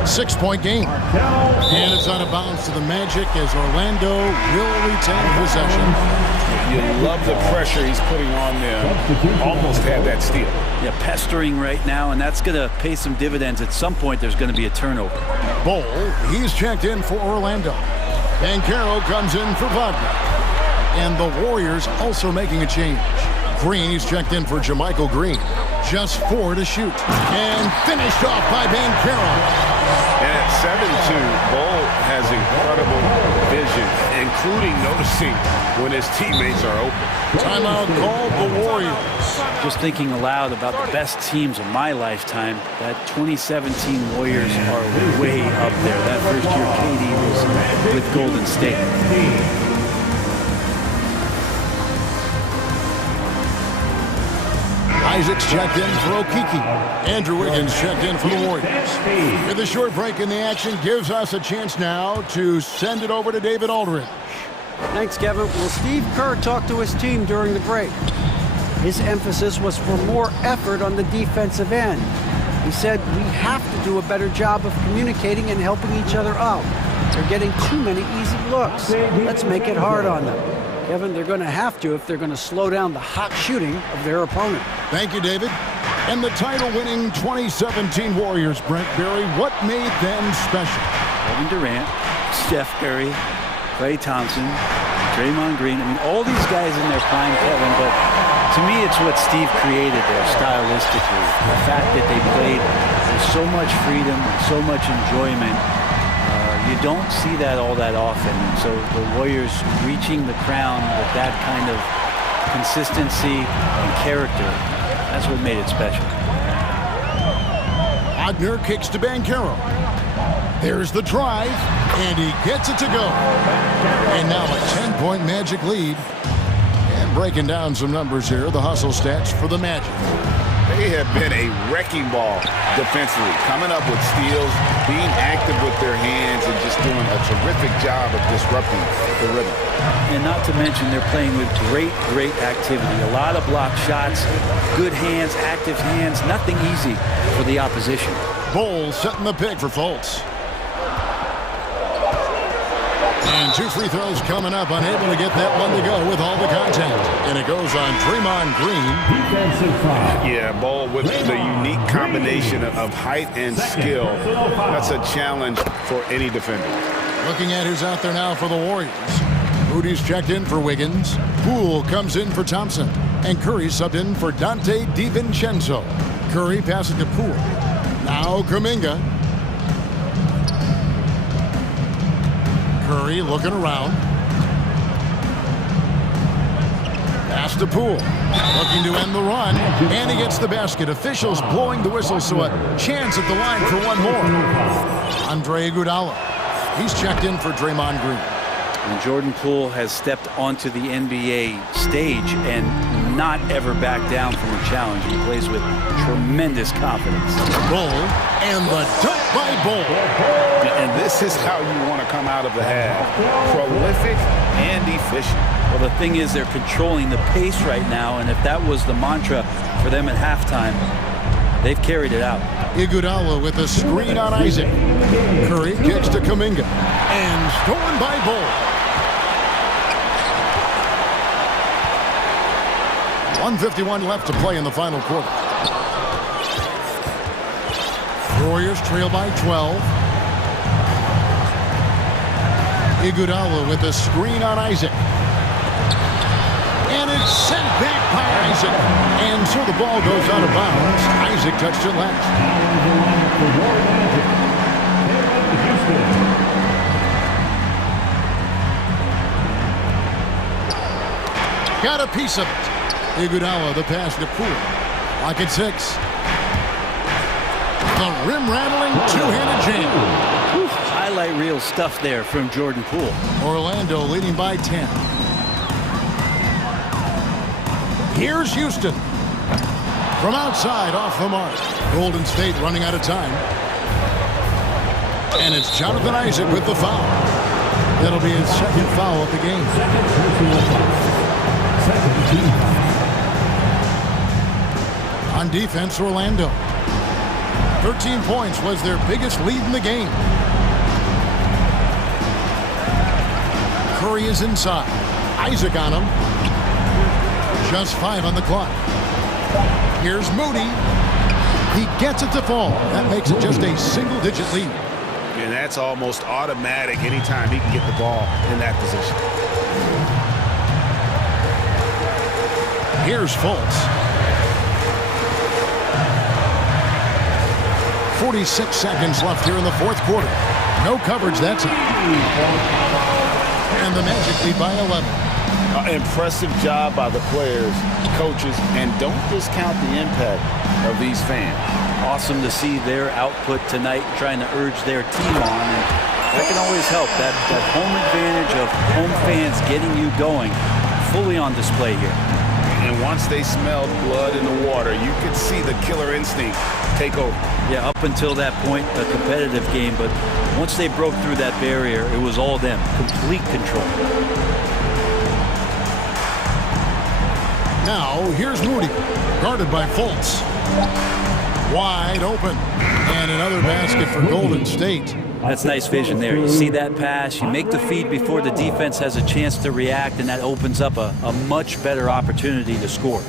6-point game. And it's out of bounds to the Magic as Orlando will retain possession. You love the pressure he's putting on them. Almost had that steal. Yeah, pestering right now, and that's going to pay some dividends. At some point, there's going to be a turnover. Bowl, he's checked in for Orlando. Banchero comes in for Wagner. And the Warriors also making a change. Green, he's checked in for Jermichael Green. Just 4 to shoot. And finished off by Banchero. And at 7-2, Bull has incredible vision, including noticing when his teammates are open. Timeout called the Warriors. Just thinking aloud about the best teams of my lifetime, that 2017 Warriors are way up there. That first year KD was with Golden State. Isaac's checked in for Okiki. Andrew Wiggins checked in for the Warriors. With a short break in the action, gives us a chance now to send it over to David Aldridge. Thanks, Kevin. Well, Steve Kerr talked to his team during the break. His emphasis was for more effort on the defensive end. He said, we have to do a better job of communicating and helping each other out. They're getting too many easy looks. Let's make it hard on them. Kevin, they're going to have to if they're going to slow down the hot shooting of their opponent. Thank you, David. And the title-winning 2017 Warriors, Brent Berry, what made them special? Kevin Durant, Steph Curry, Klay Thompson, Draymond Green. I mean, all these guys in their prime, Kevin, but to me, it's what Steve created there stylistically. The fact that they played with so much freedom, so much enjoyment. You don't see that all that often. So the Warriors reaching the crown with that kind of consistency and character, that's what made it special. Wagner kicks to Banchero. There's the drive, and he gets it to go. And now a 10-point Magic lead. And breaking down some numbers here, the hustle stats for the Magic. They have been a wrecking ball defensively, coming up with steals, being active with their hands, and just doing a terrific job of disrupting the rhythm. And not to mention, they're playing with great activity. A lot of block shots, good hands, active hands, nothing easy for the opposition. Bull setting the pick for Fultz. And 2 free throws coming up, unable to get that one to go with all the contact. And it goes on Draymond Green. Yeah, Bull with the unique combination of height and skill. That's a challenge for any defender. Looking at who's out there now for the Warriors. Moody's checked in for Wiggins. Poole comes in for Thompson. And Curry subbed in for Dante DiVincenzo. Curry passes to Poole. Now Kuminga. Curry looking around. Pass to Poole. Looking to end the run. And he gets the basket. Officials blowing the whistle, so a chance at the line for one more. Andre Iguodala. He's checked in for Draymond Green. And Jordan Poole has stepped onto the NBA stage and not ever backed down from a challenge. He plays with tremendous confidence. Bull and the dunk by Bull. And this is how you want to come out of the half. Prolific and efficient. Well, the thing is they're controlling the pace right now, and if that was the mantra for them at halftime, they've carried it out. Iguodala with a screen on Isaac. Curry kicks to Kuminga. And stolen by Bull. 1:51 left to play in the final quarter. Warriors trail by 12. Iguodala with a screen on Isaac. And it's sent back by Isaac. And so the ball goes out of bounds. Isaac touched it last. Got a piece of it. Iguodala, the pass to Poole. Lock at 6. The rim-rattling two-handed jam. Highlight reel stuff there from Jordan Poole. Orlando leading by 10. Here's Houston. From outside, off the mark. Golden State running out of time. And it's Jonathan Isaac with the foul. That'll be his second foul of the game. On defense, Orlando. 13 points was their biggest lead in the game. Curry is inside. Isaac on him. Just 5 on the clock. Here's Moody. He gets it to fall. That makes it just a single-digit lead. And that's almost automatic anytime he can get the ball in that position. Here's Fultz. 46 seconds left here in the fourth quarter. No coverage that time. And the Magic lead by 11. Impressive job by the players, coaches, and don't discount the impact of these fans. Awesome to see their output tonight, trying to urge their team on, and that can always help. That home advantage of home fans getting you going, fully on display here. And once they smelled blood in the water, you could see the killer instinct take over. Yeah, up until that point, a competitive game, but once they broke through that barrier, it was all them, complete control. Now, here's Moody, guarded by Fultz. Wide open. And another basket for Golden State. That's nice vision there. You see that pass, you make the feed before the defense has a chance to react, and that opens up a much better opportunity to score.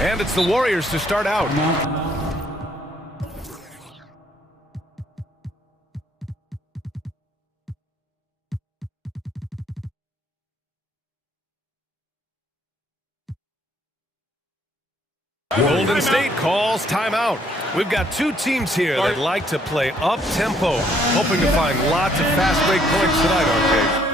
And it's the Warriors to start out. Golden State calls timeout. We've got two teams here that like to play up-tempo, hoping to find lots of fast break points tonight, RK.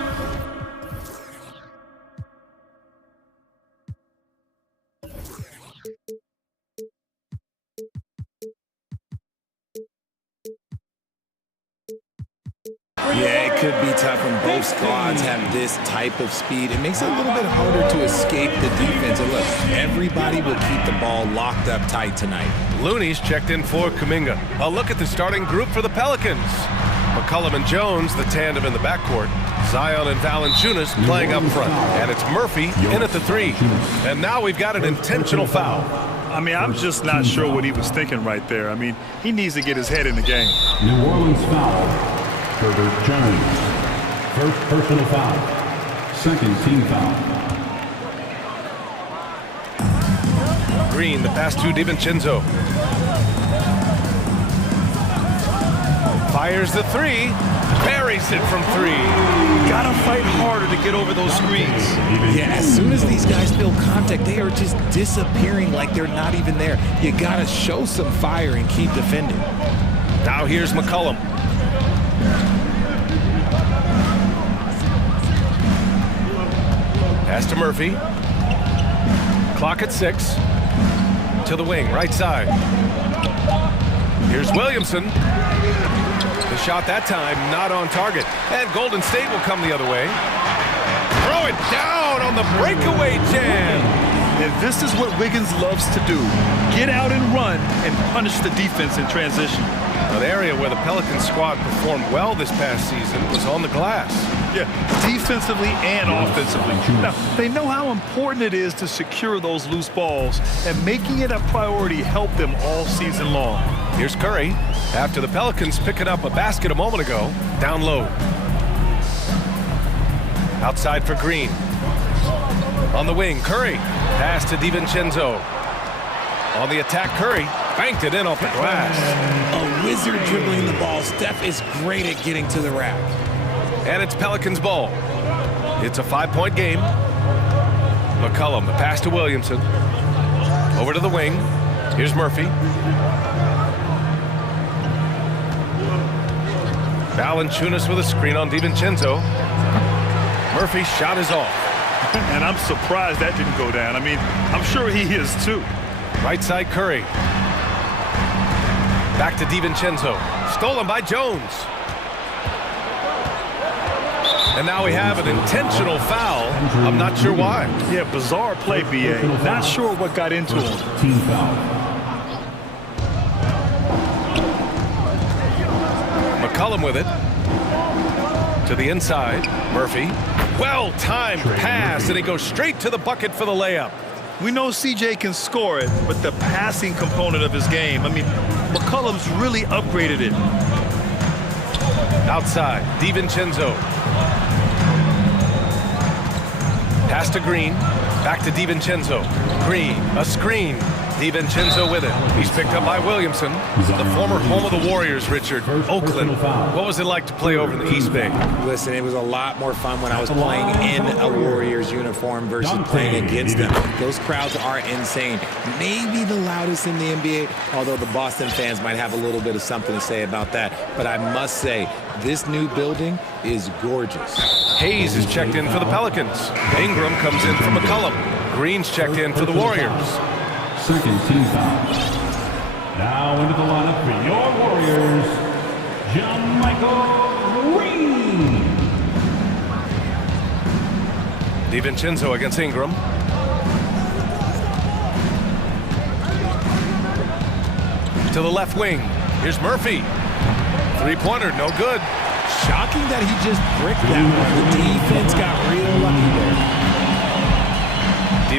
Yeah, it could be tough when both squads have this type of speed. It makes it a little bit harder to escape the defense. And look, everybody will keep the ball locked up tight tonight. Looney's checked in for Kuminga. A look at the starting group for the Pelicans. McCollum and Jones, the tandem in the backcourt. Zion and Valanciunas playing up front. And it's Murphy in at the 3. And now we've got an intentional foul. I mean, I'm just not sure what he was thinking right there. I mean, he needs to get his head in the game. New Orleans foul. Herbert Jones. First personal foul. Second team foul. Green, the pass to DiVincenzo. Fires the 3. Buries it from 3. Gotta fight harder to get over those screens. Yeah, as soon as these guys feel contact, they are just disappearing like they're not even there. You gotta show some fire and keep defending. Now here's McCollum. Pass to Murphy. Clock at 6. To the wing, right side. Here's Williamson. The shot that time not on target. And Golden State will come the other way. Throw it down on the breakaway jam. And this is what Wiggins loves to do. Get out and run and punish the defense in transition. An area where the Pelicans squad performed well this past season was on the glass. Yeah, defensively and offensively. Now, they know how important it is to secure those loose balls, and making it a priority helped them all season long. Here's Curry, after the Pelicans picking up a basket a moment ago, down low. Outside for Green. On the wing, Curry. Pass to DiVincenzo. On the attack, Curry banked it in off the glass. A wizard dribbling the ball. Steph is great at getting to the rack. And it's Pelicans ball. It's a 5-point game. McCollum, the pass to Williamson. Over to the wing. Here's Murphy. Valanciunas with a screen on DiVincenzo. Murphy's shot is off. And I'm surprised that didn't go down. I mean, I'm sure he is too. Right side Curry. Back to DiVincenzo. Stolen by Jones. And now we have an intentional foul. I'm not sure why. Yeah, bizarre play, B.A. Not sure what got into him. Team foul. McCollum with it. To the inside. Murphy. Well-timed pass, and he goes straight to the bucket for the layup. We know CJ can score it, but the passing component of his game, I mean, McCollum's really upgraded it. Outside, DiVincenzo. Pass to Green. Back to DiVincenzo. Green, a screen. DiVincenzo with it. He's picked up by Williamson. The former home of the Warriors, Richard. Oakland. What was it like to play over in the East Bay? Listen, it was a lot more fun when I was playing in a Warriors uniform versus playing against them. Those crowds are insane. Maybe the loudest in the NBA, although the Boston fans might have a little bit of something to say about that. But I must say, this new building is gorgeous. Hayes is checked in for the Pelicans. Ingram comes in for McCollum. Green's checked in for the Warriors. Second team foul. Now into the lineup for your Warriors, Michael Green. DiVincenzo against Ingram. To the left wing. Here's Murphy. Three-pointer, no good. Shocking that he just bricked that one. The defense got real lucky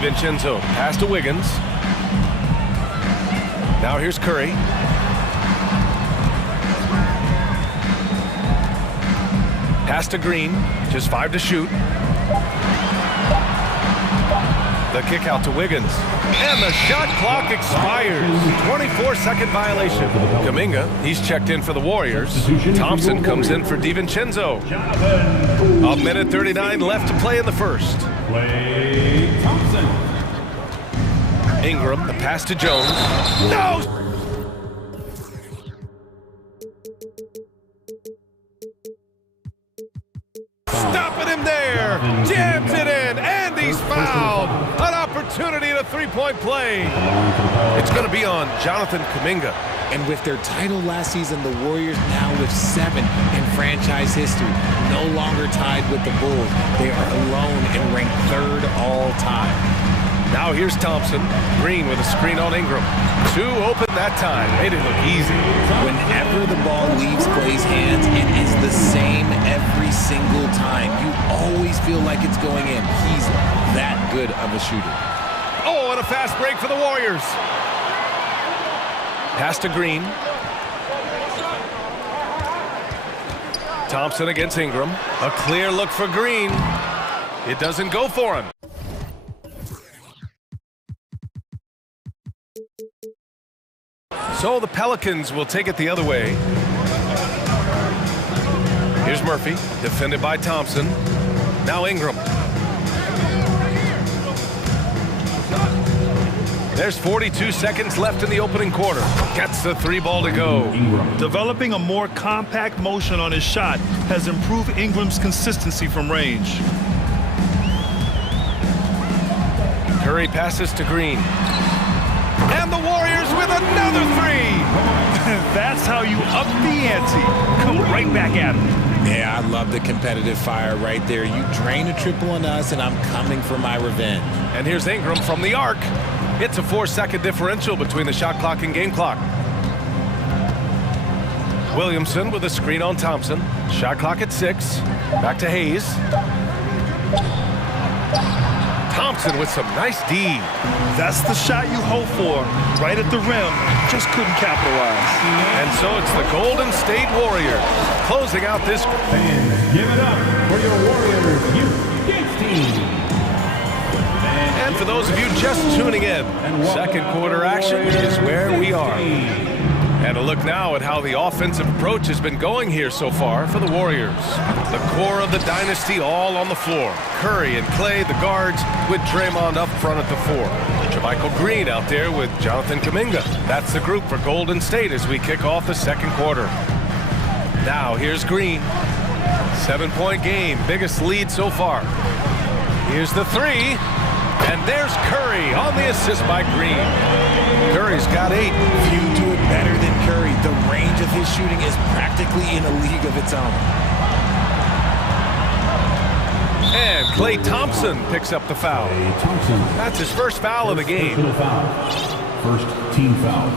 there. DiVincenzo, pass to Wiggins. Now here's Curry. Pass to Green. Just 5 to shoot. The kick out to Wiggins. And the shot clock expires. 24-second violation. Kuminga, he's checked in for the Warriors. Thompson comes in for DiVincenzo. A minute 39 left to play in the first. Klay Thompson. Ingram, the pass to Jones. No! Stopping him there. Jams it in, and he's fouled. An opportunity at a three-point play. It's going to be on Jonathan Kuminga. And with their title last season, the Warriors now with 7 in franchise history, no longer tied with the Bulls. They are alone and ranked 3rd all time. Now here's Thompson. Green with a screen on Ingram. 2 open that time. Made it look easy. Whenever the ball leaves Klay's hands, it is the same every single time. You always feel like it's going in. He's that good of a shooter. Oh, and a fast break for the Warriors. Pass to Green. Thompson against Ingram. A clear look for Green. It doesn't go for him. So the Pelicans will take it the other way. Here's Murphy, defended by Thompson. Now Ingram. There's 42 seconds left in the opening quarter. Gets the 3 ball to go. Developing a more compact motion on his shot has improved Ingram's consistency from range. Curry passes to Green. And the Warriors with another 3. That's how you up the ante. Come right back at him. Yeah, I love the competitive fire right there. You drain a triple on us, and I'm coming for my revenge. And here's Ingram from the arc. It's a 4-second differential between the shot clock and game clock. Williamson with a screen on Thompson. Shot clock at 6. Back to Hayes. Thompson with some nice D. That's the shot you hope for. Right at the rim. Just couldn't capitalize. And so it's the Golden State Warriors closing out this. Fans, give it up for your Warriors Youth Games team. And for those of you just tuning in, second quarter action is where we are. And a look now at how the offensive approach has been going here so far for the Warriors. The core of the dynasty all on the floor. Curry and Klay, the guards, with Draymond up front at the 4. JaMychal Green out there with Jonathan Kuminga. That's the group for Golden State as we kick off the second quarter. Now here's Green. 7-point game, biggest lead so far. Here's the 3. And there's Curry on the assist by Green. Curry's got 8. Few do it better than Curry. The range of his shooting is practically in a league of its own. And Klay Thompson picks up the foul. That's his first foul of the game. First team foul.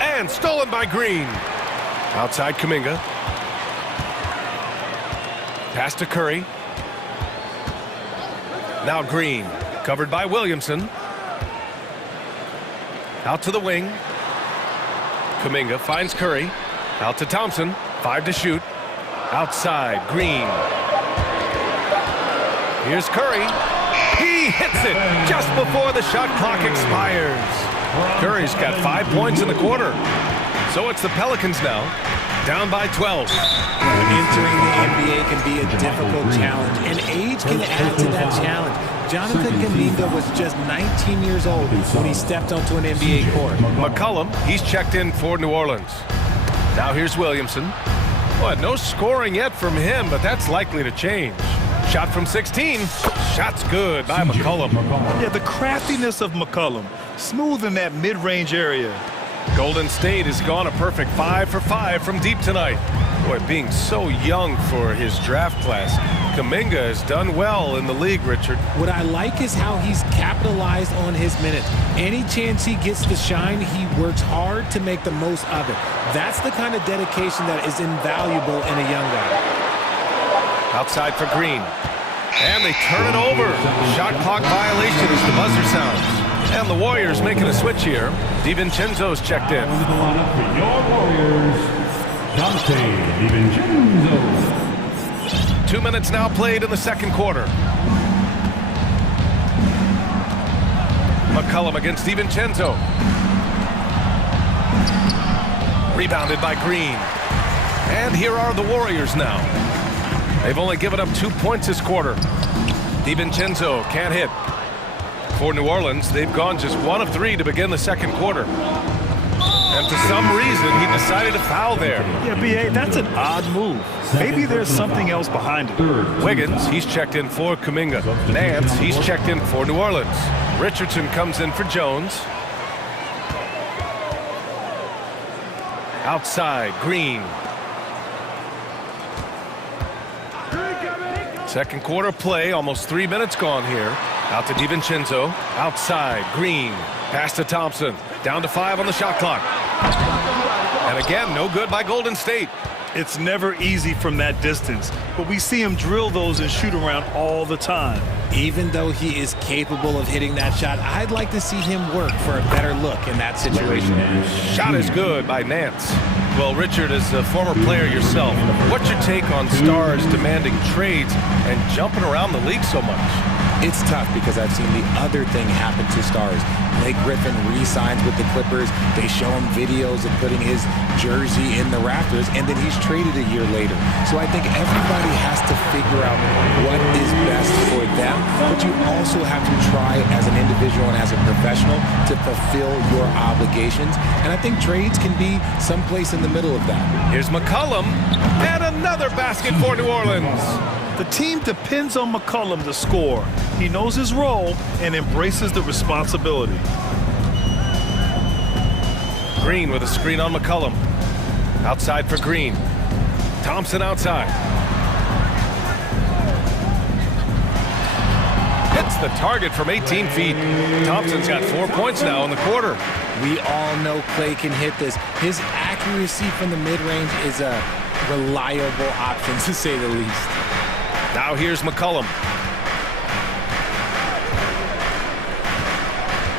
And stolen by Green. Outside Kuminga. Pass to Curry. Now Green, covered by Williamson. Out to the wing. Kuminga finds Curry. Out to Thompson. 5 to shoot. Outside, Green. Here's Curry. He hits it just before the shot clock expires. Curry's got 5 points in the quarter. So it's the Pelicans now, down by 12. Entering the NBA can be a difficult challenge, and age can add to that challenge. Jonathan Kuminga was just 19 years old when he stepped onto an NBA court. McCollum, he's checked in for New Orleans. Now here's Williamson. Well, no scoring yet from him, but that's likely to change. Shot from 16. Shot's good by McCollum. Yeah, the craftiness of McCollum. Smooth in that mid-range area. Golden State has gone a perfect 5 for 5 from deep tonight. Boy, being so young for his draft class, Kuminga has done well in the league, Richard. What I like is how he's capitalized on his minutes. Any chance he gets to shine, he works hard to make the most of it. That's the kind of dedication that is invaluable in a young guy. Outside for Green. And they turn it over. Shot clock violation as the buzzer sounds. And the Warriors making a switch here. DiVincenzo's checked in. The lineup for your Warriors, Dante DiVincenzo. 2 minutes now played in the second quarter. McCollum against DiVincenzo. Rebounded by Green. And here are the Warriors now. They've only given up 2 points this quarter. DiVincenzo can't hit. For New Orleans, they've gone just 1 of 3 to begin the second quarter. And for some reason, he decided to foul there. Yeah, B.A., that's an odd move. Maybe there's something else behind it. Wiggins, he's checked in for Kuminga. Nance, he's checked in for New Orleans. Richardson comes in for Jones. Outside, Green. Second quarter play, almost 3 minutes gone here. Out to DiVincenzo. Outside, Green. Pass to Thompson. Down to 5 on the shot clock. And again, no good by Golden State. It's never easy from that distance, but we see him drill those and shoot around all the time. Even though he is capable of hitting that shot, I'd like to see him work for a better look in that situation. Shot is good by Nance. Well, Richard, as a former player yourself, what's your take on stars demanding trades and jumping around the league so much? It's tough because I've seen the other thing happen to stars. Blake Griffin re-signs with the Clippers. They show him videos of putting his jersey in the rafters, and then he's traded a year later. So I think everybody has to figure out what is best for them, but you also have to try as an individual and as a professional to fulfill your obligations. And I think trades can be someplace in the middle of that. Here's McCollum, and another basket for New Orleans. The team depends on McCollum to score. He knows his role and embraces the responsibility. Green with a screen on McCollum. Outside for Green. Thompson outside. Hits the target from 18 feet. Thompson's got 4 points now in the quarter. We all know Clay can hit this. His accuracy from the mid-range is a reliable option, to say the least. Now here's McCollum.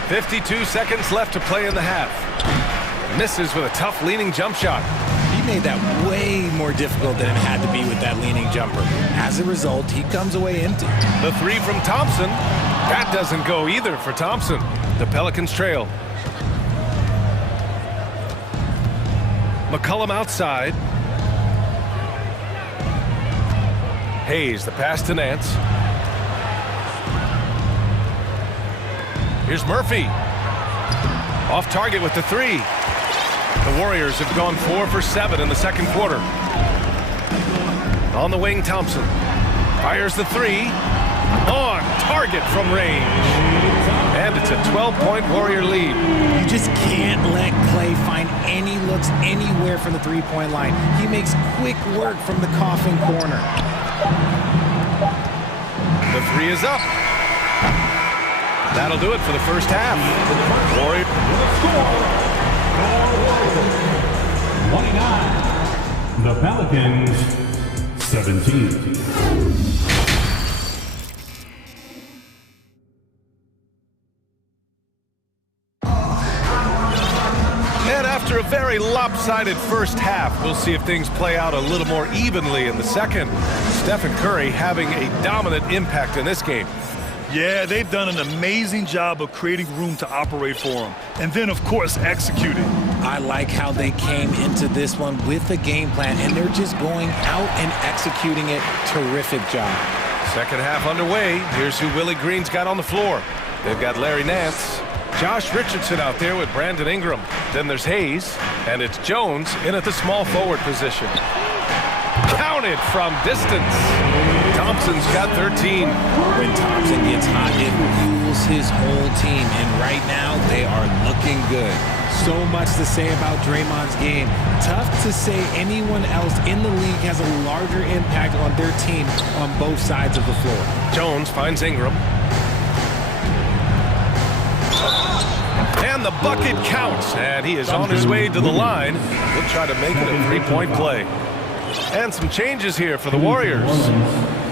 52 seconds left to play in the half. Misses with a tough leaning jump shot. He made that way more difficult than it had to be with that leaning jumper. As a result, he comes away empty. The 3 from Thompson. That doesn't go either for Thompson. The Pelicans trail. McCollum outside. Hayes, the pass to Nance. Here's Murphy. Off target with the 3. The Warriors have gone 4 for 7 in the second quarter. On the wing, Thompson. Fires the 3. On target from range. And it's a 12-point Warrior lead. You just can't let Clay find any looks anywhere from the three-point line. He makes quick work from the coffin corner. The 3 is up. That'll do it for the first half. Warriors. 29. The Pelicans, 17. And after a very lopsided first half, we'll see if things play out a little more evenly in the second. Stephen Curry having a dominant impact in this game. Yeah, they've done an amazing job of creating room to operate for him. And then, of course, executing. I like how they came into this one with a game plan, and they're just going out and executing it. Terrific job. Second half underway. Here's who Willie Green's got on the floor. They've got Larry Nance. Josh Richardson out there with Brandon Ingram. Then there's Hayes, and it's Jones in at the small forward position. Counted from distance. Thompson's got 13. When Thompson gets hot, it fuels his whole team, and right now they are looking good. So much to say about Draymond's game. Tough to say anyone else in the league has a larger impact on their team on both sides of the floor. Jones finds Ingram. And the bucket counts, and he is on his way to the line. He'll try to make it a three-point play. And some changes here for the Warriors.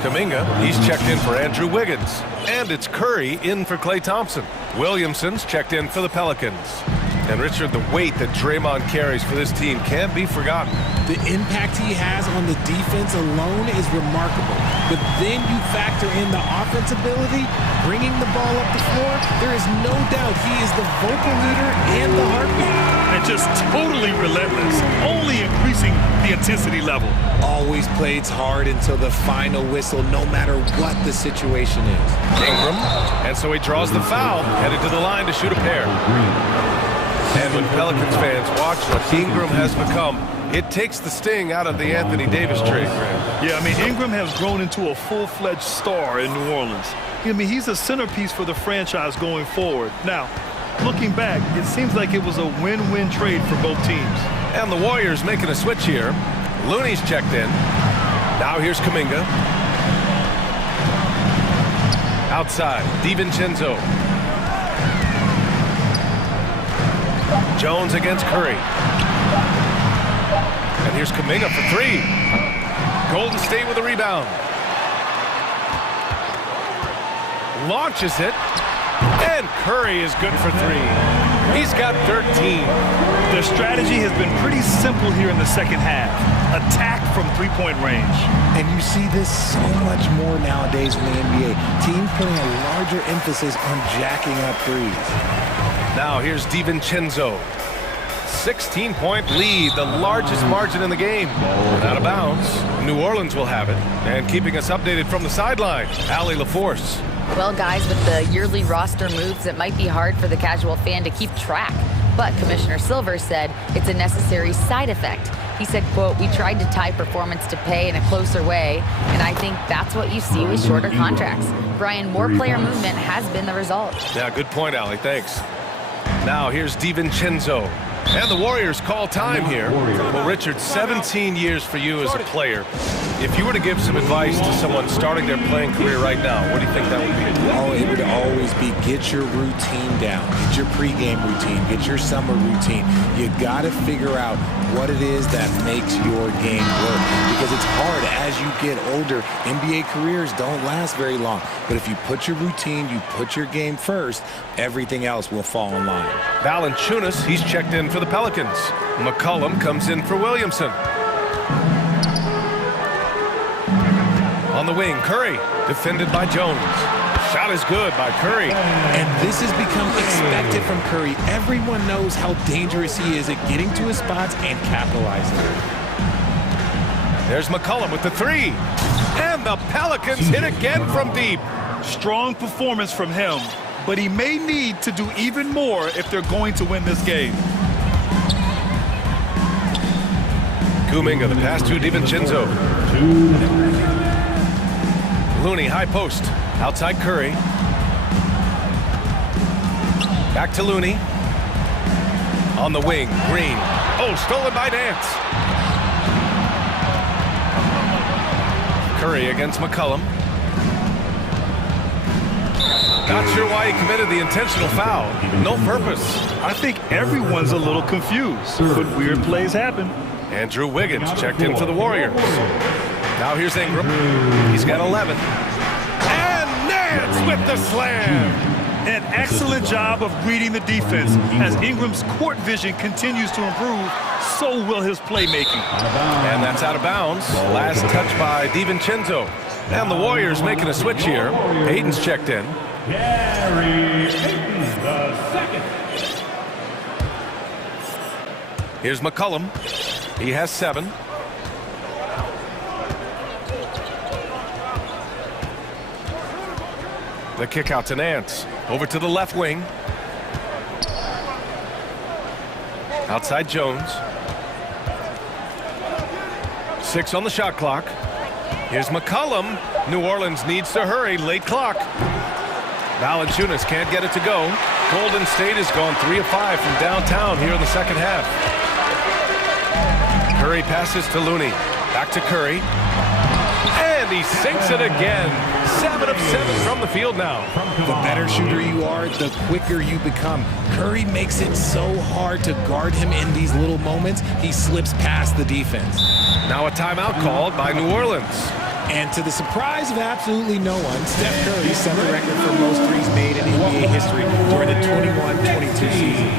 Kuminga, he's checked in for Andrew Wiggins. And it's Curry in for Klay Thompson. Williamson's checked in for the Pelicans. And Richard, the weight that Draymond carries for this team can't be forgotten. The impact he has on the defense alone is remarkable. But then you factor in the offense ability, bringing the ball up the floor. There is no doubt he is the vocal leader and the heartbeat. And just totally relentless, only increasing the intensity level. Always plays hard until the final whistle, no matter what the situation is. Ingram, and so he draws the foul, headed to the line to shoot a pair. And when Pelicans fans watch what Ingram has become, it takes the sting out of the Anthony Davis trade, Graham. Yeah, I mean, Ingram has grown into a full-fledged star in New Orleans. I mean, he's a centerpiece for the franchise going forward. Now, looking back, it seems like it was a win-win trade for both teams. And the Warriors making a switch here. Looney's checked in. Now here's Kuminga. Outside, DiVincenzo. Jones against Curry. And here's Kuminga for three. Golden State with a rebound. Launches it. And Curry is good for three. He's got 13. Their strategy has been pretty simple here in the second half. Attack from three-point range. And you see this so much more nowadays in the NBA. Teams putting a larger emphasis on jacking up threes. Now here's DiVincenzo. 16-point lead, the largest margin in the game. Out of bounds. New Orleans will have it. And keeping us updated from the sideline, Allie LaForce. Well, guys, with the yearly roster moves, it might be hard for the casual fan to keep track. But Commissioner Silver said it's a necessary side effect. He said, quote, "We tried to tie performance to pay in a closer way, and I think that's what you see with shorter contracts." Brian, more player movement has been the result. Yeah, good point, Allie. Thanks. Now here's DiVincenzo. And the Warriors call time here. Well, Richard, 17 years for you as a player. If you were to give some advice to someone starting their playing career right now, what do you think that would be? Oh, it would always be get your routine down. Get your pregame routine. Get your summer routine. You got to figure out what it is that makes your game work. Because it's hard as you get older. NBA careers don't last very long. But if you put your routine, you put your game first, everything else will fall in line. Valanciunas, he's checked in for the Pelicans. McCollum comes in for Williamson. On the wing, Curry, defended by Jones. Shot is good by Curry. And this has become expected from Curry. Everyone knows how dangerous he is at getting to his spots and capitalizing. There's McCollum with the three. And the Pelicans hit again from deep. Strong performance from him, but he may need to do even more if they're going to win this game. Kuminga, the pass to DiVincenzo. Looney, high post. Outside Curry. Back to Looney. On the wing, Green. Oh, stolen by Nance. Curry against McCollum. Not sure why he committed the intentional foul. No purpose. I think everyone's a little confused, but weird plays happen. Andrew Wiggins checked in for the Warriors. Now here's Ingram. He's got 11. And Nance with the slam. An excellent job of reading the defense. As Ingram's court vision continues to improve, so will his playmaking. And that's out of bounds. Last touch by DiVincenzo. And the Warriors making a switch here. Hayden's checked in. Gary Payton, the second. Here's McCollum. He has 7. The kick out to Nance. Over to the left wing. Outside Jones. 6 on the shot clock. Here's McCollum. New Orleans needs to hurry. Late clock. Valanciunas can't get it to go. Golden State has gone 3 of 5 from downtown here in the second half. Curry passes to Looney. Back to Curry. And he sinks it again. 7 of 7 from the field now. The better shooter you are, the quicker you become. Curry makes it so hard to guard him in these little moments. He slips past the defense. Now a timeout called by New Orleans. And to the surprise of absolutely no one, Steph Curry set the record for most threes made in NBA history during the 21-22 season.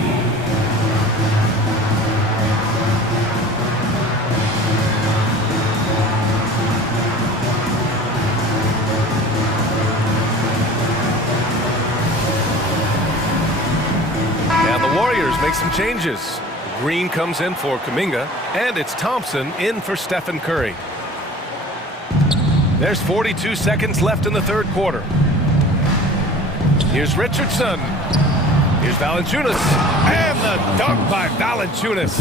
Warriors make some changes. Green comes in for Kuminga, and it's Thompson in for Stephen Curry. There's 42 seconds left in the third quarter. Here's Richardson. Here's Valanciunas. And the dunk by Valanciunas.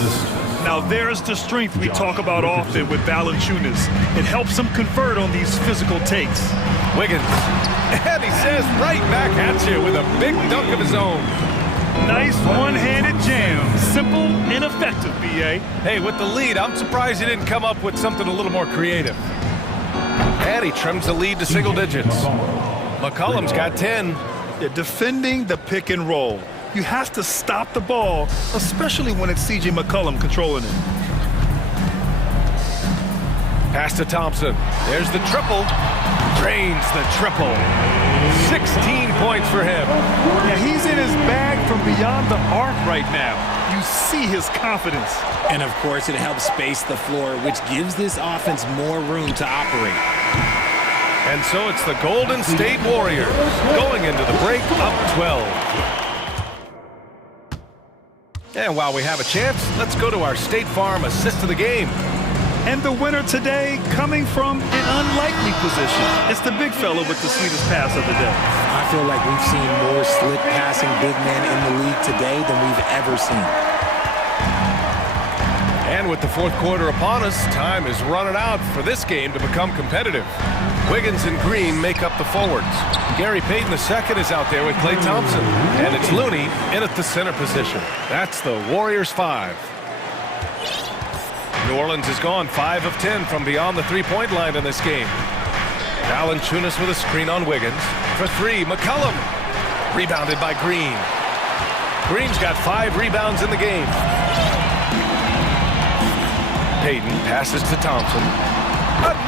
Now there's the strength we talk about often with Valanciunas. It helps him convert on these physical takes. Wiggins. And he says right back at you with a big dunk of his own. Nice one-handed jam. Simple and effective, B.A. Hey, with the lead, I'm surprised he didn't come up with something a little more creative. And he trims the lead to single digits. McCollum's got 10. They're defending the pick and roll. You have to stop the ball, especially when it's C.J. McCollum controlling it. Pass to Thompson. There's the triple. Drains the triple. 16 points for him. Yeah, he's in his bag from beyond the arc right now. You see his confidence. And, of course, it helps space the floor, which gives this offense more room to operate. And so it's the Golden State Warriors going into the break up 12. And while we have a chance, let's go to our State Farm assist of the game. And the winner today coming from an unlikely position. It's the big fella with the sweetest pass of the day. I feel like we've seen more slick passing big men in the league today than we've ever seen. And with the fourth quarter upon us, time is running out for this game to become competitive. Wiggins and Green make up the forwards. Gary Payton II is out there with Klay Thompson. And it's Looney in at the center position. That's the Warriors 5. New Orleans has gone 5 of 10 from beyond the three-point line in this game. Valanciunas with a screen on Wiggins. For 3, McCollum. Rebounded by Green. Green's got 5 rebounds in the game. Payton passes to Thompson.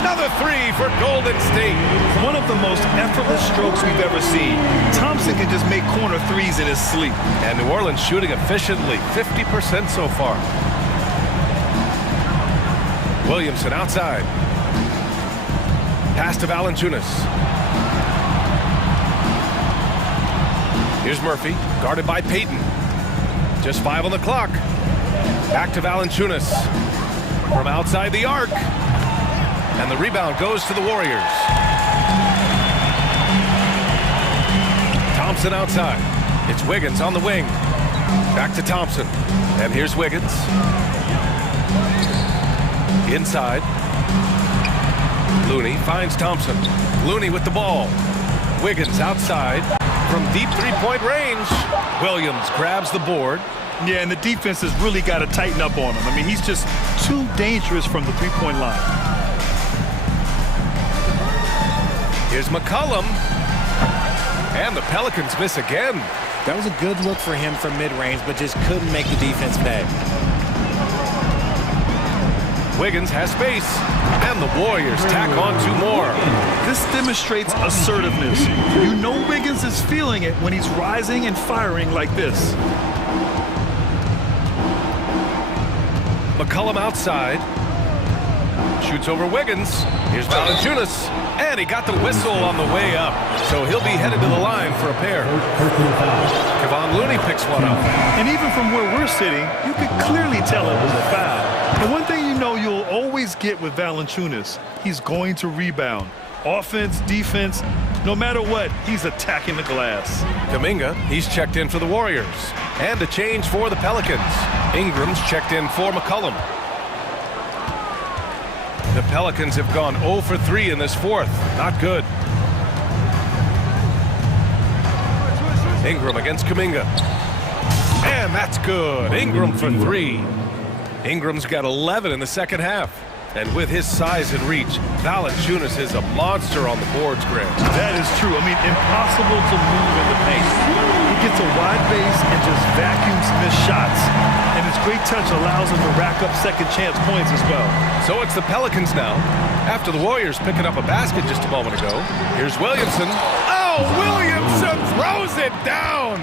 Another 3 for Golden State. One of the most effortless strokes we've ever seen. Thompson can just make corner threes in his sleep. And New Orleans shooting efficiently, 50% so far. Williamson outside. Pass to Valanciunas. Here's Murphy, guarded by Payton. Just 5 on the clock. Back to Valanciunas. From outside the arc. And the rebound goes to the Warriors. Thompson outside. It's Wiggins on the wing. Back to Thompson. And here's Wiggins. Inside. Looney finds Thompson. Looney with the ball. Wiggins outside. From deep three-point range. Williams grabs the board. Yeah, and the defense has really got to tighten up on him. I mean, he's just too dangerous from the three-point line. Here's McCollum. And the Pelicans miss again. That was a good look for him from mid-range, but just couldn't make the defense pay. Wiggins has space, and the Warriors tack on 2 more. This demonstrates assertiveness. You know Wiggins is feeling it when he's rising and firing like this. McCollum outside. Shoots over Wiggins. Here's Valanciunas. And he got the whistle on the way up. So he'll be headed to the line for a pair. Kevon Looney picks one up. And even from where we're sitting, you could clearly tell it was a foul. And one thing you know you'll always get with Valanciunas, he's going to rebound. Offense, defense, no matter what, he's attacking the glass. Kuminga, he's checked in for the Warriors. And a change for the Pelicans. Ingram's checked in for McCollum. The Pelicans have gone 0 for 3 in this fourth. Not good. Ingram against Kuminga. And that's good. Ingram for 3. Ingram's got 11 in the second half. And with his size and reach, Valanciunas is a monster on the boards, Greg. That is true. I mean, impossible to move in the paint. He gets a wide base and just vacuums missed shots. And his great touch allows him to rack up second chance points as well. So it's the Pelicans now. After the Warriors picking up a basket just a moment ago, here's Williamson. Oh, Williamson throws it down!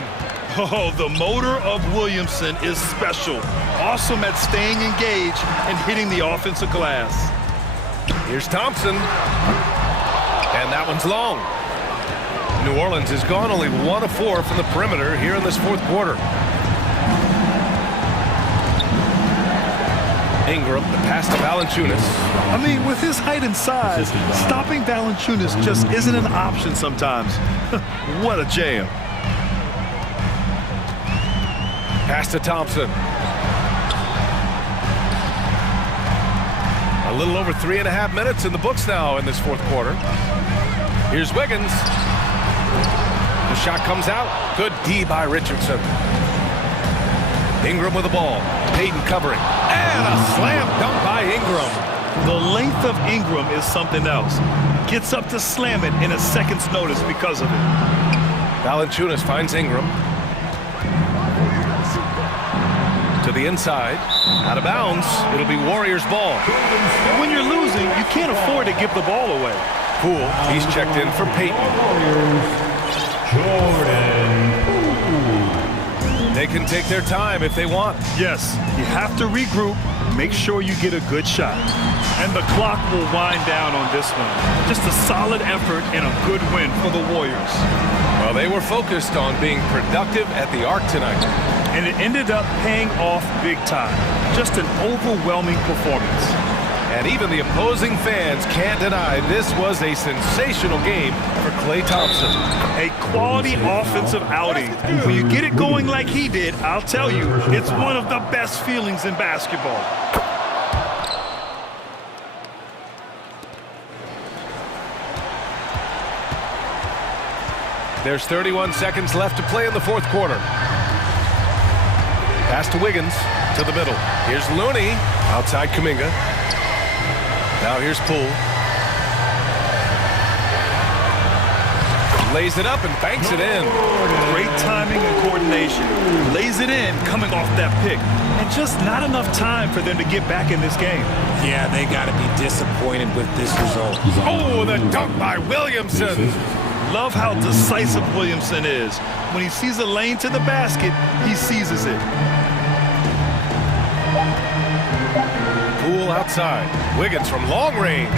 Oh, the motor of Williamson is special. Awesome at staying engaged and hitting the offensive glass. Here's Thompson. And that one's long. New Orleans has gone only 1 of 4 from the perimeter here in this fourth quarter. Ingram, the pass to Valanciunas. I mean, with his height and size, stopping Valanciunas just isn't an option sometimes. What a jam. Pass to Thompson. A little over 3.5 minutes in the books now in this fourth quarter. Here's Wiggins. The shot comes out. Good D by Richardson. Ingram with the ball. Payton covering. And a slam dunk by Ingram. The length of Ingram is something else. Gets up to slam it in a second's notice because of it. Valanciunas finds Ingram. To the inside. Out of bounds. It'll be Warriors ball. When you're losing, you can't afford to give the ball away. Poole, he's checked in for Payton. They can take their time if they want. Yes, you have to regroup, make sure you get a good shot. And the clock will wind down on this one. Just a solid effort and a good win for the Warriors. Well, they were focused on being productive at the arc tonight. And it ended up paying off big time. Just an overwhelming performance. And even the opposing fans can't deny this was a sensational game for Klay Thompson. A quality offensive outing. When you get it going like he did, I'll tell you, it's one of the best feelings in basketball. There's 31 seconds left to play in the fourth quarter. Pass to Wiggins, to the middle. Here's Looney, outside Kuminga. Now here's Poole. Lays it up and banks it in. Great timing and coordination. Lays it in coming off that pick. And just not enough time for them to get back in this game. Yeah, they got to be disappointed with this result. Oh, the dunk by Williamson. Love how decisive Williamson is. When he sees a lane to the basket, he seizes it. Poole outside. Wiggins from long range.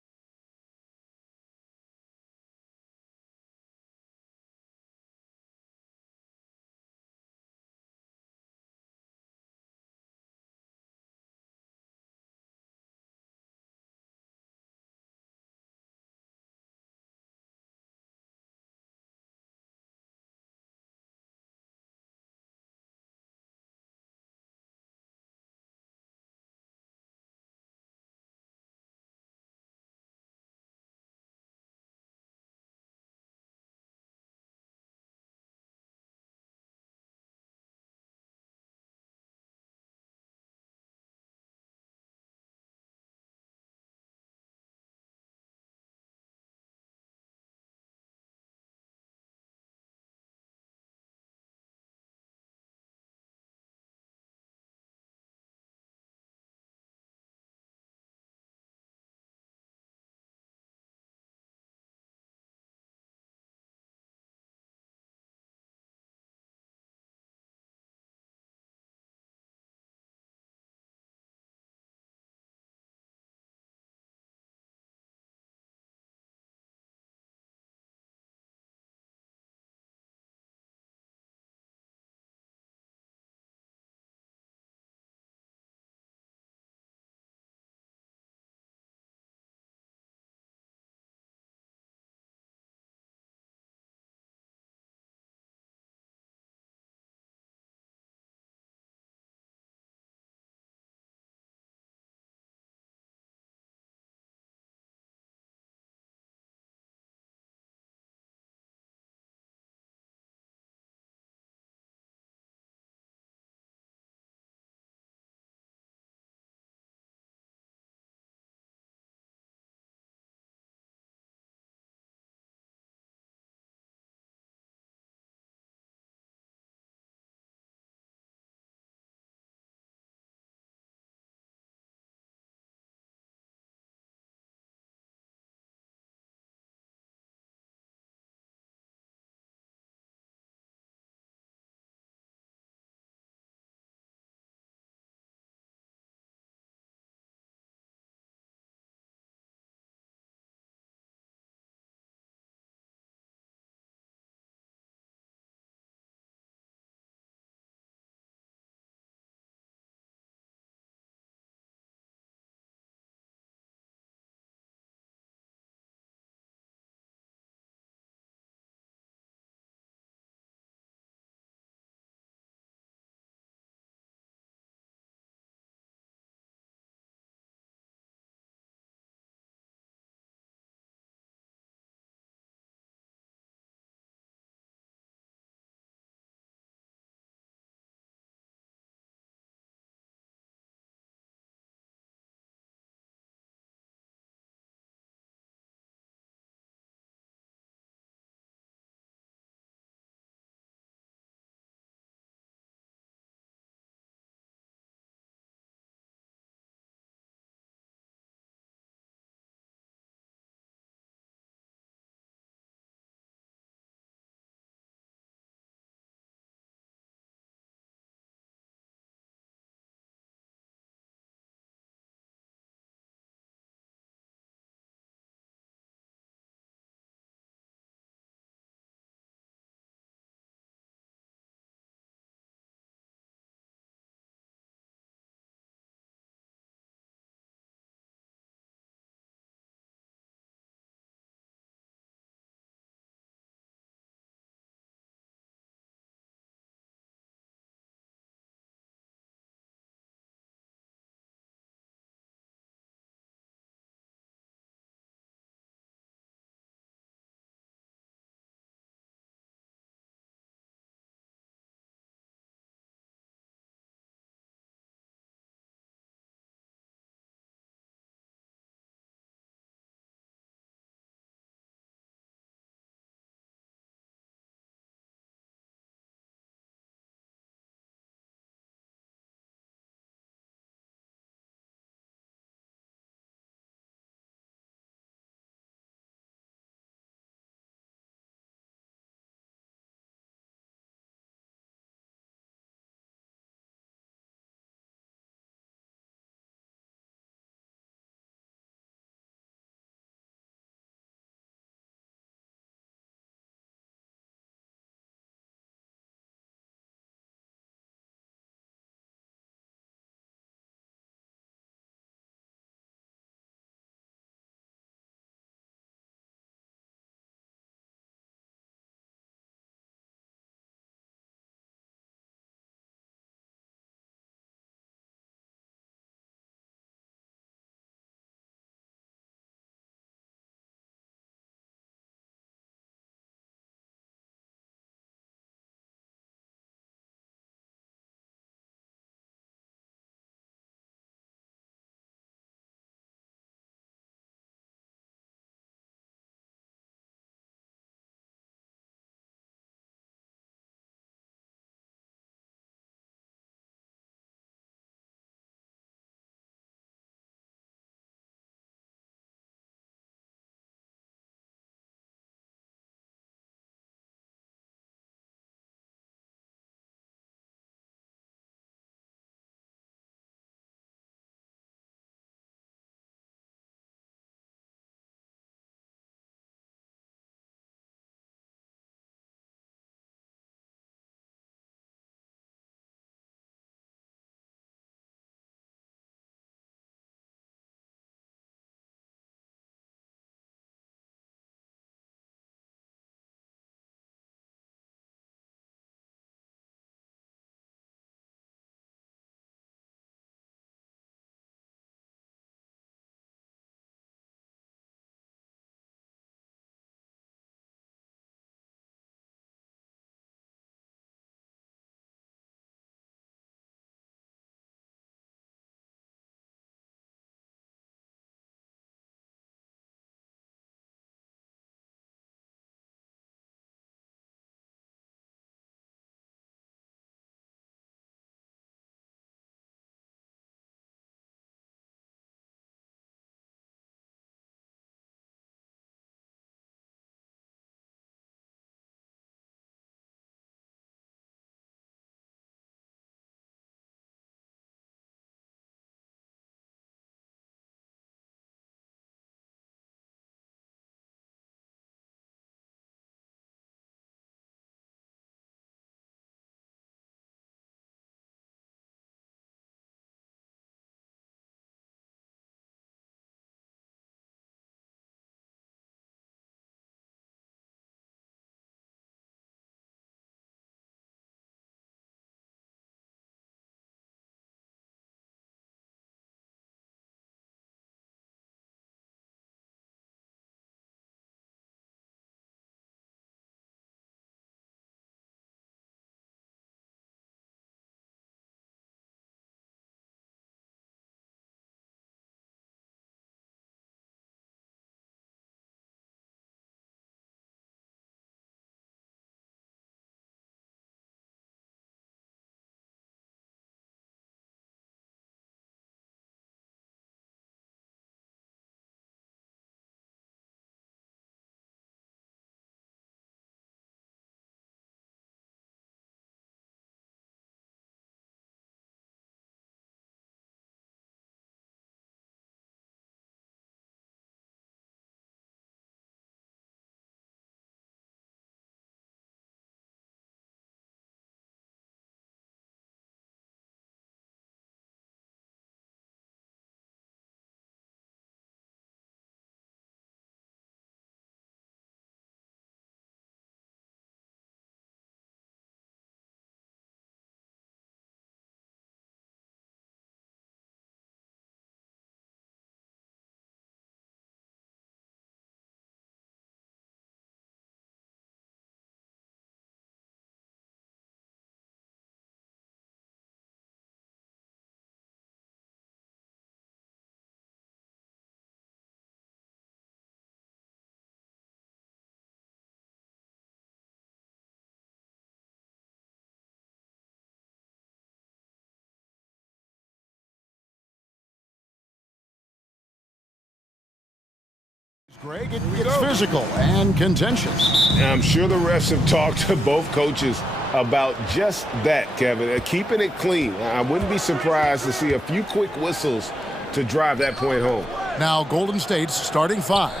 Greg, it gets physical and contentious. I'm sure the refs have talked to both coaches about just that, Kevin. Keeping it clean. I wouldn't be surprised to see a few quick whistles to drive that point home. Now Golden State's starting five.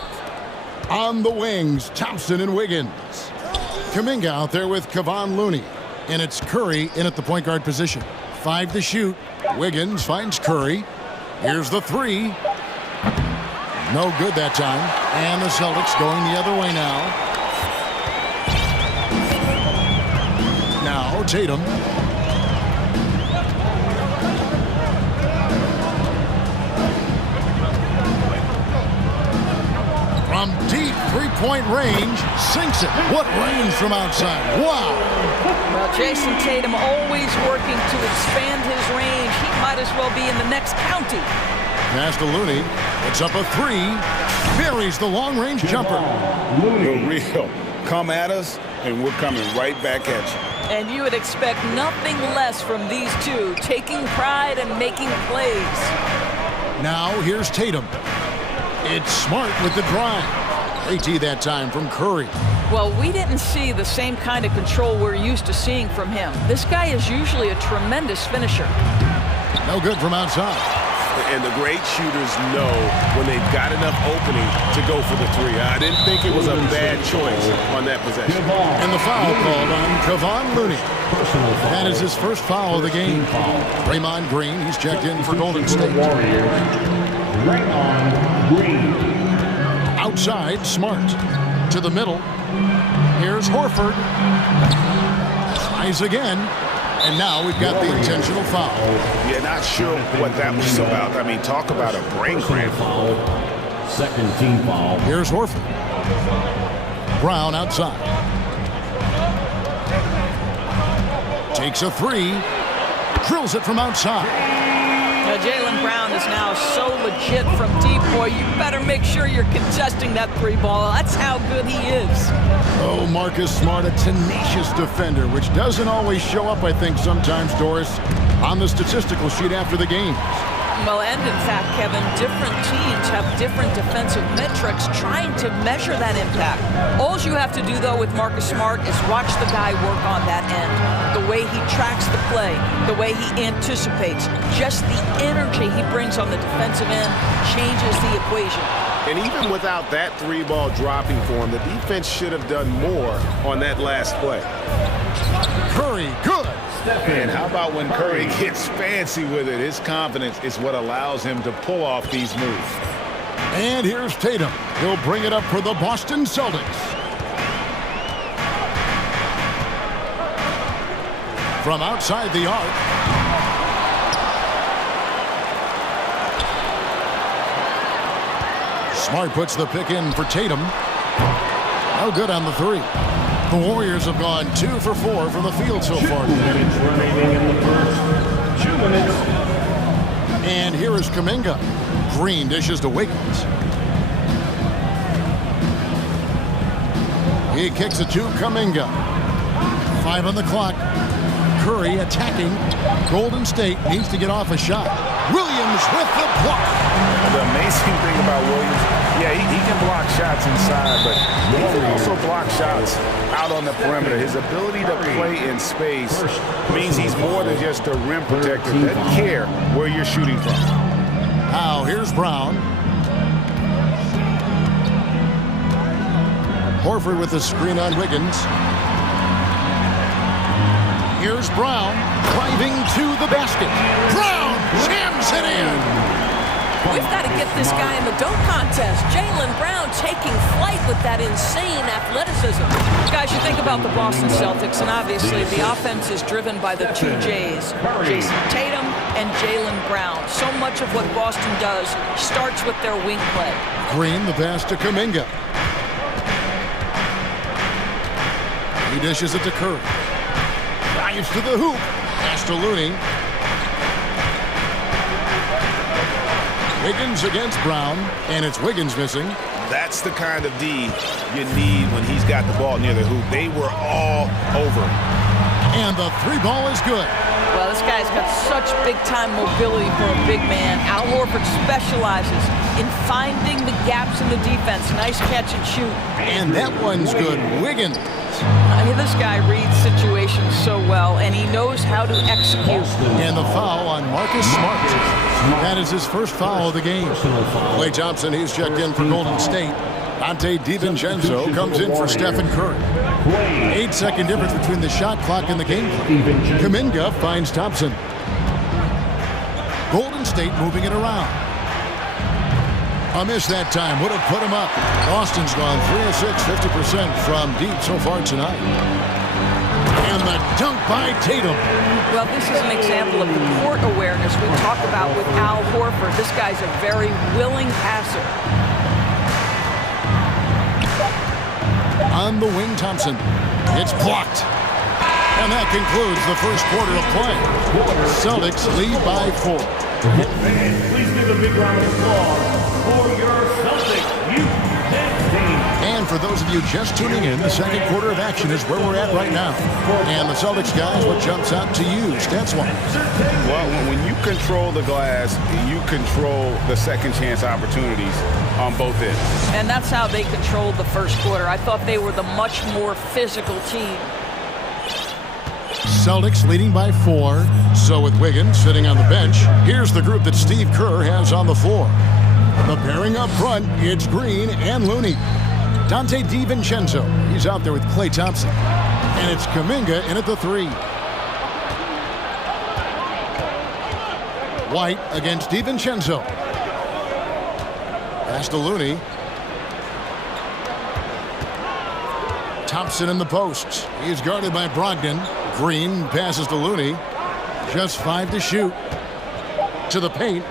On the wings, Thompson and Wiggins. Kuminga out there with Kevon Looney. And it's Curry in at the point guard position. 5 to shoot. Wiggins finds Curry. Here's the three. No good that time. And the Celtics going the other way now. Now Tatum. From deep three-point range, sinks it. What range from outside. Wow. Well, Jason Tatum always working to expand his range. He might as well be in the next county. Pass to Looney. It's up a three. Buries the long-range jumper. For real. Come at us, and we're coming right back at you. And you would expect nothing less from these two, taking pride and making plays. Now here's Tatum. It's Smart with the drive. AT that time from Curry. Well, we didn't see the same kind of control we're used to seeing from him. This guy is usually a tremendous finisher. No good from outside. And the great shooters know when they've got enough opening to go for the three. I didn't think it was a bad choice on that possession. And the foul called on Kevon Looney. That is his first foul of the game. Draymond Green, he's checked in for Golden State. Outside, Smart. To the middle. Here's Horford. Tries again. And now we've got the intentional foul. Yeah, not sure what that was about. I mean, talk about a brain cramp. Second team foul. Here's Horford. Brown outside. Takes a three. Drills it from outside. Now, Jaylen Brown is now so legit from deep, boy. You better make sure you're contesting that three ball. That's how good he is. Oh, Marcus Smart, a tenacious defender, which doesn't always show up, I think, sometimes, Doris, on the statistical sheet after the game. Well, and in fact, Kevin, different teams have different defensive metrics trying to measure that impact. All you have to do, though, with Marcus Smart is watch the guy work on that end. The way he tracks the play, the way he anticipates, just the energy he brings on the defensive end changes the equation. And even without that three ball dropping for him, the defense should have done more on that last play. Curry, good. And how about when Curry gets fancy with it? His confidence is what allows him to pull off these moves. And here's Tatum. He'll bring it up for the Boston Celtics. From outside the arc. Smart puts the pick in for Tatum. No good on the three. The Warriors have gone 2 for 4 from the field so far. 2 minutes remaining in the first. 2 minutes. And here is Kuminga. Green dishes to Wiggins. He kicks it to Kuminga. 5 on the clock. Curry attacking. Golden State needs to get off a shot. Williams with the block. The amazing thing about Williams, yeah, he can block shots inside, but he can also block shots out on the perimeter. His ability to play in space means he's more than just a rim protector. Doesn't care where you're shooting from. Now here's Brown. Horford with the screen on Wiggins. Here's Brown driving to the basket. Brown jams it in. We've got to get this guy in the dunk contest. Jaylen Brown taking flight with that insane athleticism. Guys, you think about the Boston Celtics, and obviously the offense is driven by the two J's, Jason Tatum and Jaylen Brown. So much of what Boston does starts with their wing play. Green, the pass to Kuminga. He dishes it to Curry. Drives to the hoop. Pass to Looney. Wiggins against Brown, and it's Wiggins missing. That's the kind of D you need when he's got the ball near the hoop. They were all over. And the three ball is good. Well, this guy's got such big-time mobility for a big man. Al Horford specializes in finding the gaps in the defense. Nice catch and shoot. And that one's good. Wiggins. I mean, this guy reads situations so well, and he knows how to execute. And the foul on Marcus Smart. That is his first foul of the game. Klay Thompson, he's checked in for Golden State. Donte DiVincenzo comes in for Stephen Curry. 8-second difference between the shot clock and the game clock. Kuminga finds Thompson. Golden State moving it around. A miss that time would have put him up. Boston's gone 3 of 6, 50% from deep so far tonight. And the dunk by Tatum. Well, this is an example of the court awareness we talked about with Al Horford. This guy's a very willing passer. On the wing, Thompson. It's blocked. And that concludes the first quarter of play. Celtics lead by 4. Please give a big round of applause for your Celtics youth team. And for those of you just tuning in, the second quarter of action is where we're at right now. And the Celtics guys, what jumps out to you, stats-wise? Well, when you control the glass, you control the second chance opportunities on both ends. And that's how they controlled the first quarter. I thought they were the much more physical team. Celtics leading by 4. So with Wiggins sitting on the bench, here's the group that Steve Kerr has on the floor. The pairing up front, it's Green and Looney. Donte DiVincenzo, he's out there with Klay Thompson. And it's Kuminga in at the 3. White against DiVincenzo. Pass to Looney. Thompson in the posts. He's guarded by Brogdon. Green passes to Looney. Just 5 to shoot. To the paint.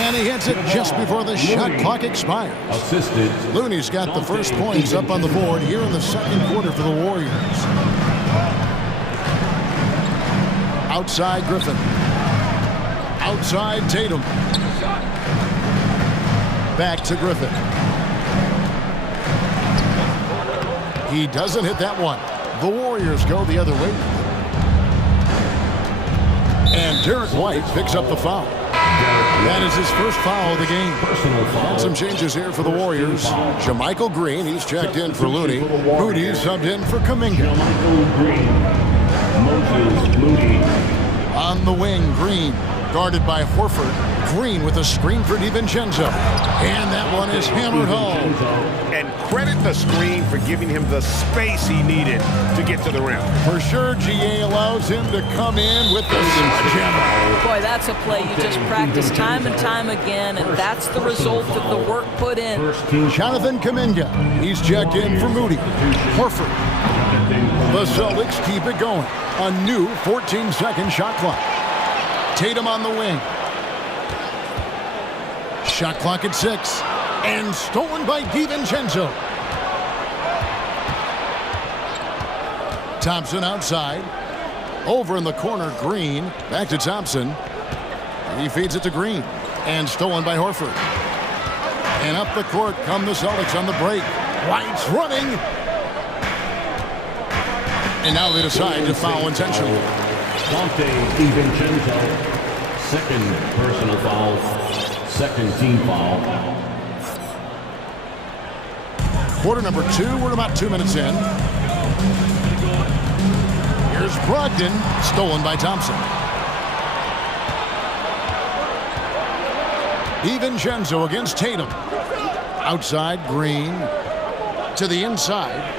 And he hits it just before the shot clock expires. Looney's got the first points up on the board here in the second quarter for the Warriors. Outside Griffin. Outside Tatum. Back to Griffin. He doesn't hit that one. The Warriors go the other way. And Derek White picks up the foul. That is his first foul of the game. And some changes here for the Warriors. JaMychal Green, he's checked in for Looney. Moody subbed in for Kuminga. On the wing, Green, guarded by Horford. Green with a screen for DiVincenzo. And that one is hammered home. And credit the screen for giving him the space he needed to get to the rim. For sure, GA allows him to come in with the sledgehammer. Boy, that's a play you just practice time and time again, and that's the result of the work put in. Jonathan Kuminga, he's checked in for Moody. Horford. The Celtics keep it going. A new 14-second shot clock. Tatum on the wing. Shot clock at 6. And stolen by DiVincenzo. Thompson outside. Over in the corner, Green. Back to Thompson. He feeds it to Green. And stolen by Horford. And up the court come the Celtics on the break. White's running. And now they decide to foul intentionally. Donte DiVincenzo, second personal foul, second team foul. Quarter number 2, we're about 2 minutes in. Here's Brogdon, stolen by Thompson. DiVincenzo against Tatum. Outside, Green. To the inside.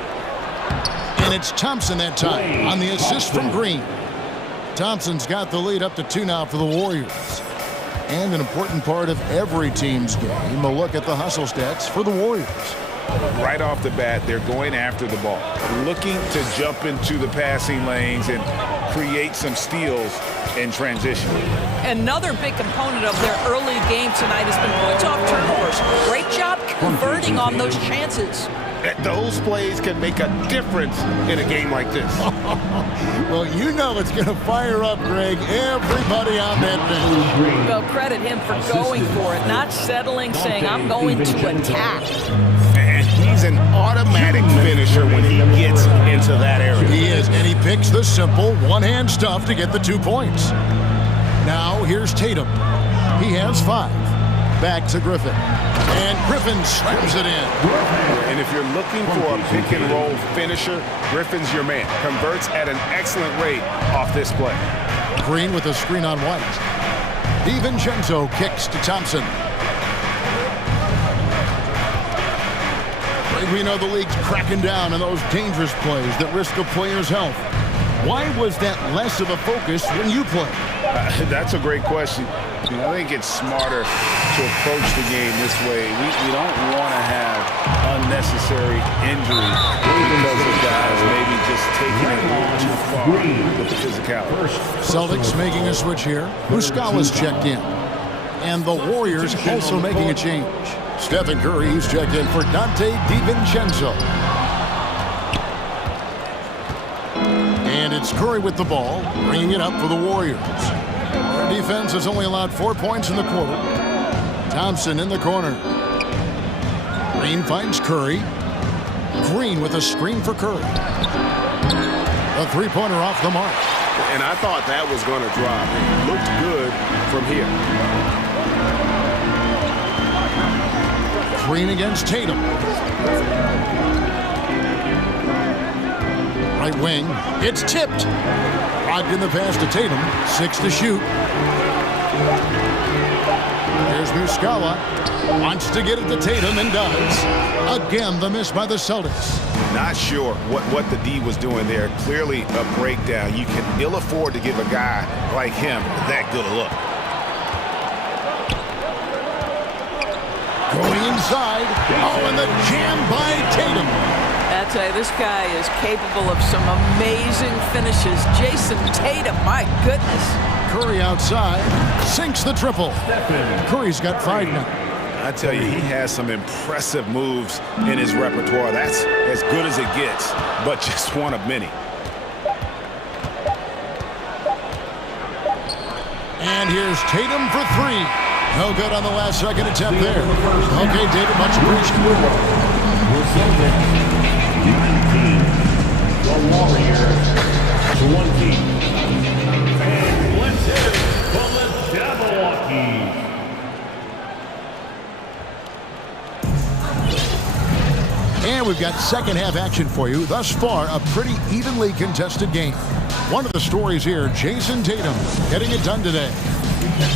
And it's Thompson that time on the assist from Green. Thompson's got the lead up to 2 now for the Warriors. And an important part of every team's game, a look at the hustle stats for the Warriors. Right off the bat, they're going after the ball, looking to jump into the passing lanes and create some steals in transition. Another big component of their early game tonight has been points off turnovers. Great job converting on those chances. Those plays can make a difference in a game like this. Well, you know it's going to fire up, Greg, everybody on that bench. Well, credit him for going for it, not settling, saying, I'm going to attack. And he's an automatic finisher when he gets into that area. He is, and he picks the simple one-hand stuff to get the 2 points. Now, here's Tatum. He has 5. Back to Griffin. And Griffin slams it in. And if you're looking for a pick-and-roll finisher, Griffin's your man. Converts at an excellent rate off this play. Green with a screen on White. DiVincenzo kicks to Thompson. We know the league's cracking down on those dangerous plays that risk a player's health. Why was that less of a focus when you play? That's a great question. I think it's smarter to approach the game this way. We don't want to have unnecessary injuries because of guys maybe just taking it a little too far with the physicality. Celtics making a switch here. Muscala's checked in. And the Warriors also making a change. Stephen Curry, he's checked in for Donte DiVincenzo. And it's Curry with the ball, bringing it up for the Warriors. Their defense has only allowed 4 points in the quarter. Thompson in the corner. Green finds Curry. Green with a screen for Curry. A three-pointer off the mark. And I thought that was going to drop. It looked good from here. Green against Tatum. Right wing. It's tipped. Ogden the pass to Tatum. 6 to shoot. Here's Muscala. Wants to get it to Tatum and does. Again, the miss by the Celtics. Not sure what the D was doing there. Clearly a breakdown. You can ill afford to give a guy like him that good a look. Going inside. Oh, and the jam by Tatum. I tell you, this guy is capable of some amazing finishes. Jason Tatum, my goodness. Curry outside. Sinks the triple. Curry's got 5 now. I tell you, he has some impressive moves in his repertoire. That's as good as it gets, but just one of many. And here's Tatum for 3. No good on the last second attempt there. Okay, David, much appreciated. The Warriors 20. And let's hit it from the Jabberwockies. And we've got second half action for you. Thus far, a pretty evenly contested game. One of the stories here, Jason Tatum getting it done today.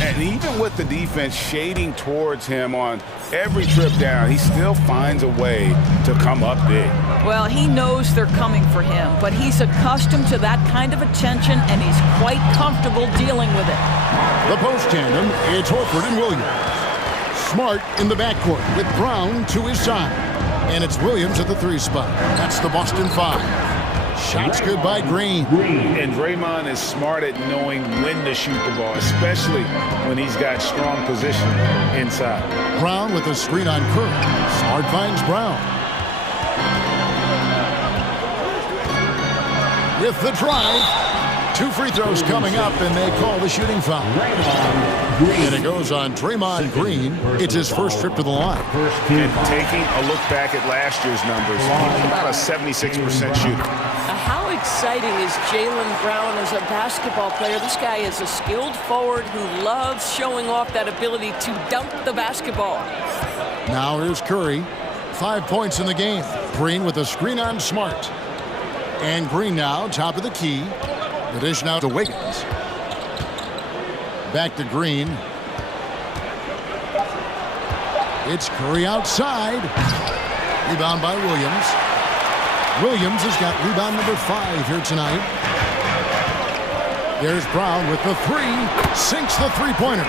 And even with the defense shading towards him on every trip down, he still finds a way to come up big. Well, he knows they're coming for him, but he's accustomed to that kind of attention, and he's quite comfortable dealing with it. The post tandem, it's Horford and Williams. Smart in the backcourt with Brown to his side. And it's Williams at the 3 spot. That's the Boston 5. Shots good by Green. And Draymond is smart at knowing when to shoot the ball, especially when he's got strong position inside. Brown with a screen on Curry. Smart finds Brown. With the drive. 2 free throws coming up, and they call the shooting foul. And it goes on Draymond Green. It's his first trip to the line. And taking a look back at last year's numbers, he's about a 76% shooter. How exciting is Jaylen Brown as a basketball player? This guy is a skilled forward who loves showing off that ability to dunk the basketball. Now here's Curry. 5 points in the game. Green with a screen on Smart. And Green now, top of the key. The dish now to Wiggins. Back to Green. It's Curry outside. Rebound by Williams. Williams has got rebound number 5 here tonight. There's Brown with the 3. Sinks the three-pointer.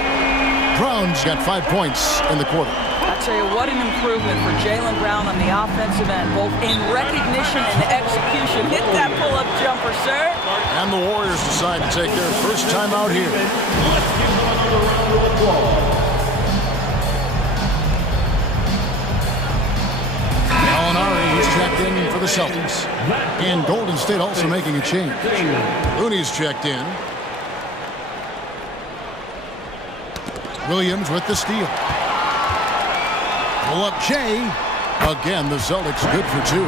Brown's got 5 points in the quarter. I'll tell you, what an improvement for Jaylen Brown on the offensive end, both in recognition and execution. Hit that pull-up jumper, sir. And the Warriors decide to take their first time out here. Let's give them another round of applause. Gallinari is checked in for the Celtics. And Golden State also making a change. Looney's checked in. Williams with the steal. Pull up Jay. Again, the Celtics good for 2.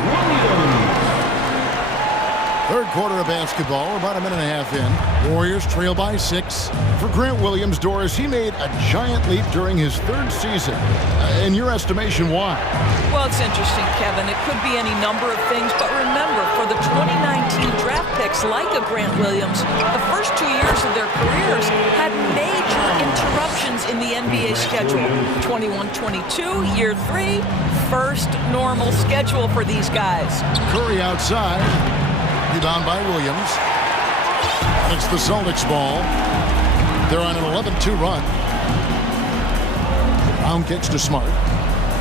Third quarter of basketball, about a minute and a half in. Warriors trail by 6. For Grant Williams, Doris, he made a giant leap during his third season. In your estimation, why? Well, it's interesting, Kevin. It could be any number of things, but remember, for the 2019 draft picks like a Grant Williams, the first 2 years of their careers had major interruptions in the NBA schedule. 21-22, year 3, first normal schedule for these guys. Curry outside. Rebound by Williams. It's the Celtics ball. They're on an 11-2 run. Brown kicks to Smart.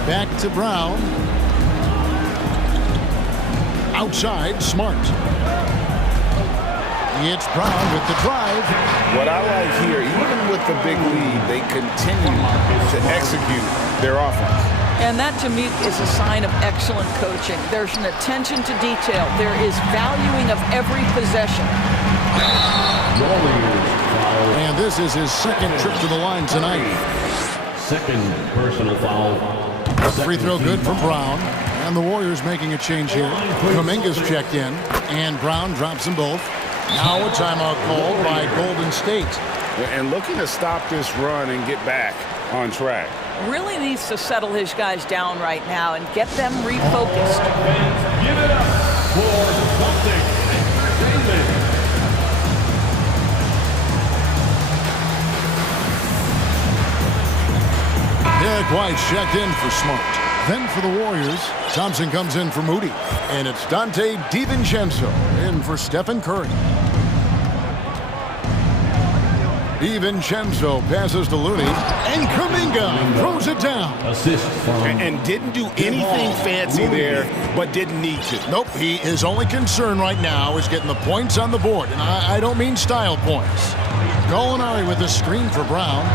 Back to Brown. Outside, Smart. It's Brown with the drive. What I like here, even with the big lead, they continue to execute their offense. And that, to me, is a sign of excellent coaching. There's an attention to detail. There is valuing of every possession. And this is his second trip to the line tonight. Second personal foul. Free throw good from Brown. And the Warriors making a change here. Kuminga's checked in. And Brown drops them both. Now a timeout called by Golden State. And looking to stop this run and get back on track. Really needs to settle his guys down right now and get them refocused. Give it up for Celtics Entertainment. Derek White checked in for Smart. Then for the Warriors, Thompson comes in for Moody. And it's Dante DiVincenzo in for Stephen Curry. DiVincenzo passes to Looney, and Kuminga throws it down. Assist from and didn't do anything fancy there, but didn't need to. Nope, his only concern right now is getting the points on the board, and I don't mean style points. Gallinari with the screen for Brown.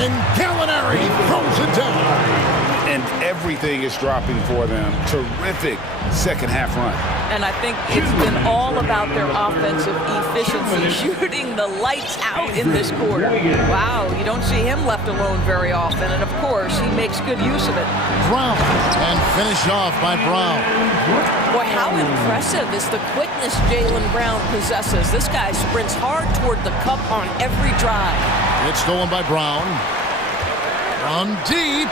And Gallinari throws it down. And everything is dropping for them. Terrific second half run. And I think it's been all about their offensive efficiency, shooting the lights out in this quarter. Wow, you don't see him left alone very often, and of course, he makes good use of it. Brown, and finished off by Brown. Boy, how impressive is the quickness Jaylen Brown possesses. This guy sprints hard toward the cup on every drive. It's stolen by Brown. From deep.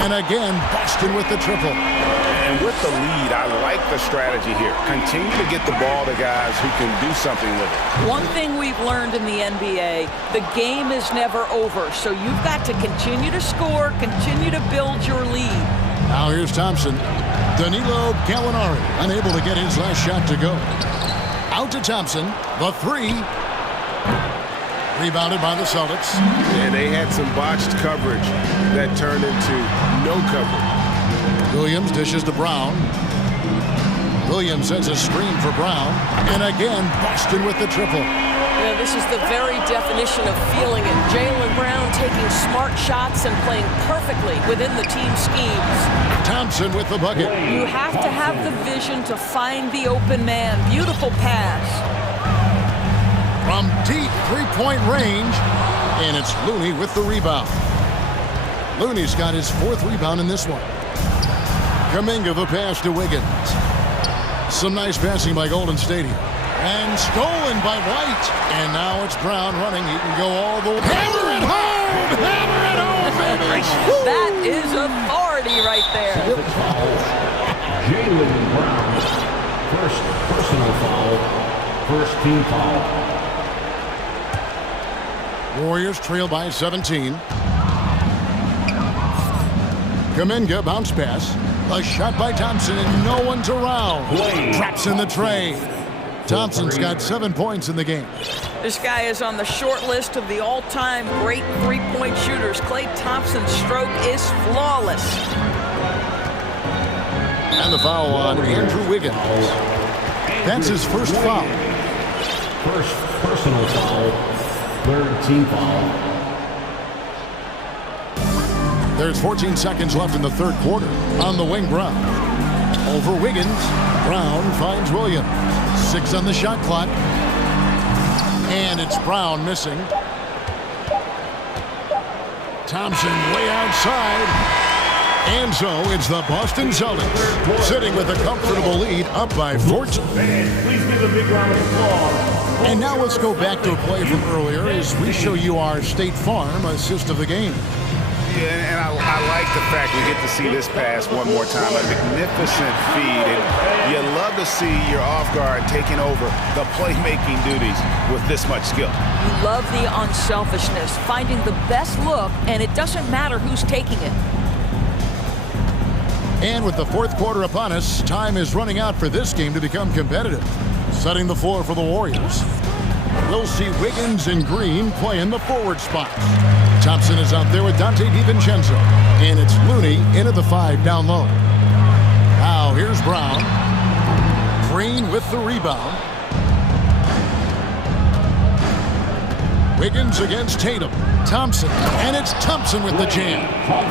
And again, Boston with the triple. And with the lead, I like the strategy here. Continue to get the ball to guys who can do something with it. One thing we've learned in the NBA, the game is never over. So you've got to continue to score, continue to build your lead. Now here's Thompson. Danilo Gallinari unable to get his last shot to go. Out to Thompson. The 3. Rebounded by the Celtics. And they had some botched coverage that turned into no coverage. Williams dishes to Brown. Williams sends a screen for Brown. And again, Boston with the triple. Yeah, this is the very definition of feeling it. Jaylen Brown taking smart shots and playing perfectly within the team schemes. Thompson with the bucket. You have to have the vision to find the open man. Beautiful pass. From deep three-point range, and it's Looney with the rebound. Looney's got his 4th rebound in this one. Kuminga the pass to Wiggins. Some nice passing by Golden State here. And stolen by White. And now it's Brown running. He can go all the way. Hammer it home! Hammer it home, baby! That is authority right there. Jaylen Brown. First personal foul. First team foul. Warriors trail by 17. Kuminga bounce pass. A shot by Thompson, and no one's around. Traps in the tray. Thompson's got 7 points in the game. This guy is on the short list of the all-time great three-point shooters. Klay Thompson's stroke is flawless. And the foul on Andrew Wiggins. That's his first foul. First personal foul. 3rd team foul. There's 14 seconds left in the 3rd quarter. On the wing, Brown. Over Wiggins. Brown finds Williams. 6 on the shot clock. And it's Brown missing. Thompson way outside. And so it's the Boston Celtics sitting with a comfortable lead up by 14. Please give a big round of applause. And now let's go back to a play from earlier as we show you our State Farm assist of the game. Yeah, and I like the fact we get to see this pass one more time. A magnificent feed, and you love to see your off guard taking over the playmaking duties with this much skill. You love the unselfishness, finding the best look, and it doesn't matter who's taking it. And with the fourth quarter upon us, time is running out for this game to become competitive. Setting the floor for the Warriors, we'll see Wiggins and Green play in the forward spots. Thompson is out there with Donte DiVincenzo, and it's Looney into the 5 down low. Now here's Brown. Green with the rebound. Wiggins against Tatum. Thompson, and it's Thompson with the jam.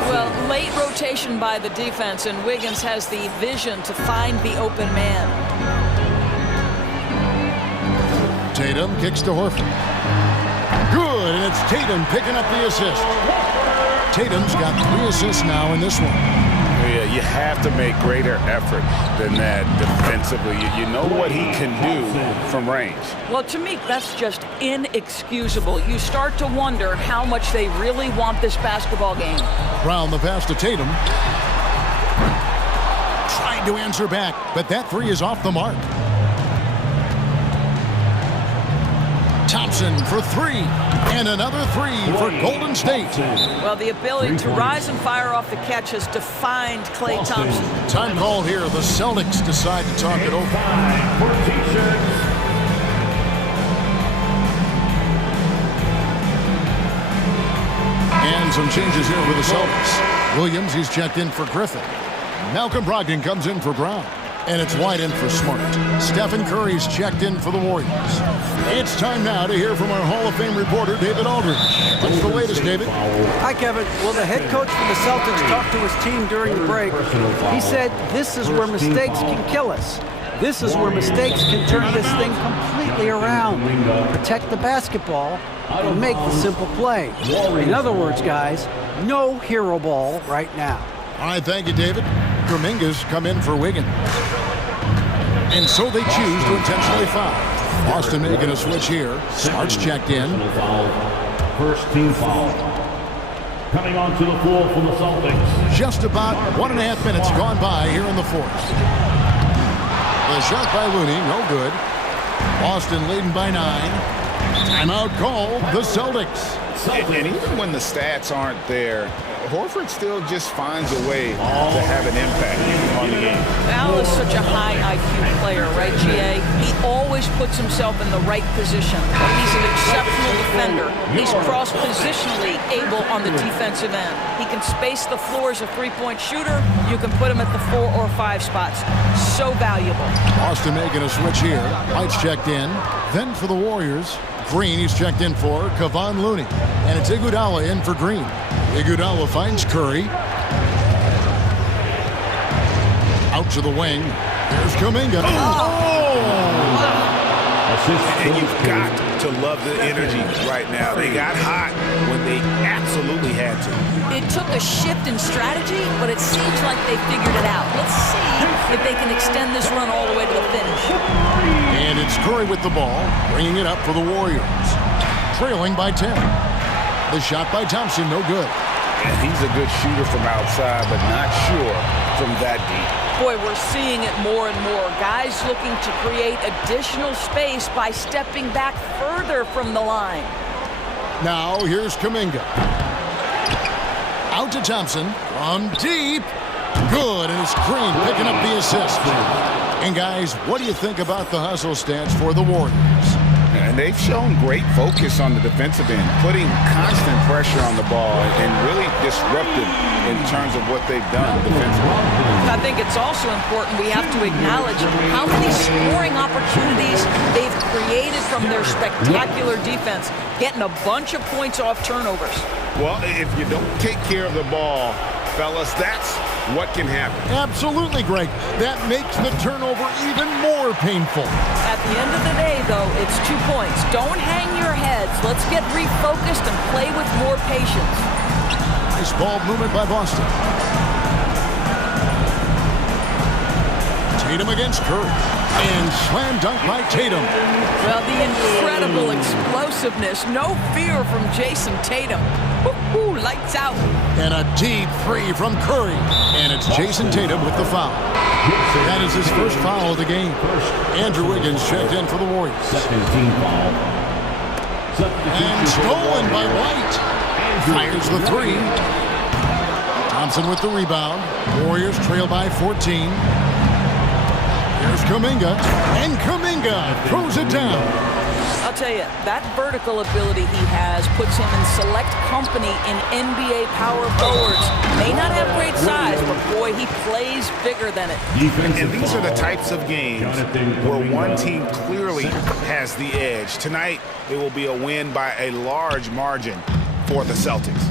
Well, late rotation by the defense, and Wiggins has the vision to find the open man. Tatum kicks to Horford. Good, and it's Tatum picking up the assist. Tatum's got 3 assists now in this one. Yeah, you have to make greater effort than that defensively. You know what he can do from range. Well, to me, that's just inexcusable. You start to wonder how much they really want this basketball game. Brown the pass to Tatum. Trying to answer back, but that 3 is off the mark. Thompson for 3, and another 3 for Golden State. Well, the ability to rise and fire off the catch has defined Klay Thompson. Time call here. The Celtics decide to talk it over. And some changes here for the Celtics. Williams, he's checked in for Griffin. Malcolm Brogdon comes in for Brown. And it's White in for Smart. Stephen Curry's checked in for the Warriors. It's time now to hear from our Hall of Fame reporter, David Aldridge. What's the latest, David? Hi, Kevin. Well, the head coach for the Celtics talked to his team during the break. He said, this is where mistakes can kill us. This is where mistakes can turn this thing completely around. Protect the basketball and make the simple play. In other words, guys, no hero ball right now. All right, thank you, David. Kuminga's come in for Wiggins. And so they choose to intentionally foul. Boston making a switch here. Smart's checked in. First team foul. Coming onto the floor from the Celtics. Just about 1.5 minutes gone by here in the fourth. The shot by Looney, no good. Boston leading by 9. Timeout called, the Celtics. And even when the stats aren't there, Horford still just finds a way to have an impact on the game. Al is such a high IQ player, right, GA? He always puts himself in the right position. He's an exceptional defender. He's cross-positionally able on the defensive end. He can space the floor as a three-point shooter. You can put him at the 4 or 5 spots. So valuable. Boston making a switch here. White's checked in. Then for the Warriors, Green he's checked in for Kevon Looney. And it's Iguodala in for Green. Iguodala finds Curry. Out to the wing. There's Kuminga. And you've got to love the energy right now. They got hot when they absolutely had to. It took a shift in strategy, but it seems like they figured it out. Let's see if they can extend this run all the way to the finish. And it's Curry with the ball, bringing it up for the Warriors. Trailing by 10. The shot by Thompson, no good. And he's a good shooter from outside, but not sure from that deep. Boy, we're seeing it more and more. Guys looking to create additional space by stepping back further from the line. Now, here's Kuminga. Out to Thompson. From deep. Good, and it's Green picking up the assist. And guys, what do you think about the hustle stats for the Warriors? And they've shown great focus on the defensive end, putting constant pressure on the ball and really disruptive in terms of what they've done defensively. I think it's also important we have to acknowledge how many scoring opportunities they've created from their spectacular defense, getting a bunch of points off turnovers. Well, if you don't take care of the ball, fellas, that's what can happen. Absolutely, Greg. That makes the turnover even more painful. At the end of the day, though, it's 2 points. Don't hang your heads. Let's get refocused and play with more patience. Nice ball movement by Boston. Tatum against Curry. And slam dunk by Tatum. Well, the incredible explosiveness. No fear from Jason Tatum. Woo-hoo, lights out. And a deep three from Curry. And it's Jason Tatum with the foul. That is his first foul of the game. Andrew Wiggins checked in for the Warriors. And stolen by White. Fires the three. Thompson with the rebound. Warriors trail by 14. Here's Kuminga. And Kuminga throws it down. I'll tell you, that vertical ability he has puts him in select company in NBA power forwards. May not have great size, but boy, he plays bigger than it. And these are the types of games where one team clearly has the edge. Tonight, it will be a win by a large margin for the Celtics.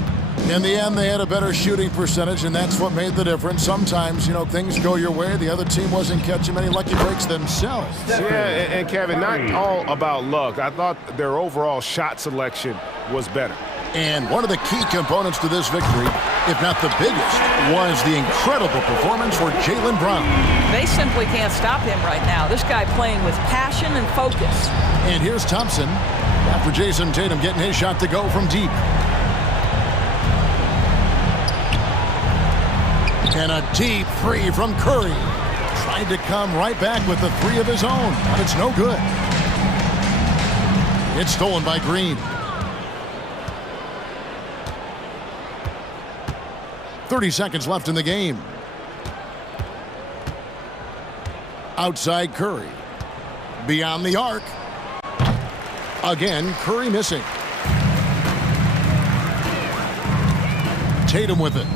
In the end, they had a better shooting percentage, and that's what made the difference. Sometimes, things go your way. The other team wasn't catching many lucky breaks themselves. Yeah, and Kevin, not all about luck. I thought their overall shot selection was better. And one of the key components to this victory, if not the biggest, was the incredible performance for Jaylen Brown. They simply can't stop him right now. This guy playing with passion and focus. And here's Thompson after Jason Tatum getting his shot to go from deep. And a deep three from Curry. Tried to come right back with the three of his own, but it's no good. It's stolen by Green. 30 seconds left in the game. Outside Curry. Beyond the arc. Again, Curry missing. Tatum with it.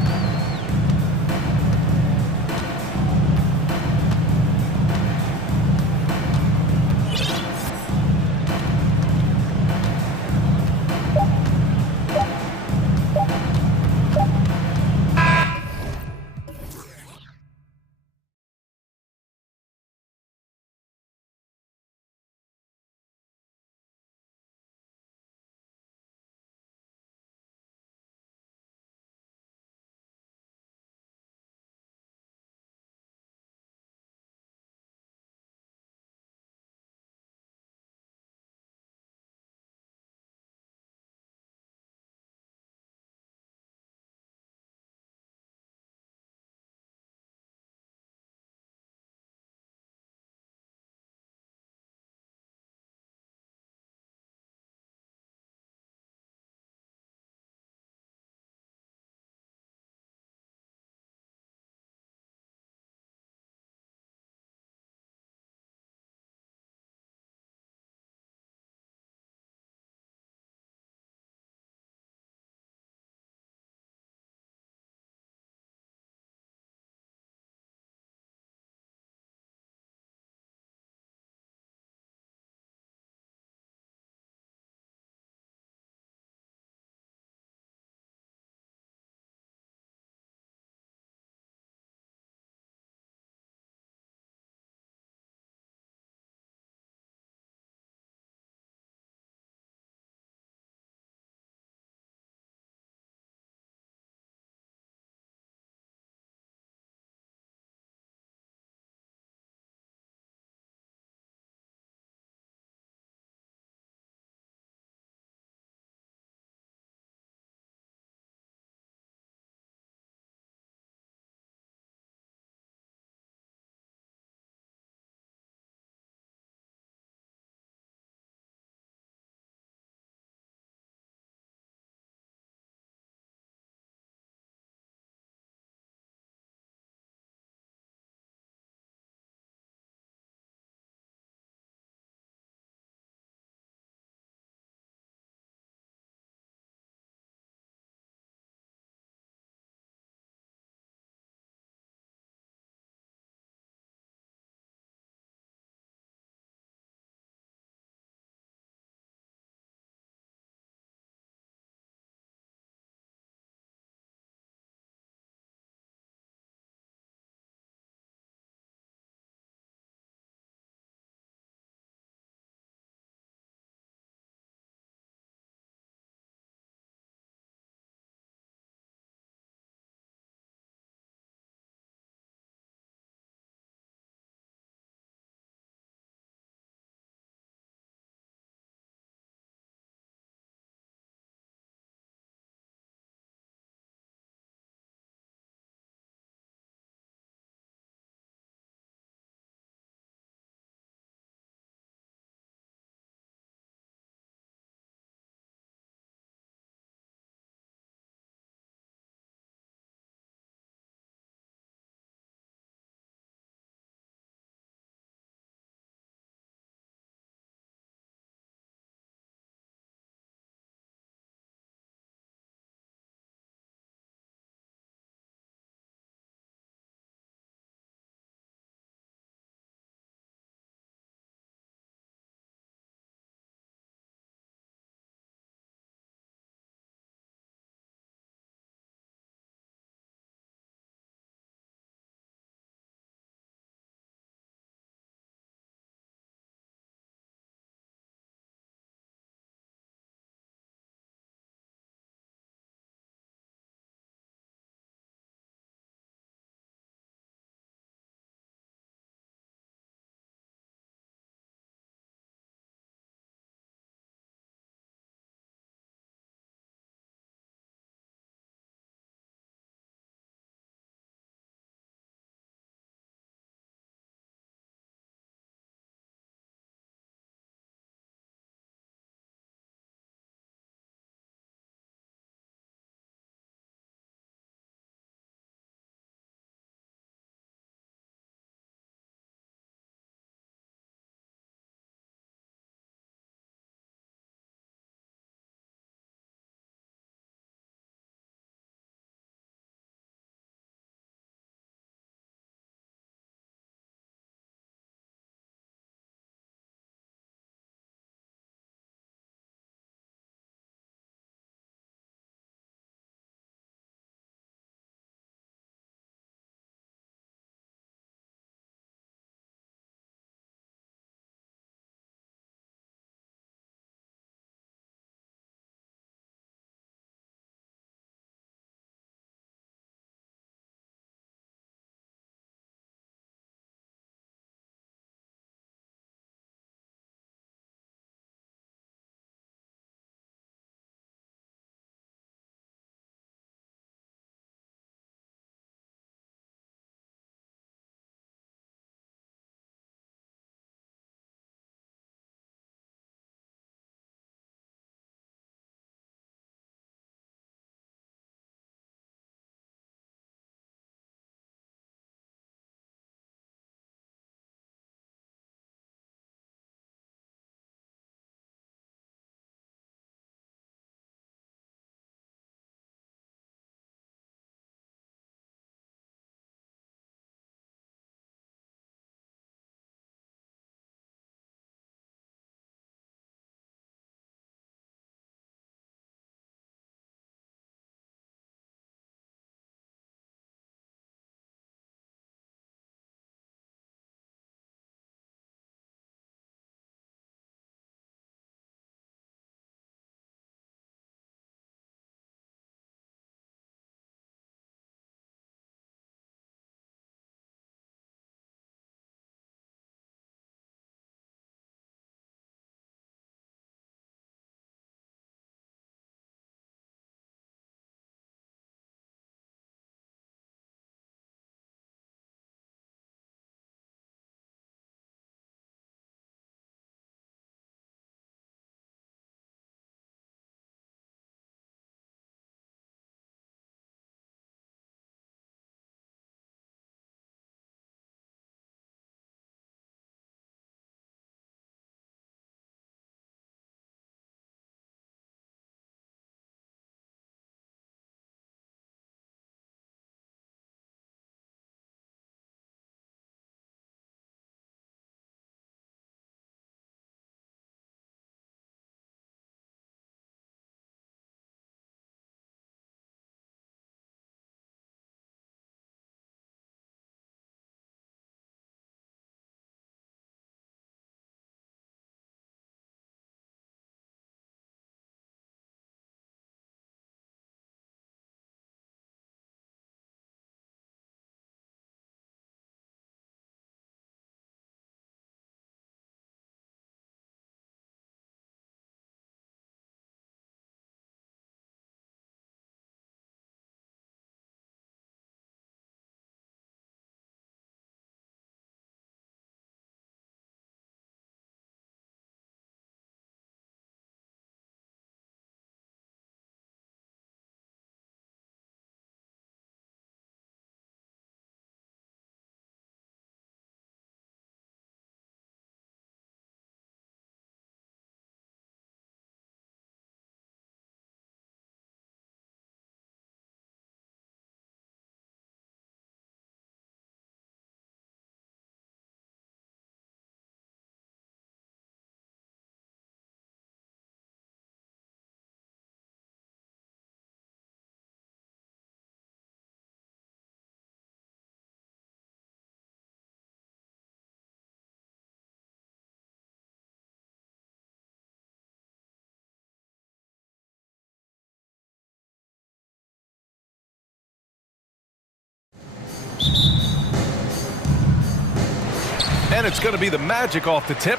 And it's going to be the Magic off the tip.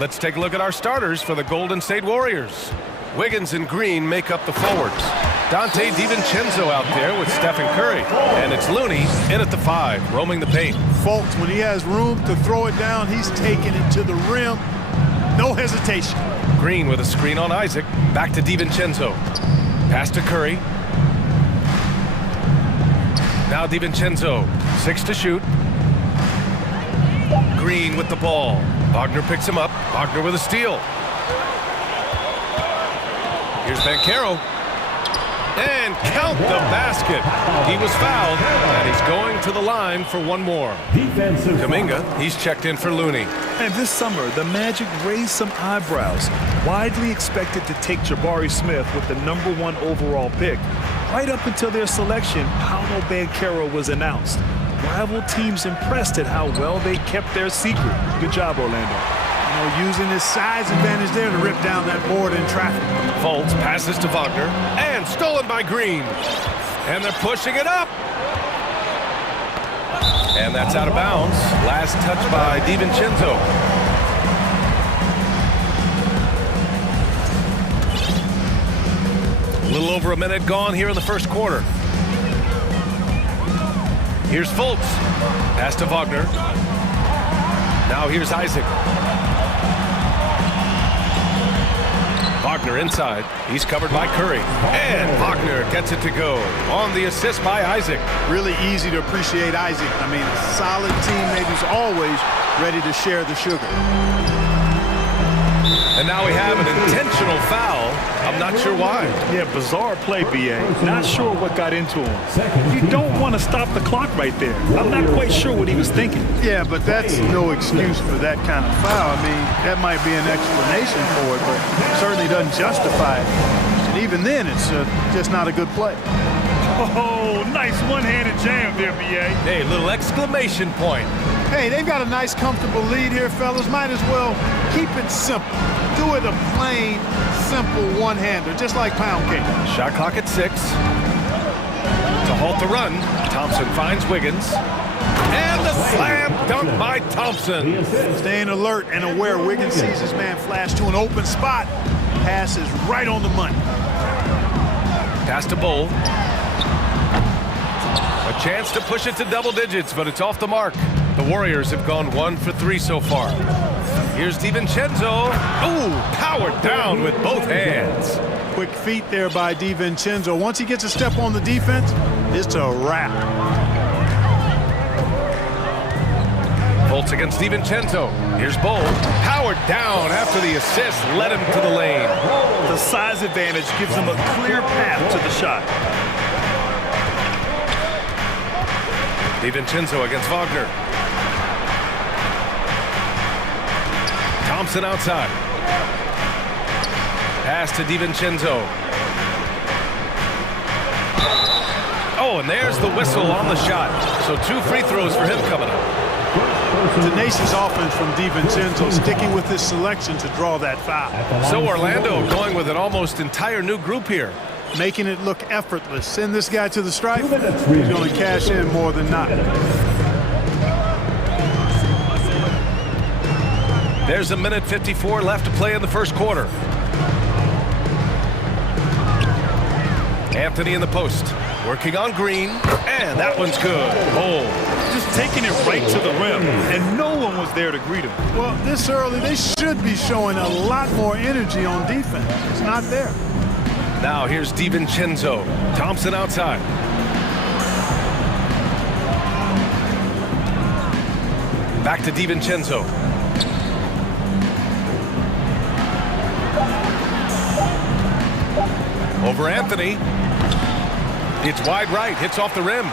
Let's take a look at our starters for the Golden State Warriors. Wiggins and Green make up the forwards. Dante DiVincenzo out there with Stephen Curry. And it's Looney in at the 5, roaming the paint. Fultz, when he has room to throw it down, he's taking it to the rim. No hesitation. Green with a screen on Isaac. Back to DiVincenzo. Pass to Curry. Now DiVincenzo, 6 to shoot. Green with the ball. Wagner picks him up. Wagner with a steal. Here's Banchero. And count the basket. He was fouled, and he's going to the line for one more. Kuminga, he's checked in for Looney. And this summer, the Magic raised some eyebrows. Widely expected to take Jabari Smith with the #1 overall pick. Right up until their selection, Paolo Banchero was announced. Rival teams impressed at how well they kept their secret. Good job, Orlando. You know, using his size advantage there to rip down that board in traffic. Fultz passes to Wagner, and stolen by Green. And they're pushing it up. And that's out of bounds. Last touch by DiVincenzo. A little over a minute gone here in the first quarter. Here's Fultz. Pass to Wagner. Now here's Isaac. Wagner inside. He's covered by Curry. And Wagner gets it to go on the assist by Isaac. Really easy to appreciate Isaac. I mean, a solid teammate who's always ready to share the sugar. And now we have an intentional foul. I'm not sure why. Yeah, bizarre play, B.A. Not sure what got into him. You don't want to stop the clock right there. I'm not quite sure what he was thinking. Yeah, but that's no excuse for that kind of foul. I mean, that might be an explanation for it, but it certainly doesn't justify it. And even then, it's just not a good play. Oh, nice one-handed jam there, B.A. Hey, little exclamation point. Hey, they've got a nice, comfortable lead here, fellas. Might as well keep it simple. Do it a plain, simple one-hander, just like pound cake. Shot clock at 6. To halt the run, Thompson finds Wiggins. And the slam dunk by Thompson. Staying alert and aware. Wiggins sees his man flash to an open spot. Pass is right on the money. Pass to Bull. A chance to push it to double digits, but it's off the mark. The Warriors have gone 1 for 3 so far. Here's DiVincenzo. Ooh, powered down with both hands. Quick feet there by DiVincenzo. Once he gets a step on the defense, it's a wrap. Fultz against DiVincenzo. Here's Bull. Powered down after the assist led him to the lane. The size advantage gives him a clear path to the shot. DiVincenzo against Wagner. Thompson outside. Pass to DiVincenzo. Oh, and there's the whistle on the shot. So 2 free throws for him coming up. Tenacious offense from DiVincenzo, sticking with his selection to draw that foul. So Orlando going with an almost entire new group here. Making it look effortless. Send this guy to the stripe. He's going to cash in more than not. There's a minute 54 left to play in the first quarter. Anthony in the post. Working on Green. And that one's good. Oh. Just taking it right to the rim. And no one was there to greet him. Well, this early, they should be showing a lot more energy on defense. It's not there. Now here's DiVincenzo. Thompson outside. Back to DiVincenzo. Over Anthony. It's wide right. Hits off the rim.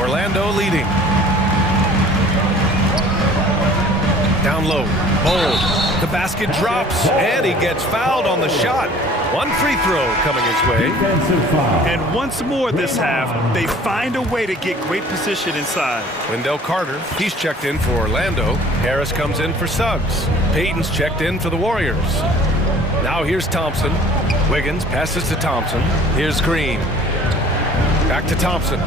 Orlando leading. Down low. Bold. The basket drops. And he gets fouled on the shot. 1 free throw coming his way. And once more this half, they find a way to get great position inside. Wendell Carter, he's checked in for Orlando. Harris comes in for Suggs. Payton's checked in for the Warriors. Now here's Thompson. Wiggins passes to Thompson. Here's Green. Back to Thompson.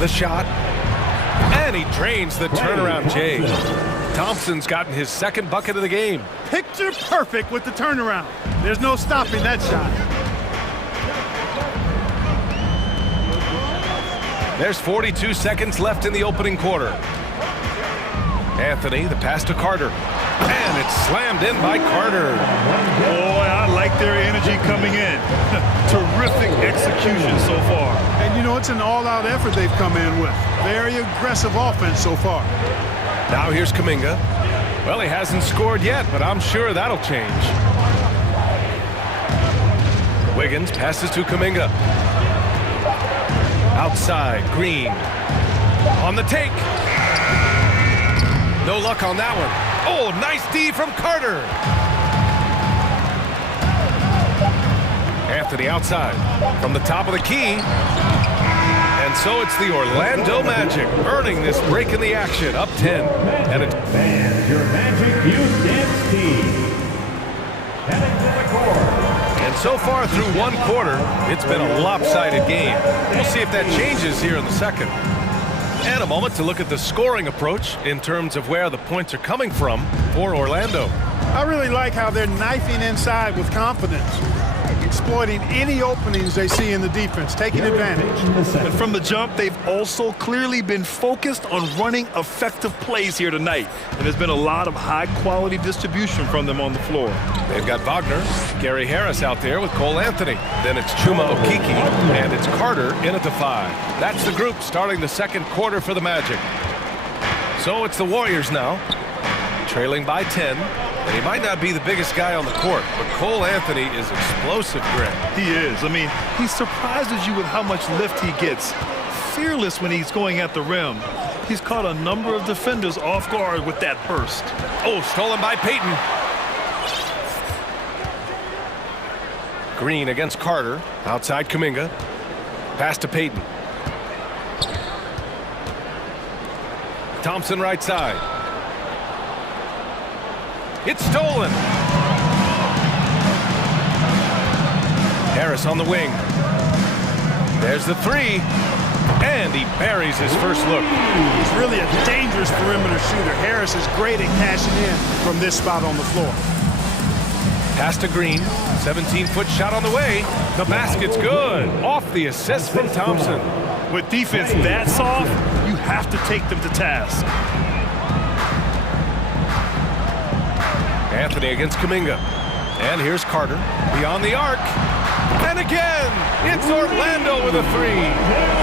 The shot. And he drains the turnaround J. Thompson's gotten his second bucket of the game. Picture perfect with the turnaround. There's no stopping that shot. There's 42 seconds left in the opening quarter. Anthony, the pass to Carter. And it's slammed in by Carter. Boy, I like their energy coming in. Terrific execution so far. And you know, it's an all-out effort they've come in with. Very aggressive offense so far. Now here's Kuminga. Well, he hasn't scored yet, but I'm sure that'll change. Wiggins passes to Kuminga. Outside, Green. On the take. No luck on that one. Oh, nice D from Carter. Anthony outside from the top of the key. And so it's the Orlando Magic earning this break in the action, up 10. And it's your Magic Youth Dance Team. Heading to the court. And so far through one quarter, it's been a lopsided game. We'll see if that changes here in the second. And a moment to look at the scoring approach in terms of where the points are coming from for Orlando. I really like how they're knifing inside with confidence, exploiting any openings they see in the defense, taking advantage. And from the jump, they've also clearly been focused on running effective plays here tonight. And there's been a lot of high-quality distribution from them on the floor. They've got Wagner, Gary Harris out there with Cole Anthony. Then it's Chuma Okeke, and it's Carter in at the 5. That's the group starting the second quarter for the Magic. So it's the Warriors now, trailing by 10. And he might not be the biggest guy on the court, but Cole Anthony is explosive, Greg. He is. I mean, he surprises you with how much lift he gets. Fearless when he's going at the rim. He's caught a number of defenders off guard with that burst. Oh, stolen by Payton. Green against Carter. Outside Kuminga. Pass to Payton. Thompson right side. It's stolen. Harris on the wing. There's the 3. And he buries his first look. He's really a dangerous perimeter shooter. Harris is great at cashing in from this spot on the floor. Pass to Green. 17-foot shot on the way. The basket's good. Off the assist from Thompson. With defense that soft, you have to take them to task. Anthony against Kuminga. And here's Carter. Beyond the arc. And again, it's Orlando with a 3.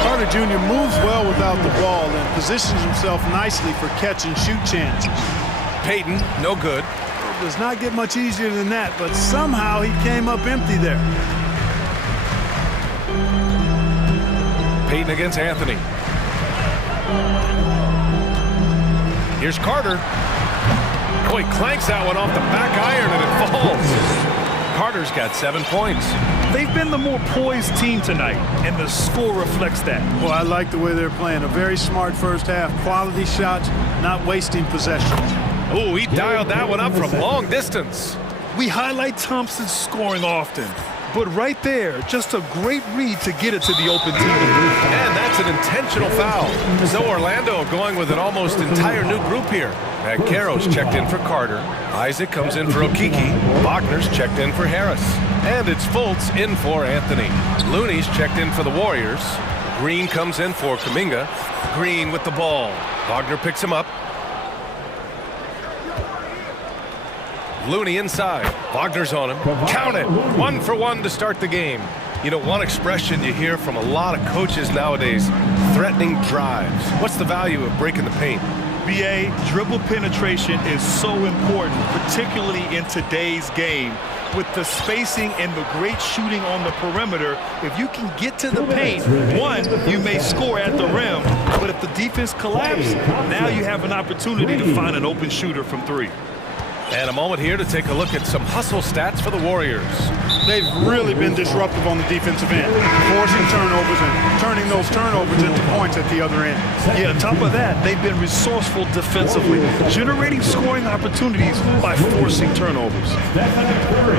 Carter Jr. moves well without the ball and positions himself nicely for catch and shoot chances. Payton, no good. It does not get much easier than that, but somehow he came up empty there. Payton against Anthony. Here's Carter. Oh, he clanks that one off the back iron and it falls. Carter's got 7 points. They've been the more poised team tonight, and the score reflects that. Well, I like the way they're playing. A very smart first half. Quality shots, not wasting possessions. Oh, he dialed that one up from long distance. We highlight Thompson's scoring often, but right there, just a great read to get it to the open team. And that's an intentional foul. So Orlando going with an almost entire new group here. Caro's checked in for Carter. Isaac comes in for Okeke. Wagner's checked in for Harris. And it's Fultz in for Anthony. Looney's checked in for the Warriors. Green comes in for Kuminga. Green with the ball. Wagner picks him up. Looney inside. Wagner's on him. Count it. 1 for 1 to start the game. You know, one expression you hear from a lot of coaches nowadays, threatening drives. What's the value of breaking the paint? BA, dribble penetration is so important, particularly in today's game. With the spacing and the great shooting on the perimeter, if you can get to the paint, one, you may score at the rim, but if the defense collapses, now you have an opportunity to find an open shooter from 3. And a moment here to take a look at some hustle stats for the Warriors. They've really been disruptive on the defensive end, forcing turnovers and turning those turnovers into points at the other end. Yeah, on top of that, they've been resourceful defensively, generating scoring opportunities by forcing turnovers.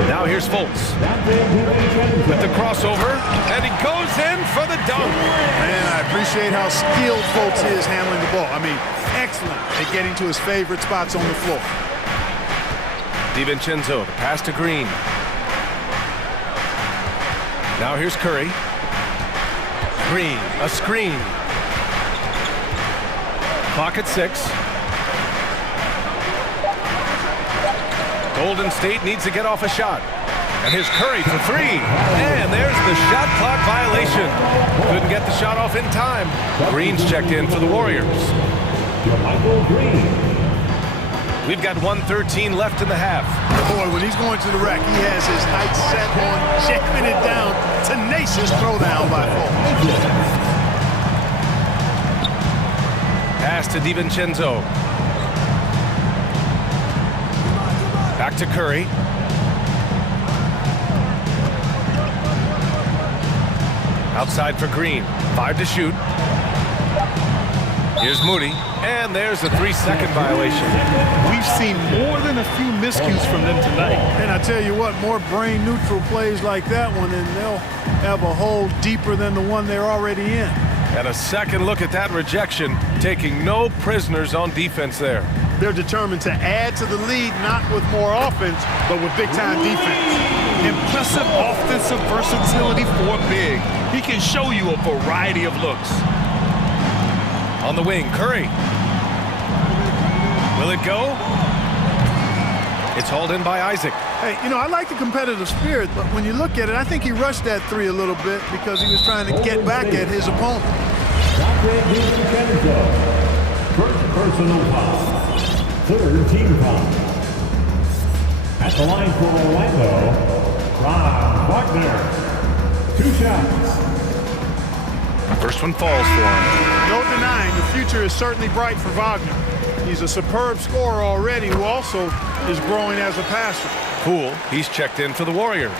Now here's Fultz with the crossover, and he goes in for the dunk. Man, I appreciate how skilled Fultz is handling the ball. I mean, excellent at getting to his favorite spots on the floor. DiVincenzo, the pass to Green. Now here's Curry. Green, a screen. Clock at 6. Golden State needs to get off a shot. And here's Curry for 3. And there's the shot clock violation. Couldn't get the shot off in time. Green's checked in for the Warriors. We've got 1:13 left in the half. Boy, when he's going to the rack, he has his height set on jamming it down. Tenacious throwdown by Fultz. Pass to DiVincenzo. Back to Curry. Outside for Green. 5 to shoot. Here's Moody. And there's a 3-second violation. We've seen more than a few miscues from them tonight. And I tell you what, more brain-neutral plays like that one, and they'll have a hole deeper than the one they're already in. And a second look at that rejection, taking no prisoners on defense there. They're determined to add to the lead, not with more offense, but with big-time defense. Impressive offensive versatility for big. He can show you a variety of looks. On the wing, Curry. Will it go? It's hauled in by Isaac. Hey, you know, I like the competitive spirit, but when you look at it, I think he rushed that 3 a little bit because he was trying to get back at his opponent. First personal foul. Third team foul. At the line for Orlando, Ron Wagner. 2 shots. First one falls for him. No denying, the future is certainly bright for Wagner. He's a superb scorer already who also is growing as a passer. Poole, he's checked in for the Warriors.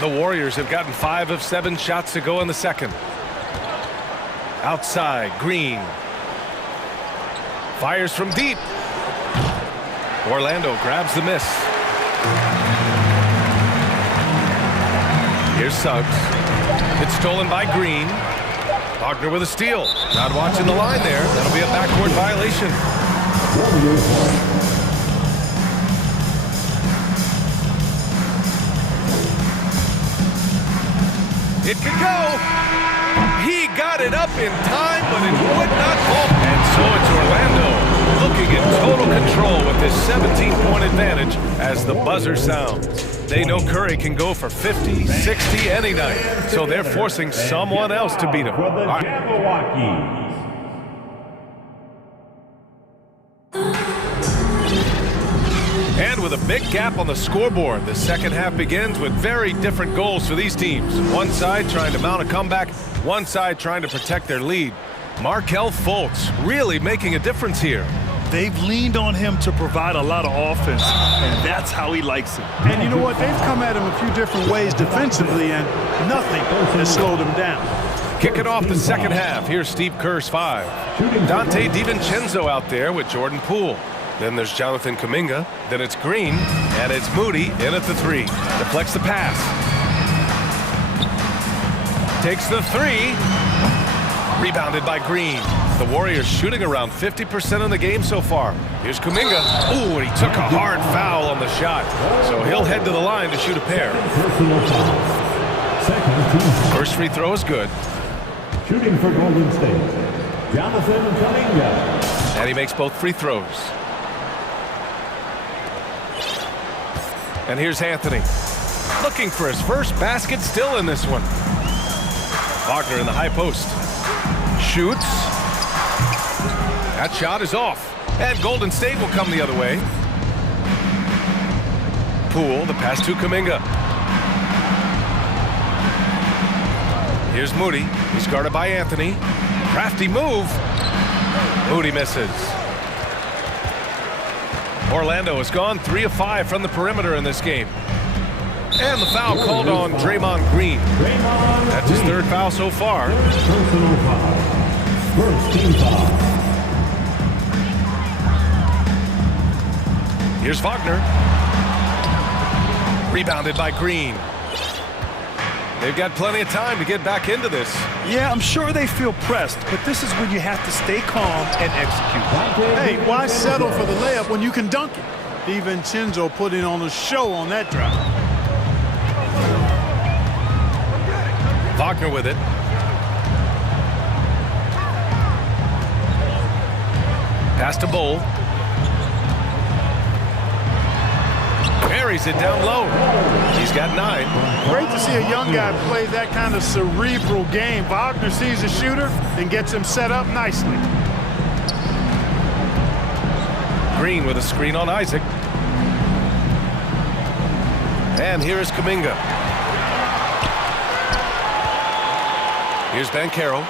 The Warriors have gotten 5 of 7 shots to go in the second. Outside, Green. Fires from deep. Orlando grabs the miss. Here's Suggs. It's stolen by Green. Wagner with a steal. Not watching the line there. That'll be a backcourt violation. It could go. He got it up in time, but it would not fall. And so it's Orlando looking in total control with this 17-point advantage as the buzzer sounds. They know Curry can go for 50, 60 any night, so they're forcing someone else to beat him. And with a big gap on the scoreboard, the second half begins with very different goals for these teams. One side trying to mount a comeback, one side trying to protect their lead. Markelle Fultz really making a difference here. They've leaned on him to provide a lot of offense, and that's how he likes it. And you know what? They've come at him a few different ways defensively, and nothing has slowed him down. Kicking off the second half, here's Steve Kerr's 5. Donte DiVincenzo out there with Jordan Poole. Then there's Jonathan Kuminga. Then it's Green, and it's Moody in at the 3. Deflects the pass. Takes the 3. Rebounded by Green. The Warriors shooting around 50% in the game so far. Here's Kuminga. Ooh, and he took a hard foul on the shot. So he'll head to the line to shoot a pair. First free throw is good. Shooting for Golden State, Jonathan Kuminga. And he makes both free throws. And here's Anthony. Looking for his first basket still in this one. Wagner in the high post. Shoots. That shot is off. And Golden State will come the other way. Poole, the pass to Kuminga. Here's Moody. He's guarded by Anthony. Crafty move. Moody misses. Orlando has gone 3 of 5 from the perimeter in this game. And the foul called on Draymond Green. That's his 3rd foul so far. Personal foul. First team foul. Here's Wagner. Rebounded by Green. They've got plenty of time to get back into this. Yeah, I'm sure they feel pressed, but this is when you have to stay calm and execute. Hey, why settle for the layup when you can dunk it? DiVincenzo putting on a show on that drive. Wagner with it. Pass to Bull. Buries it down low. He's got 9. Great to see a young guy play that kind of cerebral game. Wagner sees a shooter and gets him set up nicely. Green with a screen on Isaac. And here is Kuminga. Here's Banchero.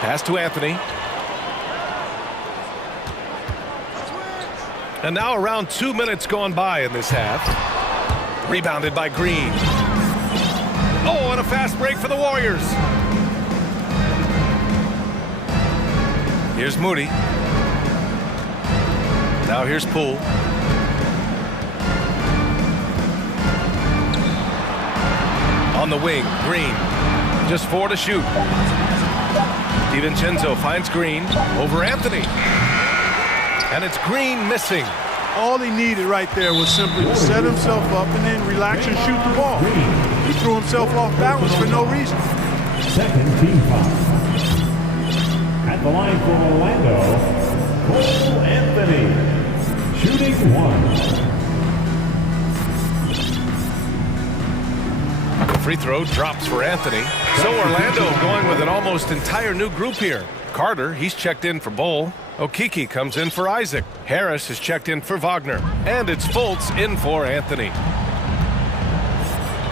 Pass to Anthony. And now around 2 minutes gone by in this half. Rebounded by Green. Oh, and a fast break for the Warriors. Here's Moody. Now here's Poole. On the wing, Green. Just 4 to shoot. DiVincenzo finds Green over Anthony. And it's Green missing. All he needed right there was simply to set himself up and then relax and shoot the ball. He threw himself off balance for no reason. Second team foul. At the line for Orlando, Cole Anthony, shooting 1. Free throw drops for Anthony. So Orlando going with an almost entire new group here. Carter, he's checked in for Bull. Okeke comes in for Isaac. Harris is checked in for Wagner. And it's Fultz in for Anthony.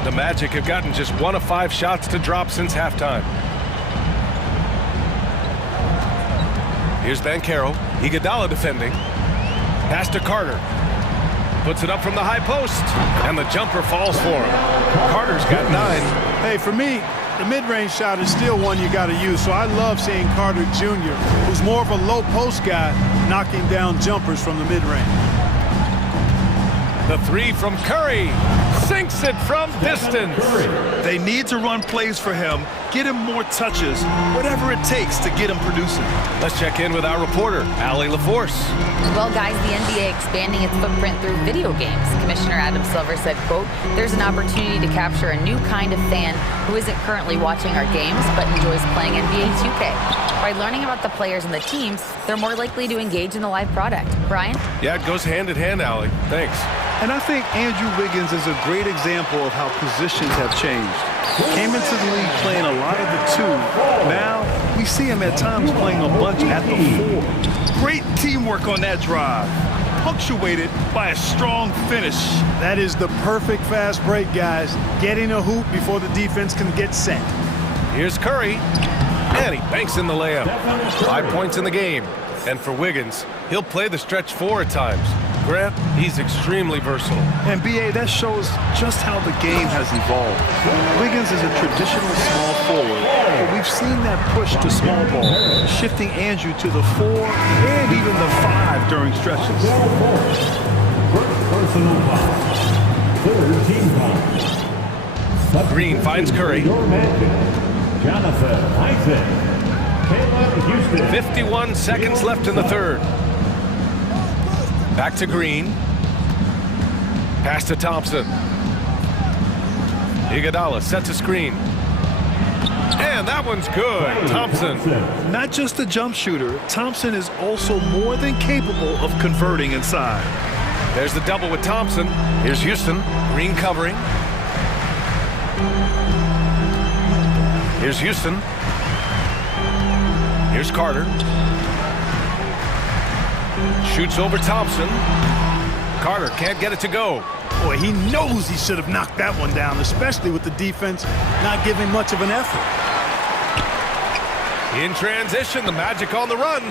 The Magic have gotten just 1 of 5 shots to drop since halftime. Here's Banchero. Iguodala defending. Pass to Carter. Puts it up from the high post. And the jumper falls for him. Carter's got 9. Hey, for me, the mid-range shot is still one you got to use, so I love seeing Carter Jr., who's more of a low-post guy, knocking down jumpers from the mid-range. The 3 from Curry. Sinks it from distance. They need to run plays for him, get him more touches, whatever it takes to get him producing. Let's check in with our reporter, Allie LaForce. Well, guys, the NBA expanding its footprint through video games. Commissioner Adam Silver said, quote, "There's an opportunity to capture a new kind of fan who isn't currently watching our games but enjoys playing NBA 2K. By learning about the players and the teams, they're more likely to engage in the live product." Brian? Yeah, it goes hand in hand, Allie. Thanks. And I think Andrew Wiggins is a great example of how positions have changed. Came into the league playing a lot of the 2. Now, we see him at times playing a bunch at the 4. Great teamwork on that drive, punctuated by a strong finish. That is the perfect fast break, guys. Getting a hoop before the defense can get set. Here's Curry. And he banks in the layup. 5 points in the game. And for Wiggins, he'll play the stretch 4 at times. Grant, he's extremely versatile. And B.A., that shows just how the game has evolved. Wiggins is a traditional small forward, but we've seen that push to small ball, shifting Andrew to the 4 and even the 5 during stretches. Personal foul. Third team foul. Green finds Curry. Jonathan Isaac. Caleb Houston. 51 seconds left in the 3rd. Back to Green. Pass to Thompson. Iguodala sets a screen. And that one's good. Thompson. Not just a jump shooter, Thompson is also more than capable of converting inside. There's the double with Thompson. Here's Houston. Green covering. Here's Houston. Here's Carter. Shoots over Thompson. Carter can't get it to go. Boy, he knows he should have knocked that one down, especially with the defense not giving much of an effort. In transition, the Magic on the run.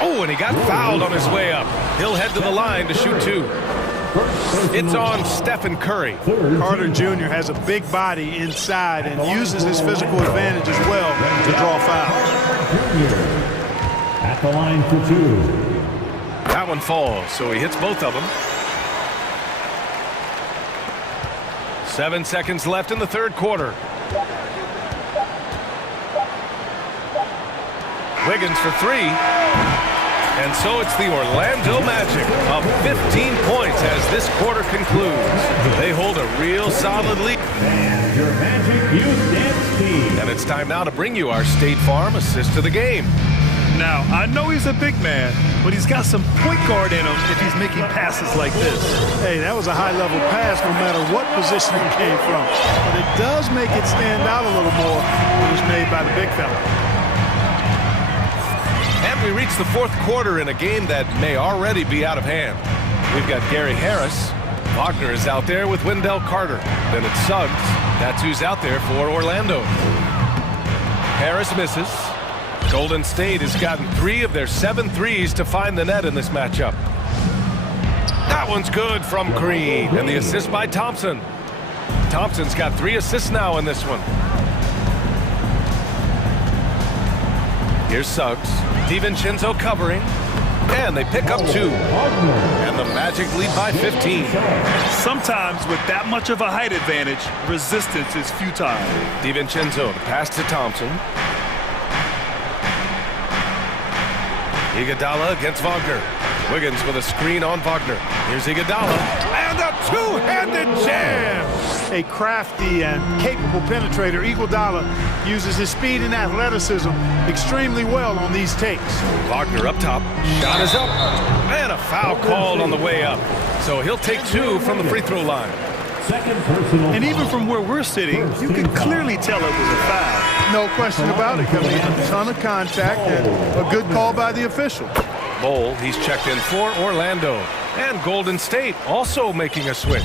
Oh, and he got fouled on his way up. He'll head to the line to shoot 2. It's on Stephen Curry. Carter Jr. has a big body inside and uses his physical advantage as well to draw fouls. At the line for 2. That one falls, so he hits both of them. 7 seconds left in the third quarter. Wiggins for 3. And so it's the Orlando Magic of 15 points as this quarter concludes. They hold a real solid lead. And your Magic Youth Dance Team. And it's time now to bring you our State Farm assist to the game. Now, I know he's a big man, but he's got some point guard in him if he's making passes like this. Hey, that was a high-level pass no matter what position it came from. But it does make it stand out a little more when it was made by the big fella. And we reach the fourth quarter in a game that may already be out of hand. We've got Gary Harris. Wagner is out there with Wendell Carter. Then it's Suggs. That's who's out there for Orlando. Harris misses. Golden State has gotten 3 of their 7 threes to find the net in this matchup. That one's good from Green. And the assist by Thompson. Thompson's got 3 assists now in this one. Here's Suggs. DiVincenzo covering. And they pick up 2. And the Magic lead by 15. Sometimes with that much of a height advantage, resistance is futile. DiVincenzo to pass to Thompson. Iguodala against Wagner. Wiggins with a screen on Wagner. Here's Iguodala. And a two-handed jam! A crafty and capable penetrator, Iguodala uses his speed and athleticism extremely well on these takes. Wagner up top. Shot is up. And a foul called on the way up. So he'll take 2 from the free throw line. And even from where we're sitting, you can clearly tell it was a foul. No question about it, coming in a ton of contact and a good call by the official. Bol, he's checked in for Orlando. And Golden State also making a switch.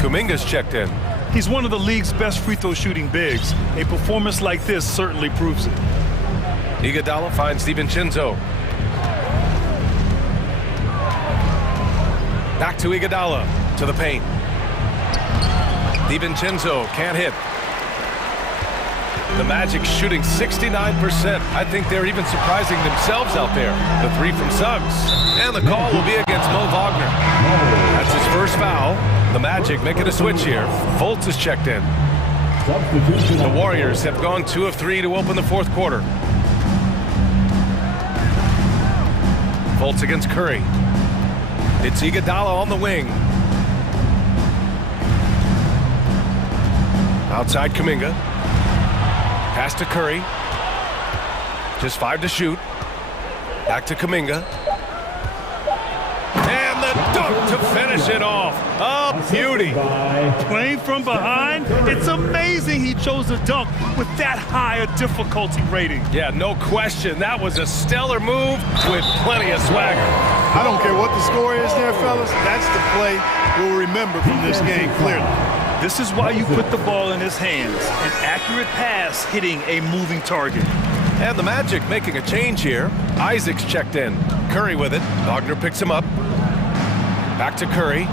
Kuminga's checked in. He's one of the league's best free throw shooting bigs. A performance like this certainly proves it. Iguodala finds DiVincenzo. Back to Iguodala to the paint. DiVincenzo can't hit. The Magic shooting 69%. I think they're even surprising themselves out there. The 3 from Suggs. And the call will be against Mo Wagner. That's his first foul. The Magic making a switch here. Fultz is checked in. The Warriors have gone 2 of 3 to open the fourth quarter. Fultz against Curry. It's Iguodala on the wing. Outside Kuminga. Pass to Curry. Just 5 to shoot. Back to Kuminga. And the dunk to finish it off. A beauty. Playing from behind, it's amazing he chose a dunk with that high a difficulty rating. Yeah, no question. That was a stellar move with plenty of swagger. I don't care what the score is there, fellas. That's the play we'll remember from this game clearly. This is why you put the ball in his hands. An accurate pass hitting a moving target. And the Magic making a change here. Isaac's checked in. Curry with it. Wagner picks him up. Back to Curry.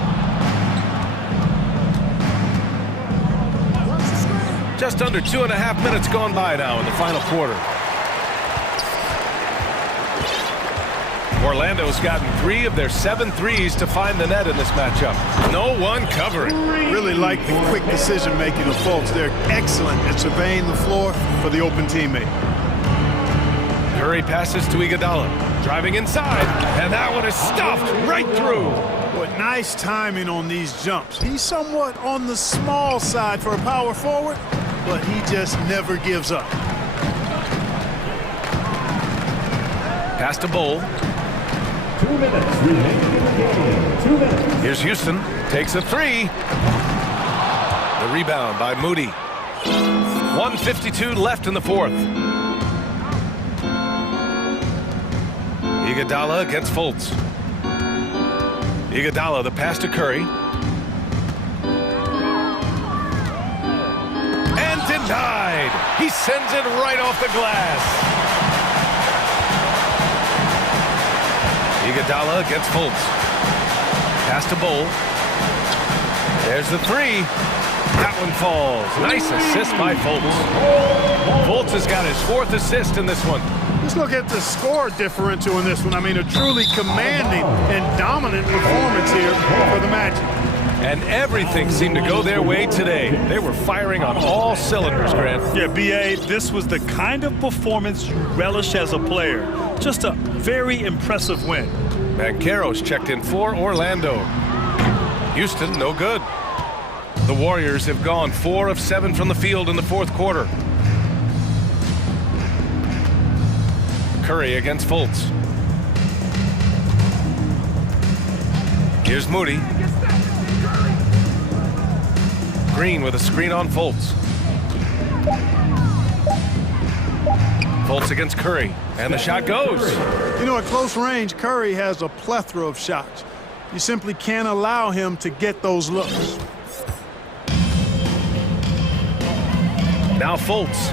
Just under 2.5 minutes gone by now in the final quarter. Orlando's gotten 3 of their 7 threes to find the net in this matchup. No one covering. Really like the quick decision-making of Fultz. They're excellent at surveying the floor for the open teammate. Curry passes to Iguodala. Driving inside, and that one is stuffed right through. What nice timing on these jumps. He's somewhat on the small side for a power forward, but he just never gives up. Pass to Bol. 2 minutes remaining in the game. 2 minutes. Here's Houston. Takes a 3. The rebound by Moody. 1:52 left in the fourth. Iguodala against Fultz. Iguodala, the pass to Curry. And denied. He sends it right off the glass. Iguodala against Fultz. Pass to Bowl. There's the three. That one falls. Nice assist by Fultz. Fultz has got his 4th assist in this one. Let's look at the score differential in this one. I mean, a truly commanding and dominant performance here for the Magic. And everything seemed to go their way today. They were firing on all cylinders, Grant. Yeah, B.A., this was the kind of performance you relish as a player. Just a very impressive win. Banchero's checked in for Orlando. Houston, no good. The Warriors have gone 4 of 7 from the field in the 4th quarter. Curry against Fultz. Here's Moody. Green with a screen on Fultz. Fultz against Curry, and the shot goes. You know, at close range, Curry has a plethora of shots. You simply can't allow him to get those looks. Now Fultz.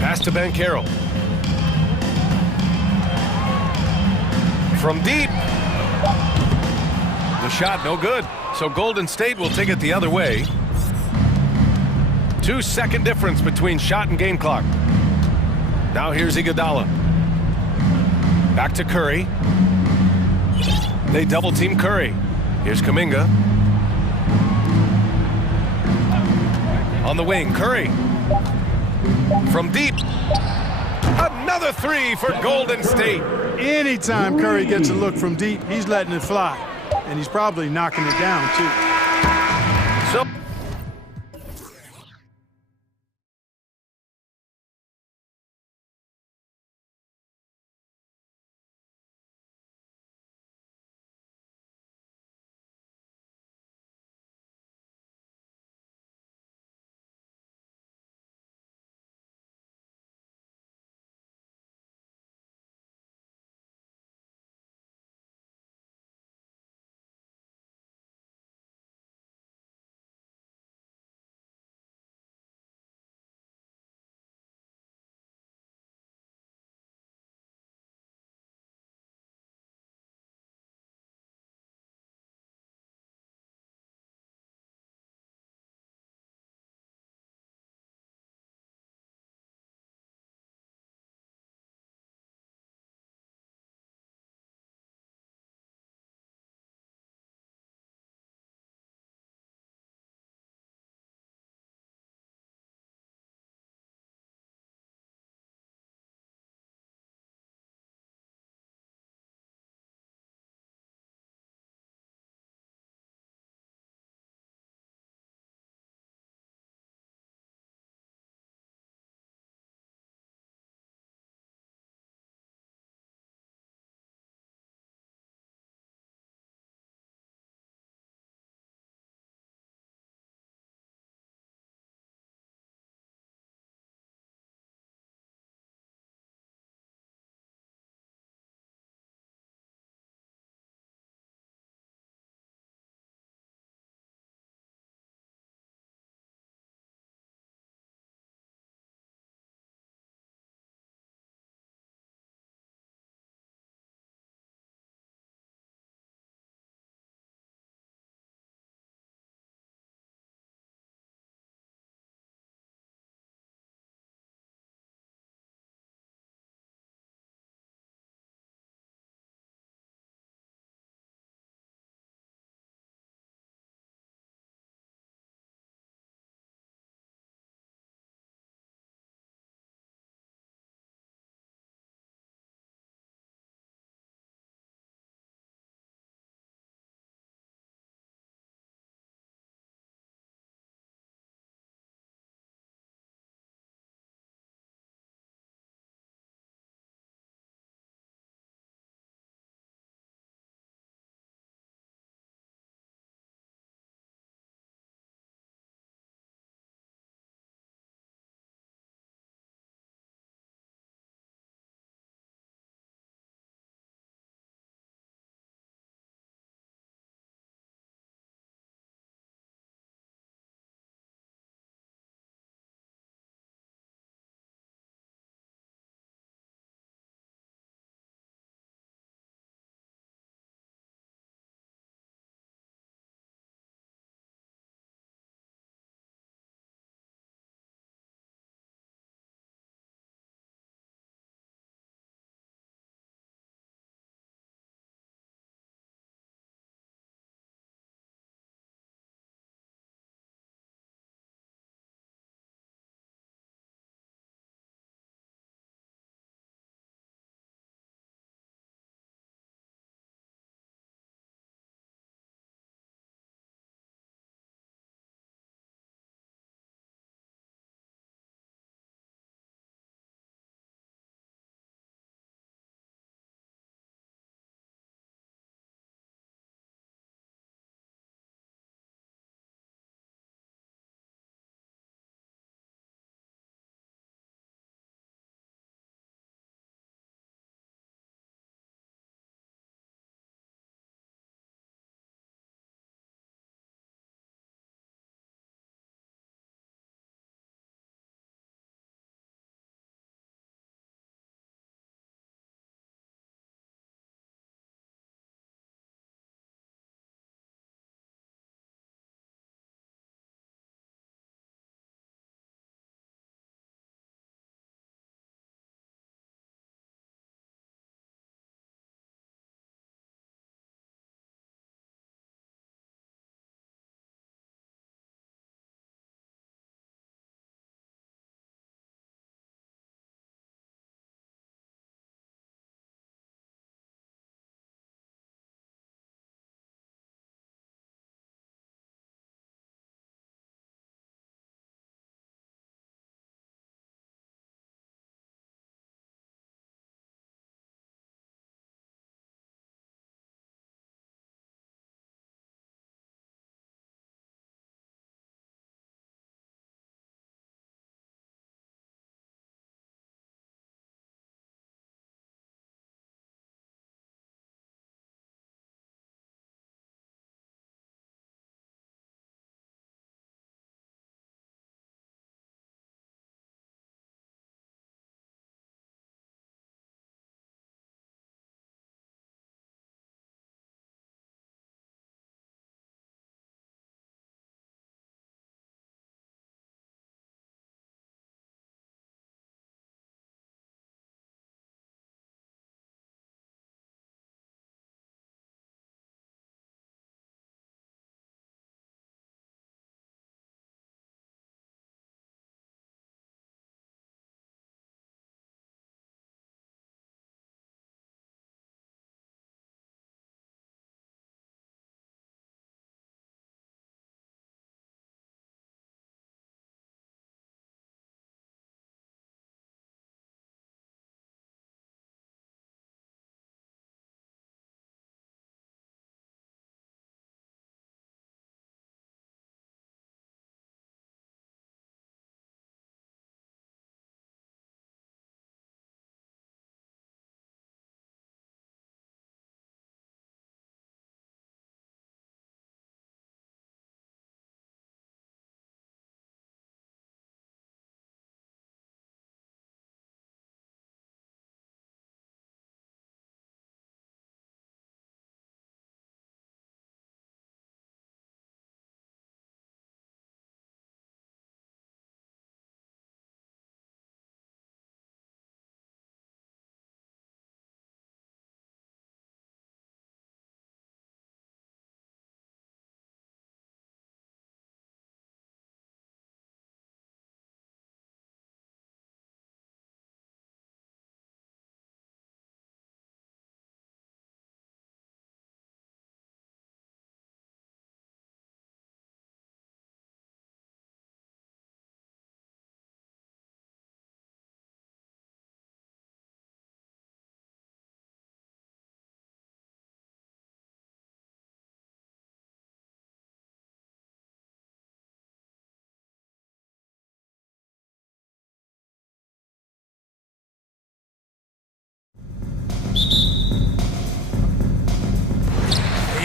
Pass to Banchero. From deep. The shot no good. So Golden State will take it the other way. 2-second difference between shot and game clock. Now here's Iguodala. Back to Curry. They double team Curry. Here's Kuminga. On the wing, Curry. From deep. Another three for Golden State. Anytime Curry gets a look from deep, he's letting it fly. And he's probably knocking it down, too. So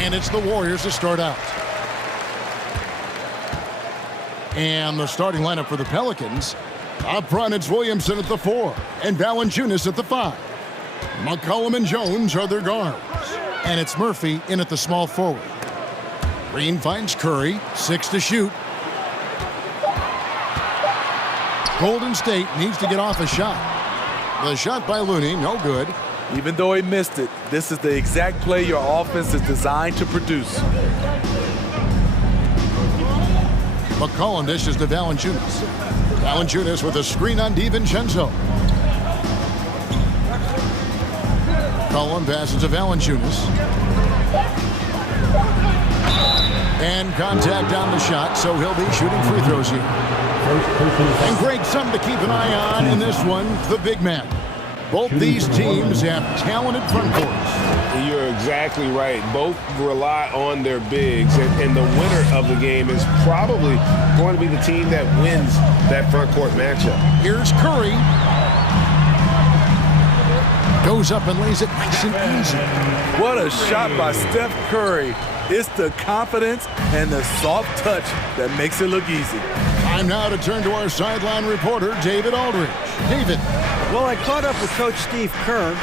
And it's the Warriors to start out. And the starting lineup for the Pelicans. Up front, it's Williamson at the 4 and Valanciunas at the 5. McCollum and Jones are their guards. And it's Murphy in at the small forward. Green finds Curry, 6 to shoot. Golden State needs to get off a shot. The shot by Looney, no good. Even though he missed it, this is the exact play your offense is designed to produce. McCollum dishes to Valanciunas. Valanciunas with a screen on DiVincenzo. McCollum passes to Valanciunas. And contact on the shot, so he'll be shooting free throws here. And Greg, something to keep an eye on in this one, the big man. Both these teams have talented front courts. You're exactly right. Both rely on their bigs, and the winner of the game is probably going to be the team that wins that front court matchup. Here's Curry. Goes up and lays it nice and easy. What a shot by Steph Curry. It's the confidence and the soft touch that makes it look easy. Time now to turn to our sideline reporter, David Aldridge. David. Well, I caught up with Coach Steve Kerr.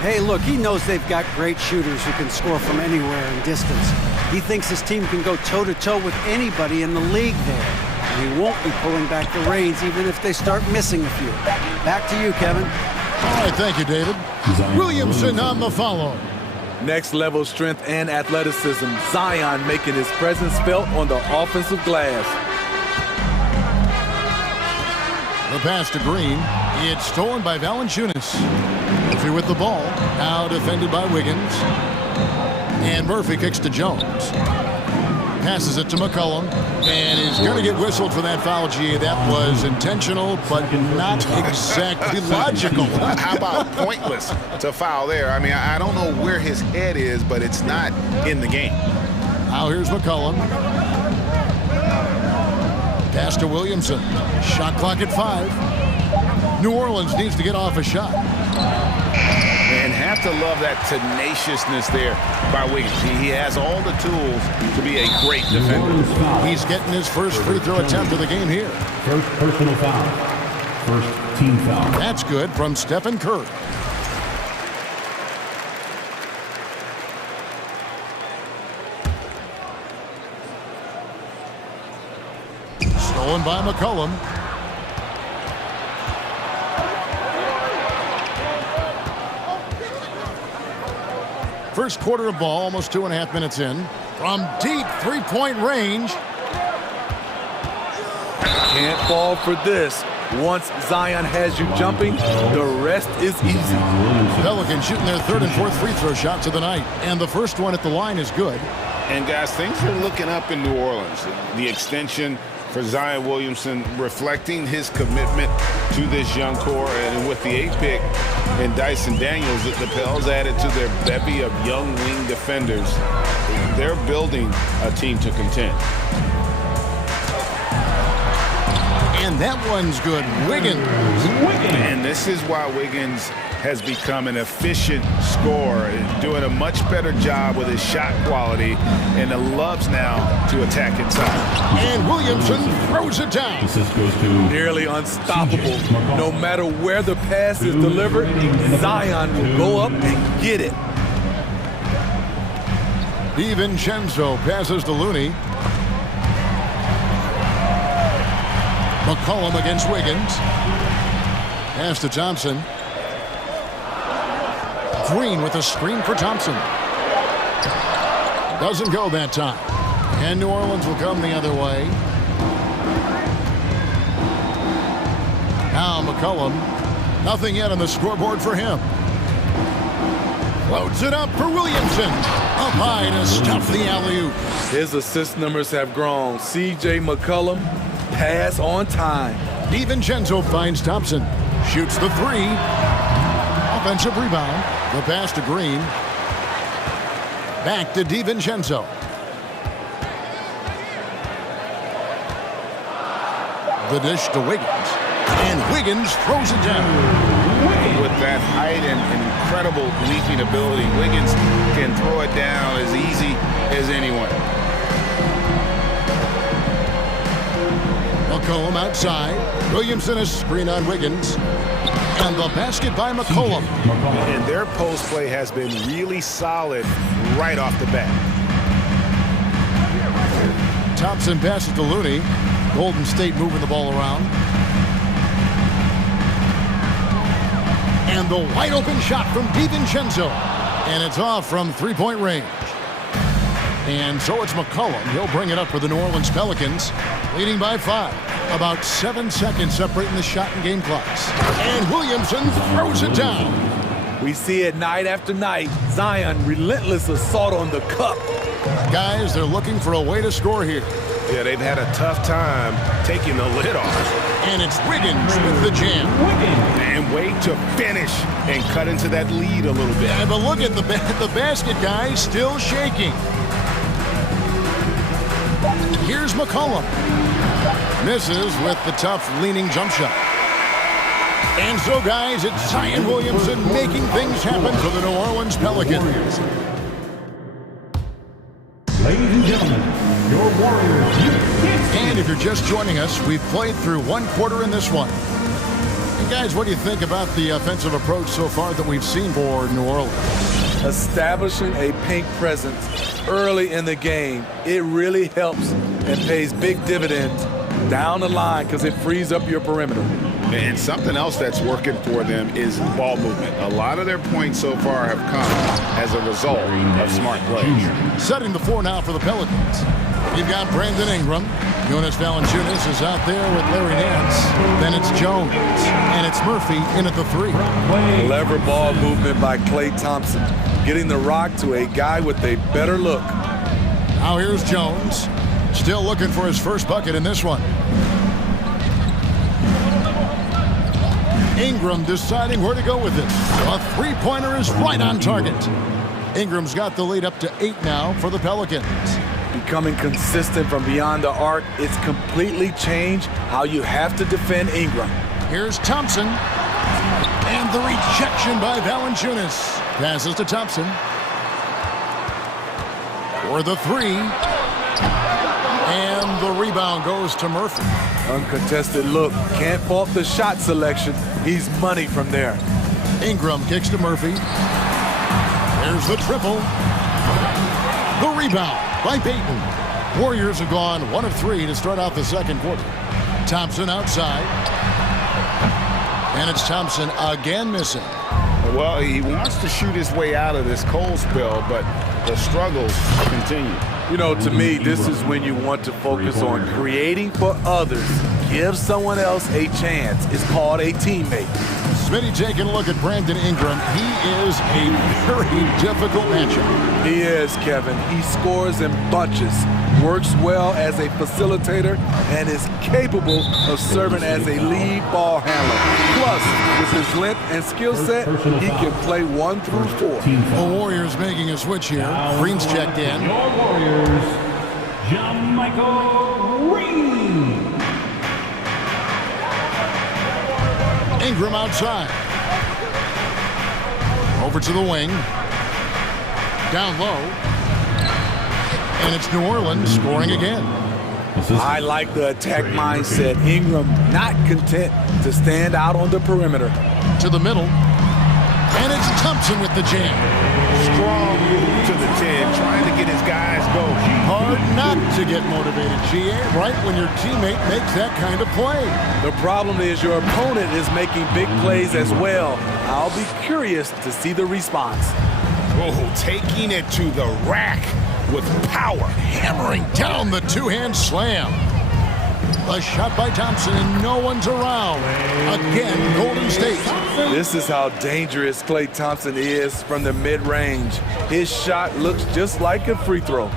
Hey, look, he knows they've got great shooters who can score from anywhere in distance. He thinks his team can go toe-to-toe with anybody in the league there. And he won't be pulling back the reins even if they start missing a few. Back to you, Kevin. All right, thank you, David. Williamson on the follow. Next level strength and athleticism. Zion making his presence felt on the offensive glass. The pass to Green. It's stolen by Valanciunas. Murphy with the ball. Now defended by Wiggins. And Murphy kicks to Jones. Passes it to McCollum. And he's going to get whistled for that foul, G. That was intentional, but not exactly logical. How about pointless to foul there? I mean, I don't know where his head is, but it's not in the game. Now here's McCollum. Pass to Williamson. Shot clock at 5. New Orleans needs to get off a shot. And have to love that tenaciousness there by Wiggins. He has all the tools to be a great defender. He's getting his first free throw attempt of the game here. First personal foul. First team foul. That's good from Stephen Curry. Stolen by McCollum. First quarter of ball, almost 2.5 minutes in. From deep three-point range. Can't fall for this. Once Zion has you jumping, the rest is easy. Pelicans shooting their third and fourth free throw shots of the night. And the first one at the line is good. And guys, things are looking up in New Orleans. The extension for Zion Williamson reflecting his commitment to this young core, and with the 8th pick and Dyson Daniels, the Pels added to their bevy of young wing defenders. They're building a team to contend. And that one's good. Wiggins. And this is why Wiggins has become an efficient scorer, doing a much better job with his shot quality, and loves now to attack inside. And Williamson throws it down. Nearly unstoppable. No matter where the pass is delivered, Zion will go up and get it. DiVincenzo passes to Looney. McCollum against Wiggins. Pass to Thompson. Green with a screen for Thompson. Doesn't go that time. And New Orleans will come the other way. Now McCollum. Nothing yet on the scoreboard for him. Loads it up for Williamson. Up high to stuff the alley-oop. His assist numbers have grown. C.J. McCollum, pass on time. DiVincenzo finds Thompson. Shoots the 3. Offensive rebound. The pass to Green. Back to DiVincenzo. The dish to Wiggins. And Wiggins throws it down. with that height and incredible leaping ability. Wiggins can throw it down as easy as anyone. McCollum outside. Williamson a screen on Wiggins. And the basket by McCollum. And their post play has been really solid right off the bat. Thompson passes to Looney. Golden State moving the ball around. And the wide open shot from DiVincenzo. And it's off from three-point range. And so it's McCollum. He'll bring it up for the New Orleans Pelicans, leading by 5. About 7 seconds separating the shot and game clocks. And Williamson throws it down. We see it night after night. Zion, relentless assault on the cup. Guys, they're looking for a way to score here. Yeah, they've had a tough time taking the lid off. And it's Wiggins with the jam. And wait to finish and cut into that lead a little bit. Yeah, but look at the basket, guys, still shaking. Here's McCollum. Misses with the tough leaning jump shot. And so, guys, it's Zion Williamson making things happen for the New Orleans Pelicans. Ladies and gentlemen, your Warriors. And if you're just joining us, we've played through one quarter in this one. And guys, what do you think about the offensive approach so far that we've seen for New Orleans? Establishing a paint presence early in the game, it really helps and pays big dividends down the line because it frees up your perimeter. And something else that's working for them is ball movement. A lot of their points so far have come as a result of smart plays. Setting the floor now for the Pelicans. You've got Brandon Ingram. Jonas Valanciunas is out there with Larry Nance. Then it's Jones. And it's Murphy in at the 3. Clever ball movement by Klay Thompson, getting the rock to a guy with a better look. Now here's Jones. Still looking for his first bucket in this one. Ingram deciding where to go with it. A three-pointer is right on target. Ingram's got the lead up to 8 now for the Pelicans. Becoming consistent from beyond the arc, it's completely changed how you have to defend Ingram. Here's Thompson. And the rejection by Valanciunas. Passes to Thompson. For the 3. And the rebound goes to Murphy. Uncontested look. Can't fault the shot selection. He's money from there. Ingram kicks to Murphy. There's the triple. The rebound by Payton. Warriors have gone 1 of 3 to start out the second quarter. Thompson outside. And it's Thompson again missing. Well, he wants to shoot his way out of this cold spell, but the struggles continue. You know, to me, this is when you want to focus on creating for others. Give someone else a chance. It's called a teammate. Smitty taking a look at Brandon Ingram. He is a very difficult matchup. He is, Kevin. He scores in bunches, works well as a facilitator, and is capable of serving as a lead ball handler. Plus, with his length and skill set, he can play 1 through 4. The Warriors making a switch here. Green's checked in. Your Warriors, Michael Green. Ingram outside. Over to the wing. Down low. And it's New Orleans scoring again. I like the attack mindset. Ingram not content to stand out on the perimeter. To the middle. And it's Thompson with the jam. Strong move to the 10, trying to get his guys going. Hard not to get motivated, GA, right when your teammate makes that kind of play. The problem is your opponent is making big plays as well. I'll be curious to see the response. Oh, taking it to the rack with power. Hammering down the two-hand slam. A shot by Thompson and no one's around. Again, Golden State. This is how dangerous Klay Thompson is from the mid-range. His shot looks just like a free throw.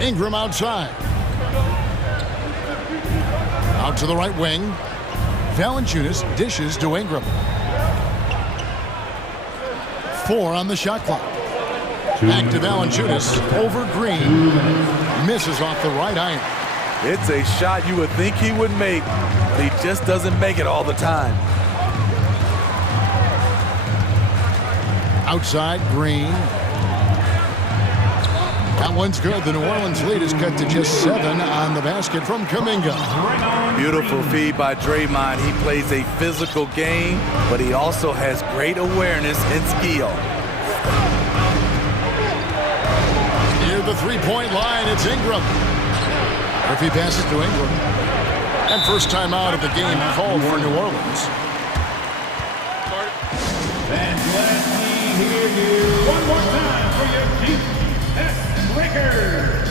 Ingram outside. Out to the right wing. Valanciunas dishes to Ingram. 4 on the shot clock. Back to Valanciunas over Green. Misses off the right iron. It's a shot you would think he would make, but he just doesn't make it all the time. Outside, Green. That one's good. The New Orleans lead is cut to just 7 on the basket from Kuminga. Beautiful feed by Draymond. He plays a physical game, but he also has great awareness and skill. Near the three-point line, it's Ingram. If he passes to Ingram. And first time out of the game called for New Orleans. And let me hear you one more time for your GS Lakers.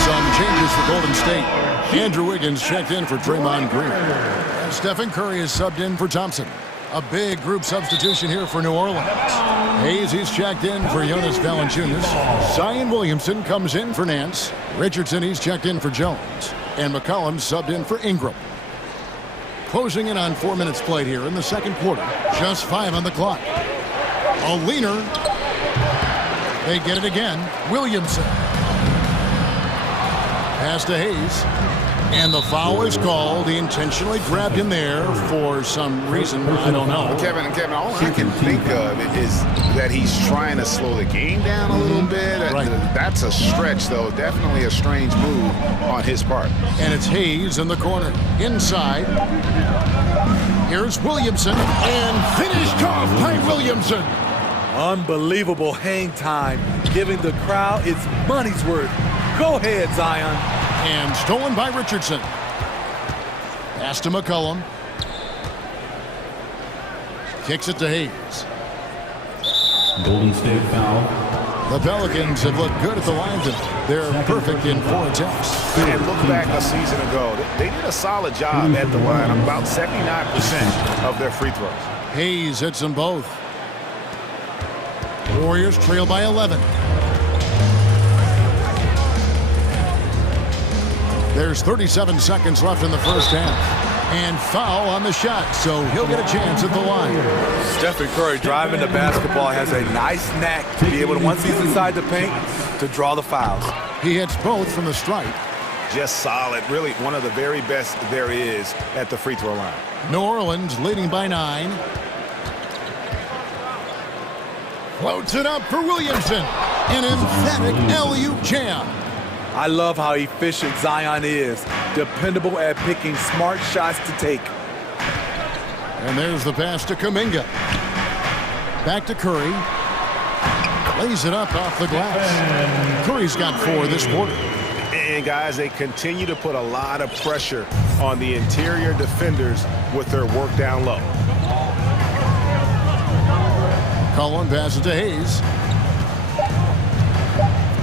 Some changes for Golden State. Andrew Wiggins checked in for Draymond Green. Stephen Curry is subbed in for Thompson. A big group substitution here for New Orleans. Hayes, he's checked in for Jonas Valanciunas. Zion Williamson comes in for Nance. Richardson, he's checked in for Jones. And McCollum subbed in for Ingram. Closing in on 4 minutes played here in the second quarter. Just 5 on the clock. A leaner. They get it again. Williamson. Pass to Hayes. And the foul is called. He intentionally grabbed him there for some reason. I don't know. Kevin, all I can think of is that he's trying to slow the game down a little bit. Right. That's a stretch, though. Definitely a strange move on his part. And it's Hayes in the corner. Inside. Here's Williamson. And finished off by Williamson. Unbelievable hang time, giving the crowd its money's worth. Go ahead, Zion. And stolen by Richardson. Pass to McCollum. Kicks it to Hayes. Golden State foul. The Pelicans have looked good at the line tonight. They're perfect in 4 attempts. And look back a season ago. They did a solid job at the line. About 79% of their free throws. Hayes hits them both. Warriors trail by 11. There's 37 seconds left in the first half. And foul on the shot, so he'll get a chance at the line. Stephen Curry driving the basketball has a nice knack to be able to, once he's inside the paint, to draw the fouls. He hits both from the stripe. Just solid. Really one of the very best there is at the free throw line. New Orleans leading by 9. Floats it up for Williamson. An emphatic alley-oop jam. I love how efficient Zion is. Dependable at picking smart shots to take. And there's the pass to Kuminga. Back to Curry. Lays it up off the glass. Curry's got 4 this quarter. And guys, they continue to put a lot of pressure on the interior defenders with their work down low. Cullen passes to Hayes.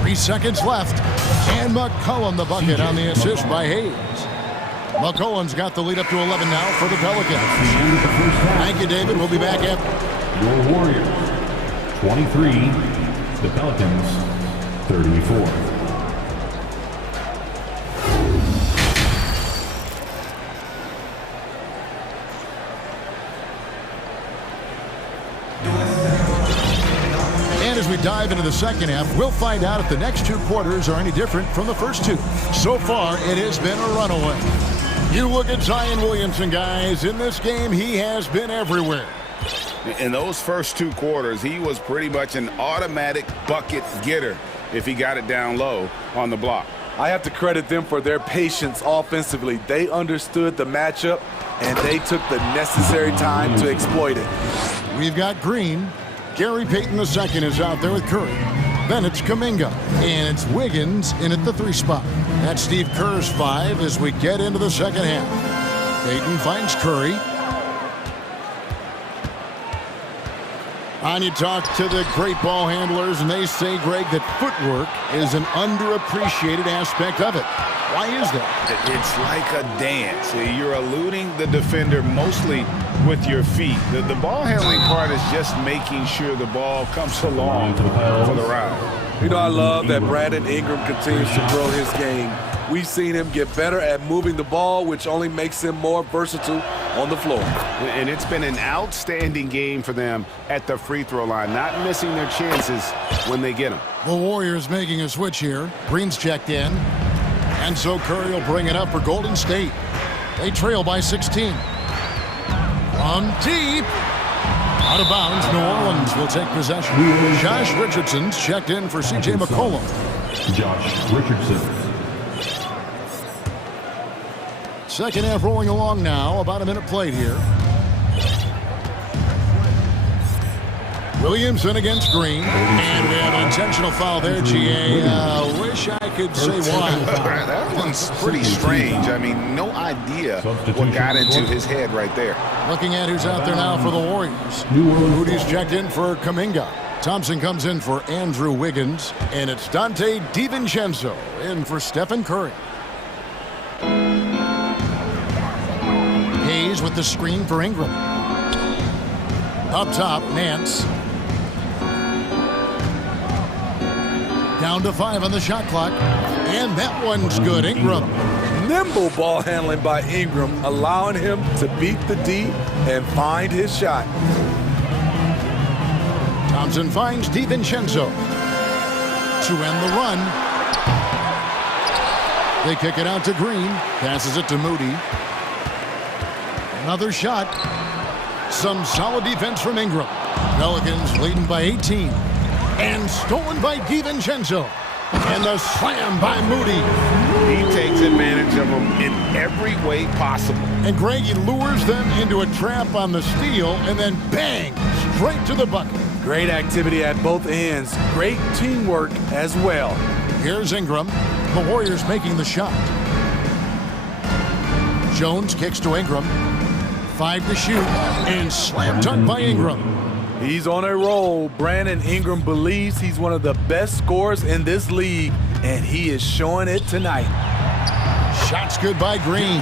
3 seconds left. And McCollum the bucket on the assist by Hayes. McCollum's got the lead up to 11 now for the Pelicans. Thank you, David. We'll be back after. Your Warriors, 23. The Pelicans, 34. As we dive into the second half, we'll find out if the next 2 quarters are any different from the first 2. So far, it has been a runaway. You look at Zion Williamson, guys. In this game, he has been everywhere. In those first 2 quarters, he was pretty much an automatic bucket getter if he got it down low on the block. I have to credit them for their patience offensively. They understood the matchup, and they took the necessary time to exploit it. We've got Green. Gary Payton II is out there with Curry. Then it's Kuminga. And it's Wiggins in at the 3 spot. That's Steve Kerr's 5 as we get into the second half. Payton finds Curry. And you talk to the great ball handlers, and they say, Greg, that footwork is an underappreciated aspect of it. Why is that? It's like a dance. You're eluding the defender mostly with your feet. The ball handling part is just making sure the ball comes along for the round. You know, I love that Brandon Ingram continues to grow his game. we've seen him get better at moving the ball, which only makes him more versatile on the floor. And it's been an outstanding game for them at the free throw line, not missing their chances when they get them. The Warriors making a switch here. Green's checked in. And so Curry will bring it up for Golden State. They trail by 16. From deep. Out of bounds, New Orleans will take possession. Josh Richardson's checked in for C.J. McCollum. Josh Richardson. Second half rolling along now. About a minute played here. Williamson against Green. And we have an intentional foul there, G.A. Wish I could say why. That one's pretty strange. I mean, no idea what got into his head right there. Looking at who's out there now for the Warriors. Moody's checked in for Kuminga. Thompson comes in for Andrew Wiggins. And it's Dante DiVincenzo in for Stephen Curry. Hayes with the screen for Ingram. Up top, Nance. Down to 5 on the shot clock. And that one's good. Ingram. Nimble ball handling by Ingram, allowing him to beat the D and find his shot. Thompson finds DiVincenzo to end the run. They kick it out to Green. Passes it to Moody. Another shot. Some solid defense from Ingram. Pelicans leading by 18. And stolen by DiVincenzo. And the slam by Moody. He takes advantage of them in every way possible. And Greg, he lures them into a trap on the steal, and then bang, straight to the bucket. Great activity at both ends. Great teamwork as well. Here's Ingram. The Warriors making the shot. Jones kicks to Ingram. 5 to shoot, and slam dunk by Ingram. He's on a roll. Brandon Ingram believes he's one of the best scorers in this league, and he is showing it tonight. Shots good by Green.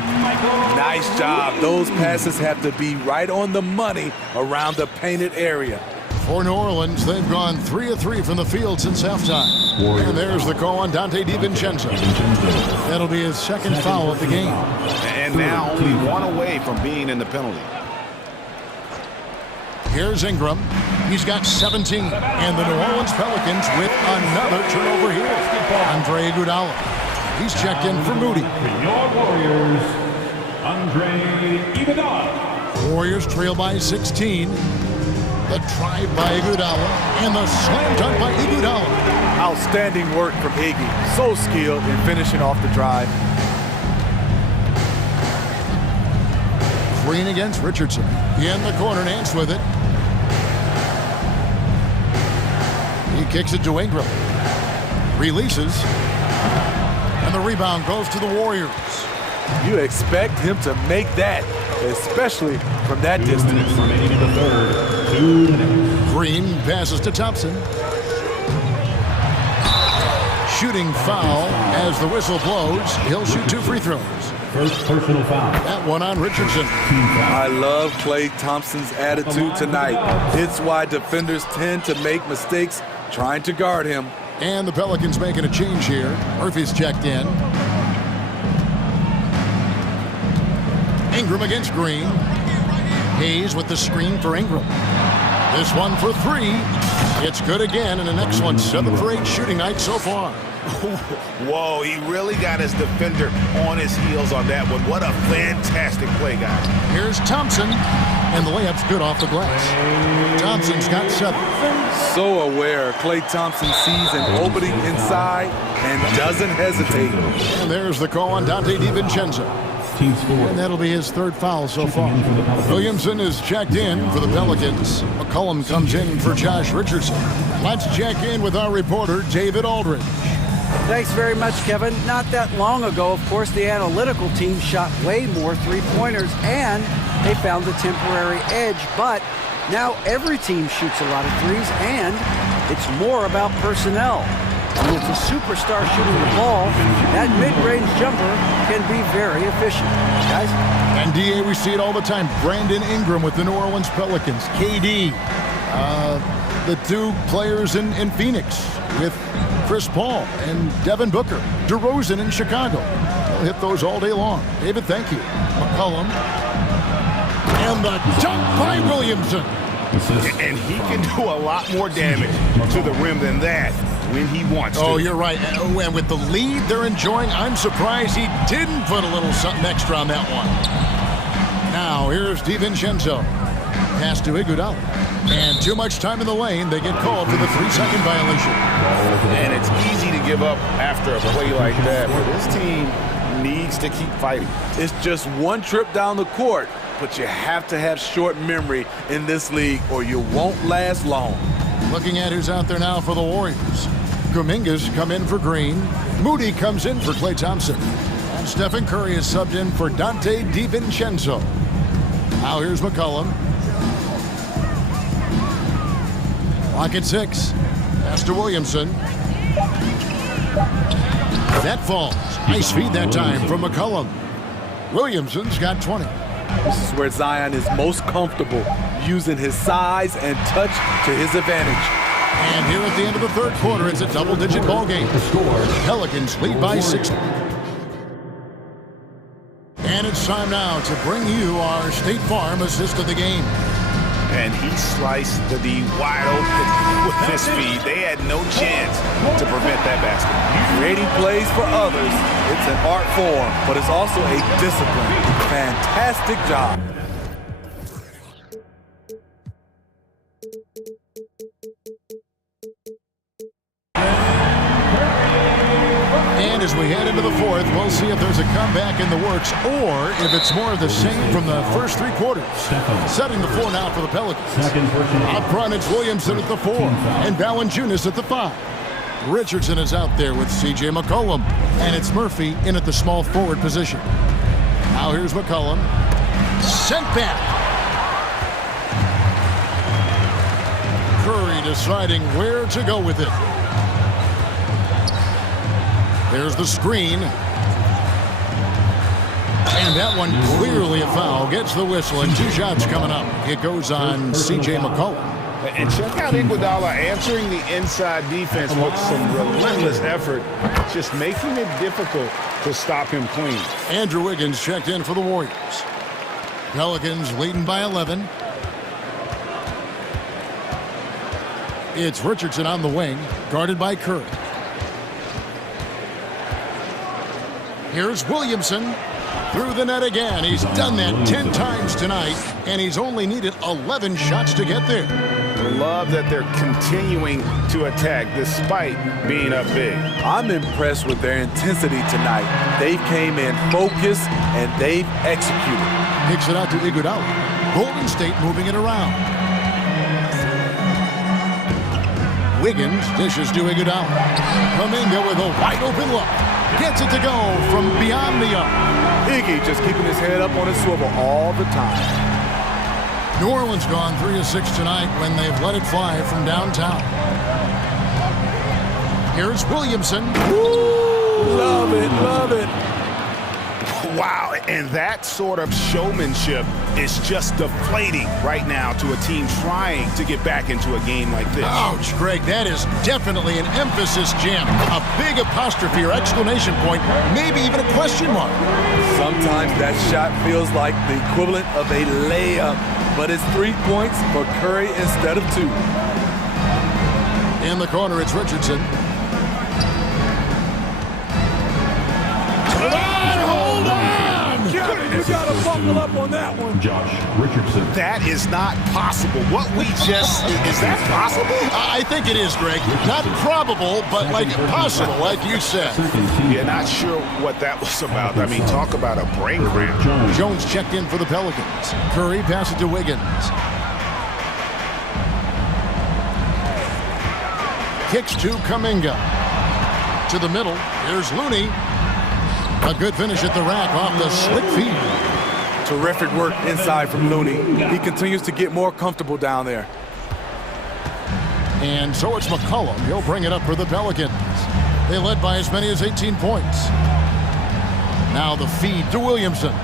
Nice job. Those passes have to be right on the money around the painted area. For New Orleans, they've gone 3 of 3 from the field since halftime. And there's the call on Dante DiVincenzo. That'll be his second foul of the game. And now only 1 away from being in the penalty. Here's Ingram. He's got 17. And the New Orleans Pelicans with another turnover here. Andre Iguodala. He's checked in for Moody. Your Warriors, Andre Iguodala. Warriors trail by 16. The drive by Iguodala. And the slam dunk by Iguodala. Outstanding work from Iggy. So skilled in finishing off the drive. Green against Richardson. In the corner, Nance with it. He kicks it to Ingram. Releases. And the rebound goes to the Warriors. You expect him to make that, especially from that distance. Remaining in the third. 2 minutes. Green passes to Thompson. Shooting foul as the whistle blows. He'll shoot 2 free throws. First personal foul. That one on Richardson. I love Klay Thompson's attitude tonight. It's why defenders tend to make mistakes trying to guard him. And the Pelicans making a change here. Murphy's checked in. Ingram against Green. Hayes with the screen for Ingram. This one for 3. It's good again, and the next one 7 for 8 shooting night so far. Whoa, he really got his defender on his heels on that one. What a fantastic play, guys. Here's Thompson, and the layup's good off the glass. Thompson's got 7. So aware. Klay Thompson sees an opening inside and doesn't hesitate. And there's the call on Dante DiVincenzo. And that'll be his 3rd foul so far. Williamson is checked in for the Pelicans. McCollum comes in for Josh Richardson. Let's check in with our reporter, David Aldridge. Thanks very much, Kevin. Not that long ago, of course, the analytical team shot way more three-pointers, and they found the temporary edge. But now every team shoots a lot of threes, and it's more about personnel. When it's a superstar shooting the ball, that mid-range jumper can be very efficient. Guys? And, D.A., we see it all the time. Brandon Ingram with the New Orleans Pelicans. KD, the 2 players in Phoenix with Chris Paul and Devin Booker. DeRozan in Chicago. They'll hit those all day long. David, thank you. McCollum. And the dunk by Williamson. And he can do a lot more damage to the rim than that when he wants to. Oh, you're right. And with the lead they're enjoying, I'm surprised he didn't put a little something extra on that one. Now, here's DiVincenzo. Pass to Iguodala. And too much time in the lane. They get called for the 3-second violation. And it's easy to give up after a play like that, but this team needs to keep fighting. It's just one trip down the court, but you have to have short memory in this league or you won't last long. Looking at who's out there now for the Warriors. Kuminga's come in for Green. Moody comes in for Klay Thompson. And Stephen Curry is subbed in for Dante DiVincenzo. Now here's McCollum. Lock at 6. Pass to Williamson. That falls. Nice feed that time from McCollum. Williamson's got 20. This is where Zion is most comfortable, using his size and touch to his advantage. And here at the end of the third quarter, it's a double-digit ball game. Pelicans lead by 6. And it's time now to bring you our State Farm assist of the game. And he sliced the D wide open with this feed. They had no chance to prevent that basket. Creating plays for others, it's an art form, but it's also a discipline. Fantastic job. And as we head into the fourth, we'll see if there's a comeback in the works or if it's more of the same from the first 3 quarters. Setting the floor now for the Pelicans. Up front, it's Williamson at the 4 and Valanciunas at the 5. Richardson is out there with C.J. McCollum, and it's Murphy in at the small forward position. Now here's McCollum. Sent back. Curry deciding where to go with it. There's the screen. And that one clearly a foul. Gets the whistle, and 2 shots coming up. It goes on C.J. McCollum. And check out Iguodala answering the inside defense with some relentless effort, just making it difficult to stop him clean. Andrew Wiggins checked in for the Warriors. Pelicans leading by 11. It's Richardson on the wing, guarded by Curry. Here's Williamson through the net again. He's done that 10 times tonight, and he's only needed 11 shots to get there. Love that they're continuing to attack despite being up big. I'm impressed with their intensity tonight. They came in focused and they've executed. Kicks it out to Iguodala. Golden State moving it around. Wiggins dishes to Iguodala. Kuminga with a wide open look. Gets it to go from beyond the arc. Iggy just keeping his head up on his swivel all the time. New Orleans gone 3 of 6 tonight when they've let it fly from downtown. Here's Williamson. Woo! Love it, love it. Wow, and that sort of showmanship is just deflating right now to a team trying to get back into a game like this. Ouch, Greg, that is definitely an emphasis jam. A big apostrophe or exclamation point, maybe even a question mark. Sometimes that shot feels like the equivalent of a layup, but it's 3 points for Curry instead of 2. In the corner, it's Richardson. You gotta buckle up on that one. Josh Richardson. That is not possible. What we just, is that possible? I think it is, Greg. Not probable, but like possible, like you said. Yeah, not sure what that was about. I mean, talk about a brain cramp. Jones checked in for the Pelicans. Curry passes it to Wiggins. Kicks to Kuminga. To the middle. Here's Looney. A good finish at the rack off the slick feed. Terrific work inside from Looney. He continues to get more comfortable down there. And so it's McCollum. He'll bring it up for the Pelicans. They led by as many as 18 points. Now the feed to Williamson.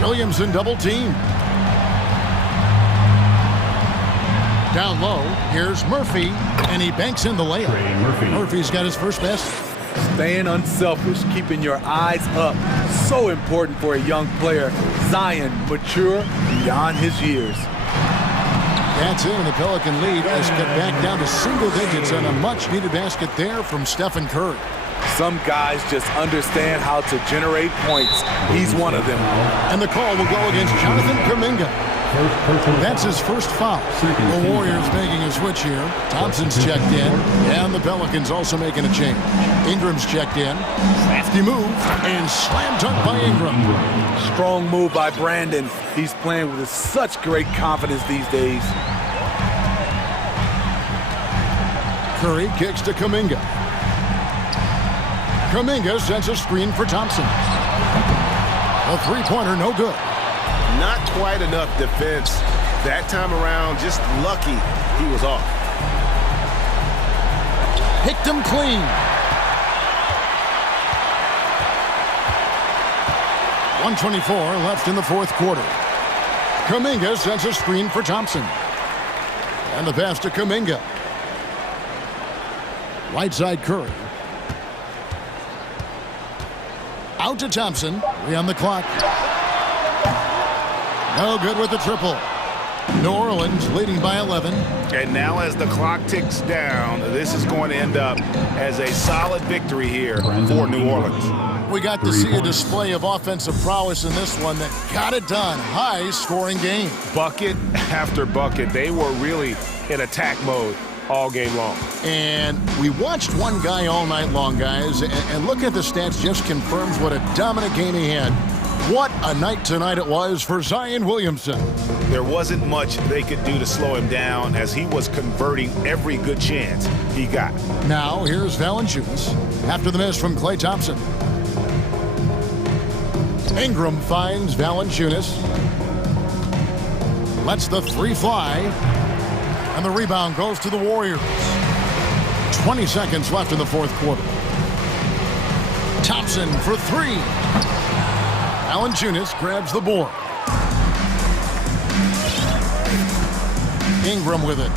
Williamson double team. Down low, here's Murphy, and he banks in the layup. Murphy's got his first basket. Staying unselfish, keeping your eyes up. So important for a young player. Zion, mature beyond his years. That's it, and the Pelican lead has cut back down to single digits on a much-needed basket there from Stephen Curry. Some guys just understand how to generate points. He's one of them. And the call will go against Jonathan Kuminga. That's his first foul. The Warriors making a switch here. Thompson's checked in, and the Pelicans also making a change. Ingram's checked in. Crafty move, and slam dunk by Ingram. Strong move by Brandon. He's playing with such great confidence these days. Curry kicks to Kuminga. Kuminga sends a screen for Thompson. A three-pointer, no good. Not quite enough defense. That time around, just lucky he was off. Picked him clean. .124 left in the fourth quarter. Kuminga sends a screen for Thompson. And the pass to Kuminga. Right side Curry. Out to Thompson. 3 on the clock. No good with the triple. New Orleans leading by 11. And now as the clock ticks down, this is going to end up as a solid victory here for New Orleans. We got to see a display of offensive prowess in this one that got it done. High-scoring game. Bucket after bucket. They were really in attack mode all game long. And we watched one guy all night long, guys, and look at the stats, just confirms what a dominant game he had. What a night tonight it was for Zion Williamson. There wasn't much they could do to slow him down as he was converting every good chance he got. Now here's Valanciunas after the miss from Klay Thompson. Ingram finds Valanciunas. Lets the three fly. And the rebound goes to the Warriors. 20 seconds left in the fourth quarter. Thompson for three. Valanciunas grabs the board. Ingram with it.